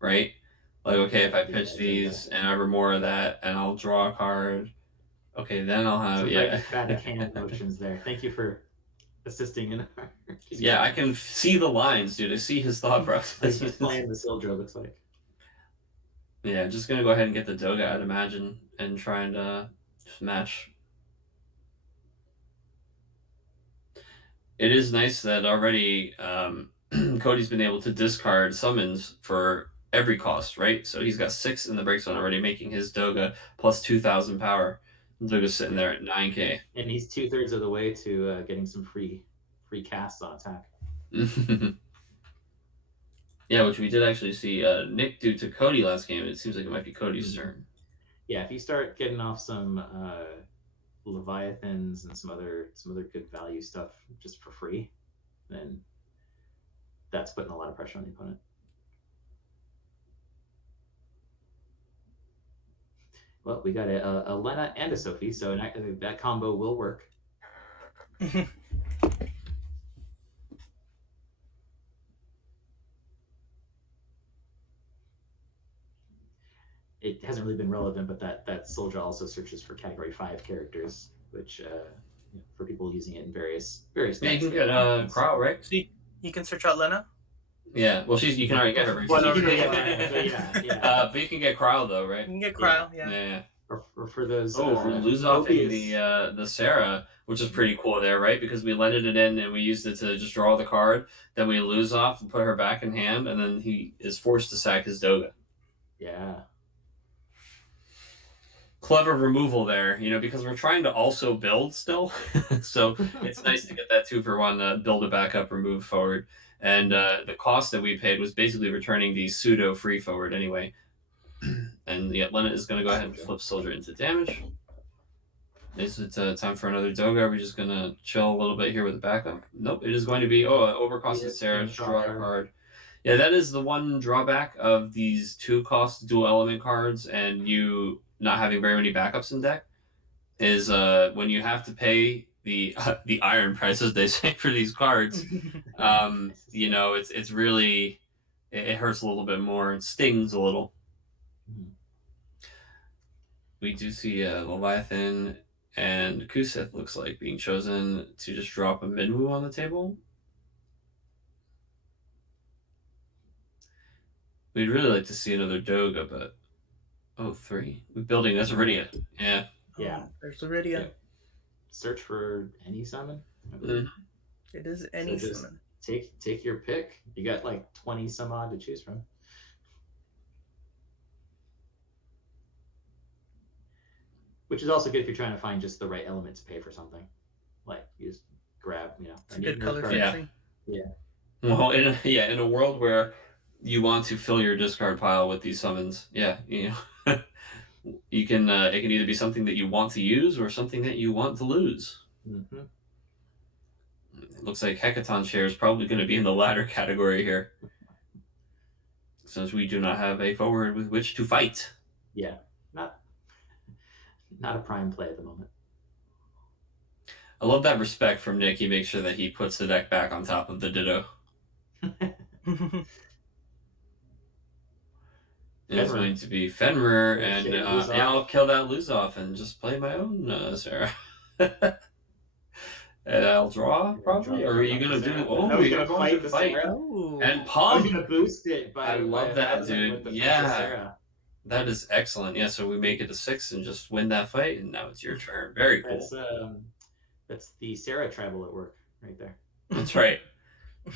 Right? Like, okay, if I pitch these and I Remora that, and I'll draw a card. Okay, then I'll have bad hand motions there. Thank you for assisting in our. Yeah, I can see the lines, dude. I see his thought process. He's playing the Sildra, looks like. Yeah, just gonna go ahead and get the Doga, I'd imagine, and try and just match It is nice that already Cody's been able to discard summons for every cost, right? So he's got 6 in the break zone already, making his Doga plus 2,000 power. Doga's sitting there at 9k. And he's 2/3 of the way to getting some free casts on attack. Yeah, which we did actually see Nick do to Cody last game. It seems like it might be Cody's turn. Yeah, if you start getting off some Leviathans and some other good value stuff just for free, then that's putting a lot of pressure on the opponent. Well, we got a Lena and a Sophie, so that combo will work. It hasn't really been relevant, but that soldier also searches for Category 5 characters, which for people using it in various. Yeah, you can get Crow, right? See, you can search out Lena. Yeah, well, you can already get her. Well, but you can get Crow though, right? You can get Crow, yeah. Or for those. Lose off in the Sarah, which is pretty cool there, right? Because we landed it in and we used it to just draw the card. Then we lose off and put her back in hand, and then he is forced to sack his Doga. Yeah. Clever removal there, because we're trying to also build still. So it's nice to get that 2-for-1 build a backup, remove forward. And the cost that we paid was basically returning the pseudo free forward anyway. And yeah, Lena is going to go ahead and flip Soldier into damage. Is it time for another Doga? Are we just going to chill a little bit here with the backup? Nope, it is going to be, overcosted Sarah, just draw a card. Yeah, that is the one drawback of these 2-cost dual element cards and you not having very many backups in deck is when you have to pay the iron price, as they say, for these cards. It's really, it hurts a little bit more. It stings a little. We do see Leviathan and Kuseth looks like being chosen to just drop a Minwu on the table. We'd really like to see another Doga, but 3. We're building. That's Iridia. Yeah. Yeah. There's Iridia. Yeah. Search for any summon. It is any summon. Take your pick. You got like 20 some odd to choose from. Which is also good if you're trying to find just the right element to pay for something. Like you just grab, It's a good color fixing. Yeah. Well, in a world where you want to fill your discard pile with these summons, you can it can either be something that you want to use or something that you want to lose. Mm-hmm. It looks like Hecaton Chair is probably going to be in the latter category here, since we do not have a forward with which to fight. Yeah, not a prime play at the moment. I love that respect from Nick. He makes sure that he puts the deck back on top of the Ditto. It's going to be Fenrir, and I'll kill that lose off and just play my own Sarah. And I'll draw, probably? Or are you going to do... you're going to fight. And pump! I'm going to boost it I love that, dude. Yeah. That is excellent. Yeah, so we make it a 6 and just win that fight, and now it's your turn. Very cool. That's the Sarah tribal at work right there. That's right.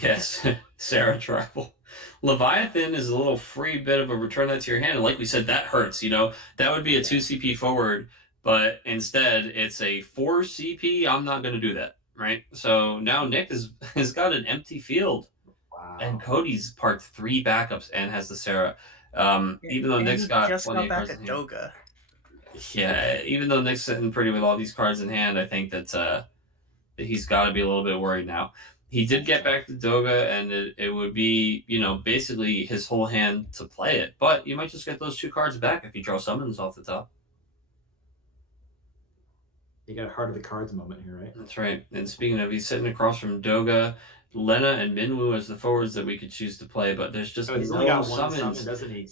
Yes, Sarah tribal. Leviathan is a little free bit of a return that to your hand. And like we said, that hurts. That would be a 2 CP forward, but instead it's a 4 CP. I'm not going to do that, right? So now Nick has got an empty field. Wow. And Cody's parked 3 backups and has the Sarah. Even though Nick's got plenty of cards in hand. Doga. Yeah, even though Nick's sitting pretty with all these cards in hand, I think that he's got to be a little bit worried now. He did get back to Doga, and it would be, basically his whole hand to play it. But you might just get those 2 cards back if you draw summons off the top. You got a heart of the cards moment here, right? That's right. And speaking of, he's sitting across from Doga, Lena, and Minwu as the forwards that we could choose to play, but there's just he's only got one summon, doesn't he?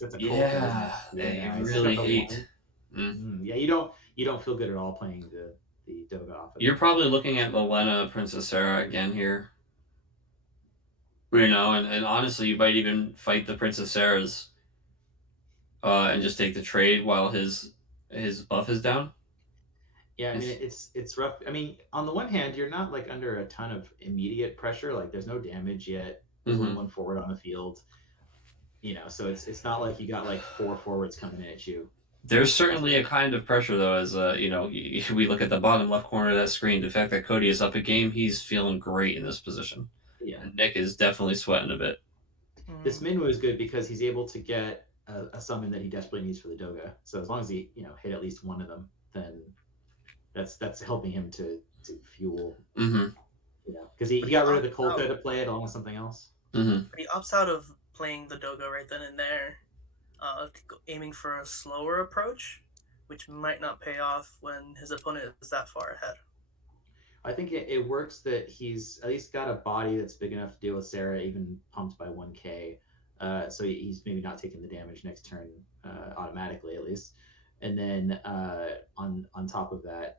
I really hate. Yeah, you don't feel good at all playing the Doga off. You're probably looking at the Lena Princess Sarah again here. And honestly, you might even fight the Princess Sarah's and just take the trade while his buff is down. Yeah, I mean it's rough. I mean, on the one hand, you're not like under a ton of immediate pressure. Like there's no damage yet. There's only one forward on the field. So it's not like you got like 4 forwards coming in at you. There's certainly a kind of pressure, though, as we look at the bottom left corner of that screen. The fact that Cody is up a game, he's feeling great in this position. Yeah, and Nick is definitely sweating a bit. This Minwoo is good because he's able to get a summon that he desperately needs for the Doga. So as long as he hit at least one of them, then that's helping him to fuel. Because he got rid of the Kolka to play it along with something else. But he opts out of playing the Doga right then and there, aiming for a slower approach, which might not pay off when his opponent is that far ahead. I think it works that he's at least got a body that's big enough to deal with Sarah, even pumped by 1K. So he's maybe not taking the damage next turn automatically, at least. And then on top of that,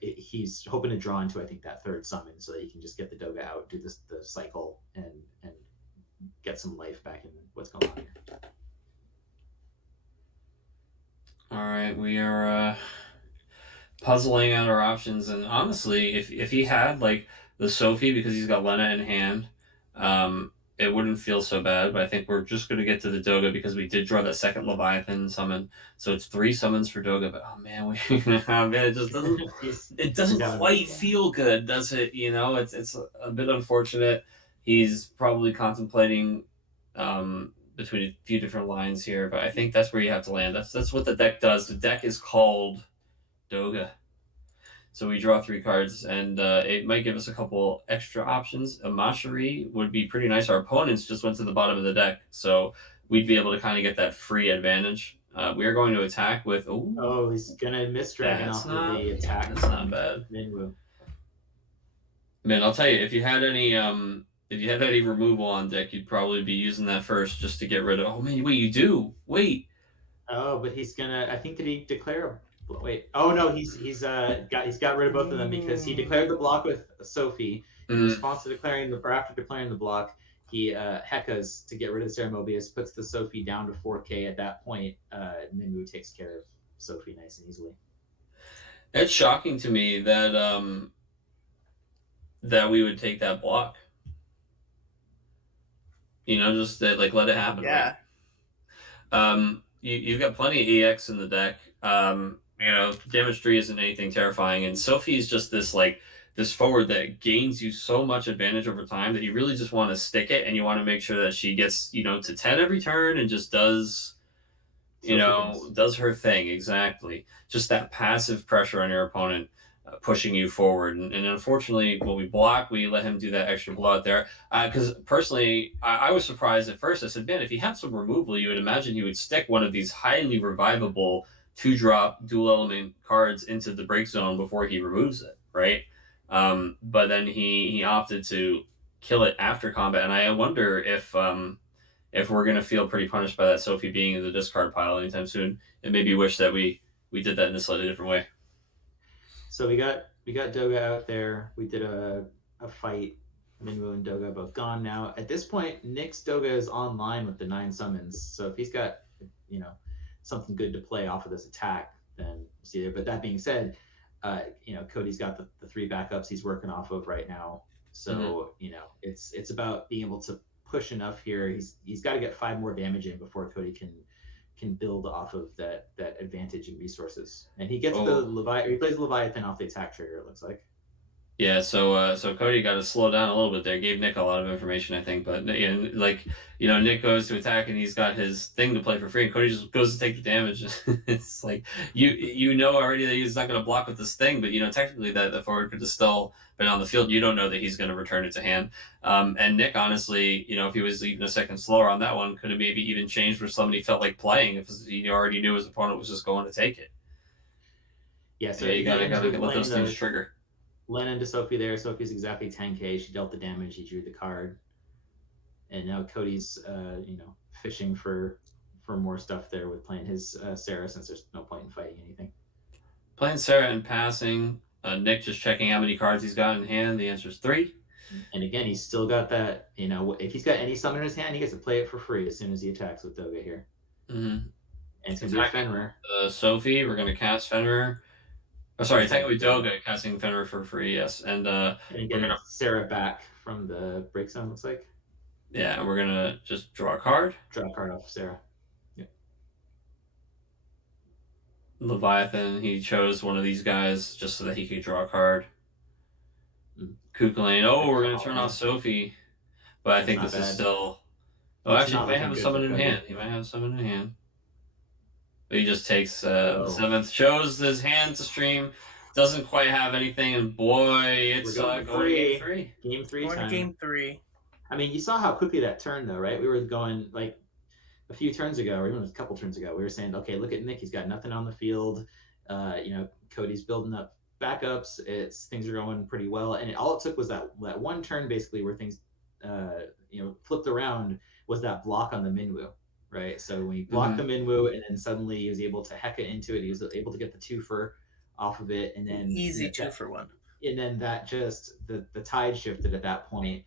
he's hoping to draw into, I think, that third summon so that he can just get the Doga out, do the cycle, and get some life back in what's going on here. All right, we are puzzling out our options, and honestly, if he had like the Sophie because he's got Lena in hand, it wouldn't feel so bad. But I think we're just going to get to the Doga because we did draw that second Leviathan summon, so it's 3 summons for Doga. But oh man, it just doesn't quite feel good, does it? It's a bit unfortunate. He's probably contemplating between a few different lines here, but I think that's where you have to land. That's what the deck does. The deck is called Doga. So we draw 3 cards, and it might give us a couple extra options. A Mashiri would be pretty nice. Our opponents just went to the bottom of the deck, so we'd be able to kind of get that free advantage. We are going to attack with... Oh, he's going to miss Dragon off of the attack. That's not bad. Minwoo. Man, I'll tell you, if you had any removal on deck, you'd probably be using that first just to get rid of... Oh, man, wait, you do? Wait. Oh, but he's going to... I think, did he declare... Wait. Oh, no, he's got rid of both of them because he declared the block with Sophie. In response to after declaring the block, he Hekkas to get rid of Sarah Mobius, puts the Sophie down to 4K. At that point, Minwoo takes care of Sophie nice and easily. It's shocking to me that that we would take that block. Just that, like, let it happen. Yeah. Right? You've got plenty of EX in the deck. Damage 3 isn't anything terrifying, and Sophie's just this forward that gains you so much advantage over time that you really just want to stick it, and you want to make sure that she gets to 10 every turn and just does her thing. Exactly, just that passive pressure on your opponent, pushing you forward. And unfortunately, when we block, we let him do that extra blowout there. Because personally, I was surprised at first. I said, man, if he had some removal, you would imagine he would stick one of these highly revivable 2-drop dual element cards into the break zone before he removes it, right? But then he opted to kill it after combat, and I wonder if we're gonna feel pretty punished by that Sophie being in the discard pile anytime soon, and maybe wish that we did that in a slightly different way. So we got Doga out there. We did a fight. Minwoo and Doga both gone now. At this point, Nick's Doga is online with the 9 summons. So if he's got something good to play off of this attack, then we'll see there. But that being said, Cody's got the 3 backups he's working off of right now. So it's about being able to push enough here. He's got to get 5 more damage in before Cody can build off of that advantage in resources. And he gets he plays Leviathan off the attack trigger, it looks like. Yeah, so Cody got to slow down a little bit there. Gave Nick a lot of information, I think, but Nick goes to attack and he's got his thing to play for free, and Cody just goes to take the damage. It's like you know already that he's not going to block with this thing, but technically that the forward could have still been on the field. You don't know that he's going to return it to hand. And Nick, honestly, if he was even a second slower on that one, could have maybe even changed where somebody felt like playing if he already knew his opponent was just going to take it. Yeah, so you gotta let those things trigger. Len into Sophie there. Sophie's exactly 10K. She dealt the damage. He drew the card. And now Cody's, fishing for more stuff there with playing his Sarah, since there's no point in fighting anything. Playing Sarah and passing. Nick just checking how many cards he's got in hand. The answer is 3. And again, he's still got that, if he's got any summon in his hand, he gets to play it for free as soon as he attacks with Doga here. Mm-hmm. And it's going to be Fenrir. Sophie, we're going to cast Fenrir. Oh, sorry, attacking with Doga, casting Fenrir for free, yes. And And we're getting gonna Sarah back from the break zone, looks like. yeah, and we're gonna just draw a card. Draw a card off Sarah. Yep. Leviathan, he chose one of these guys just so that he could draw a card. Kukulane, oh, we're gonna turn off Sophie. But I think this is still. Oh, It's actually, not he might looking have a good summon for in Cody. hand. He might have a summon in hand. But he just takes the 7th, shows his hand to stream, doesn't quite have anything, and boy, it's We're going to game 3. Game 3 Going to time. game 3. I mean, you saw how quickly that turned, though, right? We were going, like, a few turns ago, or even a couple turns ago, we were saying, okay, look at Nick. He's got nothing on the field. Cody's building up backups. Things are going pretty well. And all it took was that one turn, basically, where things, flipped around, was that block on the Minwu, right? So when he blocked the Minwu, and then suddenly he was able to heck it into it. He was able to get the 2-for off of it, and then Easy 2-for-1. And then that just the tide shifted at that point.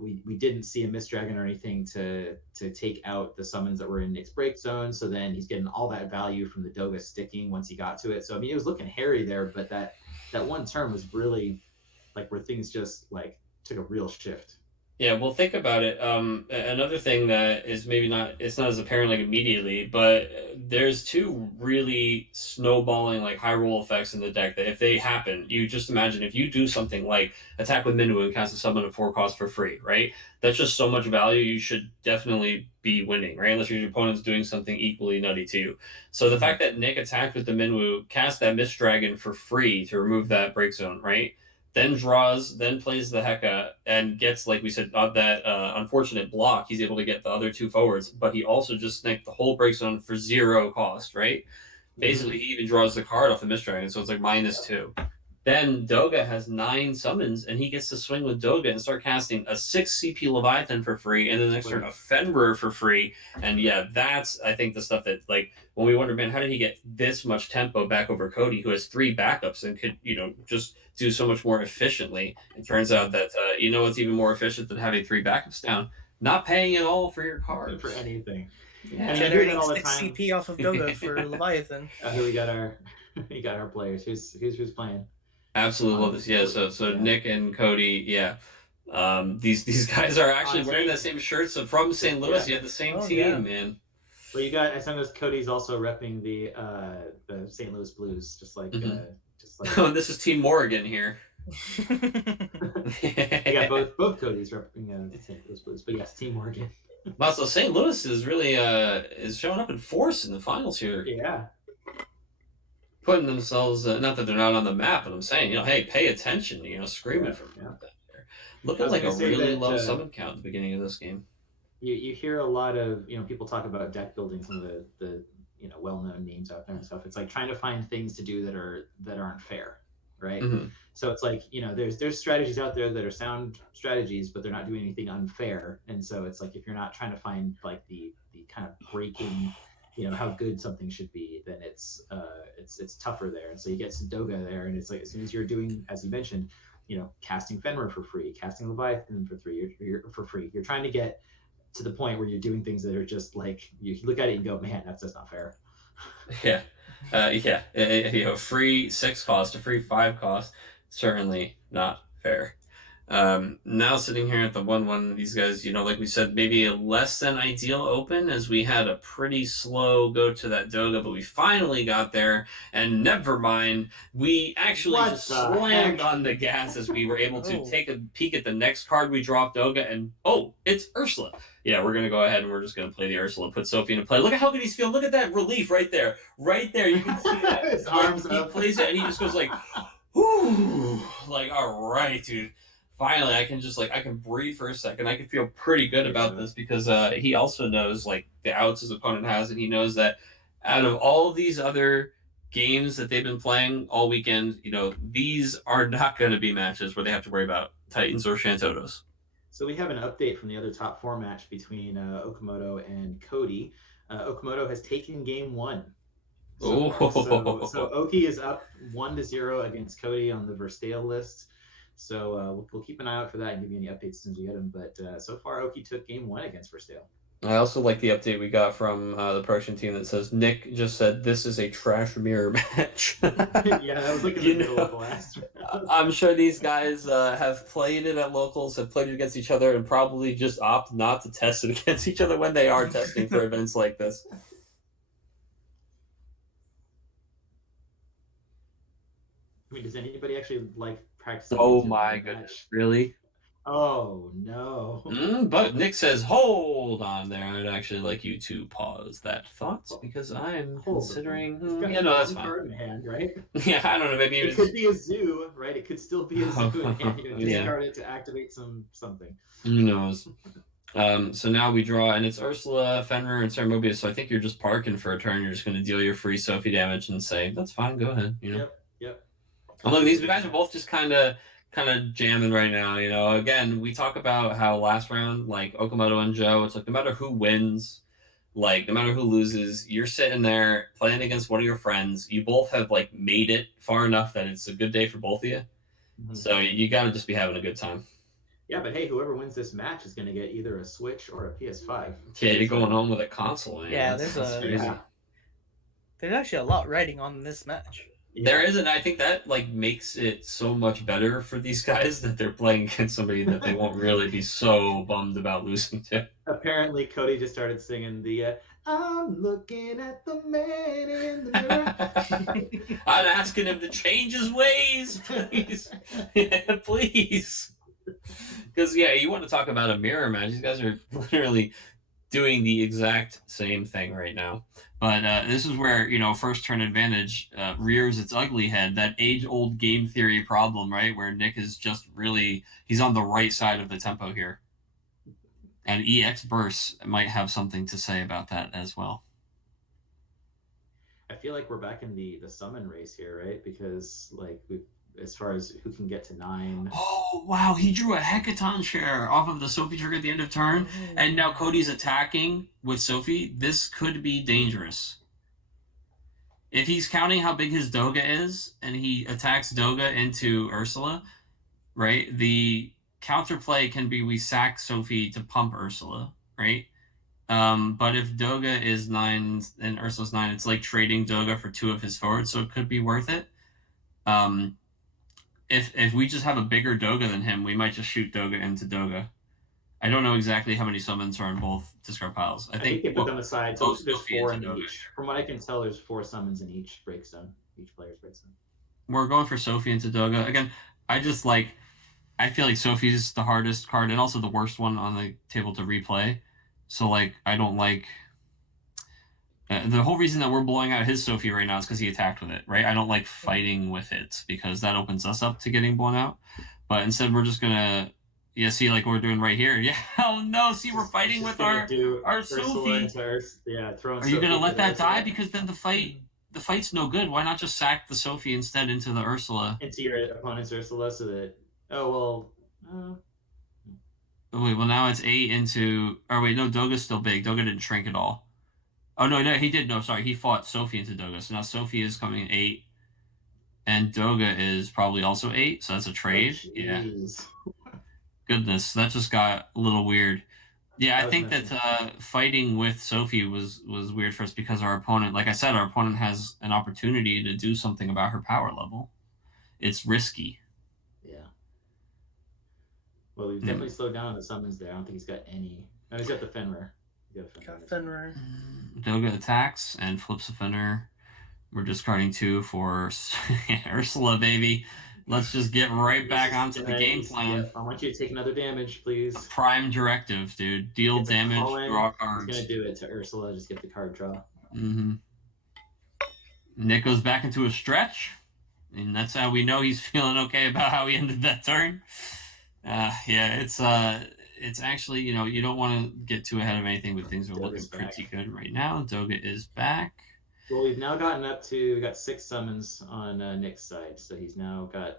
We didn't see a Mist Dragon or anything to take out the summons that were in Nick's break zone. So then he's getting all that value from the Doga sticking once he got to it. So I mean, it was looking hairy there, but that one turn was really like where things just like took a real shift. Yeah, well, think about it. Another thing that is maybe it's not as apparent like immediately, but there's 2 really snowballing like high roll effects in the deck that if they happen, you just imagine if you do something like attack with Minwu and cast a summon at 4 cost for free, right? That's just so much value. You should definitely be winning, right? Unless your opponent's doing something equally nutty to you. So the fact that Nick attacked with the Minwu, cast that Mist Dragon for free to remove that break zone, right? Then draws, then plays the Heka, and gets, like we said, that unfortunate block. He's able to get the other 2 forwards, but he also just snaked the whole break zone for 0 cost, right? Basically, he even draws the card off the Mist Dragon, so it's like -2. Then Doga has 9 summons, and he gets to swing with Doga and start casting a 6 CP Leviathan for free, and then the next turn a Fenrir for free. And yeah, that's, I think, the stuff that, like, when we wonder, man, how did he get this much tempo back over Cody, who has 3 backups and could, just do so much more efficiently? It turns out that, what's even more efficient than having 3 backups down? Not paying at all for your cards. For anything. Yeah. Generating 6 CP off of Doga for Leviathan. We got our players. Who's playing? Absolutely love this. Yeah, so Nick and Cody, yeah. These guys are actually wearing the same shirts from St. Louis. You have the same team, man. Well, I noticed Cody's also repping the St. Louis Blues, just like. Oh, this is Team Morgan here. Yeah, both Cody's repping the St. Louis Blues, but yes, Team Morgan. Wow, so St. Louis is really is showing up in force in the finals here. Yeah. Putting themselves, not that they're not on the map, but I'm saying, hey, pay attention, screaming from there. Looking like a really low summon count at the beginning of this game. You hear a lot of, people talk about deck building, some of the well-known names out there and stuff. It's like trying to find things to do that aren't fair, right? Mm-hmm. So it's like, there's strategies out there that are sound strategies, but they're not doing anything unfair. And so it's like, if you're not trying to find like the kind of breaking, how good something should be, then it's tougher there. And so you get Doga there, and it's like, as soon as you're doing, as you mentioned, casting Fenrir for free, casting Leviathan for free, for free. You're trying to get to the point where you're doing things that are just like, you look at it and go, man, that's just not fair. Yeah. Free 6 cost, a free 5 cost, certainly not fair. Now sitting here at the 1-1, these guys, like we said, maybe a less than ideal open, as we had a pretty slow go to that Doga, but we finally got there, and never mind, we actually just slammed on the gas as we were able to take a peek at the next card we dropped Doga, and it's Ursula. Yeah, we're going to go ahead and we're just going to play the Ursula, put Sophie into play. Look at how good he's feeling. Look at that relief right there. Right there. You can see that. His arms he up. plays it, and he just goes like, whoo, like, all right, dude. Finally, I can breathe for a second. I can feel pretty good about this because he also knows, like, the outs his opponent has, and he knows that out of all of these other games that they've been playing all weekend, these are not going to be matches where they have to worry about Titans or Shantotos. So we have an update from the other top 4 match between Okamoto and Cody. Okamoto has taken game 1. So Oki is up 1-0 against Cody on the Verstale list. So we'll keep an eye out for that and give you any updates as soon as we get them. But so far, Oki took game 1 against Verstale. I also like the update we got from the production team that says Nick just said this is a trash mirror match. Yeah, that was like in the middle of the last round. I'm sure these guys have played it at locals, have played it against each other, and probably just opt not to test it against each other when they are testing for events like this. I mean, does anybody actually like practicing? Oh into my a goodness, match? really? Oh no. But Nick says, hold on there. I'd actually like you to pause that thought because I'm considering. Yeah, no, that's fine. Card in hand, right? Yeah, I don't know. Maybe it could be a zoo, right? It could still be a zoo in hand. You Yeah. discard it to activate something. Who knows? So now we draw, and it's Ursula, Fenrir, and Sarah Mobius. So I think you're just parking for a turn. You're just going to deal your free Sophie damage and say, that's fine, go ahead. You know? Yep. And look, these guys are both just kind of jamming right now. You know, again, we talk about how last round, like Okamoto and Joe, it's like no matter who wins, like no matter who loses, you're sitting there playing against one of your friends. You both have like made it far enough that it's a good day for both of you. Mm-hmm. So you got to just be having a good time. Yeah, but hey, whoever wins this match is going to get either a Switch or a PS5. Yeah, you're going home with a console. Man. Yeah, that's there's actually a lot riding on this match. Yeah. There is, and I think that like makes it so much better for these guys that they're playing against somebody that they won't really be so bummed about losing to. Apparently, Cody just started singing the "I'm looking at the man in the mirror." I'm asking him to change his ways, please, please. Because yeah, you want to talk about a mirror match? These guys are literally doing the exact same thing right now. But this is where, you know, first turn advantage rears its ugly head. That age-old game theory problem, right? Where Nick is just really, he's on the right side of the tempo here. And EX Burst might have something to say about that as well. I feel like we're back in the summon race here, right? Because like as far as who can get to 9. Oh, wow. He drew a Hecaton share off of the Sophie trigger at the end of turn. And now Cody's attacking with Sophie. This could be dangerous. If he's counting how big his Doga is and he attacks Doga into Ursula, right? The counterplay can be we sack Sophie to pump Ursula, right? But if Doga is 9 and Ursula's 9, it's like trading Doga for 2 of his forwards, so it could be worth it. If we just have a bigger Doga than him, we might just shoot Doga into Doga. I don't know exactly how many summons are in both discard piles. I think they put them aside. So there's 4 in Doga. each. From what I can tell, there's 4 summons in each breakstone. Each player's breakstone. We're going for Sophie into Doga. Again, I feel like Sophie's the hardest card and also the worst one on the table to replay. So, like, I don't like... the whole reason that we're blowing out his Sophie right now is because he attacked with it, right? I don't like fighting with it because that opens us up to getting blown out. But instead, we're just going to... Yeah, see, like we're doing right here. Yeah, oh no, see, we're fighting with our Sophie. Are you going to let that die? Because then the fight's no good. Why not just sack the Sophie instead into the Ursula? Into your opponent's Ursula so that... Oh, well... Wait, well, now it's 8 into... Oh, wait, no, Doga's still big. Doga didn't shrink at all. Oh, no, he did. No, sorry. He fought Sophie into Doga. So now Sophie is coming in 8. And Doga is probably also 8. So that's a trade. Oh, yeah. Goodness, that just got a little weird. Yeah, I think that fighting with Sophie was weird for us because our opponent, like I said, our opponent has an opportunity to do something about her power level. It's risky. Yeah. Well, we've definitely slowed down on the summons there. I don't think he's got any. No, he's got the Fenrir. Got Fenrir. Doga attacks and flips a Fenrir. We're discarding 2 for Ursula, baby. Let's just get right back onto the game plan. Yeah, I want you to take another damage, please. Prime directive, dude. Deal damage, draw cards. He's going to do it to Ursula. Just get the card draw. Mm-hmm. Nick goes back into a stretch. And that's how we know he's feeling okay about how he ended that turn. Yeah, it's actually, you know, you don't want to get too ahead of anything, but things are looking pretty good right now. Doga is back. Well, we've now gotten up to, we got 6 summons on Nick's side, so he's now got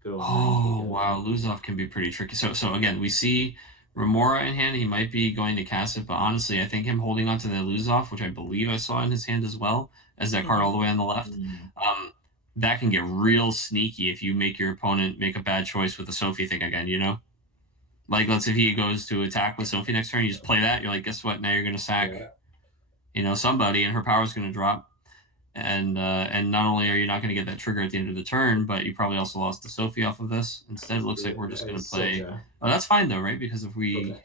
good old... Oh, wow, Luzov can be pretty tricky. So again, we see Remora in hand. He might be going to cast it, but honestly, I think him holding on to the Luzov, which I believe I saw in his hand as well, as that card all the way on the left, that can get real sneaky if you make your opponent make a bad choice with the Sophie thing again, you know? Like, let's say if he goes to attack with Sophie next turn, you just play that. You're like, guess what? Now you're going to sack, somebody, and her power's going to drop. And not only are you not going to get that trigger at the end of the turn, but you probably also lost the Sophie off of this. Instead, it looks like we're just going to play. Oh, that's fine though, right? Because if we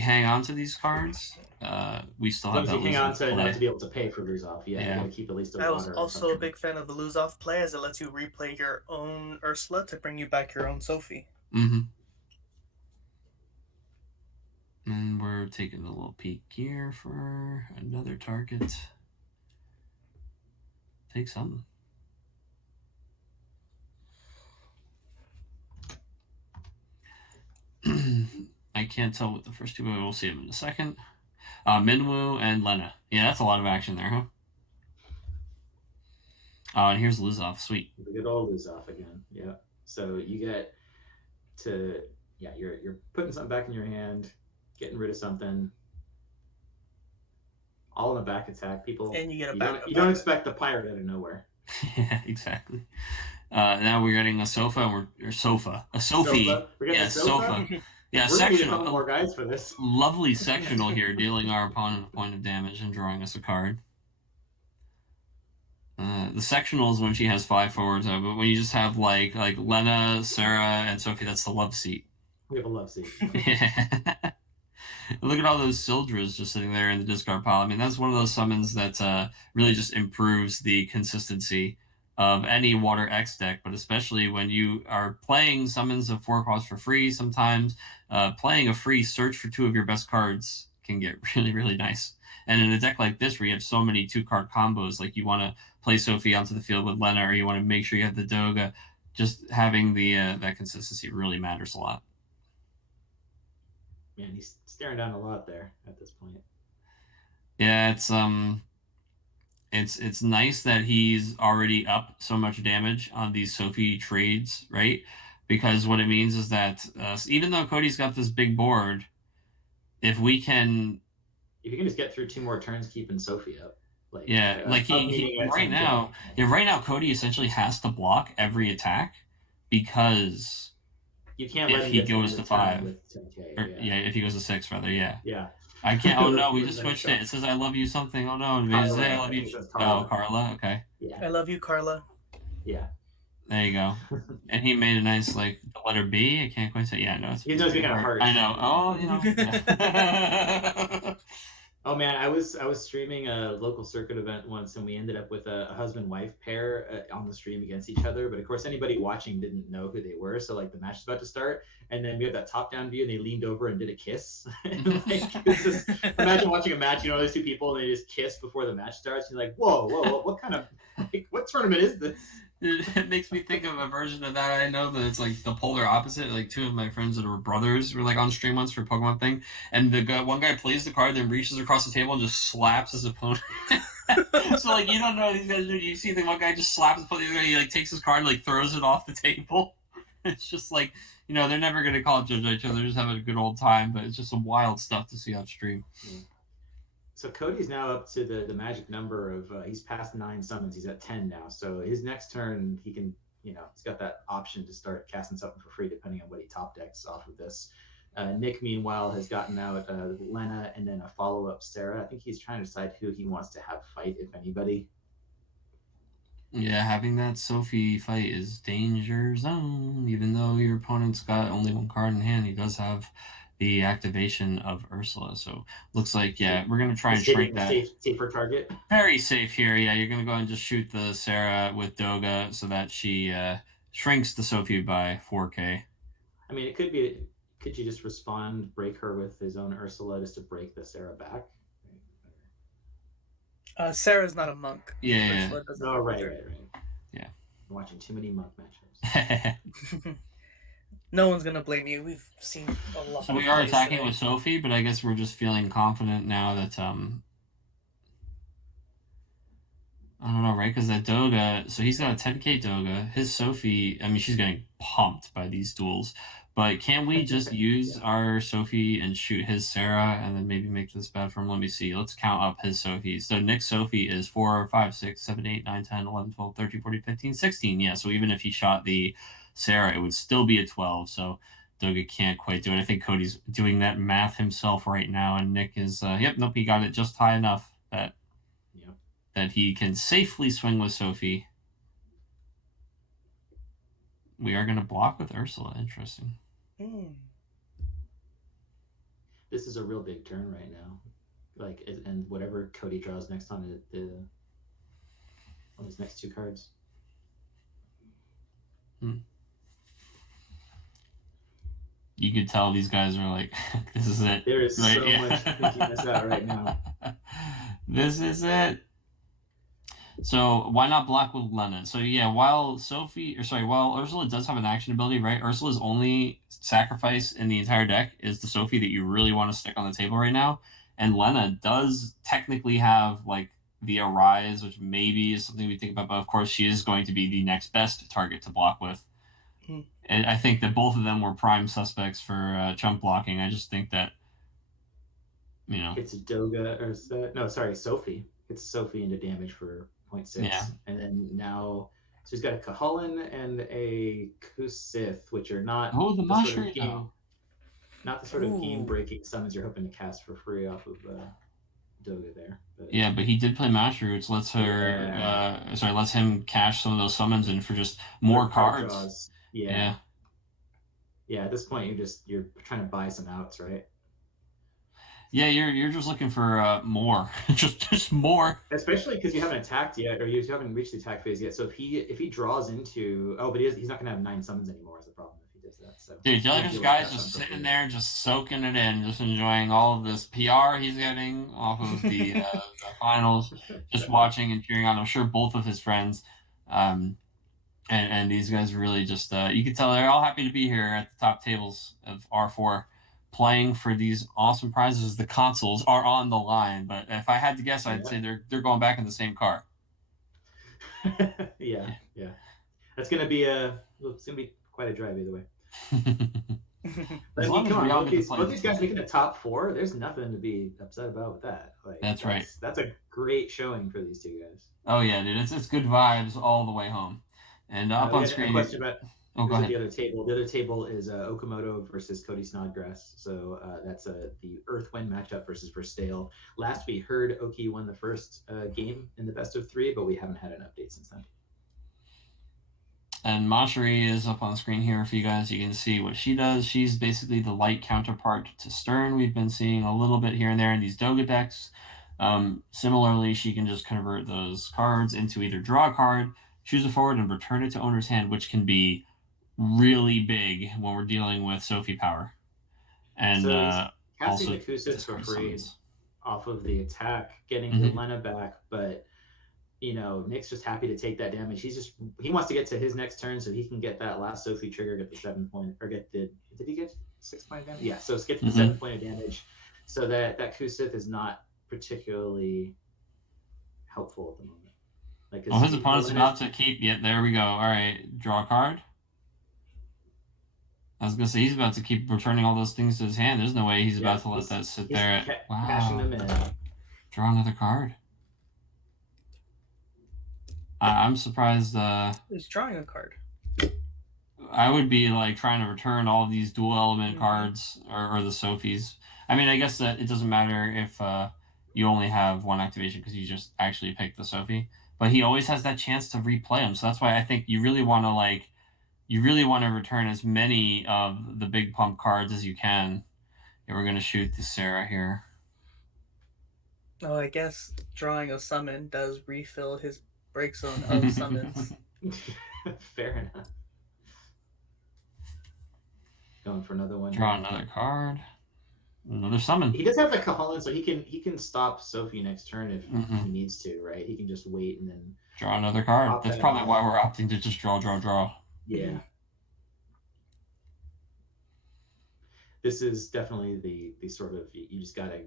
hang on to these cards, we still have that. If you hang on to not to be able to pay for lose off, you got to keep at least a water. I was also a big fan of the lose off play, as it lets you replay your own Ursula to bring you back your own Sophie. Mm-hmm. And we're taking a little peek here for another target. Take something. I can't tell what the first two, but we'll see them in a second. Minwoo and Lena. Yeah, that's a lot of action there, huh? And here's lose off. Sweet. The good old lose off again. Yeah. So you get to you're putting something back in your hand, getting rid of something. All in a back attack. People and you get a back. You don't expect the pirate out of nowhere. Yeah, exactly. Now we're getting a sofa or sofa. A Sophie. We're getting a sofa. Yeah, we're sectional. More guys for this. Lovely sectional here, dealing our opponent a point of damage and drawing us a card. The sectional is when she has 5 forwards, but when you just have like Lena, Sarah, and Sophie, that's the love seat. We have a love seat. Yeah. Look at all those Sildras just sitting there in the discard pile. I mean, that's one of those summons that really just improves the consistency of any Water X deck, but especially when you are playing summons of 4 costs for free, sometimes playing a free search for 2 of your best cards can get really, really nice. And in a deck like this, where you have so many 2-card combos, like you want to play Sophie onto the field with Lena, or you want to make sure you have the Doga, just having the that consistency really matters a lot. Man, he's staring down a lot there at this point. Yeah, it's nice that he's already up so much damage on these Sophie trades, right? Because what it means is that even though Cody's got this big board, if you can just get through 2 more turns keeping Sophie up. He right now Cody essentially has to block every attack because you can't if he goes to 5. If he goes to 6 rather, yeah. I can't. Oh no, we just switched it. It says I love you something. Oh no, it say I love you. Oh, Carla. Okay. Yeah. I love you, Carla. Yeah. There you go. And he made a nice the letter B. I can't quite say. Yeah, no. He does get kind of hurt. I know. Oh, Yeah. Oh man, I was streaming a local circuit event once, and we ended up with a husband-wife pair on the stream against each other. But of course, anybody watching didn't know who they were. So the match is about to start, and then we had that top-down view, and they leaned over and did a kiss. Imagine watching a match, those 2 people, and they just kiss before the match starts. And you're like, whoa, what kind of what tournament is this? It makes me think of a version of that I know that it's the polar opposite. 2 of my friends that were brothers were on stream once for a Pokemon thing, and one guy plays the card, then reaches across the table and just slaps his opponent. So you don't know what these guys do. You see the one guy just slaps his opponent, the other guy he takes his card and throws it off the table. It's just they're never gonna call it judge each other. They're just having a good old time, but it's just some wild stuff to see on stream. Yeah. So Cody's now up to the magic number of he's past 9 summons. He's at 10 now. So his next turn he can he's got that option to start casting something for free depending on what he top decks off of this. Nick meanwhile has gotten out Lena and then a follow-up Sarah. I think he's trying to decide who he wants to have fight, if anybody. Yeah, having that Sophie fight is danger zone. Even though your opponent's got only 1 card in hand, he does have the activation of Ursula. So looks like, we're going to try and shrink that. Safer target. Very safe here. Yeah, you're going to go and just shoot the Sarah with Doga so that she shrinks the Sophie by 4K. I mean, could you just respond, break her with his own Ursula just to break the Sarah back? Sarah's not a monk. Yeah. Oh, right. Yeah. I'm watching too many monk matchups. No one's gonna blame you. We've seen a lot. So we are attacking with Sophie, but I guess we're just feeling confident now that I don't know, right? Because that Doga, so he's got a 10k Doga. His Sophie, I mean, she's getting pumped by these duels. But can we just use our Sophie and shoot his Sarah and then maybe make this bad for him? Let me see. Let's count up his Sophie. So Nick's Sophie is 4, 5, 6, 7, 8, 9, 10, 11, 12, 13, 14, 15, 16. Yeah, so even if he shot the Sarah, it would still be a 12. So Doga can't quite do it. I think Cody's doing that math himself right now, and Nick is, nope, he got it just high enough that he can safely swing with Sophie. We are going to block with Ursula. Interesting. This is a real big turn right now. Like, and whatever Cody draws next on his next 2 cards. You could tell these guys are like, this is it. There is so much thinking this out right now. This is it. So why not block with Lena? So yeah, while Ursula does have an action ability, right? Ursula's only sacrifice in the entire deck is the Sophie that you really want to stick on the table right now. And Lena does technically have like the Arise, which maybe is something we think about, but of course she is going to be the next best target to block with. And I think that both of them were prime suspects for chump blocking. I just think that, it's Doga Sophie. It's Sophie into damage for 0.6. Yeah. And then now she's got a Kahullin and a Kusith, which are not the mushroom. Not the sort of game-breaking summons you're hoping to cast for free off of Doga there. But he did play Mash Roots. Lets him cash some of those summons in for just more cards. Draws. Yeah. At this point, you're trying to buy some outs, right? Yeah, you're just looking for more, just more. Especially because you haven't attacked yet, or you haven't reached the attack phase yet. So if he draws into but he's not gonna have 9 summons anymore. Is the problem if he does that? So dude, this guy's just sitting there, just soaking it in, just enjoying all of this PR he's getting off of the finals, just watching and cheering on. I'm sure both of his friends. And these guys really just, you can tell they're all happy to be here at the top tables of R4 playing for these awesome prizes. The consoles are on the line, but if I had to guess, I'd say they're going back in the same car. Yeah. That's going to be quite a drive either way. But come on, both these guys making the top 4, there's nothing to be upset about with that. Like, that's right. That's a great showing for these 2 guys. Oh yeah, dude, it's good vibes all the way home. And up on screen. A question about go ahead. The other table. The other table is Okamoto versus Cody Snodgrass. So that's the Earth Wind matchup versus Verstale. Last we heard, Oki won the first game in the best of 3, but we haven't had an update since then. And Mashari is up on screen here for you guys. You can see what she does. She's basically the light counterpart to Stern. We've been seeing a little bit here and there in these Doga decks. Similarly, she can just convert those cards into either draw a card, choose a forward, and return it to owner's hand, which can be really big when we're dealing with Sophie power. And so casting also the Kusith for free summons off of the attack, getting the Lena back, but Nick's just happy to take that damage. He wants to get to his next turn so he can get that last Sophie trigger, get the 7 point, or did he get 6 point damage? Yeah, so skip the 7 point of damage, so that Kusith is not particularly helpful at the moment. His opponent's about to keep. Yeah, there we go. All right, draw a card. I was gonna say he's about to keep returning all those things to his hand. There's no way he's about to let that sit there. Cashing them in. Draw another card. I'm surprised. He's drawing a card. I would be like trying to return all these dual element cards or the Sophies. I mean, I guess that it doesn't matter if you only have 1 activation because you just actually picked the Sophie. But he always has that chance to replay them. So that's why I think you really want to return as many of the big pump cards as you can. And we're going to shoot the Sarah here. Oh, I guess drawing a summon does refill his break zone of summons. Fair enough. Going for another one. Draw another card. Another summon. He does have the Kahullin, so he can stop Sophie next turn if he needs to, right? He can just wait and then draw another card. That's probably why we're opting to just draw. Yeah. This is definitely the sort of, you just gotta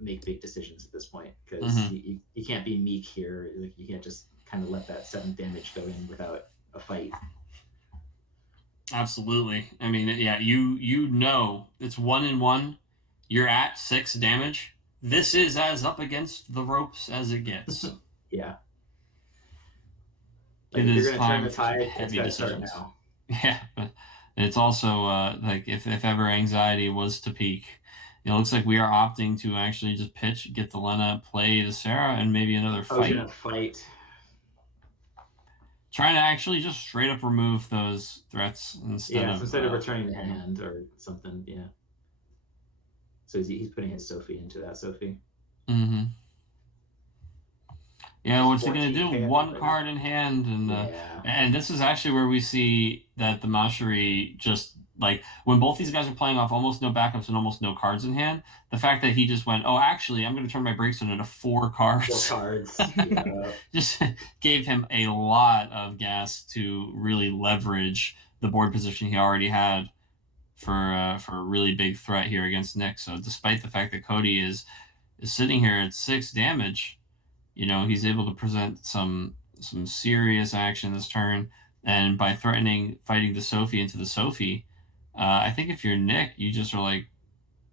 make big decisions at this point because you can't be meek here. Like, you can't just kind of let that 7th damage go in without a fight. Absolutely. I mean, yeah, you know it's 1-1. You're at 6 damage. This is as up against the ropes as it gets. Yeah. It is you're going to turn the time tide, for heavy it's got to start decisions. now. Yeah, but It's also like if ever anxiety was to peak, it looks like we are opting to actually just pitch, get the Lena, play the Sarah, and maybe another Oh, he's fight. gonna fight. Trying to actually just straight up remove those threats instead of returning the hand or something. Yeah. So he's putting his Sophie into that Sophie. Mm-hmm. Yeah, what's he gonna do? One card in hand, and this is actually where we see that the Mashiri just like when both these guys are playing off almost no backups and almost no cards in hand. The fact that he just went, oh, actually, I'm gonna turn my breakstone into 4 cards. 4 cards. Yeah. Just gave him a lot of gas to really leverage the board position he already had for a really big threat here against Nick. So despite the fact that Cody is sitting here at 6 damage. He's able to present some serious action this turn, and by threatening fighting the Sophie into the Sophie, I think if you're Nick, you just are like,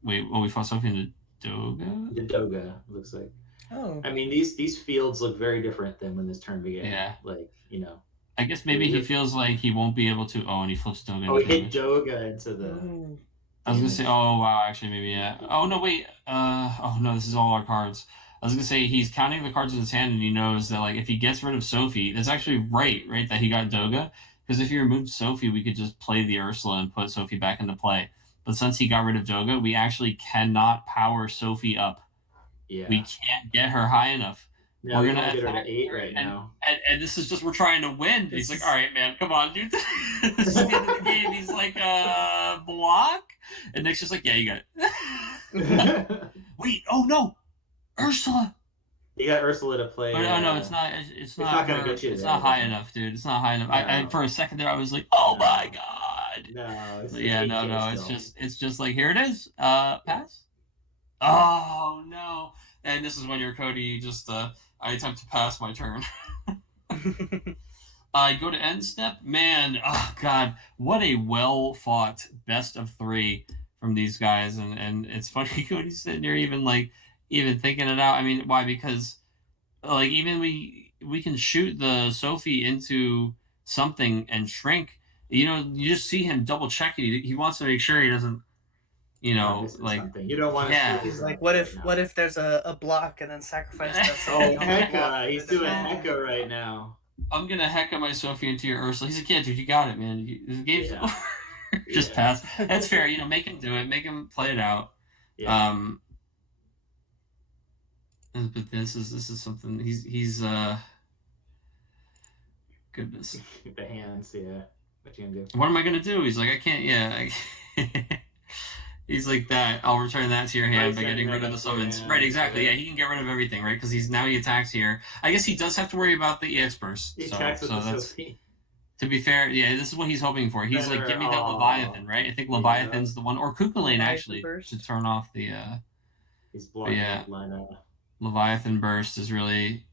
wait, we fought Sophie into Doga? The Doga looks like. Oh. I mean, these fields look very different than when this turn began. Yeah. Like, I guess maybe he feels like he won't be able to. Oh, and he flips Doga. Oh, he hit Doga into the. I was gonna say, oh wow, actually maybe yeah. Oh no, wait. Oh no, this is all our cards. I was gonna say he's counting the cards in his hand, and he knows that like if he gets rid of Sophie, that's actually right that he got Doga, because if he removed Sophie, we could just play the Ursula and put Sophie back into play. But since he got rid of Doga, we actually cannot power Sophie up. Yeah. We can't get her high enough. No, we're gonna get her to 8 right now. And this is just we're trying to win. He's like, all right, man, come on, dude. This is the end of the game. He's like, block, and Nick's just like, yeah, you got it. Wait, oh no. Ursula. You got Ursula to play. But no, it's not. It's not gonna get you. It's not high enough, dude. It's not high enough. No. I for a second there, I was like, oh my god. No. It's just like here it is. Pass. Oh no. And this is when you're Cody. Just I attempt to pass my turn. I go to end step. Man, oh god, what a well fought best of 3 from these guys. And it's funny Cody's sitting there even thinking it out. I mean, why? Because like even we can shoot the Sophie into something and shrink. You just see him double checking. He wants to make sure he doesn't, like something. You don't want to. Yeah. He's like, what if there's a block and then sacrifice that? Oh, Hecka! He's doing Hecka right now. I'm gonna Hecka my Sophie into your Ursula. He's like, yeah, dude, you got it, man. The game's over. Just pass. That's fair. Make him do it. Make him play it out. Yeah. But this is something he's goodness. The hands, yeah. What you gonna do? What am I gonna do? He's like, I can't. Yeah. He's like that. I'll return that to your hand by getting rid of the summons. Right, exactly. Yeah, he can get rid of everything, right? Because he attacks here. I guess he does have to worry about the EX burst. He attacks with the that's Sophie. to be fair. Yeah, this is what he's hoping for. He's like, give me that Leviathan, right? I think Leviathan's the one, or Kukulane actually, to turn off the. He's blocking Leviathan burst is really.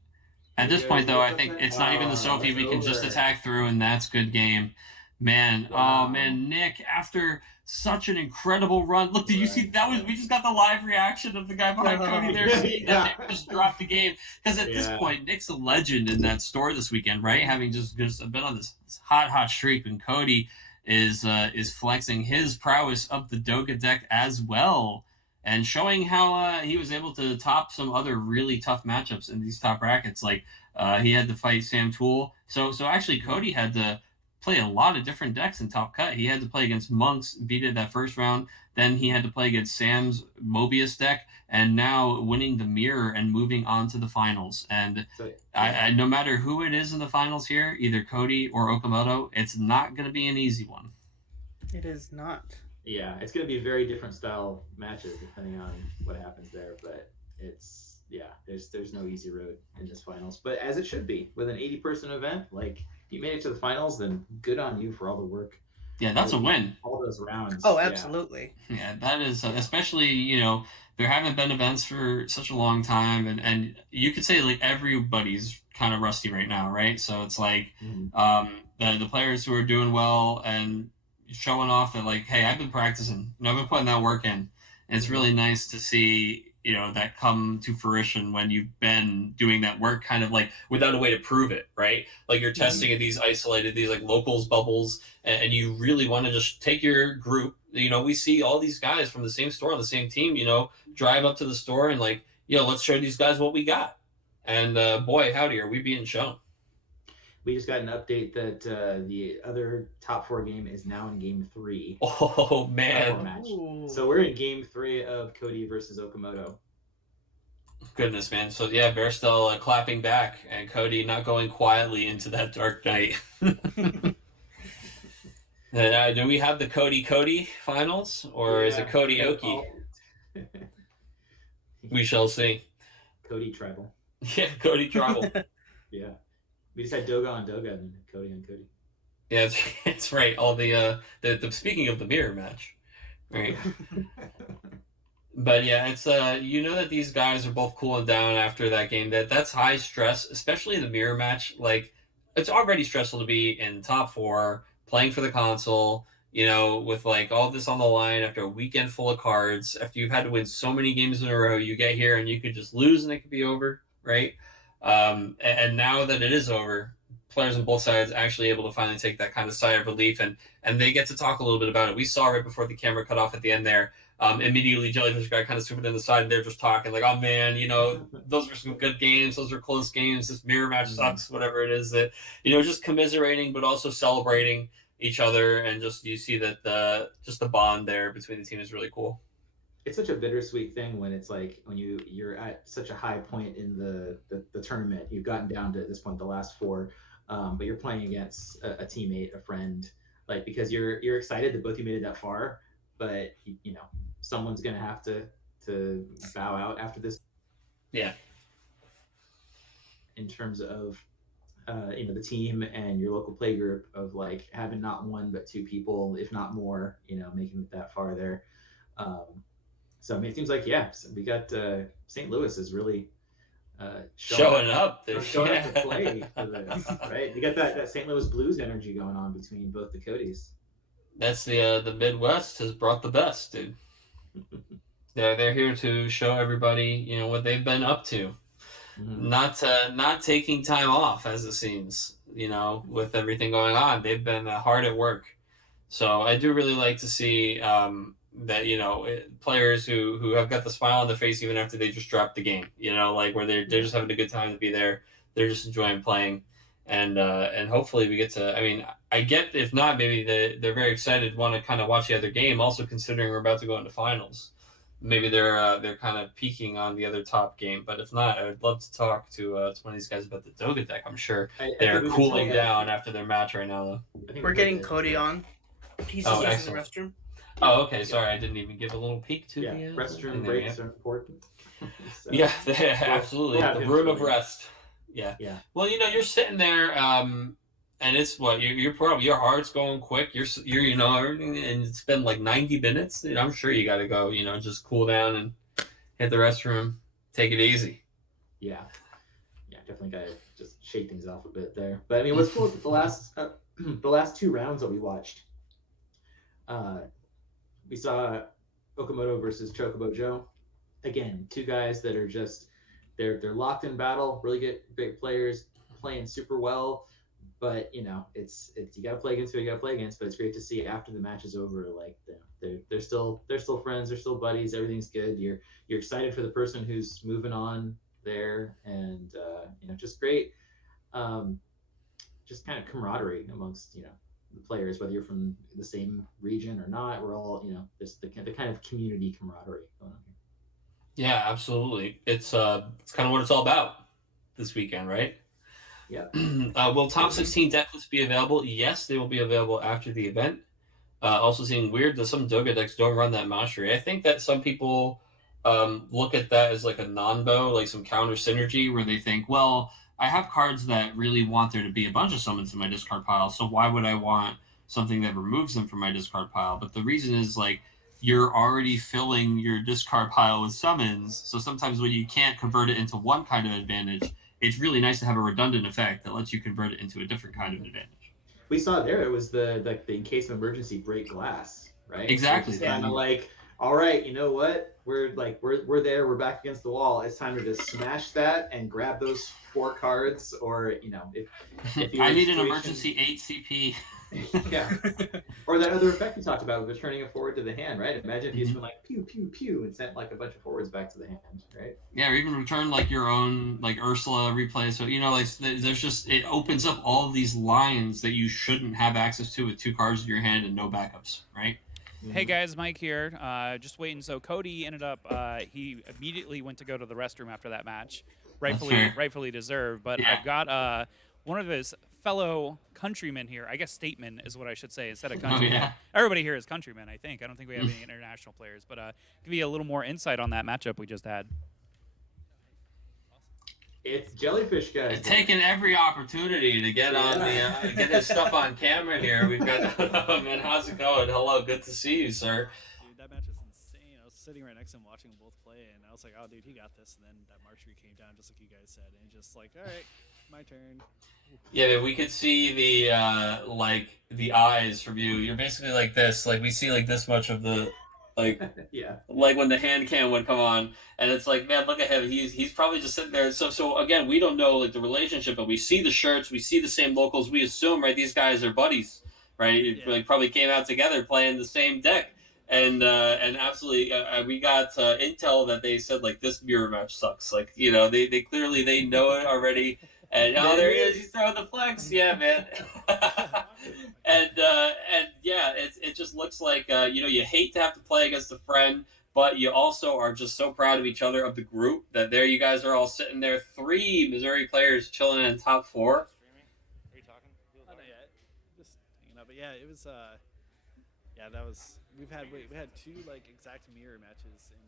At this point, though, I think it's not even the Sophie. We can just attack through, and that's good game. Man, oh man, Nick, after such an incredible run. Look, did you see that? We just got the live reaction of the guy behind Cody there, seeing that Nick just dropped the game. Because at this point, Nick's a legend in that store this weekend, right? Having just been on this hot streak, and Cody is flexing his prowess of the Doga deck as well, and showing how he was able to top some other really tough matchups in these top brackets. Like he had to fight Sam Toole. So actually, Cody had to play a lot of different decks in Top Cut. He had to play against Monks, beat it that first round. Then he had to play against Sam's Mobius deck, and now winning the Mirror and moving on to the finals. And I no matter who it is in the finals here, either Cody or Okamoto, it's not going to be an easy one. It is not. Yeah, it's going to be very different style matches depending on what happens there. But there's no easy road in this finals. But as it should be with an 80-person event, like. You made it to the finals, then good on you for all the work. Yeah, that's a win. All those rounds. Oh, absolutely. Yeah, that is, especially, there haven't been events for such a long time. And you could say, like, everybody's kind of rusty right now, right? So it's like the players who are doing well and showing off that, like, hey, I've been practicing. I've been putting that work in. And it's really nice to see, that come to fruition when you've been doing that work kind of like without a way to prove it, right? Like you're testing in these isolated, these like locals bubbles, and you really want to just take your group. We see all these guys from the same store on the same team, drive up to the store and like, let's show these guys what we got. And boy, howdy, are we being shown. We just got an update that the other top 4 game is now in game 3. Oh, man. Match. So we're in game 3 of Cody versus Okamoto. Goodness, man. So, yeah, Bear still clapping back, and Cody not going quietly into that dark night. Do we have the Cody finals, or is it Cody Oki? We shall see. Cody Tribal. Yeah, Cody Tribal. Yeah. We just had Doga on Doga and Cody on Cody. Yeah, it's right. All the speaking of the mirror match, right? But yeah, it's that these guys are both cooling down after that game. That's high stress, especially the mirror match. Like, it's already stressful to be in top 4, playing for the console, with like all this on the line after a weekend full of cards. After you've had to win so many games in a row, you get here and you could just lose and it could be over, right? And now that it is over, players on both sides actually able to finally take that kind of sigh of relief, and they get to talk a little bit about it. We saw right before the camera cut off at the end there, immediately Jellyfish got kind of swooped in the side, and they're just talking like, oh man, those were some good games, those were close games, this mirror match sucks, whatever it is, that just commiserating but also celebrating each other, and just you see that just the bond there between the team is really cool. It's such a bittersweet thing when it's like when you're at such a high point in the tournament. You've gotten down to this point, the last 4, but you're playing against a teammate, a friend, like, because you're excited that both you made it that far, but someone's gonna have to bow out after this. Yeah. In terms of the team and your local play group of like having not 1 but 2 people, if not more, making it that far there. So, I mean, it seems like, we got St. Louis is really showing up to play for this, right? You got that St. Louis Blues energy going on between both the Codys. That's the Midwest has brought the best, dude. They're here to show everybody, what they've been up to. Mm-hmm. Not taking time off, as it seems, with everything going on. They've been hard at work. So I do really like to see that players who have got the smile on their face even after they just dropped the game, like where they're just having a good time to be there, they're just enjoying playing, and hopefully we get to, I mean, I get, if not, maybe they're very excited, want to kind of watch the other game, also considering we're about to go into finals. Maybe they're kind of peaking on the other top game, but if not, I would love to talk to one of these guys about the Doga deck. I'm sure they're cooling down after their match right now, though. We're getting Cody on. He's just using the restroom. Oh, okay. Sorry, I didn't even give a little peek to the restroom breaks are important. So, yeah, absolutely. The room of rest. Yeah. Well, you're sitting there, and it's what you're probably, your heart's going quick. You're everything, and it's been like 90 minutes. I'm sure you got to go, just cool down and hit the restroom, take it easy. Yeah, definitely got to just shake things off a bit there. But I mean, what's cool is that the last 2 rounds that we watched. We saw Okamoto versus Chocobo Joe. Again, 2 guys that are just they're locked in battle, really great players, playing super well. But it's you gotta play against who you gotta play against. But it's great to see after the match is over, like they're still friends, they're still buddies, everything's good. You're excited for the person who's moving on there, and just great, just kind of camaraderie amongst the players, whether you're from the same region or not. We're all just the kind of community camaraderie going on here. Yeah, absolutely. It's kind of what it's all about this weekend, right? Yeah. Will top 16 deck lists be available? Yes, they will be available after the event. Also seeing weird that some Doga decks don't run that mastery. I think that some people look at that as like a non-bow, like some counter synergy, where they think, well, I have cards that really want there to be a bunch of summons in my discard pile, so why would I want something that removes them from my discard pile? But the reason is, like, you're already filling your discard pile with summons, so sometimes when you can't convert it into one kind of advantage, it's really nice to have a redundant effect that lets you convert it into a different kind of advantage. We saw there, it was the in case of emergency break glass, right? Exactly. So kind of like, all right, you know what? We're there. We're back against the wall. It's time to just smash that and grab those 4 cards, or if I need an emergency 8 CP. Yeah. Or that other effect we talked about with returning a forward to the hand, right? Imagine if you just went like pew pew pew and sent like a bunch of forwards back to the hand, right? Yeah, or even return like your own like Ursula replay. So like there's just it opens up all of these lines that you shouldn't have access to with 2 cards in your hand and no backups, right? Hey guys, Mike here. Just waiting. So Cody ended up. He immediately went to go to the restroom after that match, rightfully deserved. But Yeah. I've got one of his fellow countrymen here. I guess statemen is what I should say instead of countrymen. yeah. Everybody here is countrymen, I think. I don't think we have any international players, but give you a little more insight on that matchup we just had. It's Jellyfish guys. Taking every opportunity to get on the get his stuff on camera here. We've got man, how's it going? Hello, good to see you, sir. Dude, that match was insane. I was sitting right next to him watching them both play, and I was like, oh, dude, he got this. And then that Marjorie came down just like you guys said, and just like, all right, my turn. Yeah, we could see the like the eyes from you. You're basically like this. Like we see like this much of the like yeah. Like when the hand cam would come on, and it's like, man, look at him. He's probably just sitting there. So again, we don't know like the relationship, but we see the shirts, we see the same locals. We assume, right, these guys are buddies, right? Yeah. Like probably came out together playing the same deck, and absolutely, we got intel that they said like this mirror match sucks. Like they clearly they know it already. And there he is. He's throwing the flex. Yeah, man. and yeah, it just looks like you hate to have to play against a friend, but you also are just so proud of each other, of the group, that there you guys are all sitting there, 3 Missouri players chilling in top 4. Are you talking? Not yet. Just hanging out. But yeah, it was. That was. We had 2 like exact mirror matches in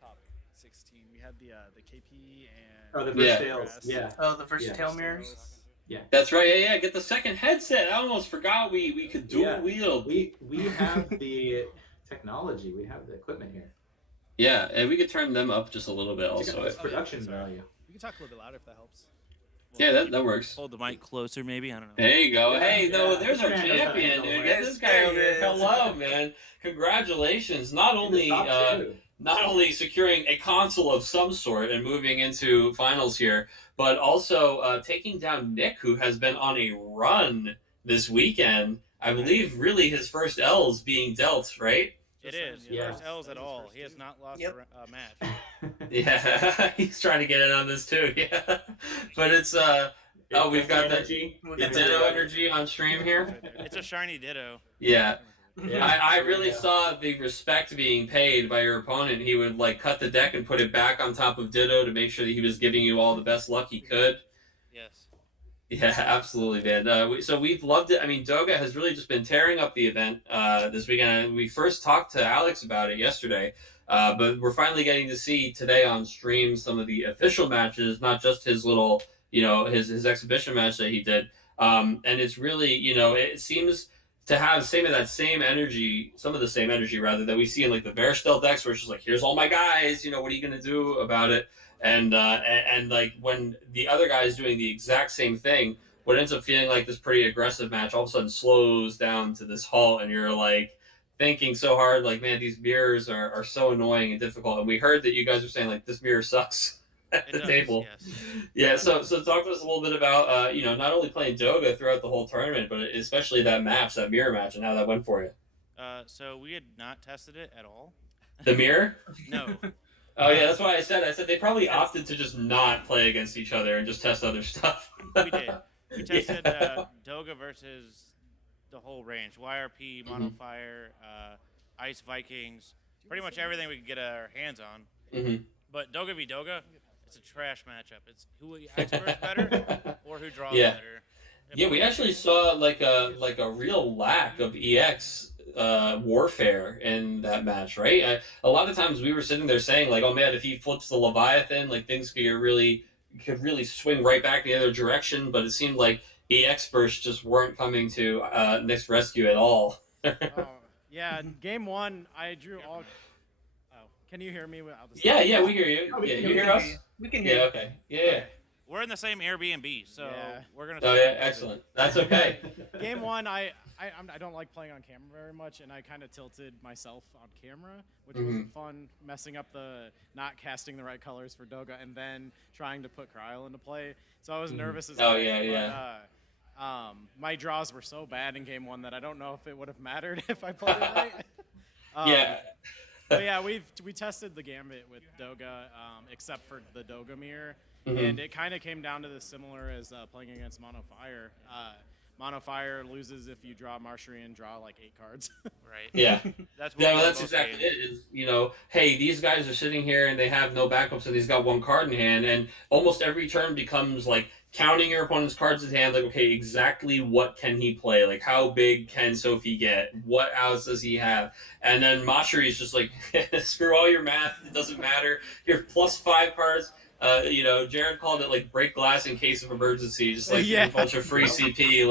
top 16. We had the KP and the Versatales. Yeah. Oh, the versatile mirrors. Yeah. That's right. Yeah. Get the second headset. I almost forgot we could dual wield. We have the technology. We have the equipment here. Yeah, and we could turn them up just a little bit also. It's production value. We can talk a little bit louder if that helps. Yeah, that works. Hold the mic closer, maybe. I don't know. There you go. Yeah, hey, no, yeah. there's our champion, dude. Get this guy over here. Hello, man. Congratulations. Not only securing a console of some sort and moving into finals here, but also taking down Nick, who has been on a run this weekend. I believe really his first L's being dealt, right? It is. His first L's at all. He has not lost a match. Yeah, he's trying to get in on this too. Yeah, but it's we've got the Ditto energy on stream here. It's a shiny Ditto. Yeah. I really saw the respect being paid by your opponent. He would like cut the deck and put it back on top of Ditto to make sure that he was giving you all the best luck he could. Yes. Yeah, absolutely, man. So we've loved it. I mean, Doga has really just been tearing up the event this weekend. We first talked to Alex about it yesterday, but we're finally getting to see today on stream some of the official matches, not just his little, his exhibition match that he did. And it's really, it seems to have some of the same energy rather that we see in like the Verstel decks, where it's just like, here's all my guys, what are you gonna do about it? And like when the other guy is doing the exact same thing, what ends up feeling like this pretty aggressive match all of a sudden slows down to this halt, and you're like thinking so hard, like, man, these mirrors are so annoying and difficult. And we heard that you guys were saying like this mirror sucks at the table. Yes. Yeah, so talk to us a little bit about not only playing Doga throughout the whole tournament, but especially that mirror match, and how that went for you. So we had not tested it at all. The mirror? No. Oh yeah, that's why I said they probably opted to just not play against each other and just test other stuff. We did. We tested Doga versus the whole range: YRP, Monofire, Ice Vikings, pretty much everything we could get our hands on. Mm-hmm. But Doga v Doga, it's a trash matchup. It's who experts better or who draws Yeah. better. Yeah, we actually saw like a real lack of EX warfare in that match, right? A lot of times we were sitting there saying like, oh man, if he flips the Leviathan, like things could really swing right back the other direction. But it seemed like EX bursts just weren't coming to Nick's rescue at all. Yeah, in game 1, I drew all. Oh, can you hear me? Yeah, we hear you. Yeah, you hear us? We can hear Yeah, you. okay. Yeah. We're in the same Airbnb, so we're gonna. Oh yeah, excellent. That's okay. Game 1, I I don't like playing on camera very much, and I kind of tilted myself on camera, which wasn't fun, messing up the not casting the right colors for Doga and then trying to put Cryo into play. So I was nervous as Oh, heck, yeah. but, my draws were so bad in game 1 that I don't know if it would have mattered if I played it right. Yeah. But yeah, we tested the Gambit with Doga, except for the Doga mirror, and it kind of came down to the similar as playing against Mono Fire. Mono Fire loses if you draw Marshery and draw like 8 cards. Right. Yeah. That's exactly it. Is, hey, these guys are sitting here and they have no backups and he's got 1 card in hand, and almost every turn becomes like counting your opponent's cards in hand. Like, okay, exactly what can he play? Like, how big can Sophie get? What outs does he have? And then Mastery is just like, screw all your math. It doesn't matter. You're +5 cards. Jared called it like break glass in case of emergency, just like a bunch of free CP,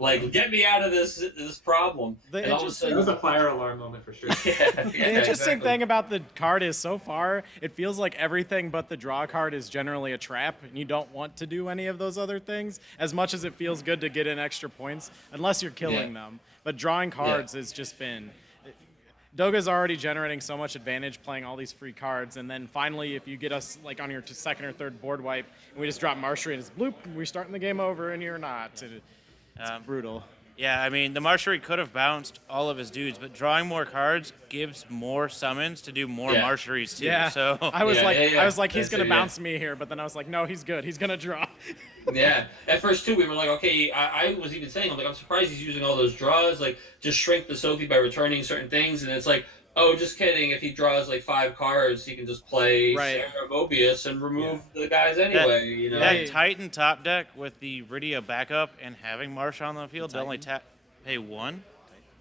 like get me out of this problem. It was a fire alarm moment for sure. The interesting thing about the card is so far, it feels like everything but the draw card is generally a trap, and you don't want to do any of those other things, as much as it feels good to get in extra points, unless you're killing them. But drawing cards has just been... Doga's already generating so much advantage playing all these free cards, and then finally, if you get us like on your second or third board wipe, and we just drop Marshery and it's bloop, we're starting the game over, and you're not. It's brutal. Yeah, I mean, the Marshery could have bounced all of his dudes, but drawing more cards gives more summons to do more Marsheries too. Yeah. So I was like, he's gonna bounce me here, but then I was like, no, he's good. He's gonna draw. Yeah. At first too, we were like, okay. I was even saying, I'm surprised he's using all those draws. Like, just shrink the Sophie by returning certain things, and it's like, oh, just kidding. If he draws like 5 cards, he can just play Sarah Mobius and remove the guys anyway. That Titan top deck with the Rydia backup and having Marsh on the field, they only pay 1.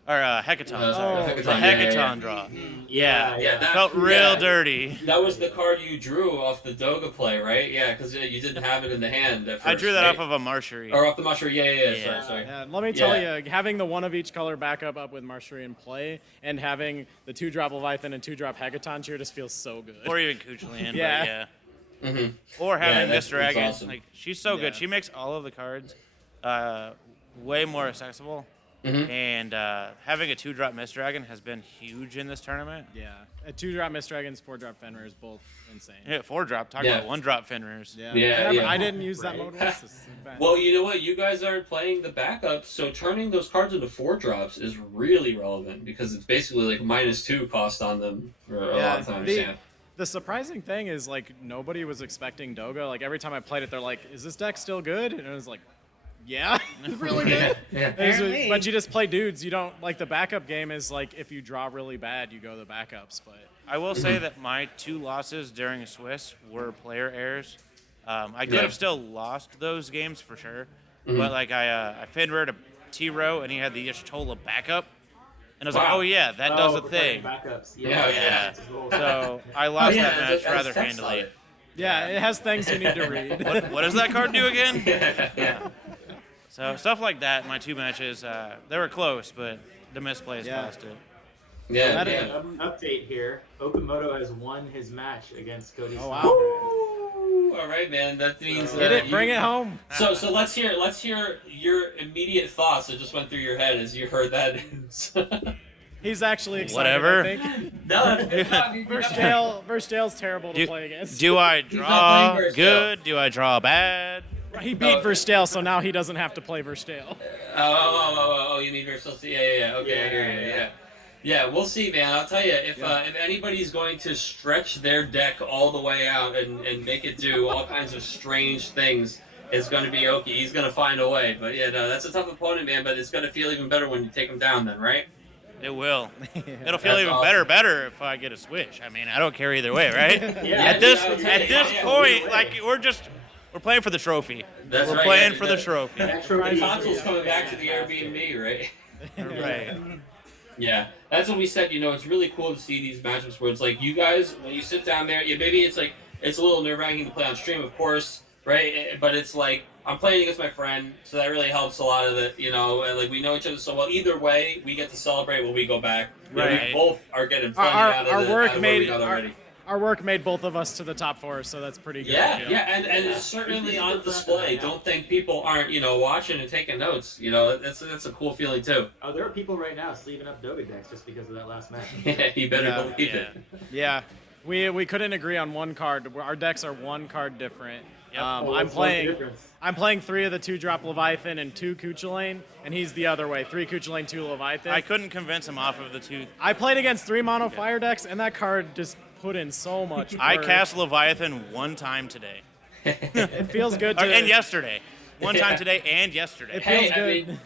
Or Hecaton, sorry. The Hecaton draw. Yeah, that felt real dirty. That was the card you drew off the Doga play, right? Yeah, because you didn't have it in the hand at first, I drew that off of a Marshery. Or off the Marshery, yeah. Sorry. Yeah, let me tell you, having the 1 of each color backup up with Marshery in play, and having the 2-drop Leviathan and 2-drop Hecaton cheer just feels so good. Or even Kuchlian, yeah. Or having Miss Dragon. Awesome. Like, she's so good. She makes all of the cards way more accessible. And having a 2-drop Miss Dragon has been huge in this tournament. Yeah, a 2-drop Miss Dragons, 4-drop Fenrir's, both insane. Yeah, 4-drop. Talk about 1-drop Fenrir's. I didn't use that mode once. Well, you know what? You guys aren't playing the backups, so turning those cards into 4-drops is really relevant because it's basically like -2 cost on them for a lot of times. The surprising thing is, like, nobody was expecting Doga. Like, every time I played it, they're like, is this deck still good? And it was like, yeah, it's really good. But you just play dudes. You don't, like, the backup game is like, if you draw really bad, you go the backups. But I will say that my 2 losses during Swiss were player errors. I could have still lost those games for sure. But, like, I Fenrir to T-Row, and he had the Ishtola backup. And I was like, oh, yeah, that does a thing. Backups. Yeah. So I lost that match rather handily. Yeah, it has things you need to read. What does that card do again? Yeah. So stuff like that, my 2 matches, they were close, but the misplays cost it. Update here. Okamoto has won his match against Cody. Oh, wow. All right, man. That means bring it home. So let's hear your immediate thoughts that just went through your head as you heard that. He's actually excited. Whatever. I think. No, Versdale's terrible to play against. Do I draw good? Do I draw bad? He beat Versdale, so now he doesn't have to play Versdale. Oh, you mean Versdale? Yeah. Okay, I hear you. Yeah, we'll see, man. I'll tell you, if anybody's going to stretch their deck all the way out and make it do all kinds of strange things, it's going to be Oki. He's going to find a way. But yeah, no, that's a tough opponent, man. But it's going to feel even better when you take him down, then, right? It will. It'll feel even better if I get a switch. I mean, I don't care either way, right? At this point, like we're playing for the trophy. We're playing for the trophy. The console's coming back to the Airbnb, right? Right. Yeah, that's what we said. It's really cool to see these matchups where it's like you guys, when you sit down there, maybe it's like it's a little nerve-wracking to play on stream, of course, right? But it's like I'm playing against my friend, so that really helps a lot of it. And like we know each other so well. Either way, we get to celebrate when we go back. Right. We both are getting plenty out of our work out of made already. our work made both of us to the top 4, so that's pretty good. Yeah, and it's certainly on display. Don't think people aren't, watching and taking notes. That's a cool feeling too. Oh, there are people right now sleeving up Doga decks just because of that last match. Yeah, you better believe it. Yeah, we couldn't agree on one card. Our decks are one card different. Yep. I'm playing 3 of the 2-drop Leviathan and 2 Kuchulain, and he's the other way. 3 Kuchulain, 2 Leviathan. I couldn't convince him off of the 2. I played against 3 mono fire decks, and that card just put in so much work. I cast Leviathan 1 time today. It feels good to... And yesterday. 1 time today and yesterday. It feels good.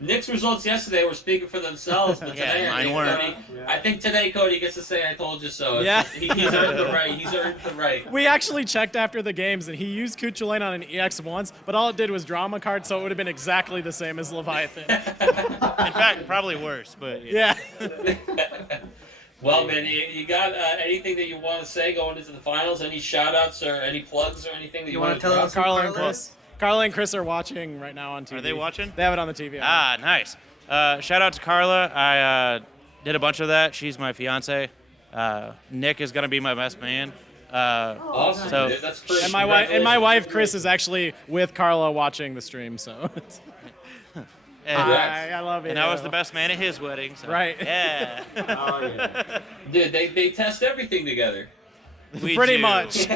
Nick's results yesterday were speaking for themselves, but today mine weren't. I think today Cody gets to say "I told you so." Yeah. He's earned the right. He's earned the right. We actually checked after the games, and he used Kuchulain on an EX once, but all it did was draw him a card, so it would have been exactly the same as Leviathan. In fact, probably worse, but yeah. Well, man, you got anything that you want to say going into the finals? Any shout-outs or any plugs or anything that you want to tell us? Carla and Chris are watching right now on TV. Are they watching? They have it on the TV. Ah, nice. Shout out to Carla. I did a bunch of that. She's my fiance. Nick is gonna be my best man. Awesome. So, dude. That's pretty. And my wife Chris is actually with Carla watching the stream. So. I love it. And I was the best man at his wedding. So. Right. Yeah. Oh, yeah. Dude, they test everything together. Pretty much.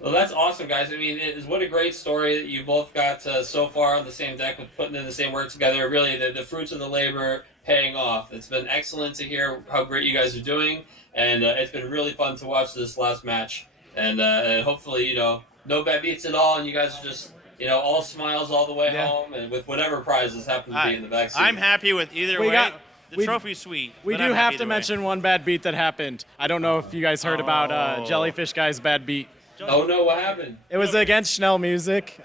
Well, that's awesome, guys. I mean, what a great story that you both got so far on the same deck with putting in the same work together. Really, the fruits of the labor paying off. It's been excellent to hear how great you guys are doing, and it's been really fun to watch this last match. And hopefully, no bad beats at all, and you guys are just, all smiles all the way home, and with whatever prizes happen to be in the backseat. I'm happy with either way. The trophy's sweet. We do have to mention one bad beat that happened. I don't know if you guys heard about Jellyfish Guy's bad beat. Oh no, what happened? It was against Schnell Music.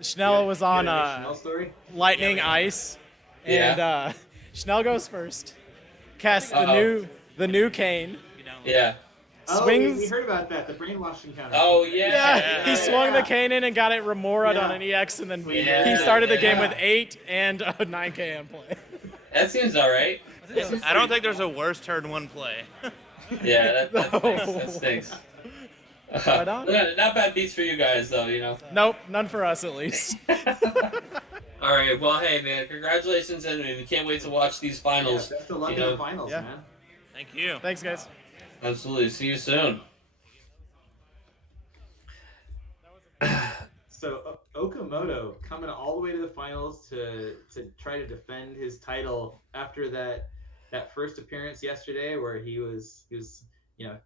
Schnell was on Lightning Ice, and Schnell goes first. Casts the new Kane. Yeah. Swings. We heard about that. The brainwashing counter. Oh yeah. He swung the Kane in and got it Remora'd on an EX, and then he started the game with 8 and a 9K play. That seems all right. I don't think there's a worse turn 1 play. Yeah, that stinks. That stinks. Not bad beats for you guys, though, Nope, none for us at least. All right, well, hey, man, congratulations, and we can't wait to watch these finals. Yeah, best of luck in the finals, man. Thank you. Thanks, guys. Absolutely. See you soon. So Okamoto coming all the way to the finals to try to defend his title after that first appearance yesterday, where he was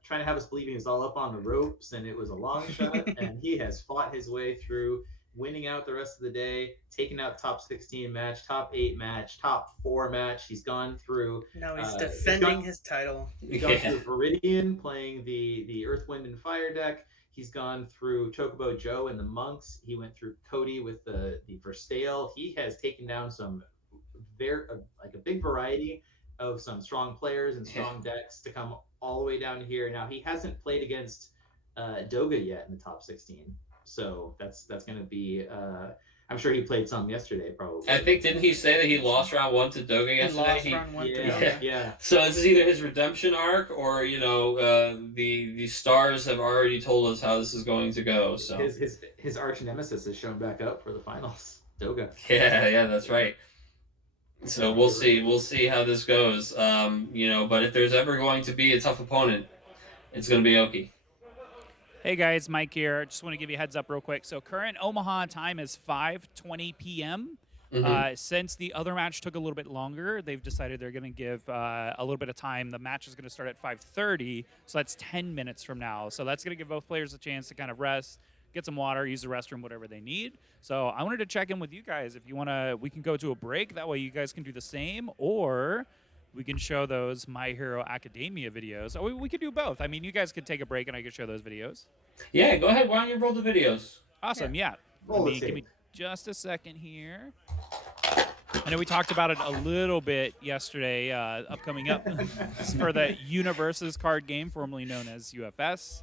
trying to have us believe he was all up on the ropes and it was a long shot, and he has fought his way through, winning out the rest of the day, taking out top 16 match, top 8 match, top 4 match. He's gone through. Now he's defending his title. He's gone through Viridian, playing the Earth, Wind, and Fire deck. He's gone through Chocobo Joe and the Monks. He went through Cody with the Verstale. He has taken down some a big variety of some strong players and strong decks to come all the way down here. Now he hasn't played against Doga yet in the top 16, so that's going to be. I'm sure he played some yesterday, probably. I think, didn't he say that he lost round 1 to Doga yesterday? He lost round 1 to Doga. Yeah. So this is either his redemption arc, or the stars have already told us how this is going to go. So his arch nemesis has shown back up for the finals, Doga. Yeah, that's right. So we'll see how this goes. But if there's ever going to be a tough opponent, it's going to be Oki. Hey guys, Mike here. Just want to give you a heads up real quick. So current Omaha time is 5:20 p.m. Since the other match took a little bit longer, they've decided they're going to give a little bit of time. The match is going to start at 5:30, so that's 10 minutes from now. So that's going to give both players a chance to kind of rest, get some water, use the restroom, whatever they need. So I wanted to check in with you guys. If you want to, we can go to a break. That way you guys can do the same, or we can show those My Hero Academia videos. Or we could do both. I mean, you guys could take a break and I could show those videos. Yeah, go ahead. Why don't you roll the videos? Awesome, yeah. Give me just a second here. I know we talked about it a little bit yesterday, upcoming up for the Universes card game, formerly known as UFS.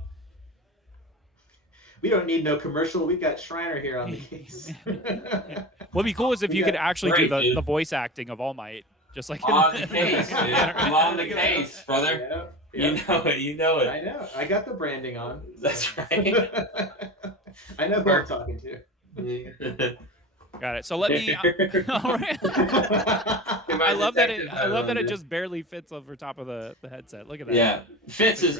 We don't need no commercial. We got Shriner here on the case. What'd be cool is if you could actually do the voice acting of All Might. Just like on the case, dude. I'm on the case, brother. You know it. You know it. I know. I got the branding on. That's right. I know who I'm talking to. Got it. So let me. All right. I love that it. I love that it just barely fits over top of the headset. Look at that. Yeah, fits is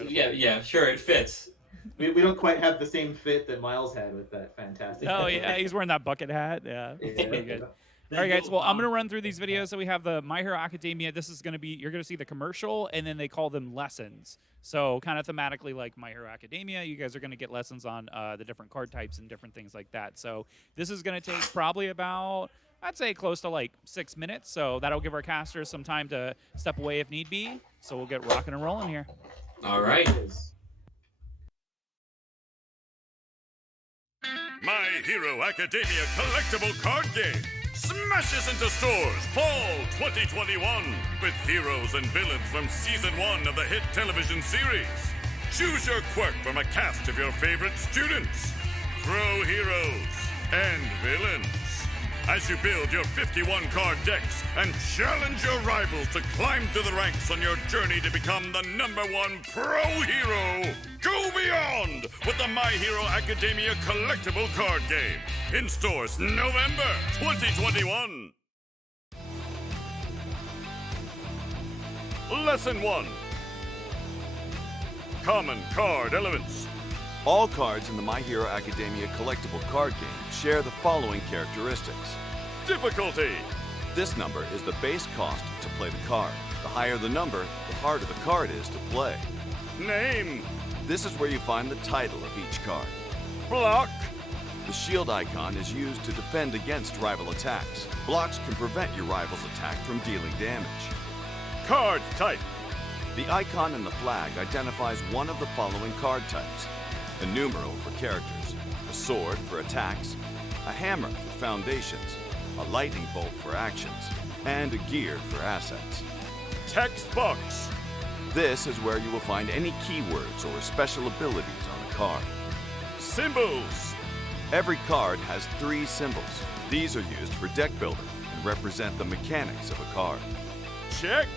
sure it fits. We don't quite have the same fit that Miles had with that fantastic. Oh yeah, he's wearing that bucket hat. Yeah, it's pretty good. All right, guys. Well, I'm gonna run through these videos. So we have the My Hero Academia. This is gonna be you're gonna see the commercial, and then they call them lessons. So kind of thematically like My Hero Academia, you guys are gonna get lessons on the different card types and different things like that. So this is gonna take probably about I'd say close to like 6 minutes. So that'll give our casters some time to step away if need be. So we'll get rocking and rolling here. All right. My Hero Academia collectible card game smashes into stores fall 2021 with heroes and villains from season 1 of the hit television series. Choose your quirk from a cast of your favorite students, pro heroes, and villains. As you build your 51 card decks and challenge your rivals to climb through the ranks on your journey to become the #1 pro hero. Go beyond with the My Hero Academia collectible card game. In stores November 2021. Lesson 1. Common card elements. All cards in the My Hero Academia collectible card game share the following characteristics. Difficulty. This number is the base cost to play the card. The higher the number, the harder the card is to play. Name. This is where you find the title of each card. Block. The shield icon is used to defend against rival attacks. Blocks can prevent your rival's attack from dealing damage. Card type. The icon in the flag identifies one of the following card types. A numeral for characters, a sword for attacks, a hammer for foundations, a lightning bolt for actions, and a gear for assets. Text box. This is where you will find any keywords or special abilities on a card. Symbols. Every card has 3 symbols. These are used for deck building and represent the mechanics of a card. Check.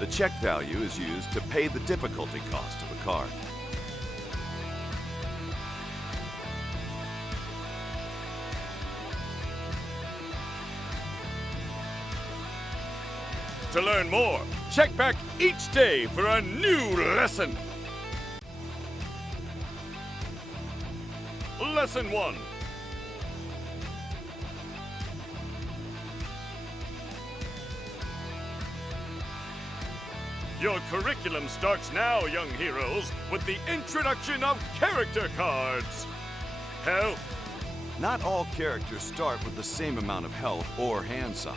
The check value is used to pay the difficulty cost of a card. To learn more, check back each day for a new lesson. Lesson 1. Your curriculum starts now, young heroes, with the introduction of character cards. Health. Not all characters start with the same amount of health or hand size.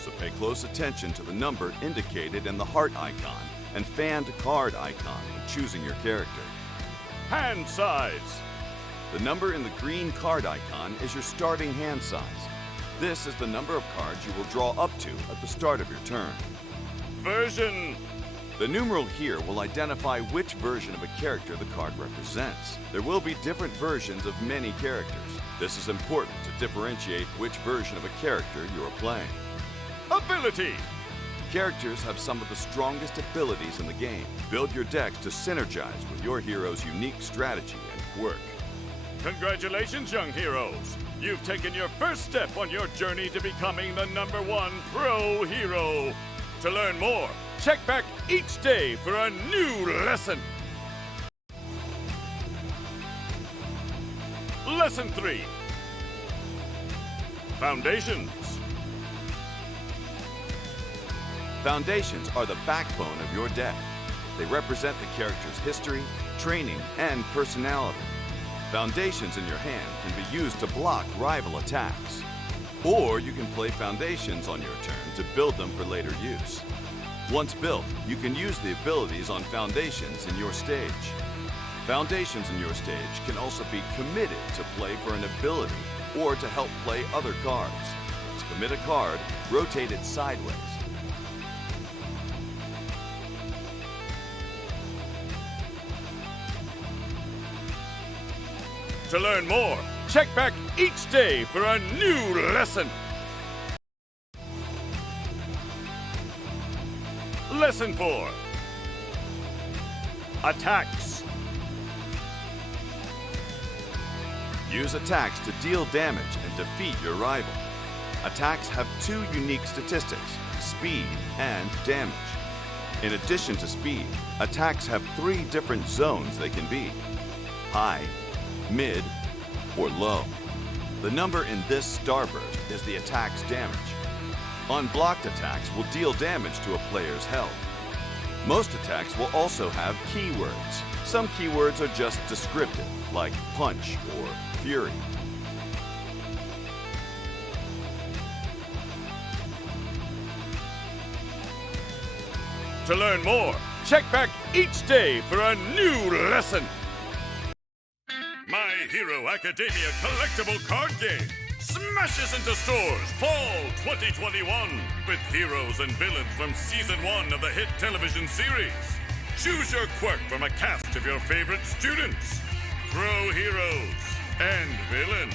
So pay close attention to the number indicated in the heart icon and fanned card icon when choosing your character. Hand size. The number in the green card icon is your starting hand size. This is the number of cards you will draw up to at the start of your turn. Version. The numeral here will identify which version of a character the card represents. There will be different versions of many characters. This is important to differentiate which version of a character you are playing. Ability. Characters have some of the strongest abilities in the game. Build your decks to synergize with your hero's unique strategy and quirk. Congratulations, young heroes. You've taken your first step on your journey to becoming the #1 pro hero. To learn more, check back each day for a new lesson. Lesson 3. Foundations. Foundations are the backbone of your deck. They represent the character's history, training, and personality. Foundations in your hand can be used to block rival attacks. Or you can play foundations on your turn to build them for later use. Once built, you can use the abilities on foundations in your stage. Foundations in your stage can also be committed to play for an ability or to help play other cards. To commit a card, rotate it sideways. To learn more, check back each day for a new lesson. Lesson 4. Attacks. Use attacks to deal damage and defeat your rival. Attacks have 2 unique statistics, speed and damage. In addition to speed, attacks have 3 different zones they can be: high, mid, or low. The number in this starburst is the attack's damage. Unblocked attacks will deal damage to a player's health. Most attacks will also have keywords. Some keywords are just descriptive, like punch or fury. To learn more, check back each day for a new lesson. My Hero Academia collectible card game smashes into stores fall 2021 with heroes and villains from season 1 of the hit television series. Choose your quirk from a cast of your favorite students. Grow heroes and villains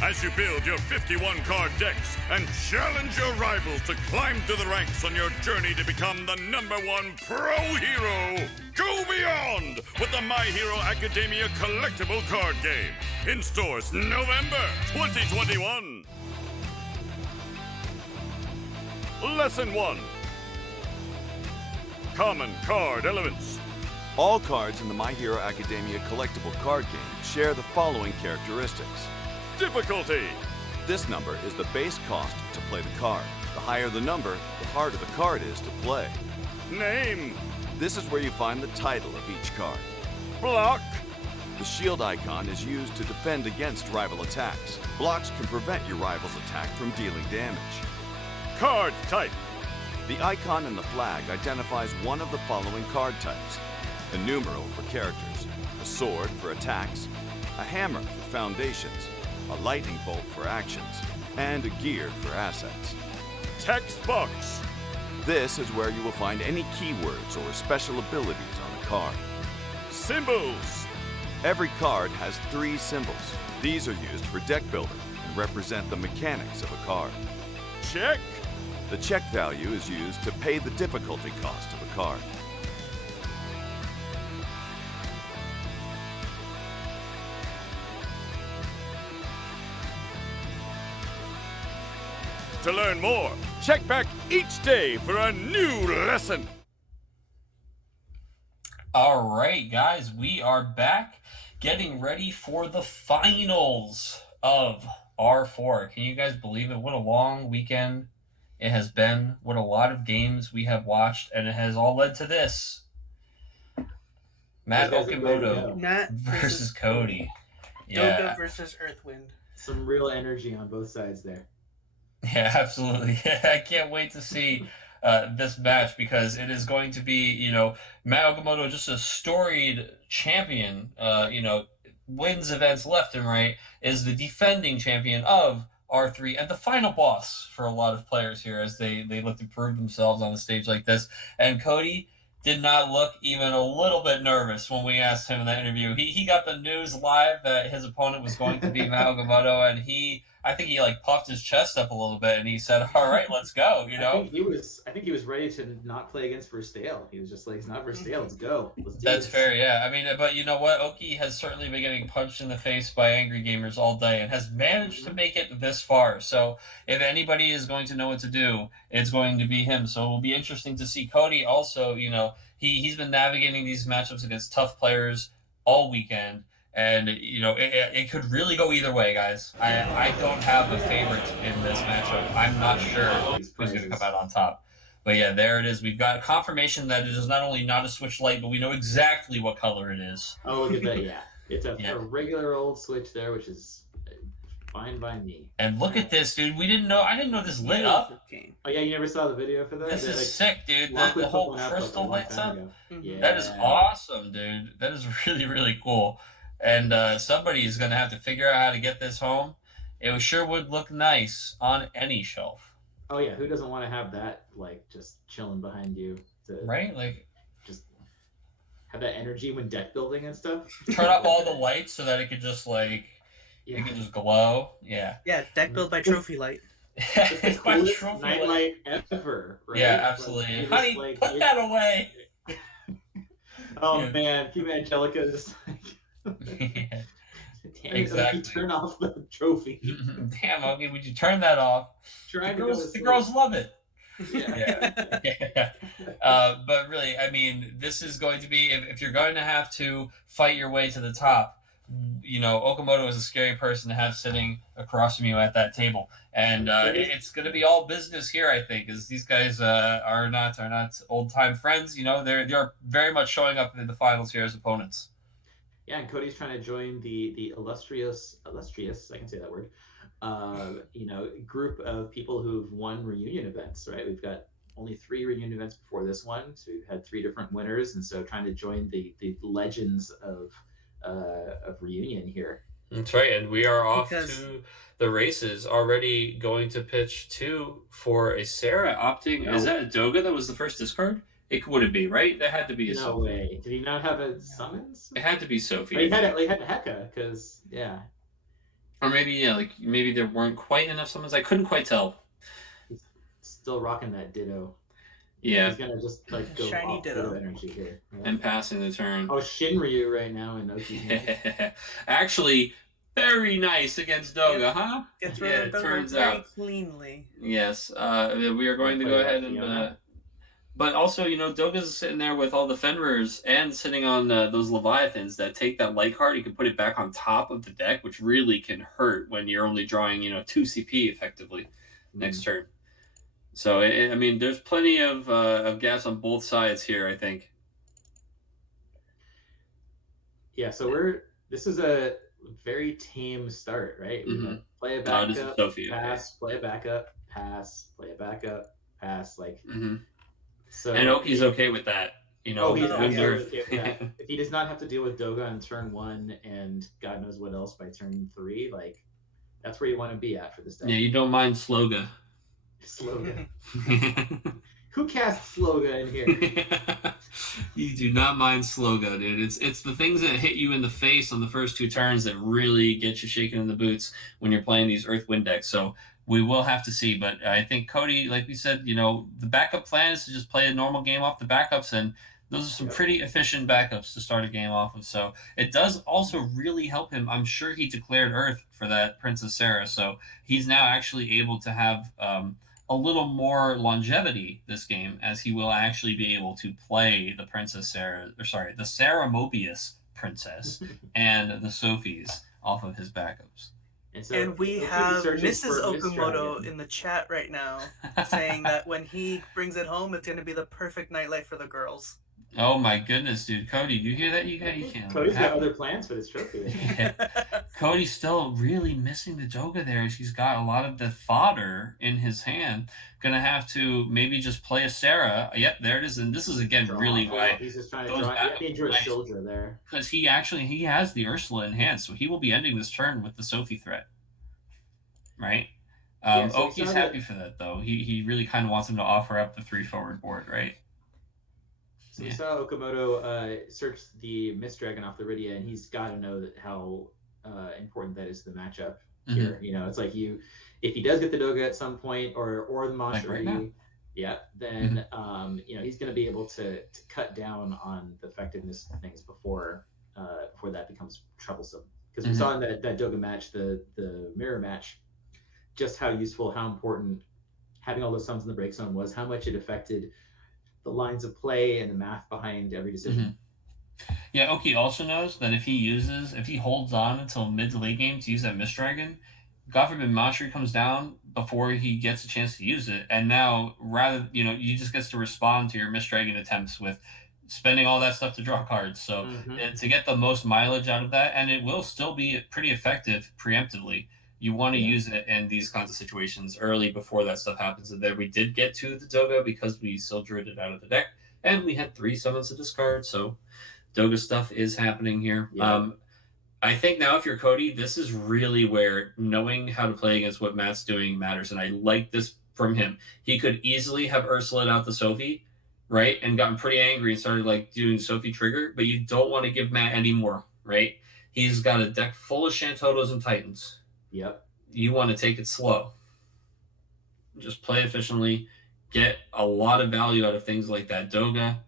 as you build your 51 card decks and challenge your rivals to climb to the ranks on your journey to become the #1 pro hero. Go beyond with the My Hero Academia collectible card game in stores November 2021. Lesson 1. Common card elements. All cards in the My Hero Academia collectible card game share the following characteristics. Difficulty. This number is the base cost to play the card. The higher the number, the harder the card is to play. Name. This is where you find the title of each card. Block. The shield icon is used to defend against rival attacks. Blocks can prevent your rival's attack from dealing damage. Card type. The icon in the flag identifies one of the following card types: a numeral for characters, a sword for attacks, a hammer for foundations, a lightning bolt for actions, and a gear for assets. Text box. This is where you will find any keywords or special abilities on the card. Symbols. Every card has 3 symbols. These are used for deck building and represent the mechanics of a card. Check. The check value is used to pay the difficulty cost of a card. To learn more, check back each day for a new lesson. All right, guys, we are back getting ready for the finals of R4. Can you guys believe it? What a long weekend it has been. What a lot of games we have watched, and it has all led to this. Matt Okamoto versus Cody. Yeah. Doga versus Earthwind. Some real energy on both sides there. Yeah, absolutely. I can't wait to see this match because it is going to be, Matt Okamoto, just a storied champion, wins events left and right, is the defending champion of R3 and the final boss for a lot of players here as they look to prove themselves on a stage like this. And Cody did not look even a little bit nervous when we asked him in that interview. He got the news live that his opponent was going to be Matt Okamoto, and I think he puffed his chest up a little bit and he said, "All right, let's go." I think he was ready to not play against Verstale. He was just like, "It's not Verstale, let's go." That's fair, yeah. I mean, but you know what? Oki has certainly been getting punched in the face by angry gamers all day and has managed to make it this far. So if anybody is going to know what to do, it's going to be him. So it will be interesting to see Cody also. He's been navigating these matchups against tough players all weekend. And, it could really go either way, guys. I don't have a favorite in this matchup. I'm not sure who's going to come out on top. But, yeah, there it is. We've got confirmation that it is not only not a Switch Lite, but we know exactly what color it is. Oh, look at that, yeah. It's a regular old Switch there, which is fine by me. And look at this, dude. I didn't know this lit up. Oh, yeah, you never saw the video for that? This is sick, dude. The whole crystal lights up. Yeah. That is awesome, dude. That is really, really cool. And somebody is going to have to figure out how to get this home. It sure would look nice on any shelf. Oh, yeah. Who doesn't want to have that, just chilling behind you? Right? Just have that energy when deck building and stuff? Turn off all the lights so that it could just, it could just glow. Yeah. Yeah, deck build by Trophy Light. It's the coolest nightlight ever, right? Yeah, absolutely. Honey, put that away. Oh man, Team Angelica is like damn Exactly. it, turn off the trophy. Damn, okay, would you turn that off? The girls love it. Yeah. But really, I mean, this is going to be, if you're going to have to fight your way to the top, you know, Okamoto is a scary person to have sitting across from you at that table, and it's going to be all business here. I think, as these guys are not old time friends. You know, they're very much showing up in the finals here as opponents. Yeah, and Cody's trying to join the illustrious, I can say that word, you know, group of people who've won reunion events, right? We've got only 3 reunion events before this one, so we've had 3 different winners, and so trying to join the legends of reunion here. That's right, and we are off to the races, already going to pitch 2 for a Sarah opting. No. Is that a Doga that was the first discard? It wouldn't be, right? That had to be a No Sophie. way. Did he not have a summons? It had to be Sophie. He had Heka, because, yeah. Or maybe there weren't quite enough summons. I couldn't quite tell. He's still rocking that Ditto. Yeah. He's gonna just like go Shiny off Ditto energy here. Right? And passing the turn. Oh, Shinryu right now in Oki's Actually, very nice against Doga, huh? Gets rid of Doga very cleanly. Yes. We are going to go ahead and... but also, you know, Doga's sitting there with all the Fenrir's and sitting on those Leviathans that take that light card. You can put it back on top of the deck, which really can hurt when you're only drawing, you know, 2 CP effectively next turn. So, I mean, there's plenty of gas on both sides here, I think. Yeah, so this is a very tame start, right? We play a backup, pass, play a backup, pass, play a backup, pass, like... So, and Oki's okay with that. You know, he's okay with that. If he does not have to deal with Doga on turn 1 and God knows what else by turn 3, like, that's where you want to be at for this deck. Yeah, you don't mind Sloga. Sloga. Who casts Sloga in here? You do not mind Sloga, dude. It's the things that hit you in the face on the first 2 turns that really get you shaking in the boots when you're playing these Earth Wind decks. So we will have to see. But I think Cody, like we said, you know, the backup plan is to just play a normal game off the backups, and those are some pretty efficient backups to start a game off of. So it does also really help him. I'm sure he declared Earth for that Princess Sarah, so he's now actually able to have a little more longevity this game, as he will actually be able to play the the Sarah Mobius Princess and the Sophies off of his backups. And we have Mrs. Okamoto in the chat right now saying that when he brings it home, it's going to be the perfect nightlight for the girls. Oh my goodness, dude. Cody, do you hear that? You can't. Cody's got other plans for this trophy. Yeah. Cody's still really missing the Doga there. He's got a lot of the fodder in his hand. Gonna have to maybe just play a Sarah. Yep, there it is. And this is again really why he's just trying to draw. He drew a soldier there because he has the Ursula in hand, so he will be ending this turn with the Sophie threat. Right. So Oki's happy for that though. He really kind of wants him to offer up the 3 forward board, right? So we saw Okamoto search the Mist Dragon off the Rydia, and he's got to know that how important that is to the matchup here. You know, it's like if he does get the Doga at some point, or the Monster, then you know, he's going to be able to cut down on the effectiveness of things before that becomes troublesome. Because we saw in that Doga match, the mirror match, just how useful, how important having all those sums in the break zone was, how much it affected the lines of play and the math behind every decision. Yeah, Oki also knows that if he holds on until mid to late game to use that Mist Dragon, God forbid Mashri comes down before he gets a chance to use it, and now you just gets to respond to your Mist Dragon attempts with spending all that stuff to draw cards. So to get the most mileage out of that, and it will still be pretty effective preemptively. You want to use it in these kinds of situations early before that stuff happens. And then we did get to the Doga because we Sildred it out of the deck, and we had 3 summons to discard. So Doga stuff is happening here. Yeah. I think now if you're Cody, this is really where knowing how to play against what Matt's doing matters. And I like this from him. He could easily have Ursula out the Sophie, right? And gotten pretty angry and started like doing Sophie trigger, but you don't want to give Matt any more, right? He's got a deck full of Shantotos and Titans. Yep. You want to take it slow. Just play efficiently. Get a lot of value out of things like that Doga.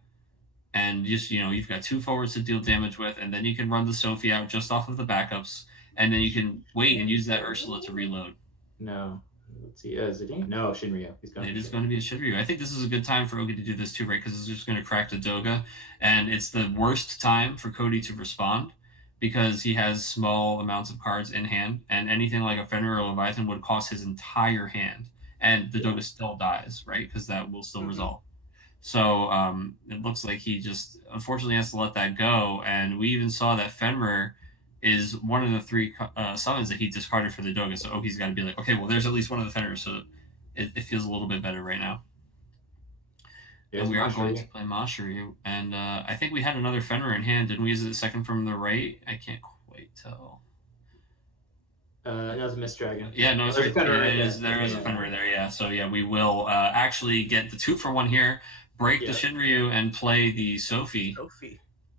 and just you've got 2 forwards to deal damage with, and then you can run the Sophie out just off of the backups, and then you can wait and use that Ursula to reload. No. Let's see. Is it No, Shinryu. It is going to be a Shinryu. I think this is a good time for Ogi to do this too, right? Because it's just going to crack the Doga, and it's the worst time for Cody to respond because he has small amounts of cards in hand, and anything like a Fenrir or Leviathan would cost his entire hand, and the Doga still dies, right? Because that will still resolve. So it looks like he just unfortunately has to let that go, and we even saw that Fenrir is one of the 3 summons that he discarded for the Doga. So Ogi's got to be like, okay, well, there's at least one of the Fenrirs, so it feels a little bit better right now. And we are going to play Mashiryu, and I think we had another Fenrir in hand. Didn't we? Is it the second from the right? I can't quite tell. That was a Mist Dragon. Yeah, no, it's right. There is a Fenrir there, yeah. So, yeah, we will actually get the 2-for-1 here, break the Shinryu, and play the Sophie.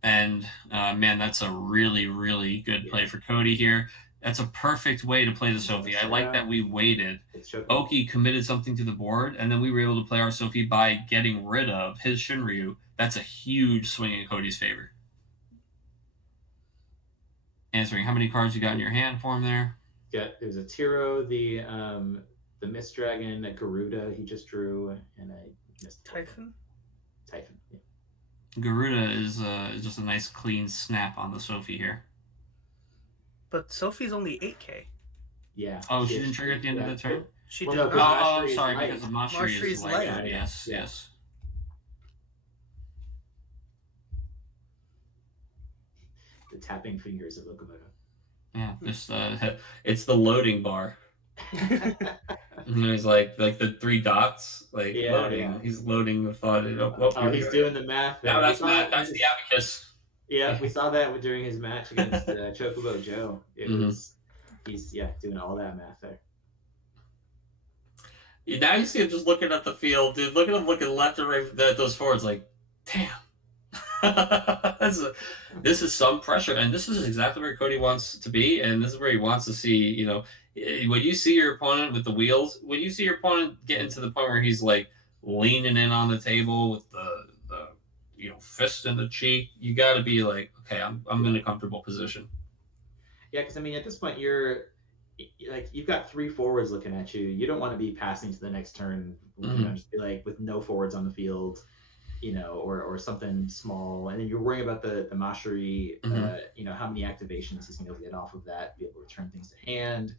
And, man, that's a really, really good play for Cody here. That's a perfect way to play the Sophie. I like that we waited. Oki committed something to the board, and then we were able to play our Sophie by getting rid of his Shinryu. That's a huge swing in Cody's favor. Answering, how many cards you got in your hand for him there? Yeah, there's a Tiro, the Mist Dragon, a Garuda he just drew, and a Mist Typhon. Typhon. Yeah. Garuda is just a nice clean snap on the Sophie here. But Sophie's only 8k. Yeah. Oh, she didn't trigger at the end of the turn? She did not. Oh, I'm sorry, because of Mashri's light. light. Yes, yes. The tapping fingers of Okamoto. Yeah, just it's the loading bar. And he's like the 3 dots, loading. Yeah. He's loading the thought. He's doing the math. No, that's math. That's the abacus. Yeah, we saw that during his match against Chocobo Joe. It was he's doing all that math there. Yeah, now you see him just looking at the field, dude. Look at him looking left and right at those forwards, like, damn. This is some pressure, and this is exactly where Cody wants to be, and this is where he wants to see, when you see your opponent with the wheels, when you see your opponent getting to the point where he's like leaning in on the table with the fist in the cheek, you got to be like, okay, I'm in a comfortable position. Yeah, because at this point you've got 3 forwards looking at you. You don't want to be passing to the next turn, just be like with no forwards on the field. Or something small, and then you're worrying about the Mashiri, how many activations he's going to be able to get off of that, be able to return things to hand.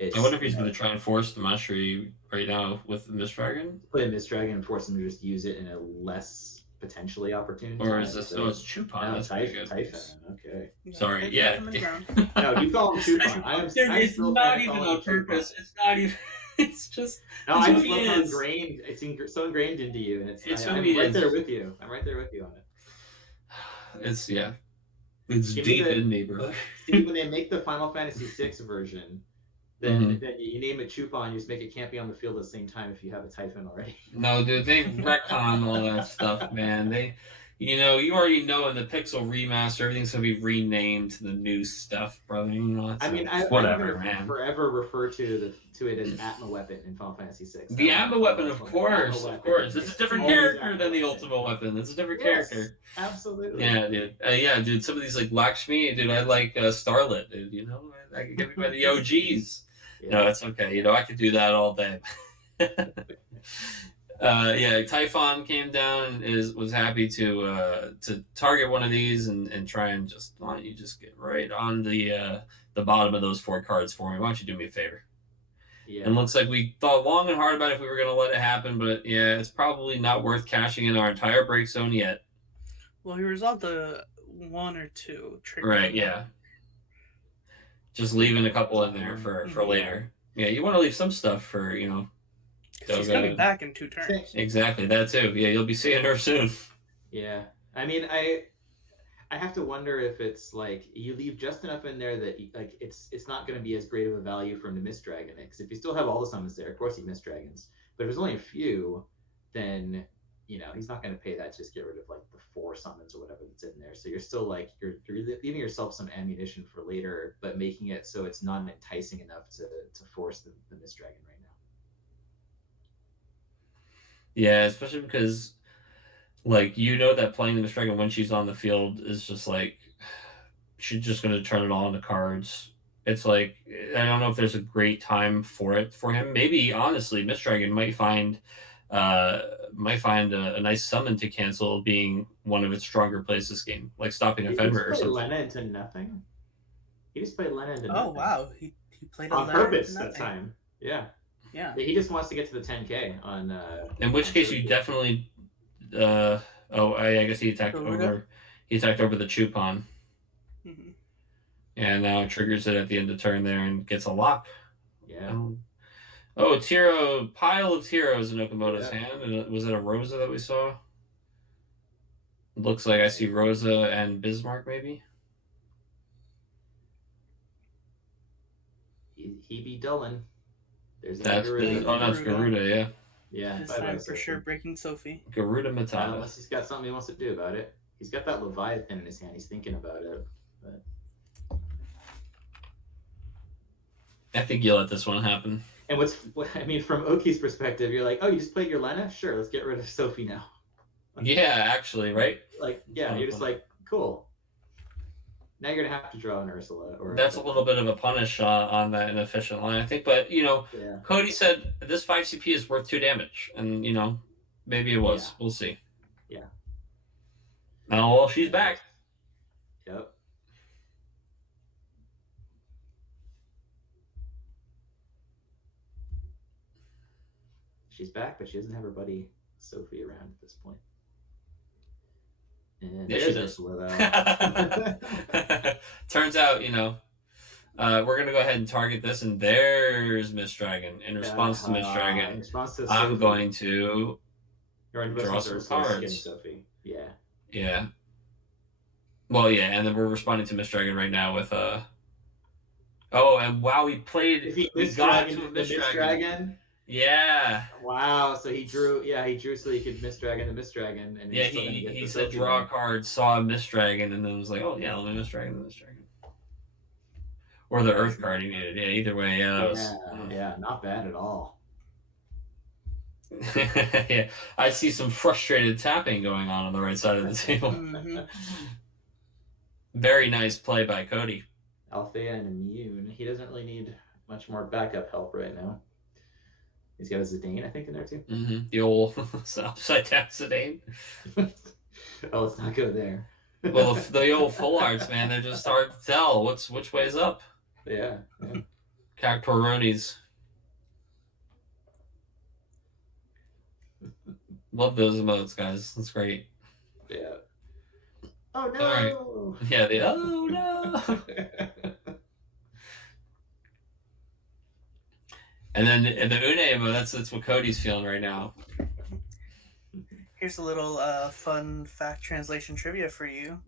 I wonder if he's going to try and force the Mashiri right now with the Mist Dragon. Play a Mist Dragon and force him to just use it in a less potentially opportune Or time. is this? Oh, it's Chupon. That's pretty good. Typhon. Okay. Sorry. Yeah. No, you call him Chupon. It's not even on purpose. It's not even. It's just. No, I just love how ingrained. It's so ingrained into you, and I'm right there with you. I'm right there with you on it. It's It's deep in me, bro. See, when they make the Final Fantasy VI version, then you name it Chupon, you just make it can't be on the field at the same time if you have a Typhon already. No, dude, they retcon all that stuff, man. You already know in the Pixel remaster, everything's gonna be renamed to the new stuff, brother. Whatever, man. Forever refer to it as Atma Weapon in Final Fantasy VI. The Atma Weapon, of course. It's a different character than the Ultimate Weapon. It's a different character. Absolutely. Yeah, dude. Some of these like Lakshmi, dude. I like Starlit, dude. I can get me by the OGs. Yeah. No, it's okay. I could do that all day. Typhon came down and was happy to target one of these and try and why don't you just get right on the bottom of those 4 cards for me? Why don't you do me a favor? Yeah. And looks like we thought long and hard about if we were going to let it happen, but yeah, it's probably not worth cashing in our entire break zone yet. Well, he resolved the 1 or 2 trick. Right, yeah. Just leaving a couple in there for later. Yeah, you want to leave some stuff for, She's coming back in 2 turns. Exactly, that too. Yeah, you'll be seeing her soon. Yeah. I have to wonder if it's like you leave just enough in there that it's not going to be as great of a value for him to Mist Dragon it. Because if you still have all the summons there, of course he Mist Dragons. But if there's only a few, then he's not going to pay that to just get rid of like the 4 summons or whatever that's in there. So you're still like you're leaving yourself some ammunition for later, but making it so it's not enticing enough to force the Mist Dragon right now. Yeah, especially because like that playing the Miss Dragon when she's on the field is just like she's just going to turn it all into cards. It's like I don't know if there's a great time for him. Maybe honestly, Miss Dragon might find a nice summon to cancel being one of its stronger plays this game, like stopping a Fenrir or something. Lena into nothing. He just played Lena into Oh nothing. He played on Lena purpose into that nothing. time. Yeah. Yeah. He just wants to get to the 10K on. In which case, you definitely. I guess he attacked over. He attacked over the Chupon. Mm-hmm. And now triggers it at the end of turn there and gets a lock. Yeah. Pile of Tyros in Okamoto's hand. And was it a Rosa that we saw? Looks like I see Rosa and Bismarck, maybe. He be Dylan. There's that's Garuda. that's Garuda, yeah. Yeah. This time for sure breaking Sophie. Garuda Matata. Unless he's got something he wants to do about it. He's got that Leviathan in his hand. He's thinking about it. But I think you'll let this one happen. And from Oki's perspective, you're like, oh, you just played your Lena? Sure, let's get rid of Sophie now. Yeah, actually, right? Like, yeah, you're just like, cool. Now you're gonna have to draw an Ursula. Or that's a little bit of a punish on that inefficient line, I think. But Cody said this 5 CP is worth 2 damage, and maybe it was. Yeah. We'll see. Yeah. Oh well, she's back. Yep. She's back, but she doesn't have her buddy Sophie around at this point. And yeah, she does. Turns out, we're going to go ahead and target this, and there's Miss Dragon. In response to Miss Dragon, I'm going to draw some cards. Sophie. Yeah. Yeah. Well, yeah, and then we're responding to Miss Dragon right now with Oh, and wow, we got to a Miss Dragon. Yeah. Wow. So he drew so he could Miss Dragon the Miss Dragon. And he said draw a card, saw a Miss Dragon, and then was like, oh yeah, let me Miss Dragon the Miss Dragon. Or the Earth card he needed. Yeah, either way, yeah, not bad at all. Yeah, I see some frustrated tapping going on the right side of the table. Mm-hmm. Very nice play by Cody. Althea and Immune. He doesn't really need much more backup help right now. He's got a Zidane, I think, in there too. Mm-hmm. The old upside down Zidane. Oh, let's not go there. Well, the old full arts, man, they're just hard to tell which way's up. Yeah. Cactuaronis. Love those emotes, guys. That's great. Yeah. Oh no! All right. Yeah, oh no! And then in the Une emote, that's what Cody's feeling right now. Here's a little fun fact translation trivia for you.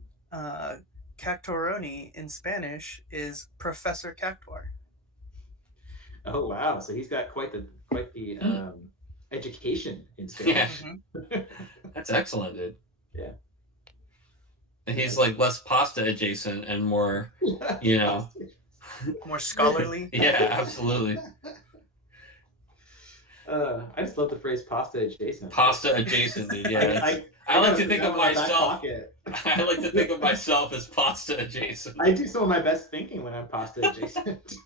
Cactuaroni in Spanish is Professor Cactuar. Oh wow! So he's got quite the education in Spanish. Yeah. That's excellent, dude. Yeah. And he's like less pasta adjacent and more, more scholarly. Yeah, absolutely. I just love the phrase pasta adjacent. Pasta adjacent, dude. Yeah. I like to think of myself. I like to think of myself as pasta adjacent. I do some of my best thinking when I'm pasta adjacent.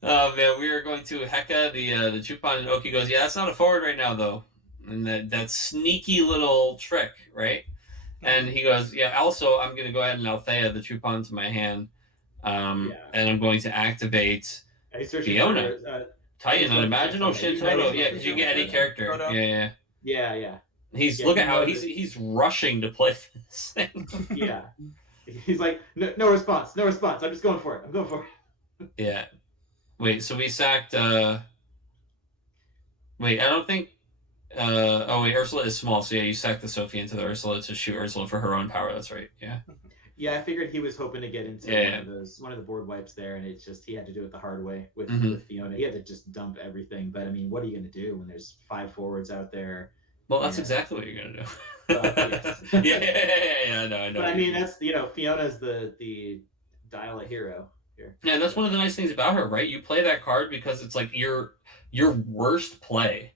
Oh man, we are going to Heka. The Chupon, and Oki goes, yeah, that's not a forward right now though. And that sneaky little trick, right? And he goes, yeah, also I'm gonna go ahead and Althea the Chupon to my hand. And I'm going to activate Fiona. Titan, Unimaginal Shintoto. Yeah, because you get any character. Yeah. Look at how he's rushing to play this thing. Yeah. He's like, no response. I'm just going for it. Yeah. Wait, so we sacked I don't think Ursula is small, so yeah, you sacked the Sophie into the Ursula to shoot Ursula for her own power, that's right. Yeah. Yeah, I figured he was hoping to get into one of the board wipes there, and it's just he had to do it the hard way with Fiona. He had to just dump everything. But I mean, what are you going to do when there's 5 forwards out there? Well, that's exactly what you're going to do. Yeah. No, I know. But I mean, that's Fiona's the dial a hero here. Yeah, that's one of the nice things about her, right? You play that card because it's like your worst play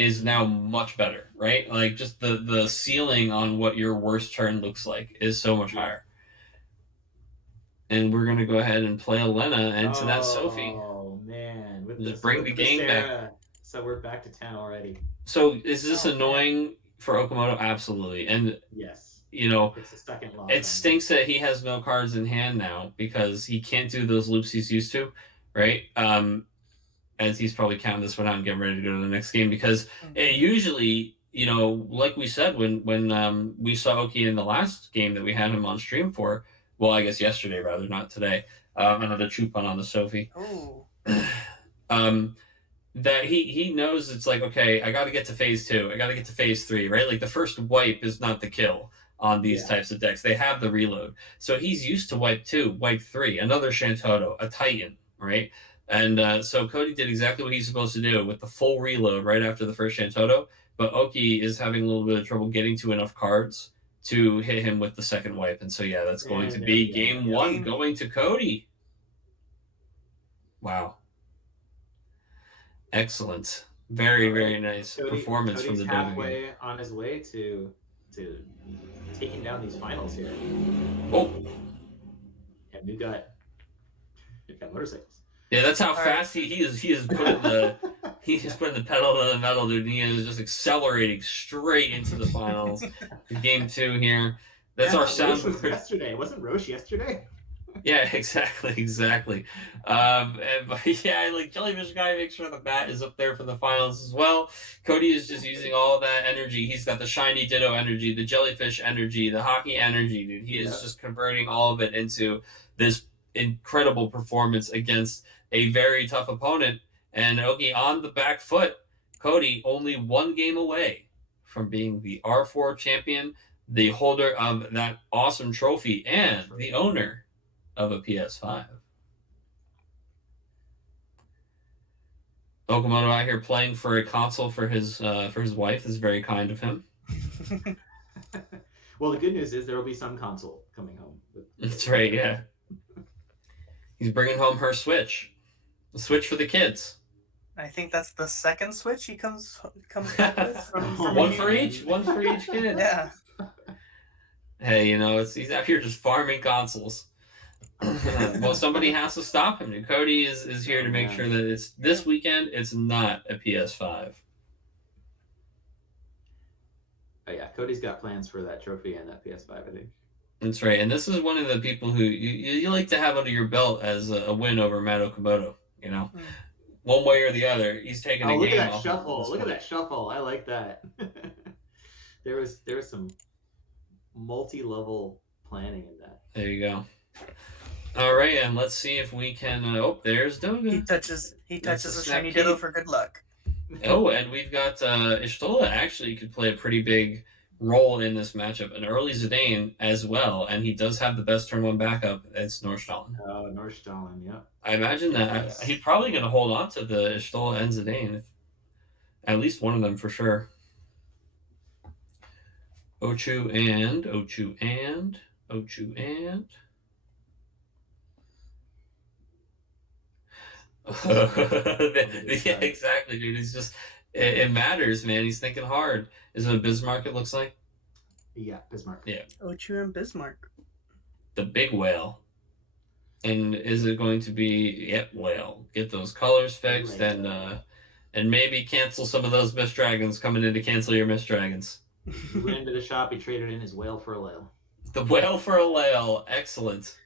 is now much better, right? Like just the ceiling on what your worst turn looks like is so much higher. And we're gonna go ahead and play Elena into that Sophie. Oh man, Just bring the game back. So we're back to 10 already. So is this annoying for Okamoto? Absolutely. And yes, it's the second loss. It stinks that he has no cards in hand now because he can't do those loops he's used to, right? As he's probably counting this one out and getting ready to go to the next game because it usually, like we said when we saw Oki in the last game that we had him on stream for, well, I guess yesterday rather, not today. Another Chupon on the Sophie. That he knows it's like, okay, I got to get to phase 2. I got to get to phase 3, right? Like the first wipe is not the kill on these types of decks. They have the reload. So he's used to wipe 2, wipe 3, another Shantoto, a Titan, right? And so Cody did exactly what he's supposed to do with the full reload right after the first Shantoto. But Oki is having a little bit of trouble getting to enough cards to hit him with the second wipe. And so, yeah, that's going to be game 1 going to Cody. Wow. Excellent. Very, very nice performance from the halfway on his way to taking down these finals here. Oh. And we've got motorcycles. Yeah, that's how fast he is putting the he's putting the pedal to the metal, dude. He is just accelerating straight into the finals. Game 2 here. That's our sound. Was yesterday. Wasn't Roche yesterday? Yeah, exactly. But yeah, like Jellyfish Guy makes sure the bat is up there for the finals as well. Cody is just using all that energy. He's got the shiny Ditto energy, the Jellyfish energy, the hockey energy, dude. He is just converting all of it into this incredible performance against a very tough opponent. And Oki on the back foot. Cody only 1 game away from being the R4 champion, the holder of that awesome trophy, and the owner of a PS5. Okamoto out here playing for a console for his wife is very kind of him. Well, the good news is there will be some console coming home. That's right, yeah. He's bringing home her Switch. The Switch for the kids. I think that's the second Switch he comes back with. From One for each kid. Yeah. Hey, he's out here just farming consoles. Well, somebody has to stop him. And Cody is here to make sure that it's this weekend. It's not a PS5. Oh yeah, Cody's got plans for that trophy and that PS5, I think. That's right, and this is one of the people who you like to have under your belt as a win over Matt Okamoto. One way or the other, he's taking a game. Look at that shuffle! Look at that shuffle! I like that. there was some multi-level planning in that. There you go. All right, and let's see if we can. There's Doga. He touches a shiny Ditto for good luck. Oh, and we've got Ishtola actually could play a pretty big role in this matchup. An early Zidane as well, and he does have the best turn 1 backup. It's Norstalen. Oh, Norstalen, yeah. I imagine that he's probably going to hold on to the Ishtola and Zidane. At least one of them for sure. Ochu and. Yeah, exactly, dude. He's just, it matters, man. He's thinking hard. Is it a Bismarck it looks like? Yeah, Bismarck. Yeah. Ochu and Bismarck. The big whale. And is it going to be, whale. Get those colors fixed and maybe cancel some of those Mist Dragons coming in to cancel your Mist Dragons. He went into the shop, he traded in his whale for a lail. The whale for a lail. Excellent.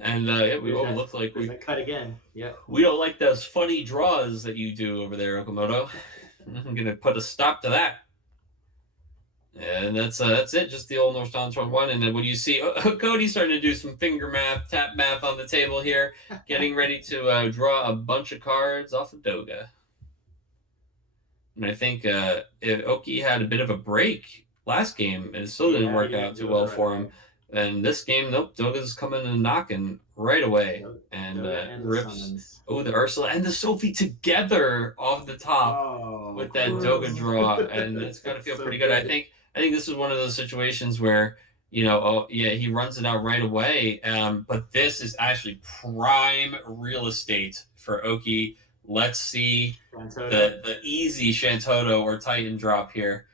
And we look like we cut again. Yeah. We don't like those funny draws that you do over there, Okamoto. I'm gonna put a stop to that. And that's it. Just the old Norstalen turn 1. And then when you see Cody starting to do some finger math, tap math on the table here, getting ready to draw a bunch of cards off of Doga. And I think Oki had a bit of a break last game, and it still didn't work out too well for him. And this game, nope, Doga's coming and knocking right away. And rips. The Ursula and the Sophie together off the top with that Doga draw. And it's going to feel pretty good. I think this is one of those situations where, he runs it out right away. But this is actually prime real estate for Oki Let's see Shantoto. the easy Shantoto or Titan drop here.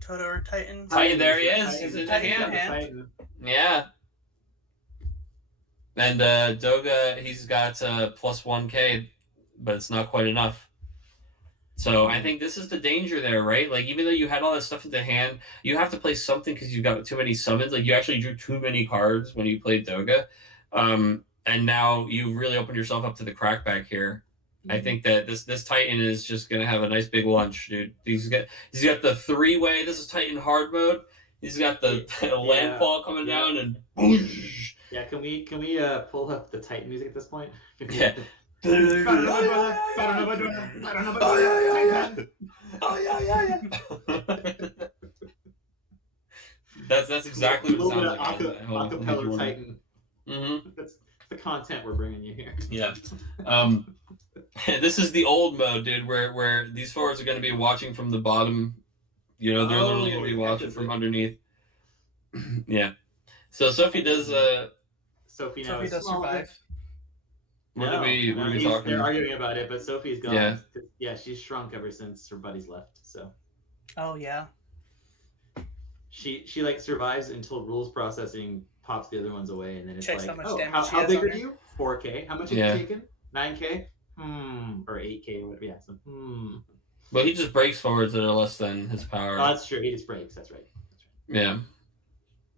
Toto or Titan? Titan, there he is. He's in the Titan hand. Yeah. And Doga, he's got plus 1K, but it's not quite enough. So I think this is the danger there, right? Like, even though you had all that stuff in the hand, you have to play something because you've got too many summons. Like, you actually drew too many cards when you played Doga. And now you've really opened yourself up to the crackback here. I think that this Titan is just going to have a nice big lunch, dude. He's got the 3-way. This is Titan hard mode. He's got the landfall coming down and boosh. Yeah, can we pull up the Titan music at this point? Yeah. That's exactly what it sounds like. Acapella Titan. Mm-hmm. That's the content we're bringing you here. Yeah. This is the old mode, dude, where these forwards are going to be watching from the bottom. You know, they're literally going to be watching from underneath. Yeah. So Sophie does. Sophie does survive. What are we talking? They're arguing about it, but Sophie's gone. Yeah. Yeah, she's shrunk ever since her buddies left. So. Oh yeah. She like survives until rules processing pops the other ones away, and then it's Checks like, how much damage she how has big on are her. you? 4K. How much have you taken? 9K. Or 8K or whatever. Yeah. So. But he just breaks forwards that are less than his power. Oh, that's true. He just breaks. That's right. Yeah.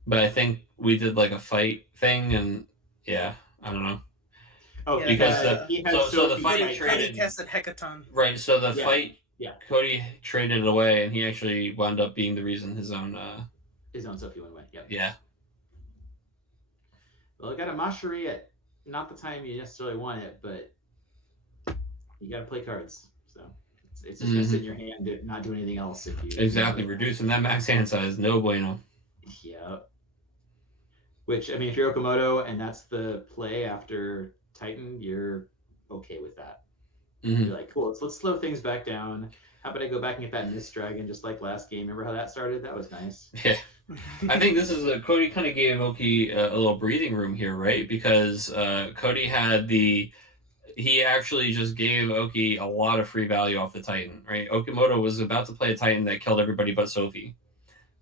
But I think we did like a fight thing, and yeah, I don't know. Oh, Yeah, because so the fight Cody traded. tested Hecaton. Right. So the Yeah. fight. Yeah. Cody traded it away, and he actually wound up being the reason his own. Sophie went away. Yep. Yeah. Well, I got a Machery at not the time you necessarily want it, but you got to play cards. So it's just gonna sit in your hand, not do anything else. If you Exactly. Reducing that max hand size, no bueno. Yeah. Which, I mean, if you're Okamoto and that's the play after Titan, you're okay with that. Mm-hmm. You're like, cool, let's slow things back down. How about I go back and get that Mist Dragon just like last game? Remember how that started? That was nice. Yeah. I think this is Cody kind of gave Oki a little breathing room here, right? Because Cody had he actually just gave Oki a lot of free value off the Titan, right? Okamoto was about to play a Titan that killed everybody but Sophie.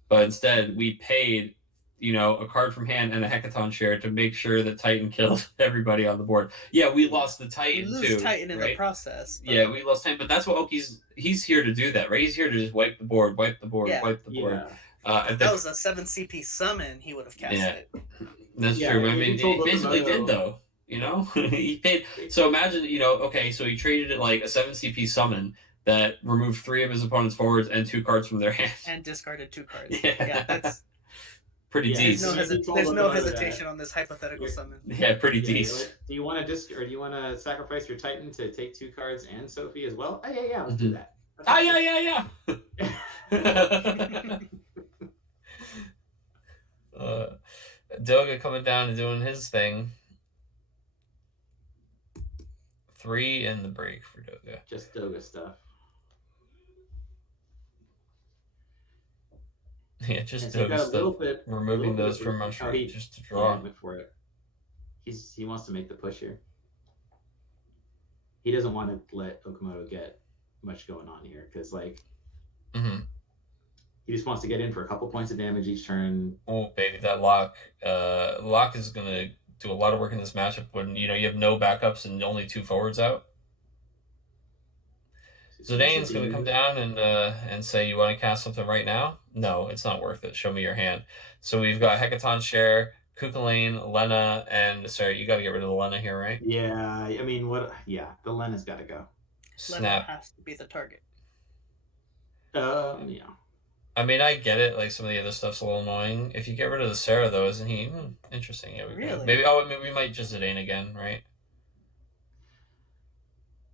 But instead, we paid, a card from hand and a Hecaton share to make sure that Titan killed everybody on the board. Yeah, we lost the We Titan lose too. Titan in right? the process. But... Yeah, we lost Titan, but that's what he's here to do that, right? He's here to just wipe the board, wipe the board, Yeah. wipe the board. If that was a 7 CP summon, he would have cast it. That's true. I mean, he basically did though. He paid. So imagine, okay, so he traded it like a 7 CP summon that removed 3 of his opponent's forwards and 2 cards from their hand. And discarded 2 cards. Yeah. That's pretty decent. There's no hesitation on this hypothetical summon. Yeah, pretty decent. Do you want to sacrifice your Titan to take 2 cards and Sophie as well? Oh yeah, let's do that. Yeah. Doga coming down and doing his thing. 3 in the break for Doga. Just Doga stuff. Yeah, just so Doga stuff. Removing those from Mushroom just to draw. Went for it. He wants to make the push here. He doesn't want to let Okamoto get much going on here because he just wants to get in for a couple points of damage each turn. Oh baby, that lock. Lock is gonna do a lot of work in this matchup when you have no backups and only 2 forwards out. Zidane's gonna come down and say, "You want to cast something right now? No, it's not worth it. Show me your hand." So we've got Hecaton Share, Kukulane, Lena, and sorry, you got to get rid of the Lena here, right? Yeah, I mean, the Lena's got to go. Snap. Lena has to be the target. Yeah. I mean, I get it. Like some of the other stuff's a little annoying. If you get rid of the Sarah, though, isn't he interesting? Yeah, really? Maybe we might just Zidane again, right?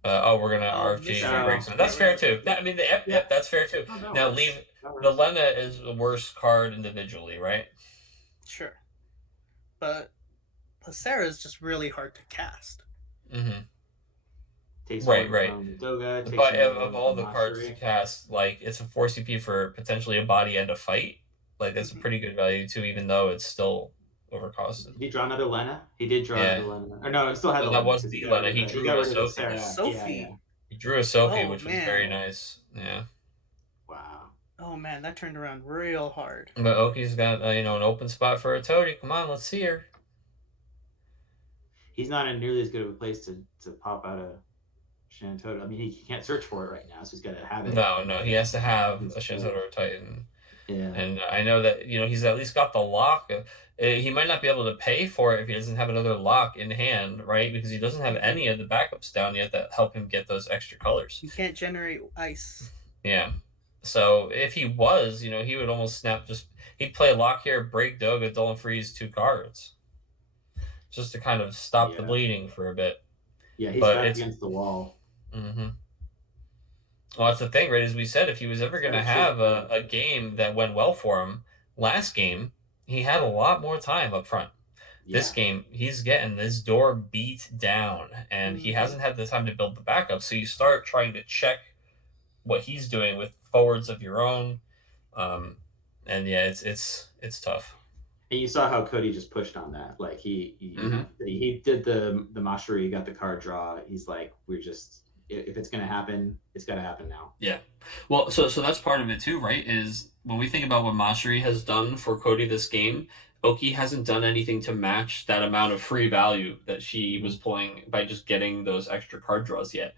We're gonna RFG breaks. That's fair too. That's fair too. Now leave the Lena is the worst card individually, right? Sure, but Placera is just really hard to cast. Takes right. Doga, But of all the cards to cast, like it's a 4 CP for potentially a body and a fight. Like that's a pretty good value too, even though it's still overcosted. Did he draw another Lena? He did draw another Lena. Or no, it still had the that Lena. was the Lena. He drew a Sophie. Sophie. He drew a Sophie, Oh, which was man. very nice. Yeah. Wow. Oh man, that turned around real hard. But Oki's got an open spot for a Toady. Come on, let's see her. He's not in nearly as good of a place to pop out a Shantoto. I mean, he can't search for it right now, so he's got to have it. No, he has to have a Shantoto or Titan. Yeah. And I know that he's at least got the lock. He might not be able to pay for it if he doesn't have another lock in hand, right? Because he doesn't have any of the backups down yet that help him get those extra colors. You can't generate ice. Yeah. So if he was, he would almost snap. He'd play lock here, break Doga, Dolan freeze 2 cards, just to kind of stop the bleeding for a bit. Yeah, he's back against the wall. Mm-hmm. Well, that's the thing, right? As we said, if he was ever going to have a game that went well for him, last game, he had a lot more time up front. Yeah. This game, he's getting this door beat down, and he hasn't had the time to build the backup. So you start trying to check what he's doing with forwards of your own. And yeah, it's tough. And you saw how Cody just pushed on that. Like he did the Mashiri, he got the card draw. He's like, if it's gonna happen, it's gotta happen now. Yeah. Well, so that's part of it too, right? Is when we think about what Mashiri has done for Cody this game, Oki hasn't done anything to match that amount of free value that she was pulling by just getting those extra card draws yet.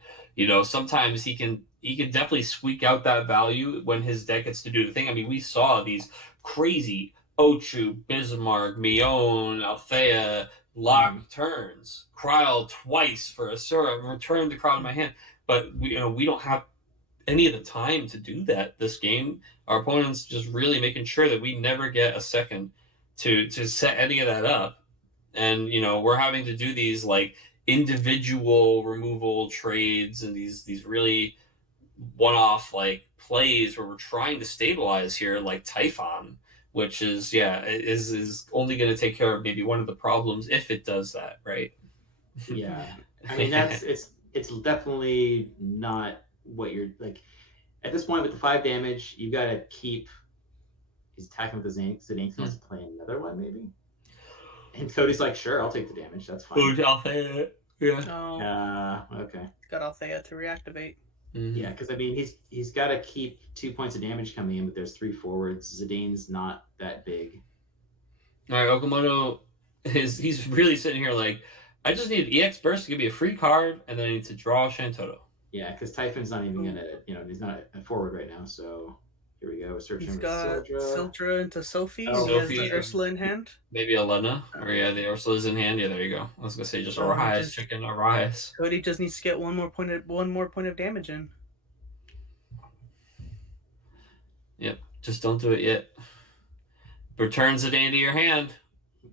Sometimes he can definitely squeak out that value when his deck gets to do the thing. I mean, we saw these crazy Ochu, Bismarck, Mion, Althea lock turns, Kryl twice for Asura, return the Kryl in my hand. But we don't have any of the time to do that this game. Our opponent's just really making sure that we never get a second to set any of that up. And we're having to do these like individual removal trades and these really one-off like plays where we're trying to stabilize here, like Typhon, which is only going to take care of maybe one of the problems if it does that, right? Yeah, I mean it's definitely not what you're like at this point with the 5 damage. You got to keep. He's attacking with the Zane. Zane wants to play another one maybe. And Cody's like, sure, I'll take the damage. That's fine. Althea. Yeah. Okay. Got Althea to reactivate. Mm-hmm. Yeah, because I mean he's got to keep 2 points of damage coming in, but there's 3 forwards. Zidane's not that big. All right, Okamoto he's really sitting here like, I just need EX Burst to give me a free card, and then I need to draw Shantoto. Yeah, because Typhon's not even gonna, he's not a forward right now. So here we go. We're searching. He's got Siltra into Sophie. Oh, he has Sophie. the Ursula in hand. Maybe Elena. Or the Ursula's in hand. Yeah, there you go. I was gonna say just Arise, chicken Arise. Cody just needs to get one more point of damage in. Yep. Just don't do it yet. Returns it into your hand.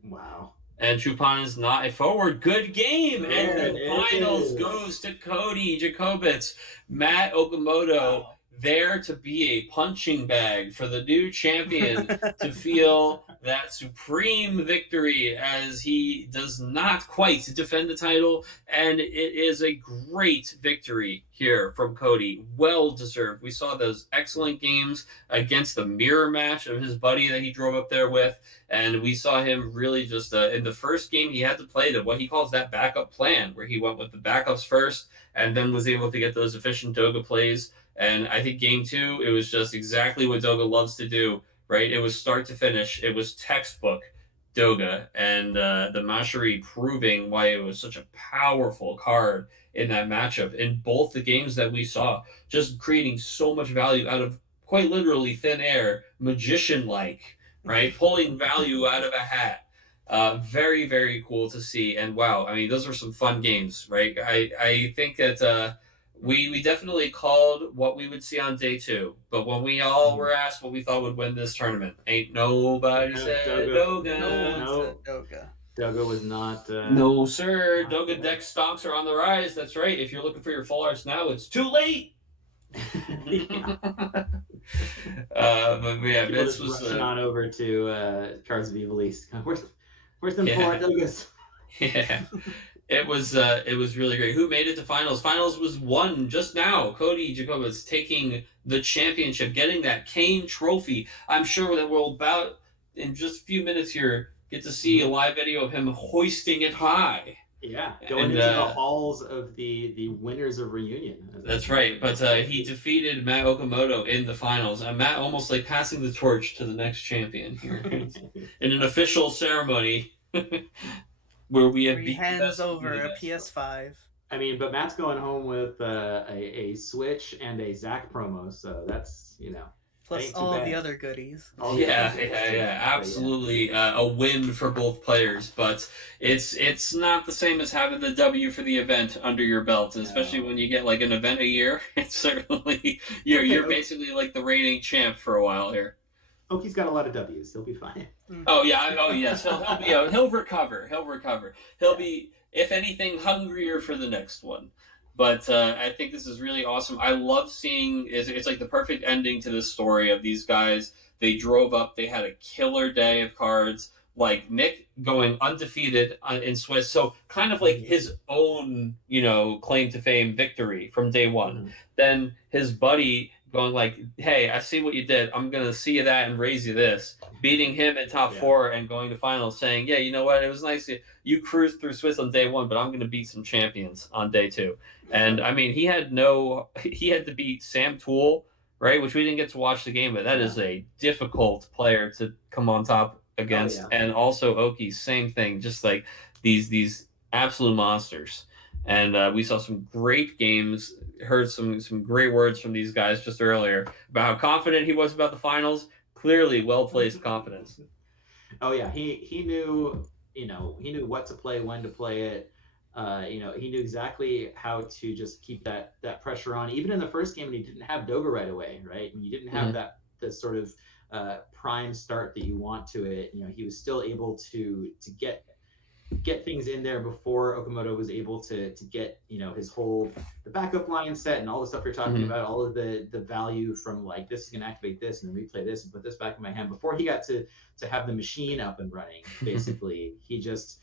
Wow. And Chupan is not a forward. Good game. And the finals goes to Cody Jacobitz. Matt Okamoto there to be a punching bag for the new champion to feel that supreme victory as he does not quite defend the title. And it is a great victory here from Cody. Well deserved. We saw those excellent games against the mirror match of his buddy that he drove up there with. And we saw him really just in the first game, he had to play what he calls that backup plan, where he went with the backups first and then was able to get those efficient Doga plays. And I think game 2, it was just exactly what Doga loves to do, right? It was start to finish. It was textbook Doga, and the Mashiri proving why it was such a powerful card in that matchup in both the games that we saw, just creating so much value out of quite literally thin air, magician-like, right? Pulling value out of a hat. Very, very cool to see. And wow, I mean, those are some fun games, right? I think that we definitely called what we would see on day 2. But when we all were asked what we thought would win this tournament, ain't nobody said Doga. No. Doga was not. No, sir. Doga deck stocks are on the rise. That's right. If you're looking for your full arts now, it's too late. But yeah, this was rushing on over to Cards of Ivalice. Where's them full art Dogas? Yeah. It was really great. Who made it to finals? Finals was won just now. Cody Jacobitz taking the championship, getting that Kane trophy. I'm sure that we'll about in just a few minutes here get to see a live video of him hoisting it high. Yeah, going And, into the halls of the winners of Reunion. That's right, but he defeated Matt Okamoto in the finals, and Matt almost like passing the torch to the next champion here in an official ceremony where we have He beat the hands best over of the a best. PS5. I mean, but Matt's going home with a Switch and a Zach promo, so that's, you know. Plus ain't too all the bad. other goodies. Yeah, absolutely a win for both players, but it's not the same as having the W for the event under your belt, especially when you get like an event a year. It's certainly you're basically like the reigning champ for a while here. Oki's got a lot of W's. He'll be fine. Oh yeah, oh yes, he'll recover. He'll be, if anything, hungrier for the next one. But I think this is really awesome. I love seeing it's like the perfect ending to this story of these guys. They drove up. They had a killer day of cards. Like Nick going undefeated in Swiss, so kind of like his own, claim to fame victory from day one. Mm-hmm. Then his buddy going like, "Hey, I see what you did. I'm gonna see you that and raise you this." Beating him in top 4 and going to finals, saying, "Yeah, you know what? It was nice you cruised through Swiss on day 1, but I'm gonna beat some champions on day 2." And I mean, he had to beat Sam Toole, right? Which we didn't get to watch the game, but that is a difficult player to come on top against. Oh, yeah. And also Oki, same thing, just like these absolute monsters. And we saw some great games, heard some great words from these guys just earlier about how confident he was about the finals. Clearly well-placed confidence. Oh yeah, he knew, he knew what to play, when to play it. He knew exactly how to just keep that pressure on. Even in the first game when he didn't have Doga right away, right? When you didn't have the sort of prime start that you want to it, he was still able to get things in there before Okamoto was able to get the backup line set and all the stuff you're talking about, all of the value from like, this is going to activate this and then replay this and put this back in my hand before he got to have the machine up and running. Basically, he just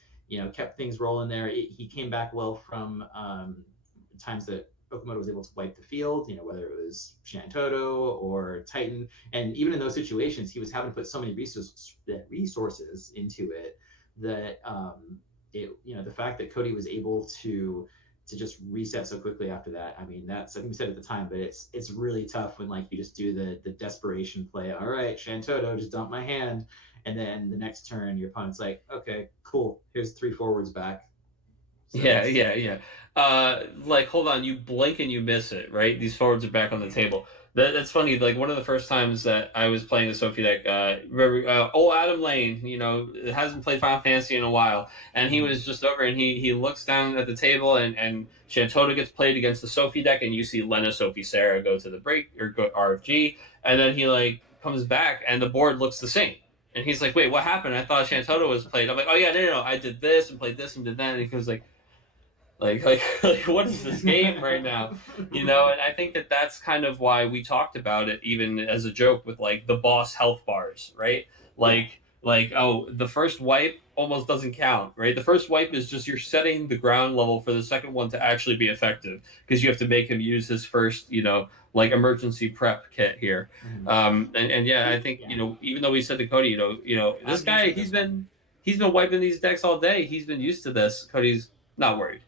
kept things rolling there. He came back well from times that Okamoto was able to wipe the field, whether it was Shantoto or Titan, and even in those situations, he was having to put so many resources into it that the fact that Cody was able to just reset so quickly after that. I mean, I think we said at the time, but it's really tough when like you just do the desperation play. All right, Shantoto, just dump my hand, and then the next turn your opponent's like, okay, cool, here's 3 forwards back. So yeah. Like, hold on, you blink and you miss it, right? These forwards are back on the table. That's funny. Like, one of the first times that I was playing the Sophie deck, Adam Lane, hasn't played Final Fantasy in a while, and he was just over and he looks down at the table and Shantoto gets played against the Sophie deck, and you see Lena, Sophie, Sarah go to the break or go RFG, and then he like comes back and the board looks the same. And he's like, "Wait, what happened? I thought Shantoto was played." I'm like, "Oh yeah, no, I did this and played this and did that." And he goes like, what is this game right now? And I think that's kind of why we talked about it, even as a joke, with like the boss health bars, right? The first wipe almost doesn't count, right? The first wipe is just you're setting the ground level for the second one to actually be effective, because you have to make him use his first, emergency prep kit here. I think even though we said to Cody, this guy, he's been wiping these decks all day. He's been used to this. Cody's not worried.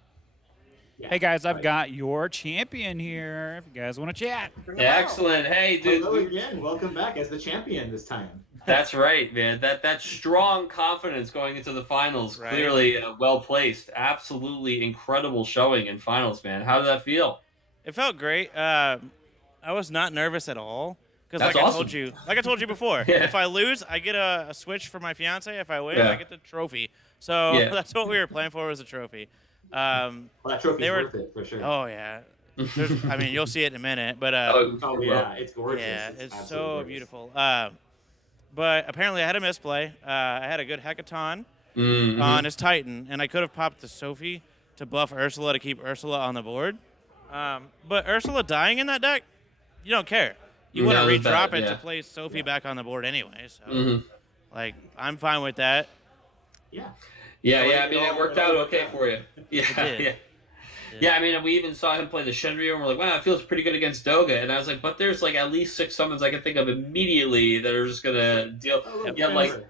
Hey guys, I've got your champion here. If you guys want to chat. Excellent. Hey, dude. Hello again. Welcome back as the champion this time. That's right, man. That strong confidence going into the finals, right. Clearly well placed. Absolutely incredible showing in finals, man. How did that feel? It felt great. I was not nervous at all because, like I told you before, if I lose, I get a Switch for my fiance. If I win, I get the trophy. So that's what we were playing for, was a trophy. Well, that trophy's worth it for sure. Oh yeah. I mean, you'll see it in a minute, but yeah, it's gorgeous. Yeah, it's so gorgeous. beautiful. But apparently, I had a misplay. I had a good Hecaton on his Titan, and I could have popped the Sophie to buff Ursula to keep Ursula on the board. But Ursula dying in that deck, you don't care. You want to redrop it to place Sophie back on the board anyway. So, I'm fine with that. Yeah. I mean, it worked out okay for you. Yeah, I mean, we even saw him play the Shenryu, and we're like, wow, it feels pretty good against Doga. And I was like, but there's like at least 6 summons I can think of immediately that are just gonna deal.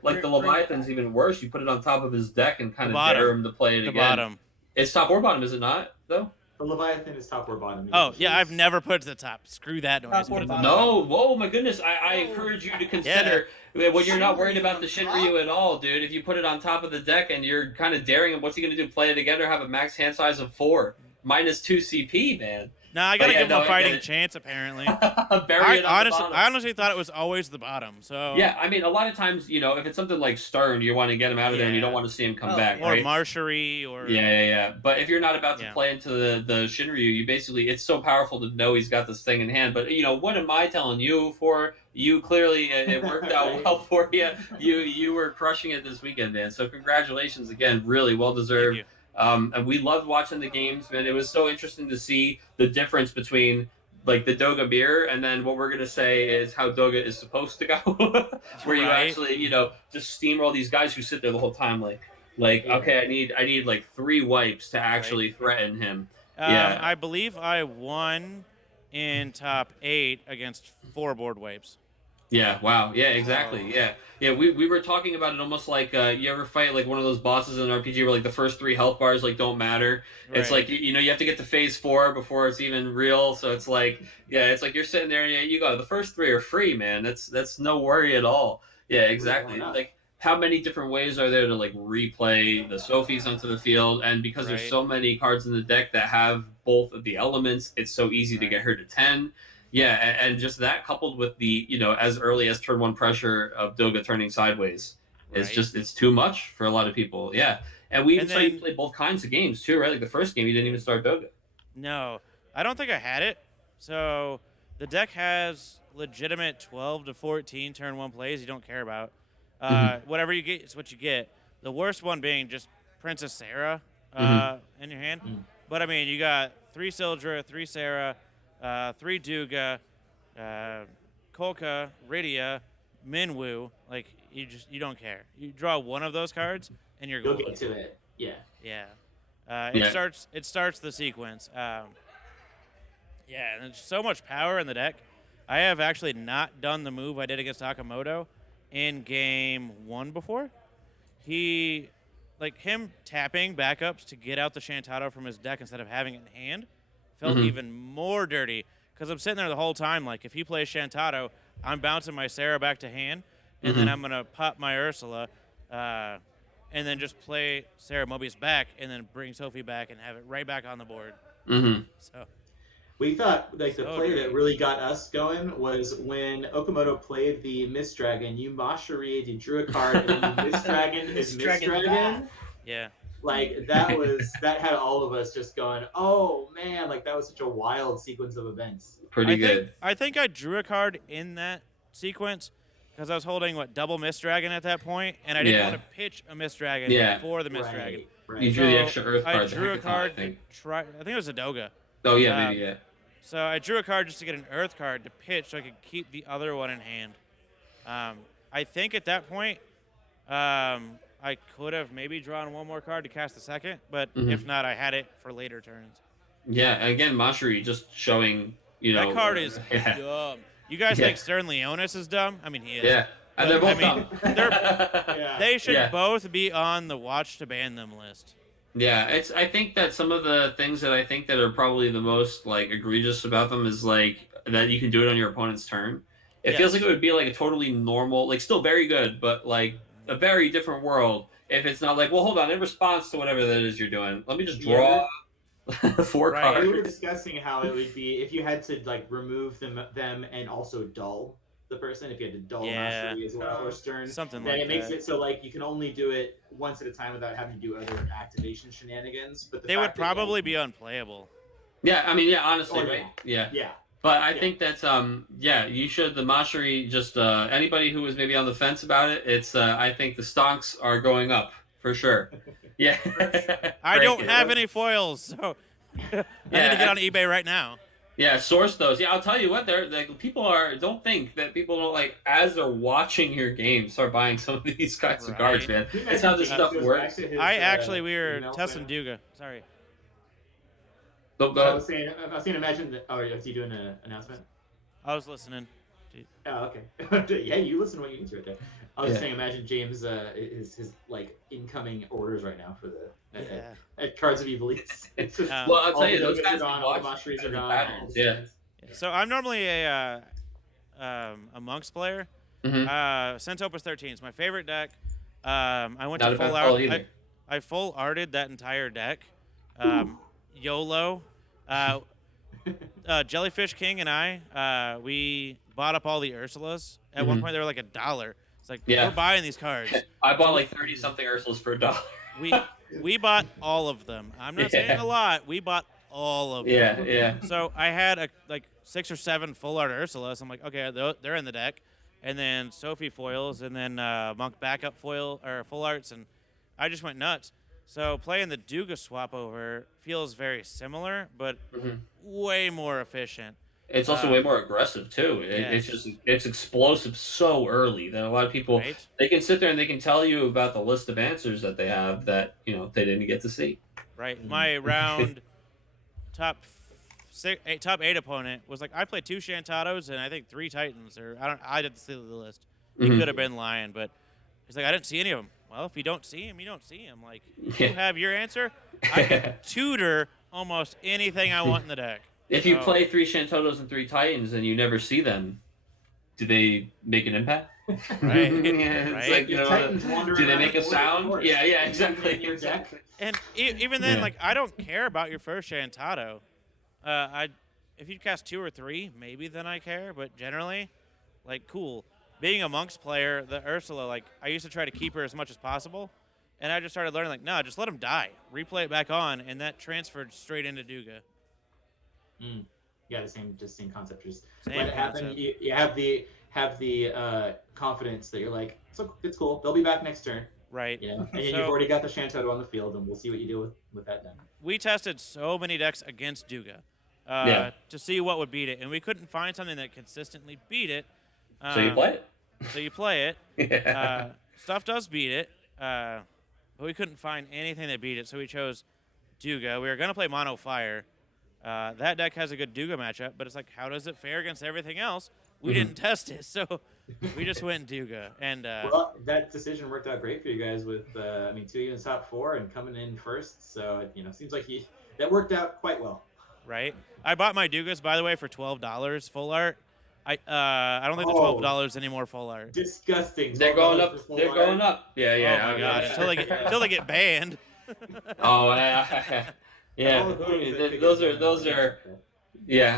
Like the Leviathan's even worse. You put it on top of his deck and kind of dare him to play it again. Bottom. It's top or bottom, is it not? Though. The Leviathan is top or bottom. Oh yeah, I've never put it to the top. Screw that noise. Put it to the No, whoa, my goodness! I encourage you to consider when you're not worried about the Shinryu at all, dude. If you put it on top of the deck and you're kind of daring him, what's he gonna do? Play it together? Have a max hand size of 4, -2 CP, man. No, I gotta give him a fighting chance. Apparently, I honestly thought it was always the bottom. So yeah, I mean, a lot of times, if it's something like Stern, you want to get him out of there, and you don't want to see him come back, or right? Marshery, or Yeah. But if you're not about to play into the Shinryu, you basically, it's so powerful to know he's got this thing in hand. But what am I telling you for? You clearly it worked out well for you. You were crushing it this weekend, man. So congratulations again, really well deserved. And we loved watching the games, man. It was so interesting to see the difference between like the Doga mirror and then what we're gonna say is how Doga is supposed to go, where you actually just steamroll these guys who sit there the whole time okay, I need like 3 wipes to actually threaten him. I believe I won in top 8 against 4 board wipes. Yeah, wow. Yeah, exactly. Yeah. We were talking about it almost like you ever fight like one of those bosses in an RPG where like the first 3 health bars like don't matter. Right. It's like you have to get to phase 4 before it's even real. So it's like it's like you're sitting there and you go, the first 3 are free, man. That's no worry at all. Yeah, exactly. Like how many different ways are there to like replay the Sophies onto the field? And because there's so many cards in the deck that have both of the elements, it's so easy to get her to 10. Yeah, and just that coupled with the, as early as turn 1 pressure of Doga turning sideways, it's too much for a lot of people. Yeah, and we even saw you play both kinds of games too, right? Like the first game, you didn't even start Doga. No, I don't think I had it. So the deck has legitimate 12 to 14 turn 1 plays you don't care about. Whatever you get is what you get. The worst one being just Princess Sarah in your hand. But I mean, you got 3 Sildra, 3 Sarah, 3 Duga, Kolka, Rydia, Minwu. Like you don't care. You draw one of those cards and you're You'll golden. get to it. Yeah. It starts the sequence. And there's so much power in the deck. I have actually not done the move I did against Nakamoto in game 1 before. Him tapping backups to get out the Shantado from his deck instead of having it in hand felt even more dirty because I'm sitting there the whole time like if he plays Shantado, I'm bouncing my Sarah back to hand and then I'm going to pop my Ursula and then just play Sarah Mobius back and then bring Sophie back and have it right back on the board. So we thought like the play that really got us going was when Okamoto played the Mist Dragon. You Masharied, you drew a card, and then you Mist Dragon his Mist Dragon. Yeah. Like that had all of us just going, oh man, like that was such a wild sequence of events. Pretty good. I think I drew a card in that sequence because I was holding double Mist Dragon at that point, and I didn't want to pitch a Mist Dragon for the Mist Dragon. Right. You drew the extra Earth card. I drew a card. I think it was a Doga. Oh yeah, maybe yeah. So I drew a card just to get an Earth card to pitch so I could keep the other one in hand. I think at that point, I could have maybe drawn one more card to cast the second, but if not, I had it for later turns. Yeah, again, Mashari just showing, That card is dumb. You guys think Stern Leonis is dumb? I mean, he is. Yeah, and they're both dumb. They should both be on the watch to ban them list. Yeah, I think that some of the things that I think that are probably the most egregious about them is that you can do it on your opponent's turn. It feels like it would be a totally normal, still very good, but a very different world if it's not well, hold on, in response to whatever that is you're doing, let me just draw 4 cards. We were discussing how it would be if you had to remove them and also dull the person, if you had to dull Mastery as well or Stern. Something then like it makes that. it so you can only do it once at a time without having to do other activation shenanigans. But they would probably be unplayable. Yeah, I mean, honestly, right? Yeah. But I think that's you should the Mashari just anybody who was maybe on the fence about it. It's I think the stonks are going up for sure. Yeah, I don't have any foils, so I need to get on eBay right now. Yeah, source those. Yeah, I'll tell you what. They're people don't think that people don't as they're watching your game start buying some of these kinds of cards, man. It's how this stuff works. We were testing Duga. Sorry. I was saying, imagine that. Oh, is he doing an announcement? I was listening. Oh, okay. Yeah, you listen to what you need to right there. I was Yeah. just saying, imagine James his like incoming orders right now for the at Cards of Ivalice. It's just Well, I'll tell all you, the those Dogas are guys gone, all the Masteries are gone, all the Yeah. stands. So I'm normally a monks player. Mhm. Cent Opus 13 is my favorite deck. I went Not to a bad full call art. either. I full arted that entire deck. YOLO. Jellyfish King and I, we bought up all the Ursulas. At one Mhm. point, they were like $1. It's like, Yeah. we're buying these cards. I bought So like 30 something Ursulas for $1. we bought all of them. I'm not saying a lot. We bought all of Yeah, them. yeah. So I had like 6 or 7 full art Ursulas. I'm like, okay, they're in the deck. And then Sophie foils, and then Monk backup foil or full arts, and I just went nuts. So playing the Duga swap over feels very similar, but way more efficient. It's also way more aggressive too. It's explosive so early that a lot of people they can sit there and they can tell you about the list of answers that they have that they didn't get to see. Right. My round top 8 opponent was like, I played 2 Shantados and I think 3 Titans, or I didn't see the list. He could have been lying, but he's like, I didn't see any of them. Well, if you don't see him, you don't see him. Like, you have your answer. I can tutor almost anything I want in the deck. If you play 3 Shantotos and 3 Titans and you never see them, do they make an impact? Right. It's like, do they make a sound? Yeah, exactly. Your deck. And even then, like, I don't care about your first Shantado. If you cast 2 or 3, maybe then I care. But generally, like, cool. Being a Monks player, the Ursula, like, I used to try to keep her as much as possible. And I just started learning, like, no, just let him die. Replay it back on, and that transferred straight into Duga. Yeah, the same concept. Just Same let it happen. concept. You have the confidence that you're like, it's cool. They'll be back next turn. Right. And you've already got the Shantoto on the field, and we'll see what you do with that then. We tested so many decks against Duga to see what would beat it, and we couldn't find something that consistently beat it. So you play it. So you play it. Stuff does beat it, but we couldn't find anything that beat it, so we chose Duga. We were going to play Mono Fire. That deck has a good Duga matchup, but it's like, how does it fare against everything else? We didn't test it, so we just went Duga. And well, that decision worked out great for you guys with, 2 of you in the top 4 and coming in first. So, seems like that worked out quite well. Right. I bought my Dugas, by the way, for $12 full art. I don't think they're $12 anymore full art. Disgusting. They're going up. They're going up. Yeah. Oh my god! Until they get banned. Oh yeah. Those are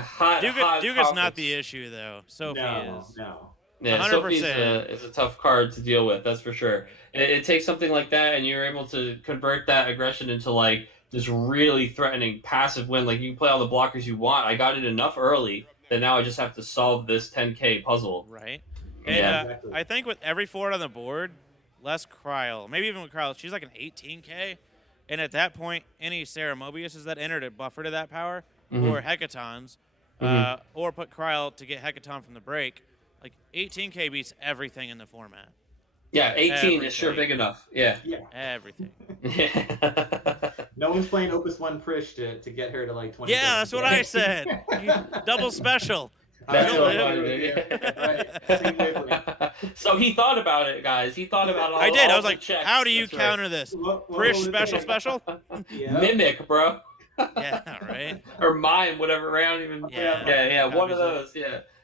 hot. Duga's not the issue though. Sophie is. No. Yeah, 100%. Sophie's is a tough card to deal with. That's for sure. It takes something like that, and you're able to convert that aggression into like this really threatening passive win. Like you can play all the blockers you want. I got it enough early that now I just have to solve this 10K puzzle. Right. And I think with every forward on the board, less Kryl, maybe even with Kryl, she's like an 18K. And at that point, any Sarah Mobiuses that entered it buffer to that power, or Hecatons, or put Kryl to get Hecaton from the break. Like 18K beats everything in the format. Yeah, 18 is sure big enough. Yeah. Everything. No one's playing Opus 1 Prish to get her to like 20. Yeah, that's what I said. Double special. That's what I So he thought about it, guys. He thought about all. I did. All I was the like, checks. how do you That's counter right. this? Prish special? Mimic, bro. Yeah, right. Or mime, whatever round even. Yeah. One of those.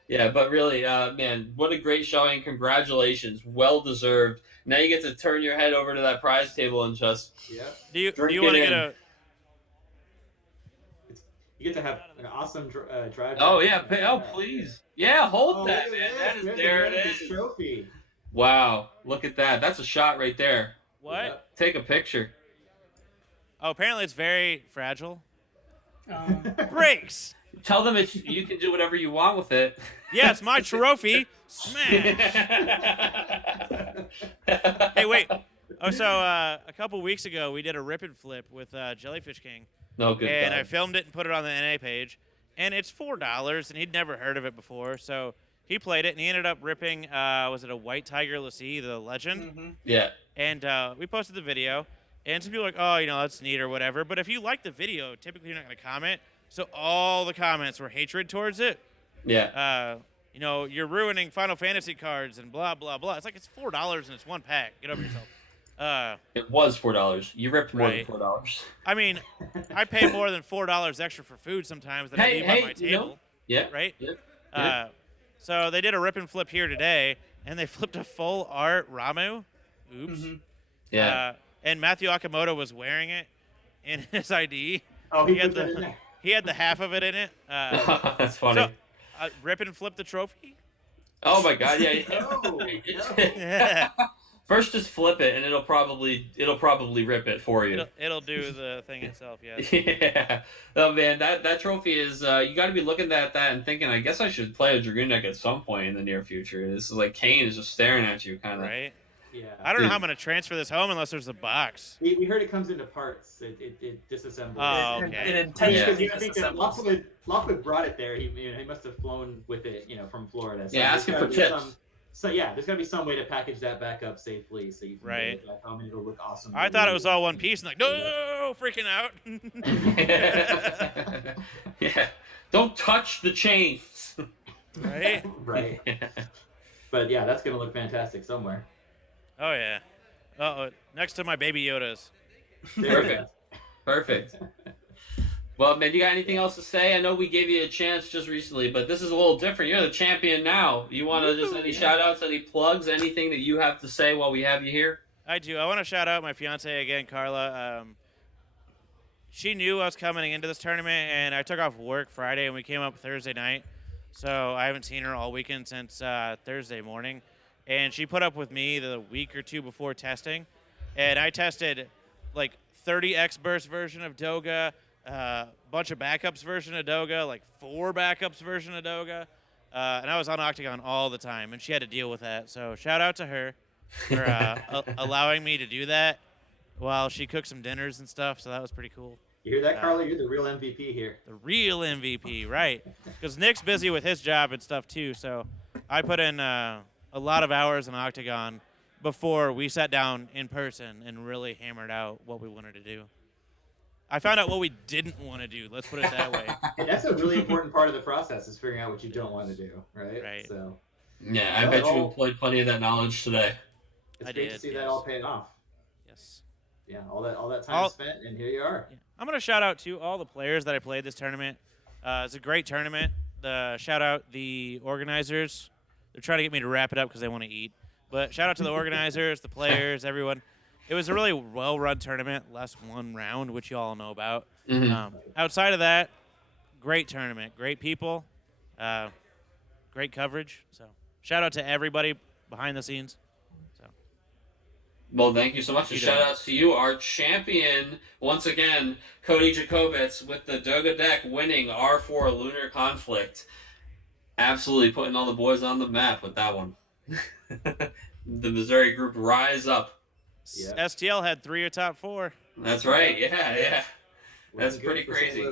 Yeah. But really, man, what a great showing! Congratulations, well deserved. Now you get to turn your head over to that prize table and just. Yeah. Do you want to get a? You get to have an awesome drive. Oh yeah! Please. Yeah, hold that, man. There it is. Trophy. Wow! Look at that. That's a shot right there. What? Take a picture. Oh, apparently it's very fragile. Breaks. Tell them you can do whatever you want with it. Yeah, it's my trophy. Smash. Hey, wait. Oh, so a couple weeks ago we did a rip and flip with Jellyfish King. No good. And I filmed it and put it on the NA page, and it's $4, and he'd never heard of it before, so he played it, and he ended up ripping. Was it a White Tiger Lassie, the legend? Yeah. And we posted the video, and some people were like, oh, that's neat or whatever. But if you like the video, typically you're not going to comment. So all the comments were hatred towards it. Yeah. you're ruining Final Fantasy cards and blah, blah, blah. It's like, it's $4 and it's one pack. Get over yourself. It was $4. You ripped more Right. than $4. I mean, I pay more than $4 extra for food sometimes that I leave on my table. Yeah. Right? Yeah. So they did a rip and flip here today, and they flipped a full art Ramu. Oops. Mm-hmm. Yeah. And Matthew Akamoto was wearing it in his ID. Oh, he had put that in there. He had the half of it in it. That's funny. So, rip and flip the trophy. Oh my God! Yeah. Yeah. First, just flip it, and it'll probably rip it for you. It'll do the thing itself. Yeah. Yeah. Oh man, that trophy is. You got to be looking at that and thinking, I guess I should play a Dragoon deck at some point in the near future. This is like Kane is just staring at you, kind of. Right. Yeah. I don't know how I'm gonna transfer this home unless there's a box. We heard it comes into parts. It disassembles. Oh, okay. It intentionally I think disassembles. Lockwood brought it there. He must have flown with it, from Florida. So Yeah, ask him for tips. There's gotta be some way to package that back up safely so you can Right. get it back home and it'll look awesome. I thought it was all one piece, and like, no, freaking out. Yeah. Don't touch the chains. Right. Right. But yeah, that's gonna look fantastic somewhere. Oh yeah. Next to my baby Yodas. Perfect. Well, man, you got anything else to say? I know we gave you a chance just recently, but this is a little different. You're the champion now. You want to just any shout outs, any plugs, anything that you have to say while we have you here? I do. I want to shout out my fiance again, Carla. She knew I was coming into this tournament, and I took off work Friday, and we came up Thursday night. So I haven't seen her all weekend since Thursday morning. And she put up with me the week or two before testing. And I tested like 30x burst version of Doga, bunch of backups version of Doga, like 4 backups version of Doga. And I was on Octagon all the time, and she had to deal with that. So shout out to her for allowing me to do that while she cooked some dinners and stuff. So that was pretty cool. You hear that, Carla? You're the real MVP here. The real MVP, right? Because Nick's busy with his job and stuff too. So I put in a lot of hours in Octagon before we sat down in person and really hammered out what we wanted to do. I found out what we didn't want to do. Let's put it that way. And that's a really important part of the process is figuring out what you don't want to do, right? Right. So. Yeah, I bet you employed plenty of that knowledge today. It's great to see that all paid off. Yes. Yeah, all that time spent, and here you are. Yeah. I'm gonna shout out to all the players that I played this tournament. It's a great tournament. Shout out the organizers. They're trying to get me to wrap it up because they want to eat. But shout out to the organizers, the players, everyone. It was a really well-run tournament, less one round, which you all know about. Mm-hmm. Outside of that, great tournament, great people, great coverage. So shout out to everybody behind the scenes. Well, thank you so much. And shout outs to you, our champion, once again, Cody Jacobitz with the Doga deck winning R4 Lunar Conflict. Absolutely putting all the boys on the map with that one. The Missouri group rise up. Yeah. STL had 3 of top 4. That's right. Yeah. That's pretty crazy.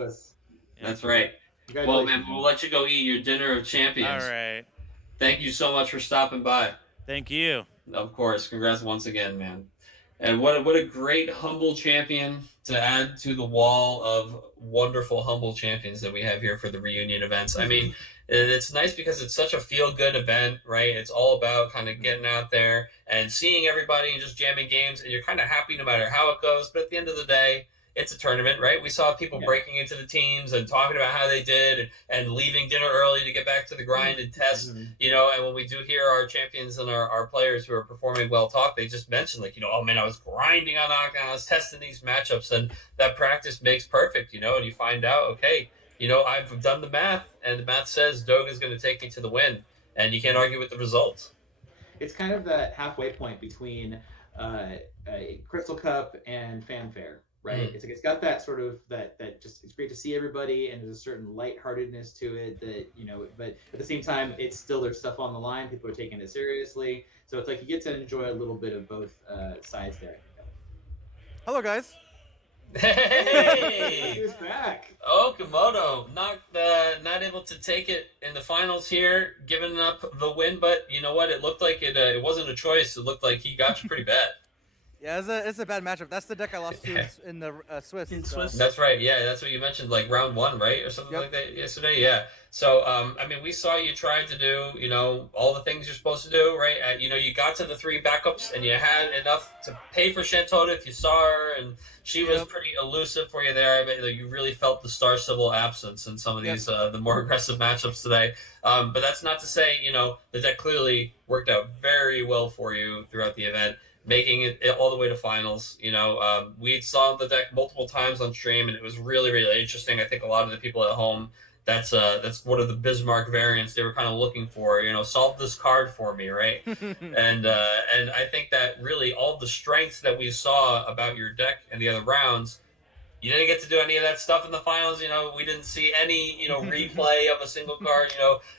That's right. Well, man, we'll let you go eat your dinner of champions. All right. Thank you so much for stopping by. Thank you. Of course. Congrats once again, man. And what a great humble champion to add to the wall of wonderful humble champions that we have here for the reunion events. I mean, it's nice because it's such a feel-good event, right? It's all about kind of getting out there and seeing everybody and just jamming games, and you're kind of happy no matter how it goes. But at the end of the day, it's a tournament, right? We saw people breaking into the teams and talking about how they did and leaving dinner early to get back to the grind and test, you know, and when we do hear our champions and our players who are performing well talk, they just mention like, you know, oh man, I was grinding on Octagon, I was testing these matchups, and that practice makes perfect, you know, and you find out, okay, you know, I've done the math, and the math says Doga is going to take me to the win, and you can't argue with the results. It's kind of that halfway point between Crystal Cup and Fanfare. Right, it's like it's got that sort of that just it's great to see everybody, and there's a certain lightheartedness to it that, you know, but at the same time it's still there's stuff on the line, people are taking it seriously, so it's like you get to enjoy a little bit of both sides there. Hello guys. Hey, who's back? Oh, Komodo not able to take it in the finals here, giving up the win, but you know what? It looked like it wasn't a choice. It looked like he got you pretty bad. Yeah, it's a bad matchup. That's the deck I lost to in the Swiss. In so. Swiss. That's right. Yeah, that's what you mentioned, like round 1, right, or something like that yesterday. Yeah. So, I mean, we saw you tried to do, all the things you're supposed to do, right? You got to the 3 backups, and you had enough to pay for Shantota if you saw her, and she was pretty elusive for you there. I mean, like, you really felt the Star Sybil absence in some of these the more aggressive matchups today. But that's not to say, the deck clearly worked out very well for you throughout the event, making it all the way to finals. We saw the deck multiple times on stream, and it was really, really interesting. I think a lot of the people at home, that's one of the Bismarck variants they were kind of looking for. Solve this card for me, right? and I think that really all the strengths that we saw about your deck in the other rounds, you didn't get to do any of that stuff in the finals. We didn't see any, replay of a single card.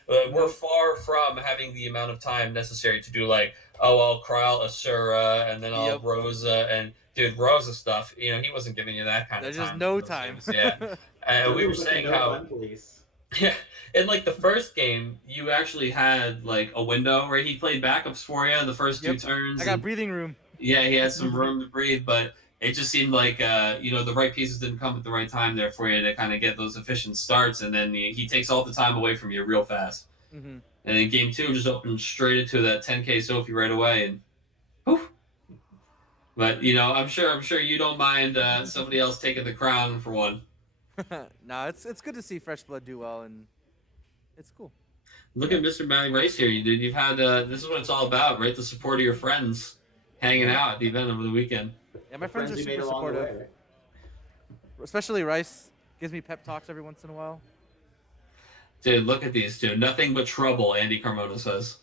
We're far from having the amount of time necessary to do like, I'll Kryl Asura, and then I'll Rosa, and dude, Rosa stuff. He wasn't giving you that kind of time. There's just no time. Games. Yeah, and we were saying how. Yeah, in like the first game, you actually had like a window where he played backups for you the first 2 turns. I got breathing room. Yeah, he had some room to breathe, but it just seemed like the right pieces didn't come at the right time there for you to kind of get those efficient starts, and then he takes all the time away from you real fast. Mm-hmm. And then game 2 just opened straight into that 10K Sophie right away, and whew. But I'm sure you don't mind somebody else taking the crown for one. No, it's good to see Fresh Blood do well, and it's cool. Look at Mr. Mally Race here, dude. You've had this is what it's all about, right? The support of your friends hanging out at the event over the weekend. Yeah, my friends are super supportive. Way, right? Especially Rice gives me pep talks every once in a while. Dude, look at these two. Nothing but trouble, Andy Carmona says.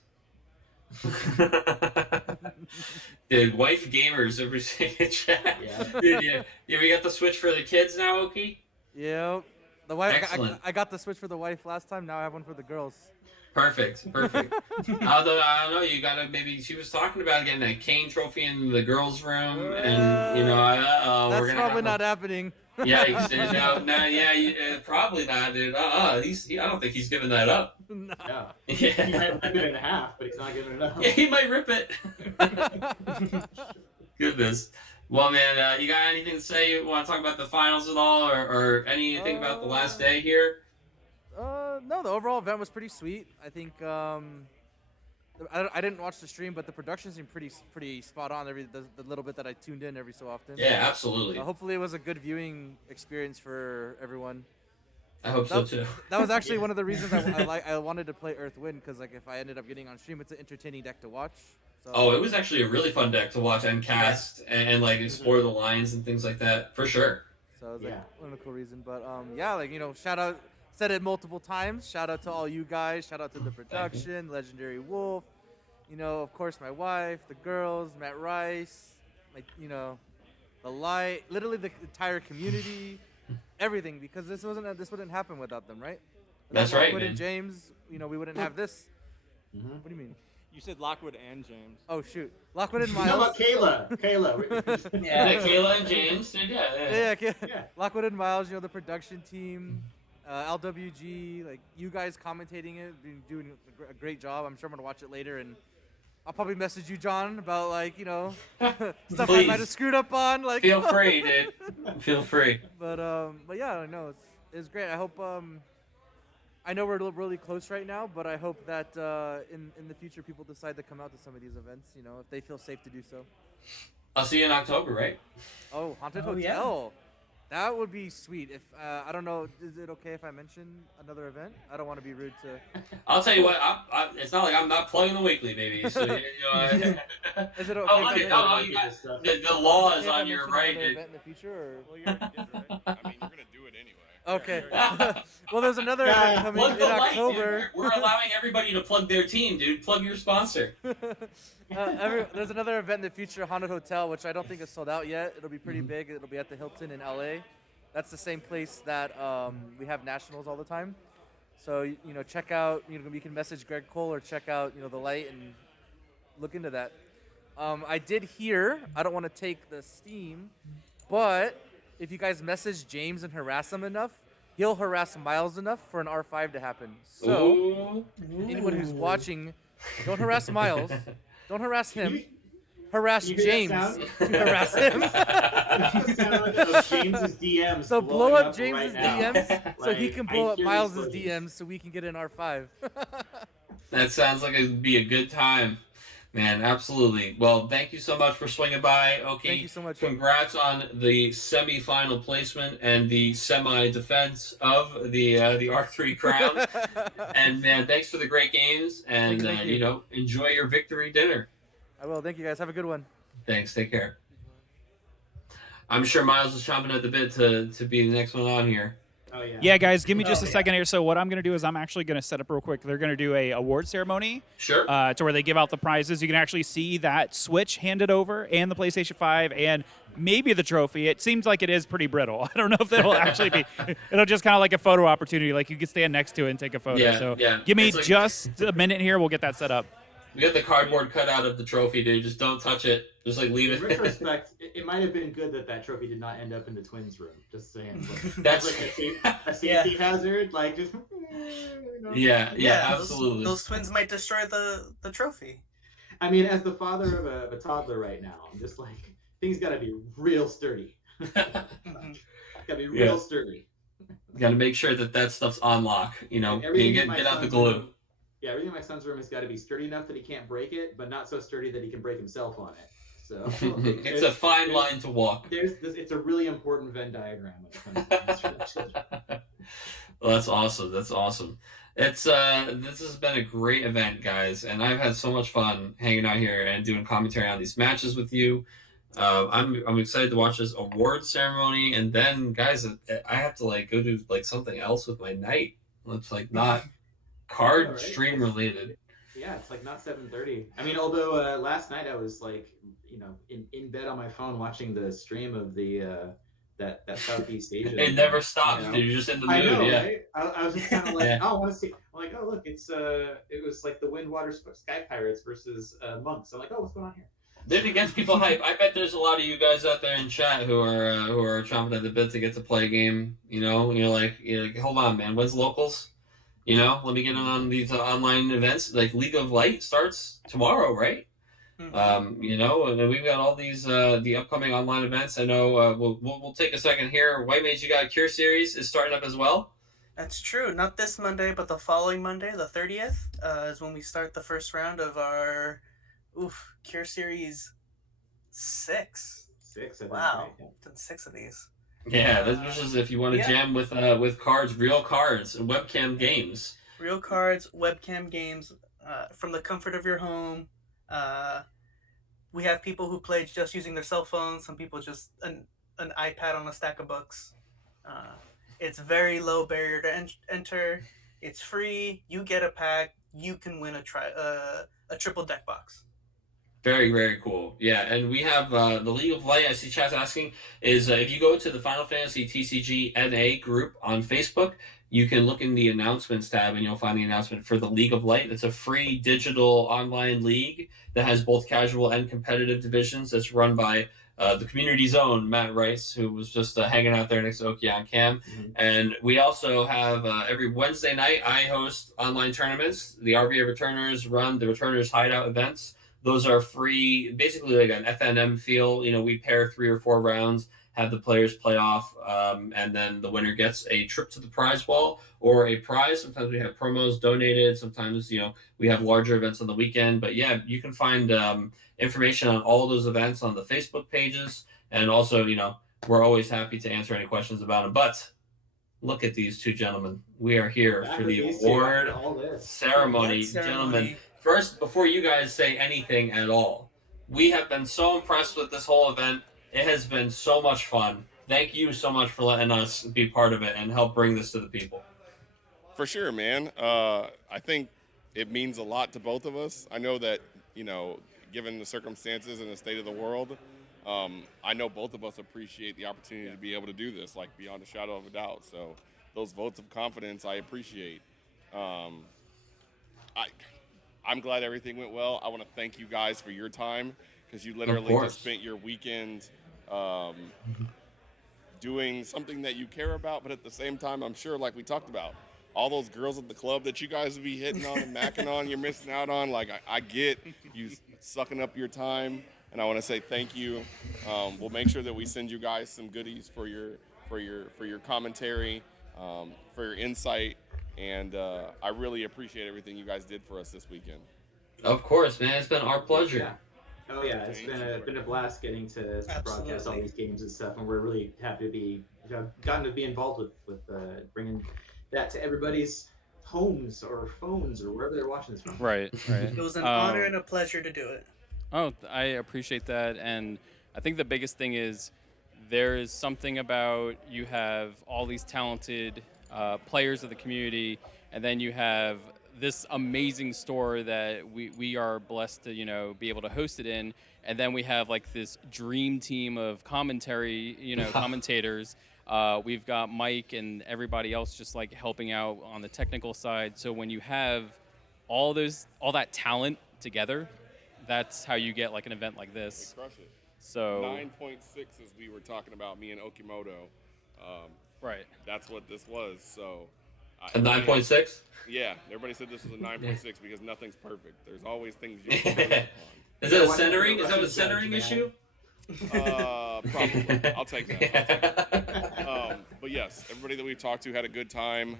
Dude, wife gamers over in chat. Yeah. Dude, yeah, we got the Switch for the kids now, Oki? Yeah. The wife. I got the Switch for the wife last time. Now I have one for the girls. Perfect. Although I don't know, you gotta maybe. She was talking about getting a Kane trophy in the girls' room, and that's we're gonna probably not happening. Yeah, probably not, dude. I don't think he's giving that up. No. Yeah. He might rip it in half, but he's not giving it up. Yeah, he might rip it. Goodness. Well, man, you got anything to say? You want to talk about the finals at all, or anything about the last day here? No, the overall event was pretty sweet. I think I didn't watch the stream, but the production seemed pretty spot on. The little bit that I tuned in every so often. Yeah, absolutely. Hopefully, it was a good viewing experience for everyone. I hope so too. That was actually one of the reasons I wanted to play Earth Wind, because like if I ended up getting on stream, it's an entertaining deck to watch. So. It was actually a really fun deck to watch and cast and like explore the lines and things like that for sure. So it was one of the cool reasons. But shout out. Said it multiple times. Shout out to all you guys. Shout out to the production, Legendary Wolf. Of course, my wife, the girls, Matt Rice, the light, literally the entire community, everything. Because this wouldn't happen without them, right? That's right, Lockwood man. and James, we wouldn't have this. Mm-hmm. What do you mean? You said Lockwood and James. Oh shoot, Lockwood and Miles. No, about Kayla. Kayla and James. Yeah. Lockwood and Miles, the production team. LWG, like you guys commentating it, doing a great job. I'm sure I'm gonna watch it later, and I'll probably message you, John, about stuff I might have screwed up on. Like, feel free, dude. Feel free. But yeah, no, it's great. I hope I know we're really close right now, but I hope that in the future people decide to come out to some of these events. If they feel safe to do so. I'll see you in October, right? Oh, Haunted Hotel. Yeah. That would be sweet. If I don't know, is it okay if I mention another event? I don't want to be rude to. I'll tell you what. It's not like I'm not plugging the weekly, baby. So, Is it okay? The law is on your right. Event in the future, or? Well, you already did, right? I mean, you're gonna do it anyway. Okay. Well, there's another event coming in October. We're allowing everybody to plug their team, dude. Plug your sponsor. There's another event in the future, Haunted Hotel, which I don't think is sold out yet. It'll be pretty big. It'll be at the Hilton in LA. That's the same place that we have nationals all the time. So check out. We can message Greg Cole or check out the light and look into that. I did hear. I don't want to take the steam, but if you guys message James and harass him enough, he'll harass Miles enough for an R5 to happen. So anyone who's watching, don't harass Miles. Don't harass him. harass You hear that James. sound? Harass him. That's the sound of James's DMs. So blow blowing up James's right now. DMs so he Like, can I blow up hear the Miles's explosions. DMs so we can get an R5. That sounds like it'd be a good time. Man, absolutely. Well, thank you so much for swinging by, Oki. Thank you so much. Congrats on the semi-final placement and the semi-defense of the R3 crown. And man, thanks for the great games. And Thank you. you know, enjoy your victory dinner. I will. Thank you guys. Have a good one. Thanks. Take care. I'm sure Miles is chomping at the bit to be the next one on here. Oh yeah. Yeah, guys, give me just a second here. So what I'm going to do is I'm actually going to set up real quick. They're going to do a award ceremony. Sure. To where they give out the prizes. You can actually see that Switch handed over and the PlayStation 5 and maybe the trophy. It seems like it is pretty brittle. I don't know if that'll actually be. It'll just kind of like a photo opportunity. Like you can stand next to it and take a photo. Yeah, so yeah. give me It's like- just a minute here. We'll get that set up. We got the cardboard cutout of the trophy, dude. Just don't touch it. Just like leave In it. retrospect, it might have been good that trophy did not end up in the twins' room. Just saying. Like, That's- like a safety hazard. Like just. You know. Yeah, absolutely. Those twins might destroy the trophy. I mean, as the father of a toddler right now, I'm just like, things got to be real sturdy. Got to be real sturdy. Got to make sure that stuff's on lock. You know, Everything get in my out the son's glue. room- Yeah, everything in my son's room has got to be sturdy enough that he can't break it, but not so sturdy that he can break himself on it. So It's a fine line to walk. It's a really important Venn diagram when it comes to these children. Well, that's awesome. That's awesome. It's this has been a great event, guys, and I've had so much fun hanging out here and doing commentary on these matches with you. I'm excited to watch this award ceremony, and then, guys, I have to like go do like something else with my night. It's like not card Right. stream related. Yeah, it's like not 7:30. I mean, although last night I was like, you know, in bed on my phone watching the stream of the that Southeast Asia. It never stops, you know? dude. You're just in the mood. I know, Yeah. right? I was just kind of like, Yeah. oh, I want to see. I'm like, oh, look, it was like the Windwater Sky Pirates versus Monks. I'm like, oh, what's going on here? It gets people hype. I bet there's a lot of you guys out there in chat who are chomping at the bit to get to play a game. You know, you're like, hold on, man. When's locals? You know, let me get in on these online events. Like League of Light starts tomorrow, right? You know, and then we've got all these the upcoming online events. I know we'll take a second here. White Mage, you got Cure Series is starting up as well. That's true. Not this Monday, but the following Monday, the 30th, is when we start the first round of our Cure Series 6. 6. I think, Wow, right? Yeah. done 6 of these. Yeah, this is if you want to Yeah. jam with cards, real cards, and webcam games. Real cards, webcam games, from the comfort of your home. We have people who play just using their cell phones. Some people just an iPad on a stack of books. It's very low barrier to enter. It's free. You get a pack. You can win a triple deck box. Very, very cool. Yeah, and we have the League of Light, I see chat's asking, is if you go to the Final Fantasy TCG NA group on Facebook, you can look in the announcements tab and you'll find the announcement for the League of Light. It's a free digital online league that has both casual and competitive divisions that's run by the community's own Matt Rice, who was just hanging out there next to Oki on cam. Mm-hmm. And we also have every Wednesday night, I host online tournaments. The RVA Returners run the Returners Hideout events. Those are free, basically like an FNM feel. You know, we pair 3 or 4 rounds, have the players play off, and then the winner gets a trip to the prize wall or a prize. Sometimes we have promos donated. Sometimes, you know, we have larger events on the weekend. But yeah, you can find information on all those events on the Facebook pages. And also, you know, we're always happy to answer any questions about them. But look at these two gentlemen. We are here for the award ceremony. Gentlemen, first, before you guys say anything at all, we have been so impressed with this whole event. It has been so much fun. Thank you so much for letting us be part of it and help bring this to the people. For sure, man. I think it means a lot to both of us. I know that, you know, given the circumstances and the state of the world, I know both of us appreciate the opportunity to be able to do this, like beyond a shadow of a doubt. So those votes of confidence I appreciate. I'm glad everything went well. I want to thank you guys for your time, because you literally just spent your weekend doing something that you care about, but at the same time, I'm sure, like we talked about, all those girls at the club that you guys would be hitting on and macking on, you're missing out on. Like, I get you sucking up your time and I want to say thank you. We'll make sure that we send you guys some goodies for your commentary, for your insight, and I really appreciate everything you guys did for us this weekend. Of course, man. It's been our pleasure. Yeah. Oh yeah, it's been a blast getting to broadcast all these games and stuff, and we're really happy to be gotten to be involved with bringing that to everybody's homes or phones or wherever they're watching this from. Right. It was an honor and a pleasure to do it. Oh, I appreciate that, and I think the biggest thing is there is something about you have all these talented players of the community, and then you have this amazing store that we are blessed to be able to host it in, and then we have like this dream team of commentators. We've got Mike and everybody else just like helping out on the technical side. So when you have all that talent together, that's how you get like an event like this. We crush it. So 9.6 as we were talking about, me and Okimoto. Right. That's what this was. So A 9.6? Yeah, everybody said this was a 9.6 because nothing's perfect. There's always things you can improve upon. Is that a centering? Is that a centering issue? Probably. I'll take that. But yes, everybody that we've talked to had a good time.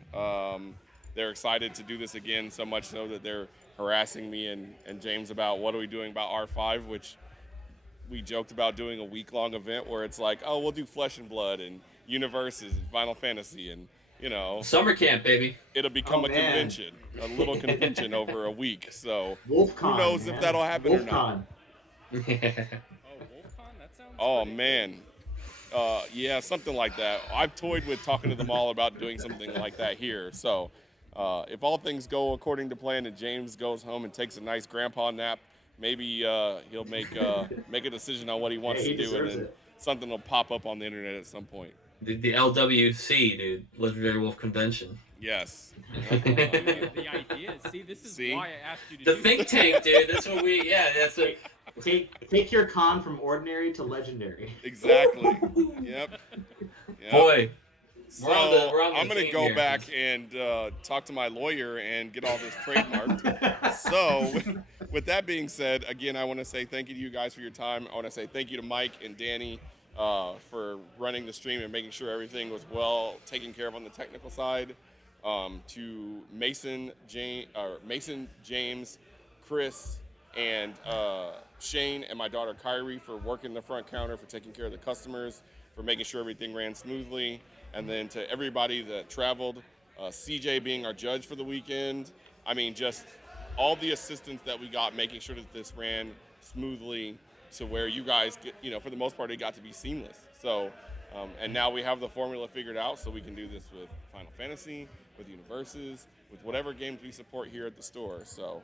They're excited to do this again, so much so that they're harassing me and James about what are we doing about R5, which we joked about doing a week-long event where it's like, oh, we'll do Flesh and Blood and Universes and Final Fantasy and, Summer camp, baby. It'll become a convention, a little convention over a week. So WolfCon, who knows if that'll happen or not. Oh, man. Yeah, something like that. I've toyed with talking to them all about doing something like that here. So if all things go according to plan and James goes home and takes a nice grandpa nap, maybe he'll make a decision on what he wants to do, and then something will pop up on the internet at some point. The LWC, dude. Legendary Wolf Convention. Yes. The idea. See, this is why I asked you to The do think this. tank, dude. That's what we. Yeah, that's it. Take your con from ordinary to legendary. Exactly. Yep. Boy. So We're on the I'm going to team go here. back and talk to my lawyer and get all this trademarked. So with that being said, again, I want to say thank you to you guys for your time. I want to say thank you to Mike and Danny for running the stream and making sure everything was well taken care of on the technical side. To Mason, James, Chris, and Shane and my daughter Kyrie for working the front counter, for taking care of the customers, for making sure everything ran smoothly. And then to everybody that traveled, CJ being our judge for the weekend. I mean, just all the assistance that we got, making sure that this ran smoothly to where you guys, for the most part, it got to be seamless. So, and now we have the formula figured out, so we can do this with Final Fantasy, with Universes, with whatever games we support here at the store. So,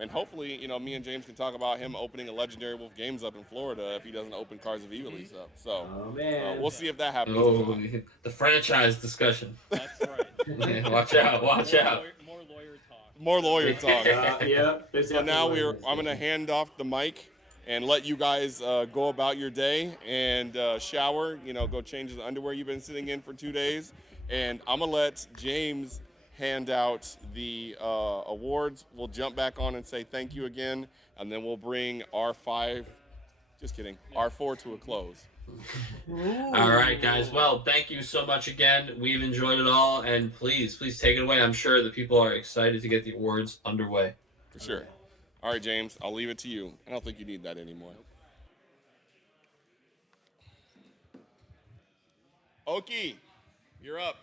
and hopefully, me and James can talk about him opening a Legendary Wolf Games up in Florida if he doesn't open Cards of Ivalice up. So, we'll see if that happens. Oh, the franchise discussion. That's right. Watch out! Watch out! More lawyer talk. Yeah. So now I'm going to hand off the mic and let you guys go about your day and shower. Go change the underwear you've been sitting in for 2 days. And I'm going to let James hand out the awards. We'll jump back on and say thank you again, and then we'll bring R4 to a close. All right, guys. Well, thank you so much again. We've enjoyed it all, and please take it away. I'm sure the people are excited to get the awards underway. For sure. All right, James, I'll leave it to you. I don't think you need that anymore. Oki, you're up.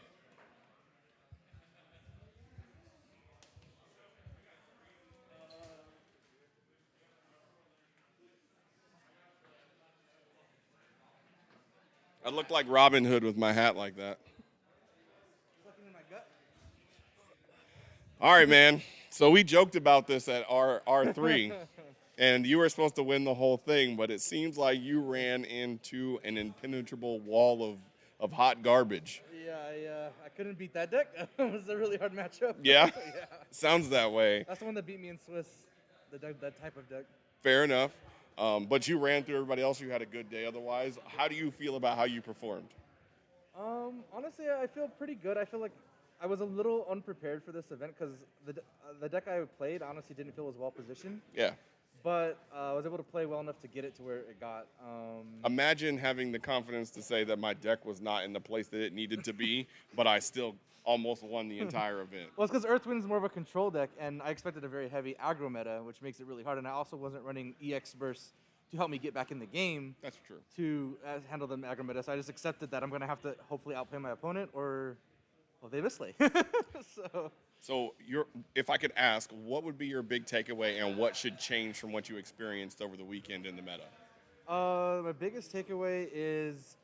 I look like Robin Hood with my hat like that. All right, man. So we joked about this at R3, and you were supposed to win the whole thing, but it seems like you ran into an impenetrable wall of hot garbage. Yeah, I couldn't beat that deck. It was a really hard matchup. Yeah? Yeah. Sounds that way. That's the one that beat me in Swiss, that type of deck. Fair enough. But you ran through everybody else. You had a good day otherwise. How do you feel about how you performed? Honestly, I feel pretty good. I feel like I was a little unprepared for this event because the deck I played honestly didn't feel as well positioned. Yeah. but I was able to play well enough to get it to where it got. Imagine having the confidence to say that my deck was not in the place that it needed to be, but I still almost won the entire event. Well, it's because Earthwind is more of a control deck, and I expected a very heavy aggro meta, which makes it really hard. And I also wasn't running EX Burst to help me get back in the game. That's true. To handle the aggro meta, so I just accepted that I'm going to have to hopefully outplay my opponent, or well, they mislay. So if I could ask, what would be your big takeaway, and what should change from what you experienced over the weekend in the meta? My biggest takeaway is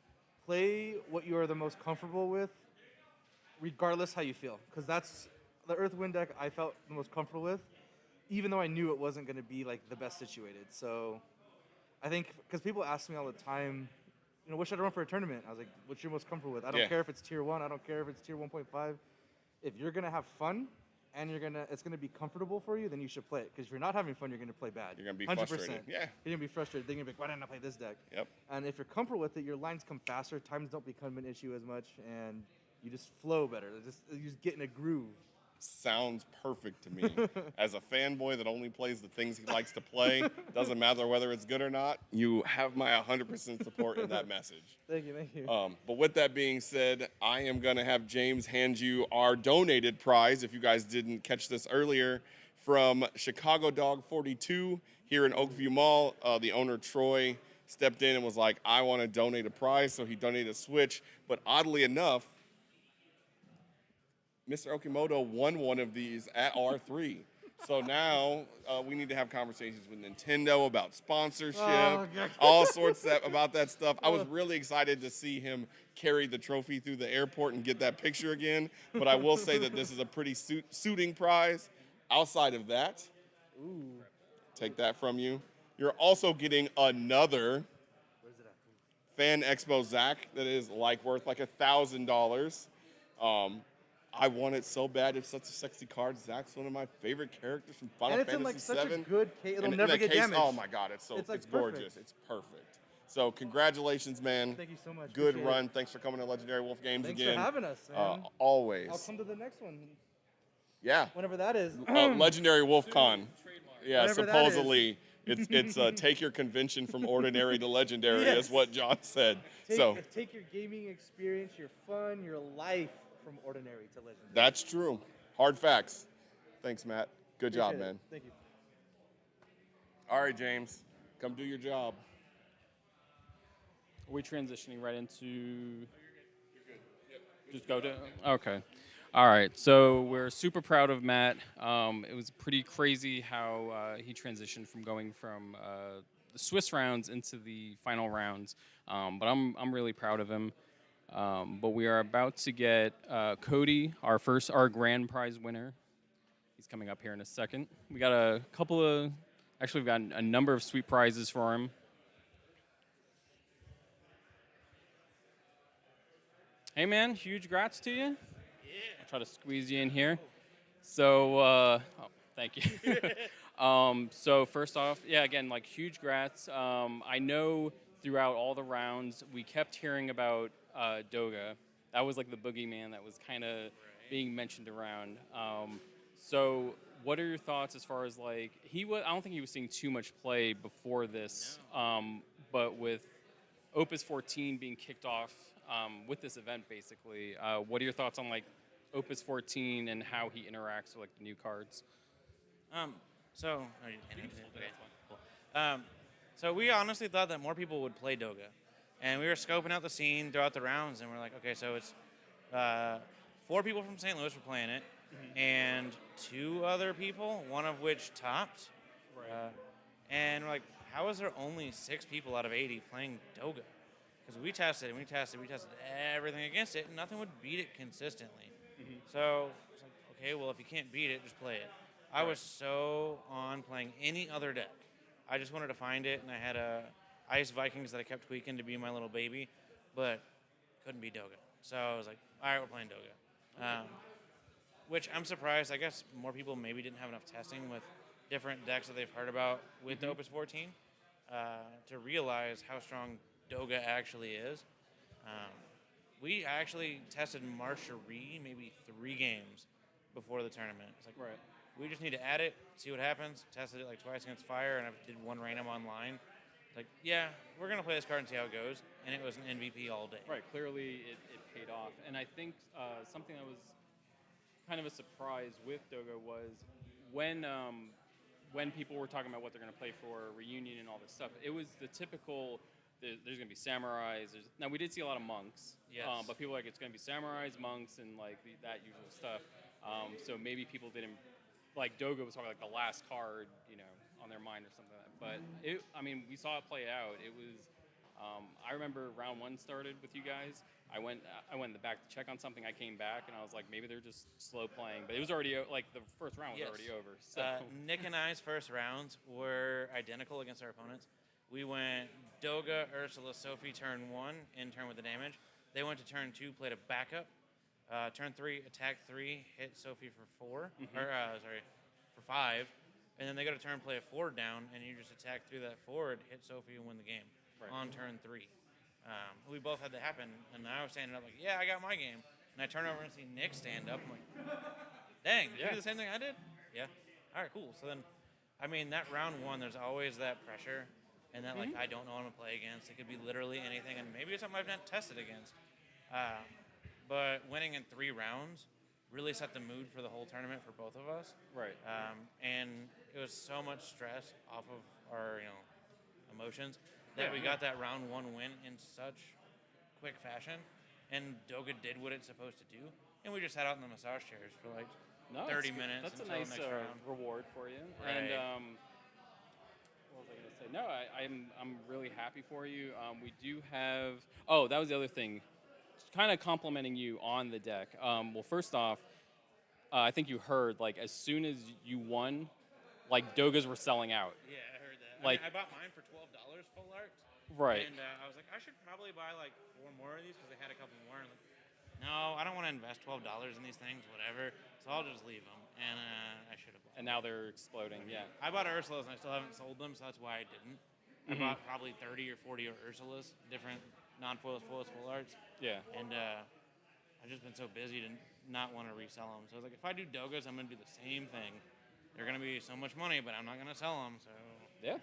play what you are the most comfortable with, regardless how you feel. Because that's the Earthwind deck I felt the most comfortable with, even though I knew it wasn't going to be like the best situated. So I think, because people ask me all the time, what should I run for a tournament? I was like, what's you're most comfortable with? I don't care if it's tier 1, I don't care if it's tier 1.5. If you're going to have fun and it's going to be comfortable for you, then you should play it. Because if you're not having fun, you're going to play bad. You're going to be 100%. frustrated. Yeah. You're going to be frustrated. Then you're going to be like, why didn't I play this deck? Yep. And if you're comfortable with it, your lines come faster, times don't become an issue as much, and you just flow better. You just get in a groove. Sounds perfect to me. As a fanboy that only plays the things he likes to play, doesn't matter whether it's good or not, you have my 100% support in that message. Thank you. But with that being said, I am going to have James hand you our donated prize, if you guys didn't catch this earlier, from Chicago Dog 42 here in Oakview Mall. The owner, Troy, stepped in and was like, I want to donate a prize, so he donated a Switch. But oddly enough, Mr. Okimoto won one of these at R3. So now we need to have conversations with Nintendo about sponsorship, all sorts about that stuff. I was really excited to see him carry the trophy through the airport and get that picture again. But I will say that this is a pretty suiting prize. Outside of that, take that from you. You're also getting another Fan Expo Zach that is worth like $1,000. I want it so bad. It's such a sexy card. Zach's one of my favorite characters from Final Fantasy VII. And it's in such a good case. It'll never get damaged. Oh my God, it's gorgeous. It's perfect. So congratulations, man. Thank you so much. Good Appreciate run. it. Thanks for coming to Legendary Wolf Games Thanks again. for having us, man. Always. I'll come to the next one. Yeah. Whenever that is. Legendary Wolf Con. Yeah, Whenever that supposedly it's take your convention from ordinary to legendary, is what John said. Take your gaming experience, your fun, your life from ordinary to legendary. That's true. Hard facts. Thanks, Matt. Good job, Appreciate it. man. Thank you. All right, James. Come do your job. Are we transitioning right into... Just go to... Okay. All right. So we're super proud of Matt. It was pretty crazy how he transitioned from going from the Swiss rounds into the final rounds. But I'm really proud of him. But we are about to get Cody, our grand prize winner. He's coming up here in a second. We got we've got a number of sweet prizes for him. Hey man, huge grats to you. Yeah. I'll try to squeeze you in here. So, thank you. So first off, again, huge grats. I know throughout all the rounds, we kept hearing about Doga. That was the boogeyman that was kind of being mentioned around. So what are your thoughts as far as I don't think he was seeing too much play before this, but with Opus 14 being kicked off with this event, basically, what are your thoughts on Opus 14 and how he interacts with the new cards? So we honestly thought that more people would play Doga. And we were scoping out the scene throughout the rounds, and we're like, okay, so it's 4 people from St. Louis were playing it, and 2 other people, one of which topped. Right. And we're like, how is there only 6 people out of 80 playing Doga? Because we tested everything against it, and nothing would beat it consistently. So it's like, okay, well, if you can't beat it, just play it. I was so on playing any other deck. I just wanted to find it, and I had Ice Vikings that I kept tweaking to be my little baby, but couldn't be Doga. So I was like, all right, we're playing Doga. Which I'm surprised. I guess more people maybe didn't have enough testing with different decks that they've heard about with the Opus 14 to realize how strong Doga actually is. We actually tested Marcherie maybe 3 games before the tournament. It's like, We just need to add it, see what happens. Tested it like twice against Fire, and I did one random online. Like, yeah, we're going to play this card and see how it goes. And it was an MVP all day. Right, clearly it paid off. And I think something that was kind of a surprise with Doga was when people were talking about what they're going to play for Reunion and all this stuff, it was the typical, there's going to be samurais. Now, we did see a lot of monks. Yes. But people were like, it's going to be samurais, monks, and like that usual stuff. So maybe people didn't, like Doga was probably like the last card, on their mind or something like that. But, we saw it play out. It was, I remember round 1 started with you guys. I went in the back to check on something. I came back and I was like, maybe they're just slow playing. But it was already like the first round was already over. So Nick and I's first rounds were identical against our opponents. We went Doga, Ursula, Sophie turn 1, in turn with the damage. They went to turn 2, played a backup. Turn 3, attack 3, hit Sophie for 4, for 5. And then they go to turn, play a forward down, and you just attack through that forward, hit Sophie, and win the game on turn 3. We both had that happen, and I was standing up like, yeah, I got my game. And I turn over and see Nick stand up. I'm like, dang, did you do the same thing I did? Yeah. All right, cool. So then, that round 1, there's always that pressure, and that, I don't know what I'm going to play against. It could be literally anything, and maybe it's something I've not tested against. But winning in 3 rounds really set the mood for the whole tournament for both of us. Right. And it was so much stress off of our, emotions that we got that round 1 win in such quick fashion. And Doga did what it's supposed to do. And we just sat out in the massage chairs for 30 minutes. That's a until nice the next round. reward for you. Right. And what was I going to say? No, I'm really happy for you. We do have. Oh, that was the other thing. Kind of complimenting you on the deck. Well, first off, I think you heard as soon as you won, Dogas were selling out. Yeah, I heard that. I bought mine for $12 full art. Right. And I was like, I should probably buy 4 more of these because they had a couple more. And no, I don't want to invest $12 in these things, whatever. So I'll just leave them. And I should have bought them. And now they're exploding, yeah. I bought Ursulas and I still haven't sold them, so that's why I didn't. I bought probably 30 or 40 Ursulas, different non-foils, foils, full arts. Yeah. And I've just been so busy to not want to resell them. So I was like, if I do Dogas, I'm going to do the same thing. They're going to be so much money, but I'm not going to sell them. So yeah.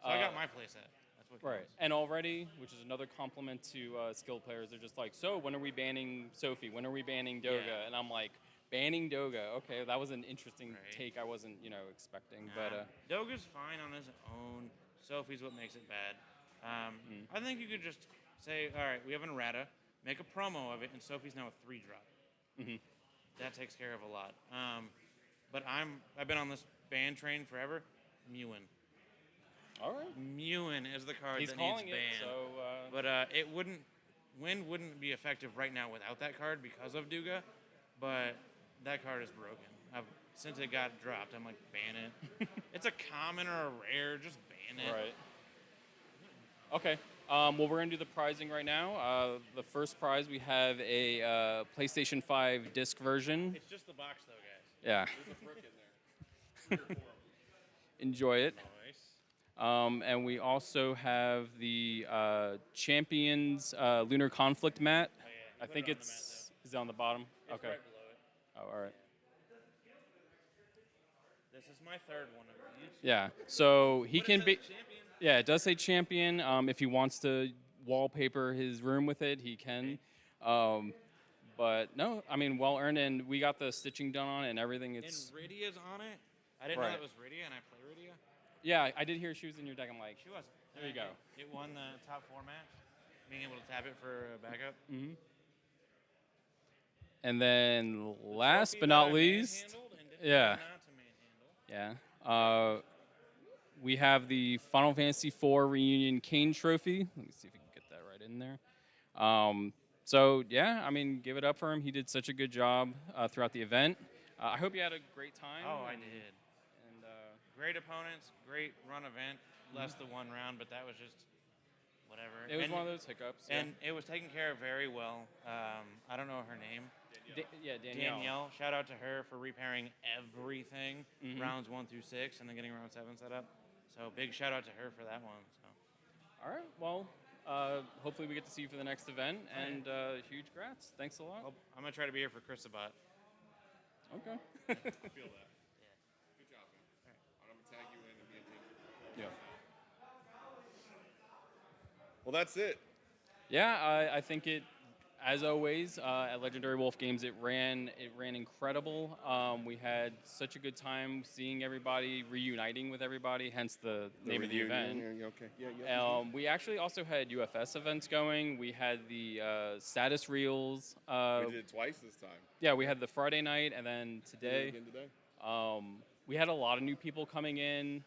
So I got my playset. That's what right. And already, which is another compliment to skilled players, they're just like, so when are we banning Sophie? When are we banning Doga? Yeah. And I'm like, banning Doga. Okay, that was an interesting take I wasn't, expecting. Nah. But Doga's fine on his own. Sophie's what makes it bad. I think you could just say, all right, we have an errata, make a promo of it, and Sophie's now a 3-drop. Mm-hmm. That takes care of a lot. But I've been on this ban train forever. Mewin. All right. Mewin is the card He's that calling needs banned. it, so, but Wind wouldn't be effective right now without that card because of Duga, but that card is broken. Since it got dropped, I'm like, ban it. It's a common or a rare, just ban it. Right. Okay. Well, we're going to do the prizing right now. The first prize, we have a PlayStation 5 disc version. It's just the box, though, guys. Yeah. There's a brick in there. Enjoy it. Nice. And we also have the Champions Lunar Conflict mat. Oh, yeah. I think is it on the bottom? It's okay. right below it. Oh, all right. This is my third one of these. Yeah. So he But can it be. says champion. Yeah, it does say champion. If he wants to wallpaper his room with it, he can. But no, well earned, and we got the stitching done on it and everything. It's And Rydia's on it. I didn't know that was Rydia, and I play Rydia. Yeah, I did hear she was in your deck. I'm like, She was. There you go. It won the top 4 match, being able to tap it for a backup. Mm-hmm. And then last but not least, yeah, we have the Final Fantasy IV Reunion Kane Trophy. Let me see if we can get that right in there. So yeah, give it up for him. He did such a good job throughout the event. I hope you had a great time. Oh, I did. And great opponents, great run event. Less the 1 round, but that was just whatever. It was one of those hiccups. And it was taken care of very well. I don't know her name. Danielle. Danielle. Shout out to her for repairing everything, Mhm. rounds 1 through 6, and then getting round 7 set up. So big shout out to her for that one. So. All right. Well, hopefully we get to see you for the next event, and huge grats. Thanks a lot. I'm gonna try to be here for Chris Sabat. Okay. I feel that. Well, that's it. Yeah, I think it, as always, at Legendary Wolf Games, it ran incredible. We had such a good time seeing everybody, reuniting with everybody, hence the name of the event. Yeah, okay. Yeah. We actually also had UFS events going. We had the status reels. We did it twice this time. Yeah, we had the Friday night and then today. Again today. We had a lot of new people coming in.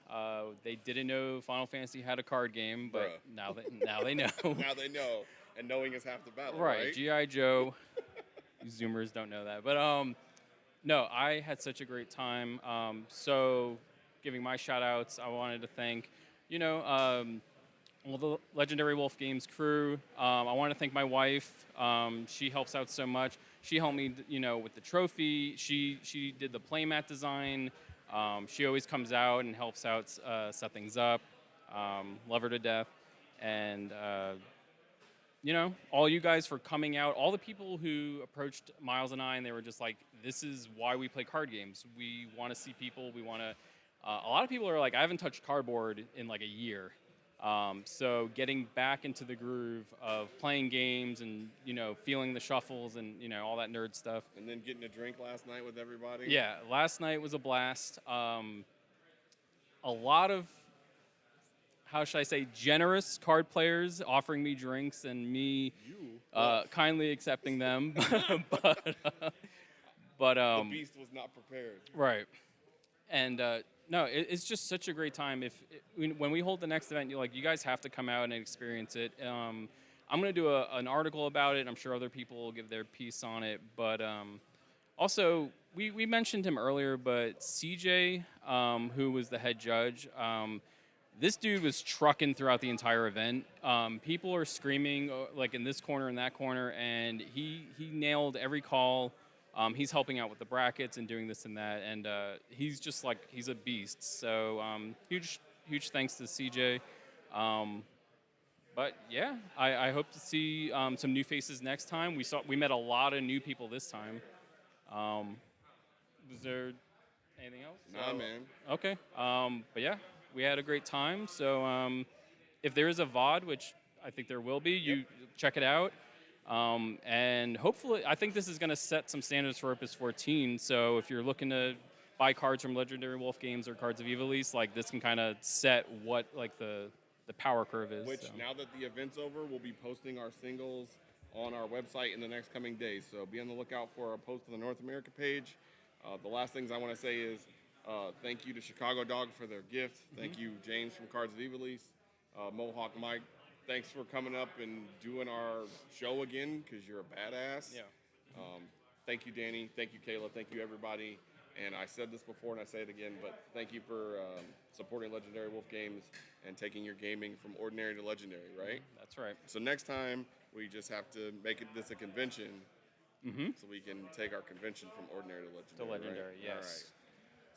They didn't know Final Fantasy had a card game, but now they know. Now they know, and knowing is half the battle, Right, right? G.I. Joe. You Zoomers don't know that. But no, I had such a great time. So giving my shout-outs, I wanted to thank, all the Legendary Wolf Games crew. I want to thank my wife. She helps out so much. She helped me, with the trophy. She did the playmat design. She always comes out and helps out set things up. Love her to death. And, all you guys for coming out. All the people who approached Miles and I, and they were just like, this is why we play card games. We want to see people. We want to... a lot of people are like, I haven't touched cardboard in like a year. So getting back into the groove of playing games and, feeling the shuffles and, all that nerd stuff. And then getting a drink last night with everybody. Yeah, last night was a blast. A lot of, how should I say, generous card players offering me drinks and me kindly accepting them. but the beast was not prepared. Right. And no, it's just such a great time. When we hold the next event, you guys have to come out and experience it. I'm going to do an article about it. I'm sure other people will give their piece on it. But also, we mentioned him earlier, but CJ, who was the head judge, this dude was trucking throughout the entire event. People are screaming like in this corner and that corner, and he nailed every call. He's helping out with the brackets and doing this and that, and he's just like, he's a beast. So huge thanks to CJ. But yeah, I hope to see some new faces next time. We met a lot of new people this time. Was there anything else? Nah, man. Okay. But yeah, we had a great time. So if there is a VOD, which I think there will be, you check it out. And hopefully, I think this is going to set some standards for Opus 14. So if you're looking to buy cards from Legendary Wolf Games or cards of Ivalice, like this can kind of set what like the power curve is. Which now that the event's over, we'll be posting our singles on our website in the next coming days. So be on the lookout for a post on the North America page. The last things I want to say is thank you to Chicago Dog for their gift. Thank you, James from Cards of Ivalice. Mohawk Mike, thanks for coming up and doing our show again because you're a badass. Yeah. Thank you, Danny. Thank you, Kayla. Thank you, everybody. And I said this before and I say it again, but thank you for supporting Legendary Wolf Games and taking your gaming from ordinary to legendary, right? That's right. So next time, we just have to make this a convention so we can take our convention from ordinary to legendary. To legendary, right? yes.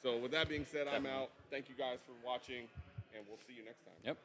All right. So with that being said, I'm out. Thank you guys for watching, and we'll see you next time. Yep.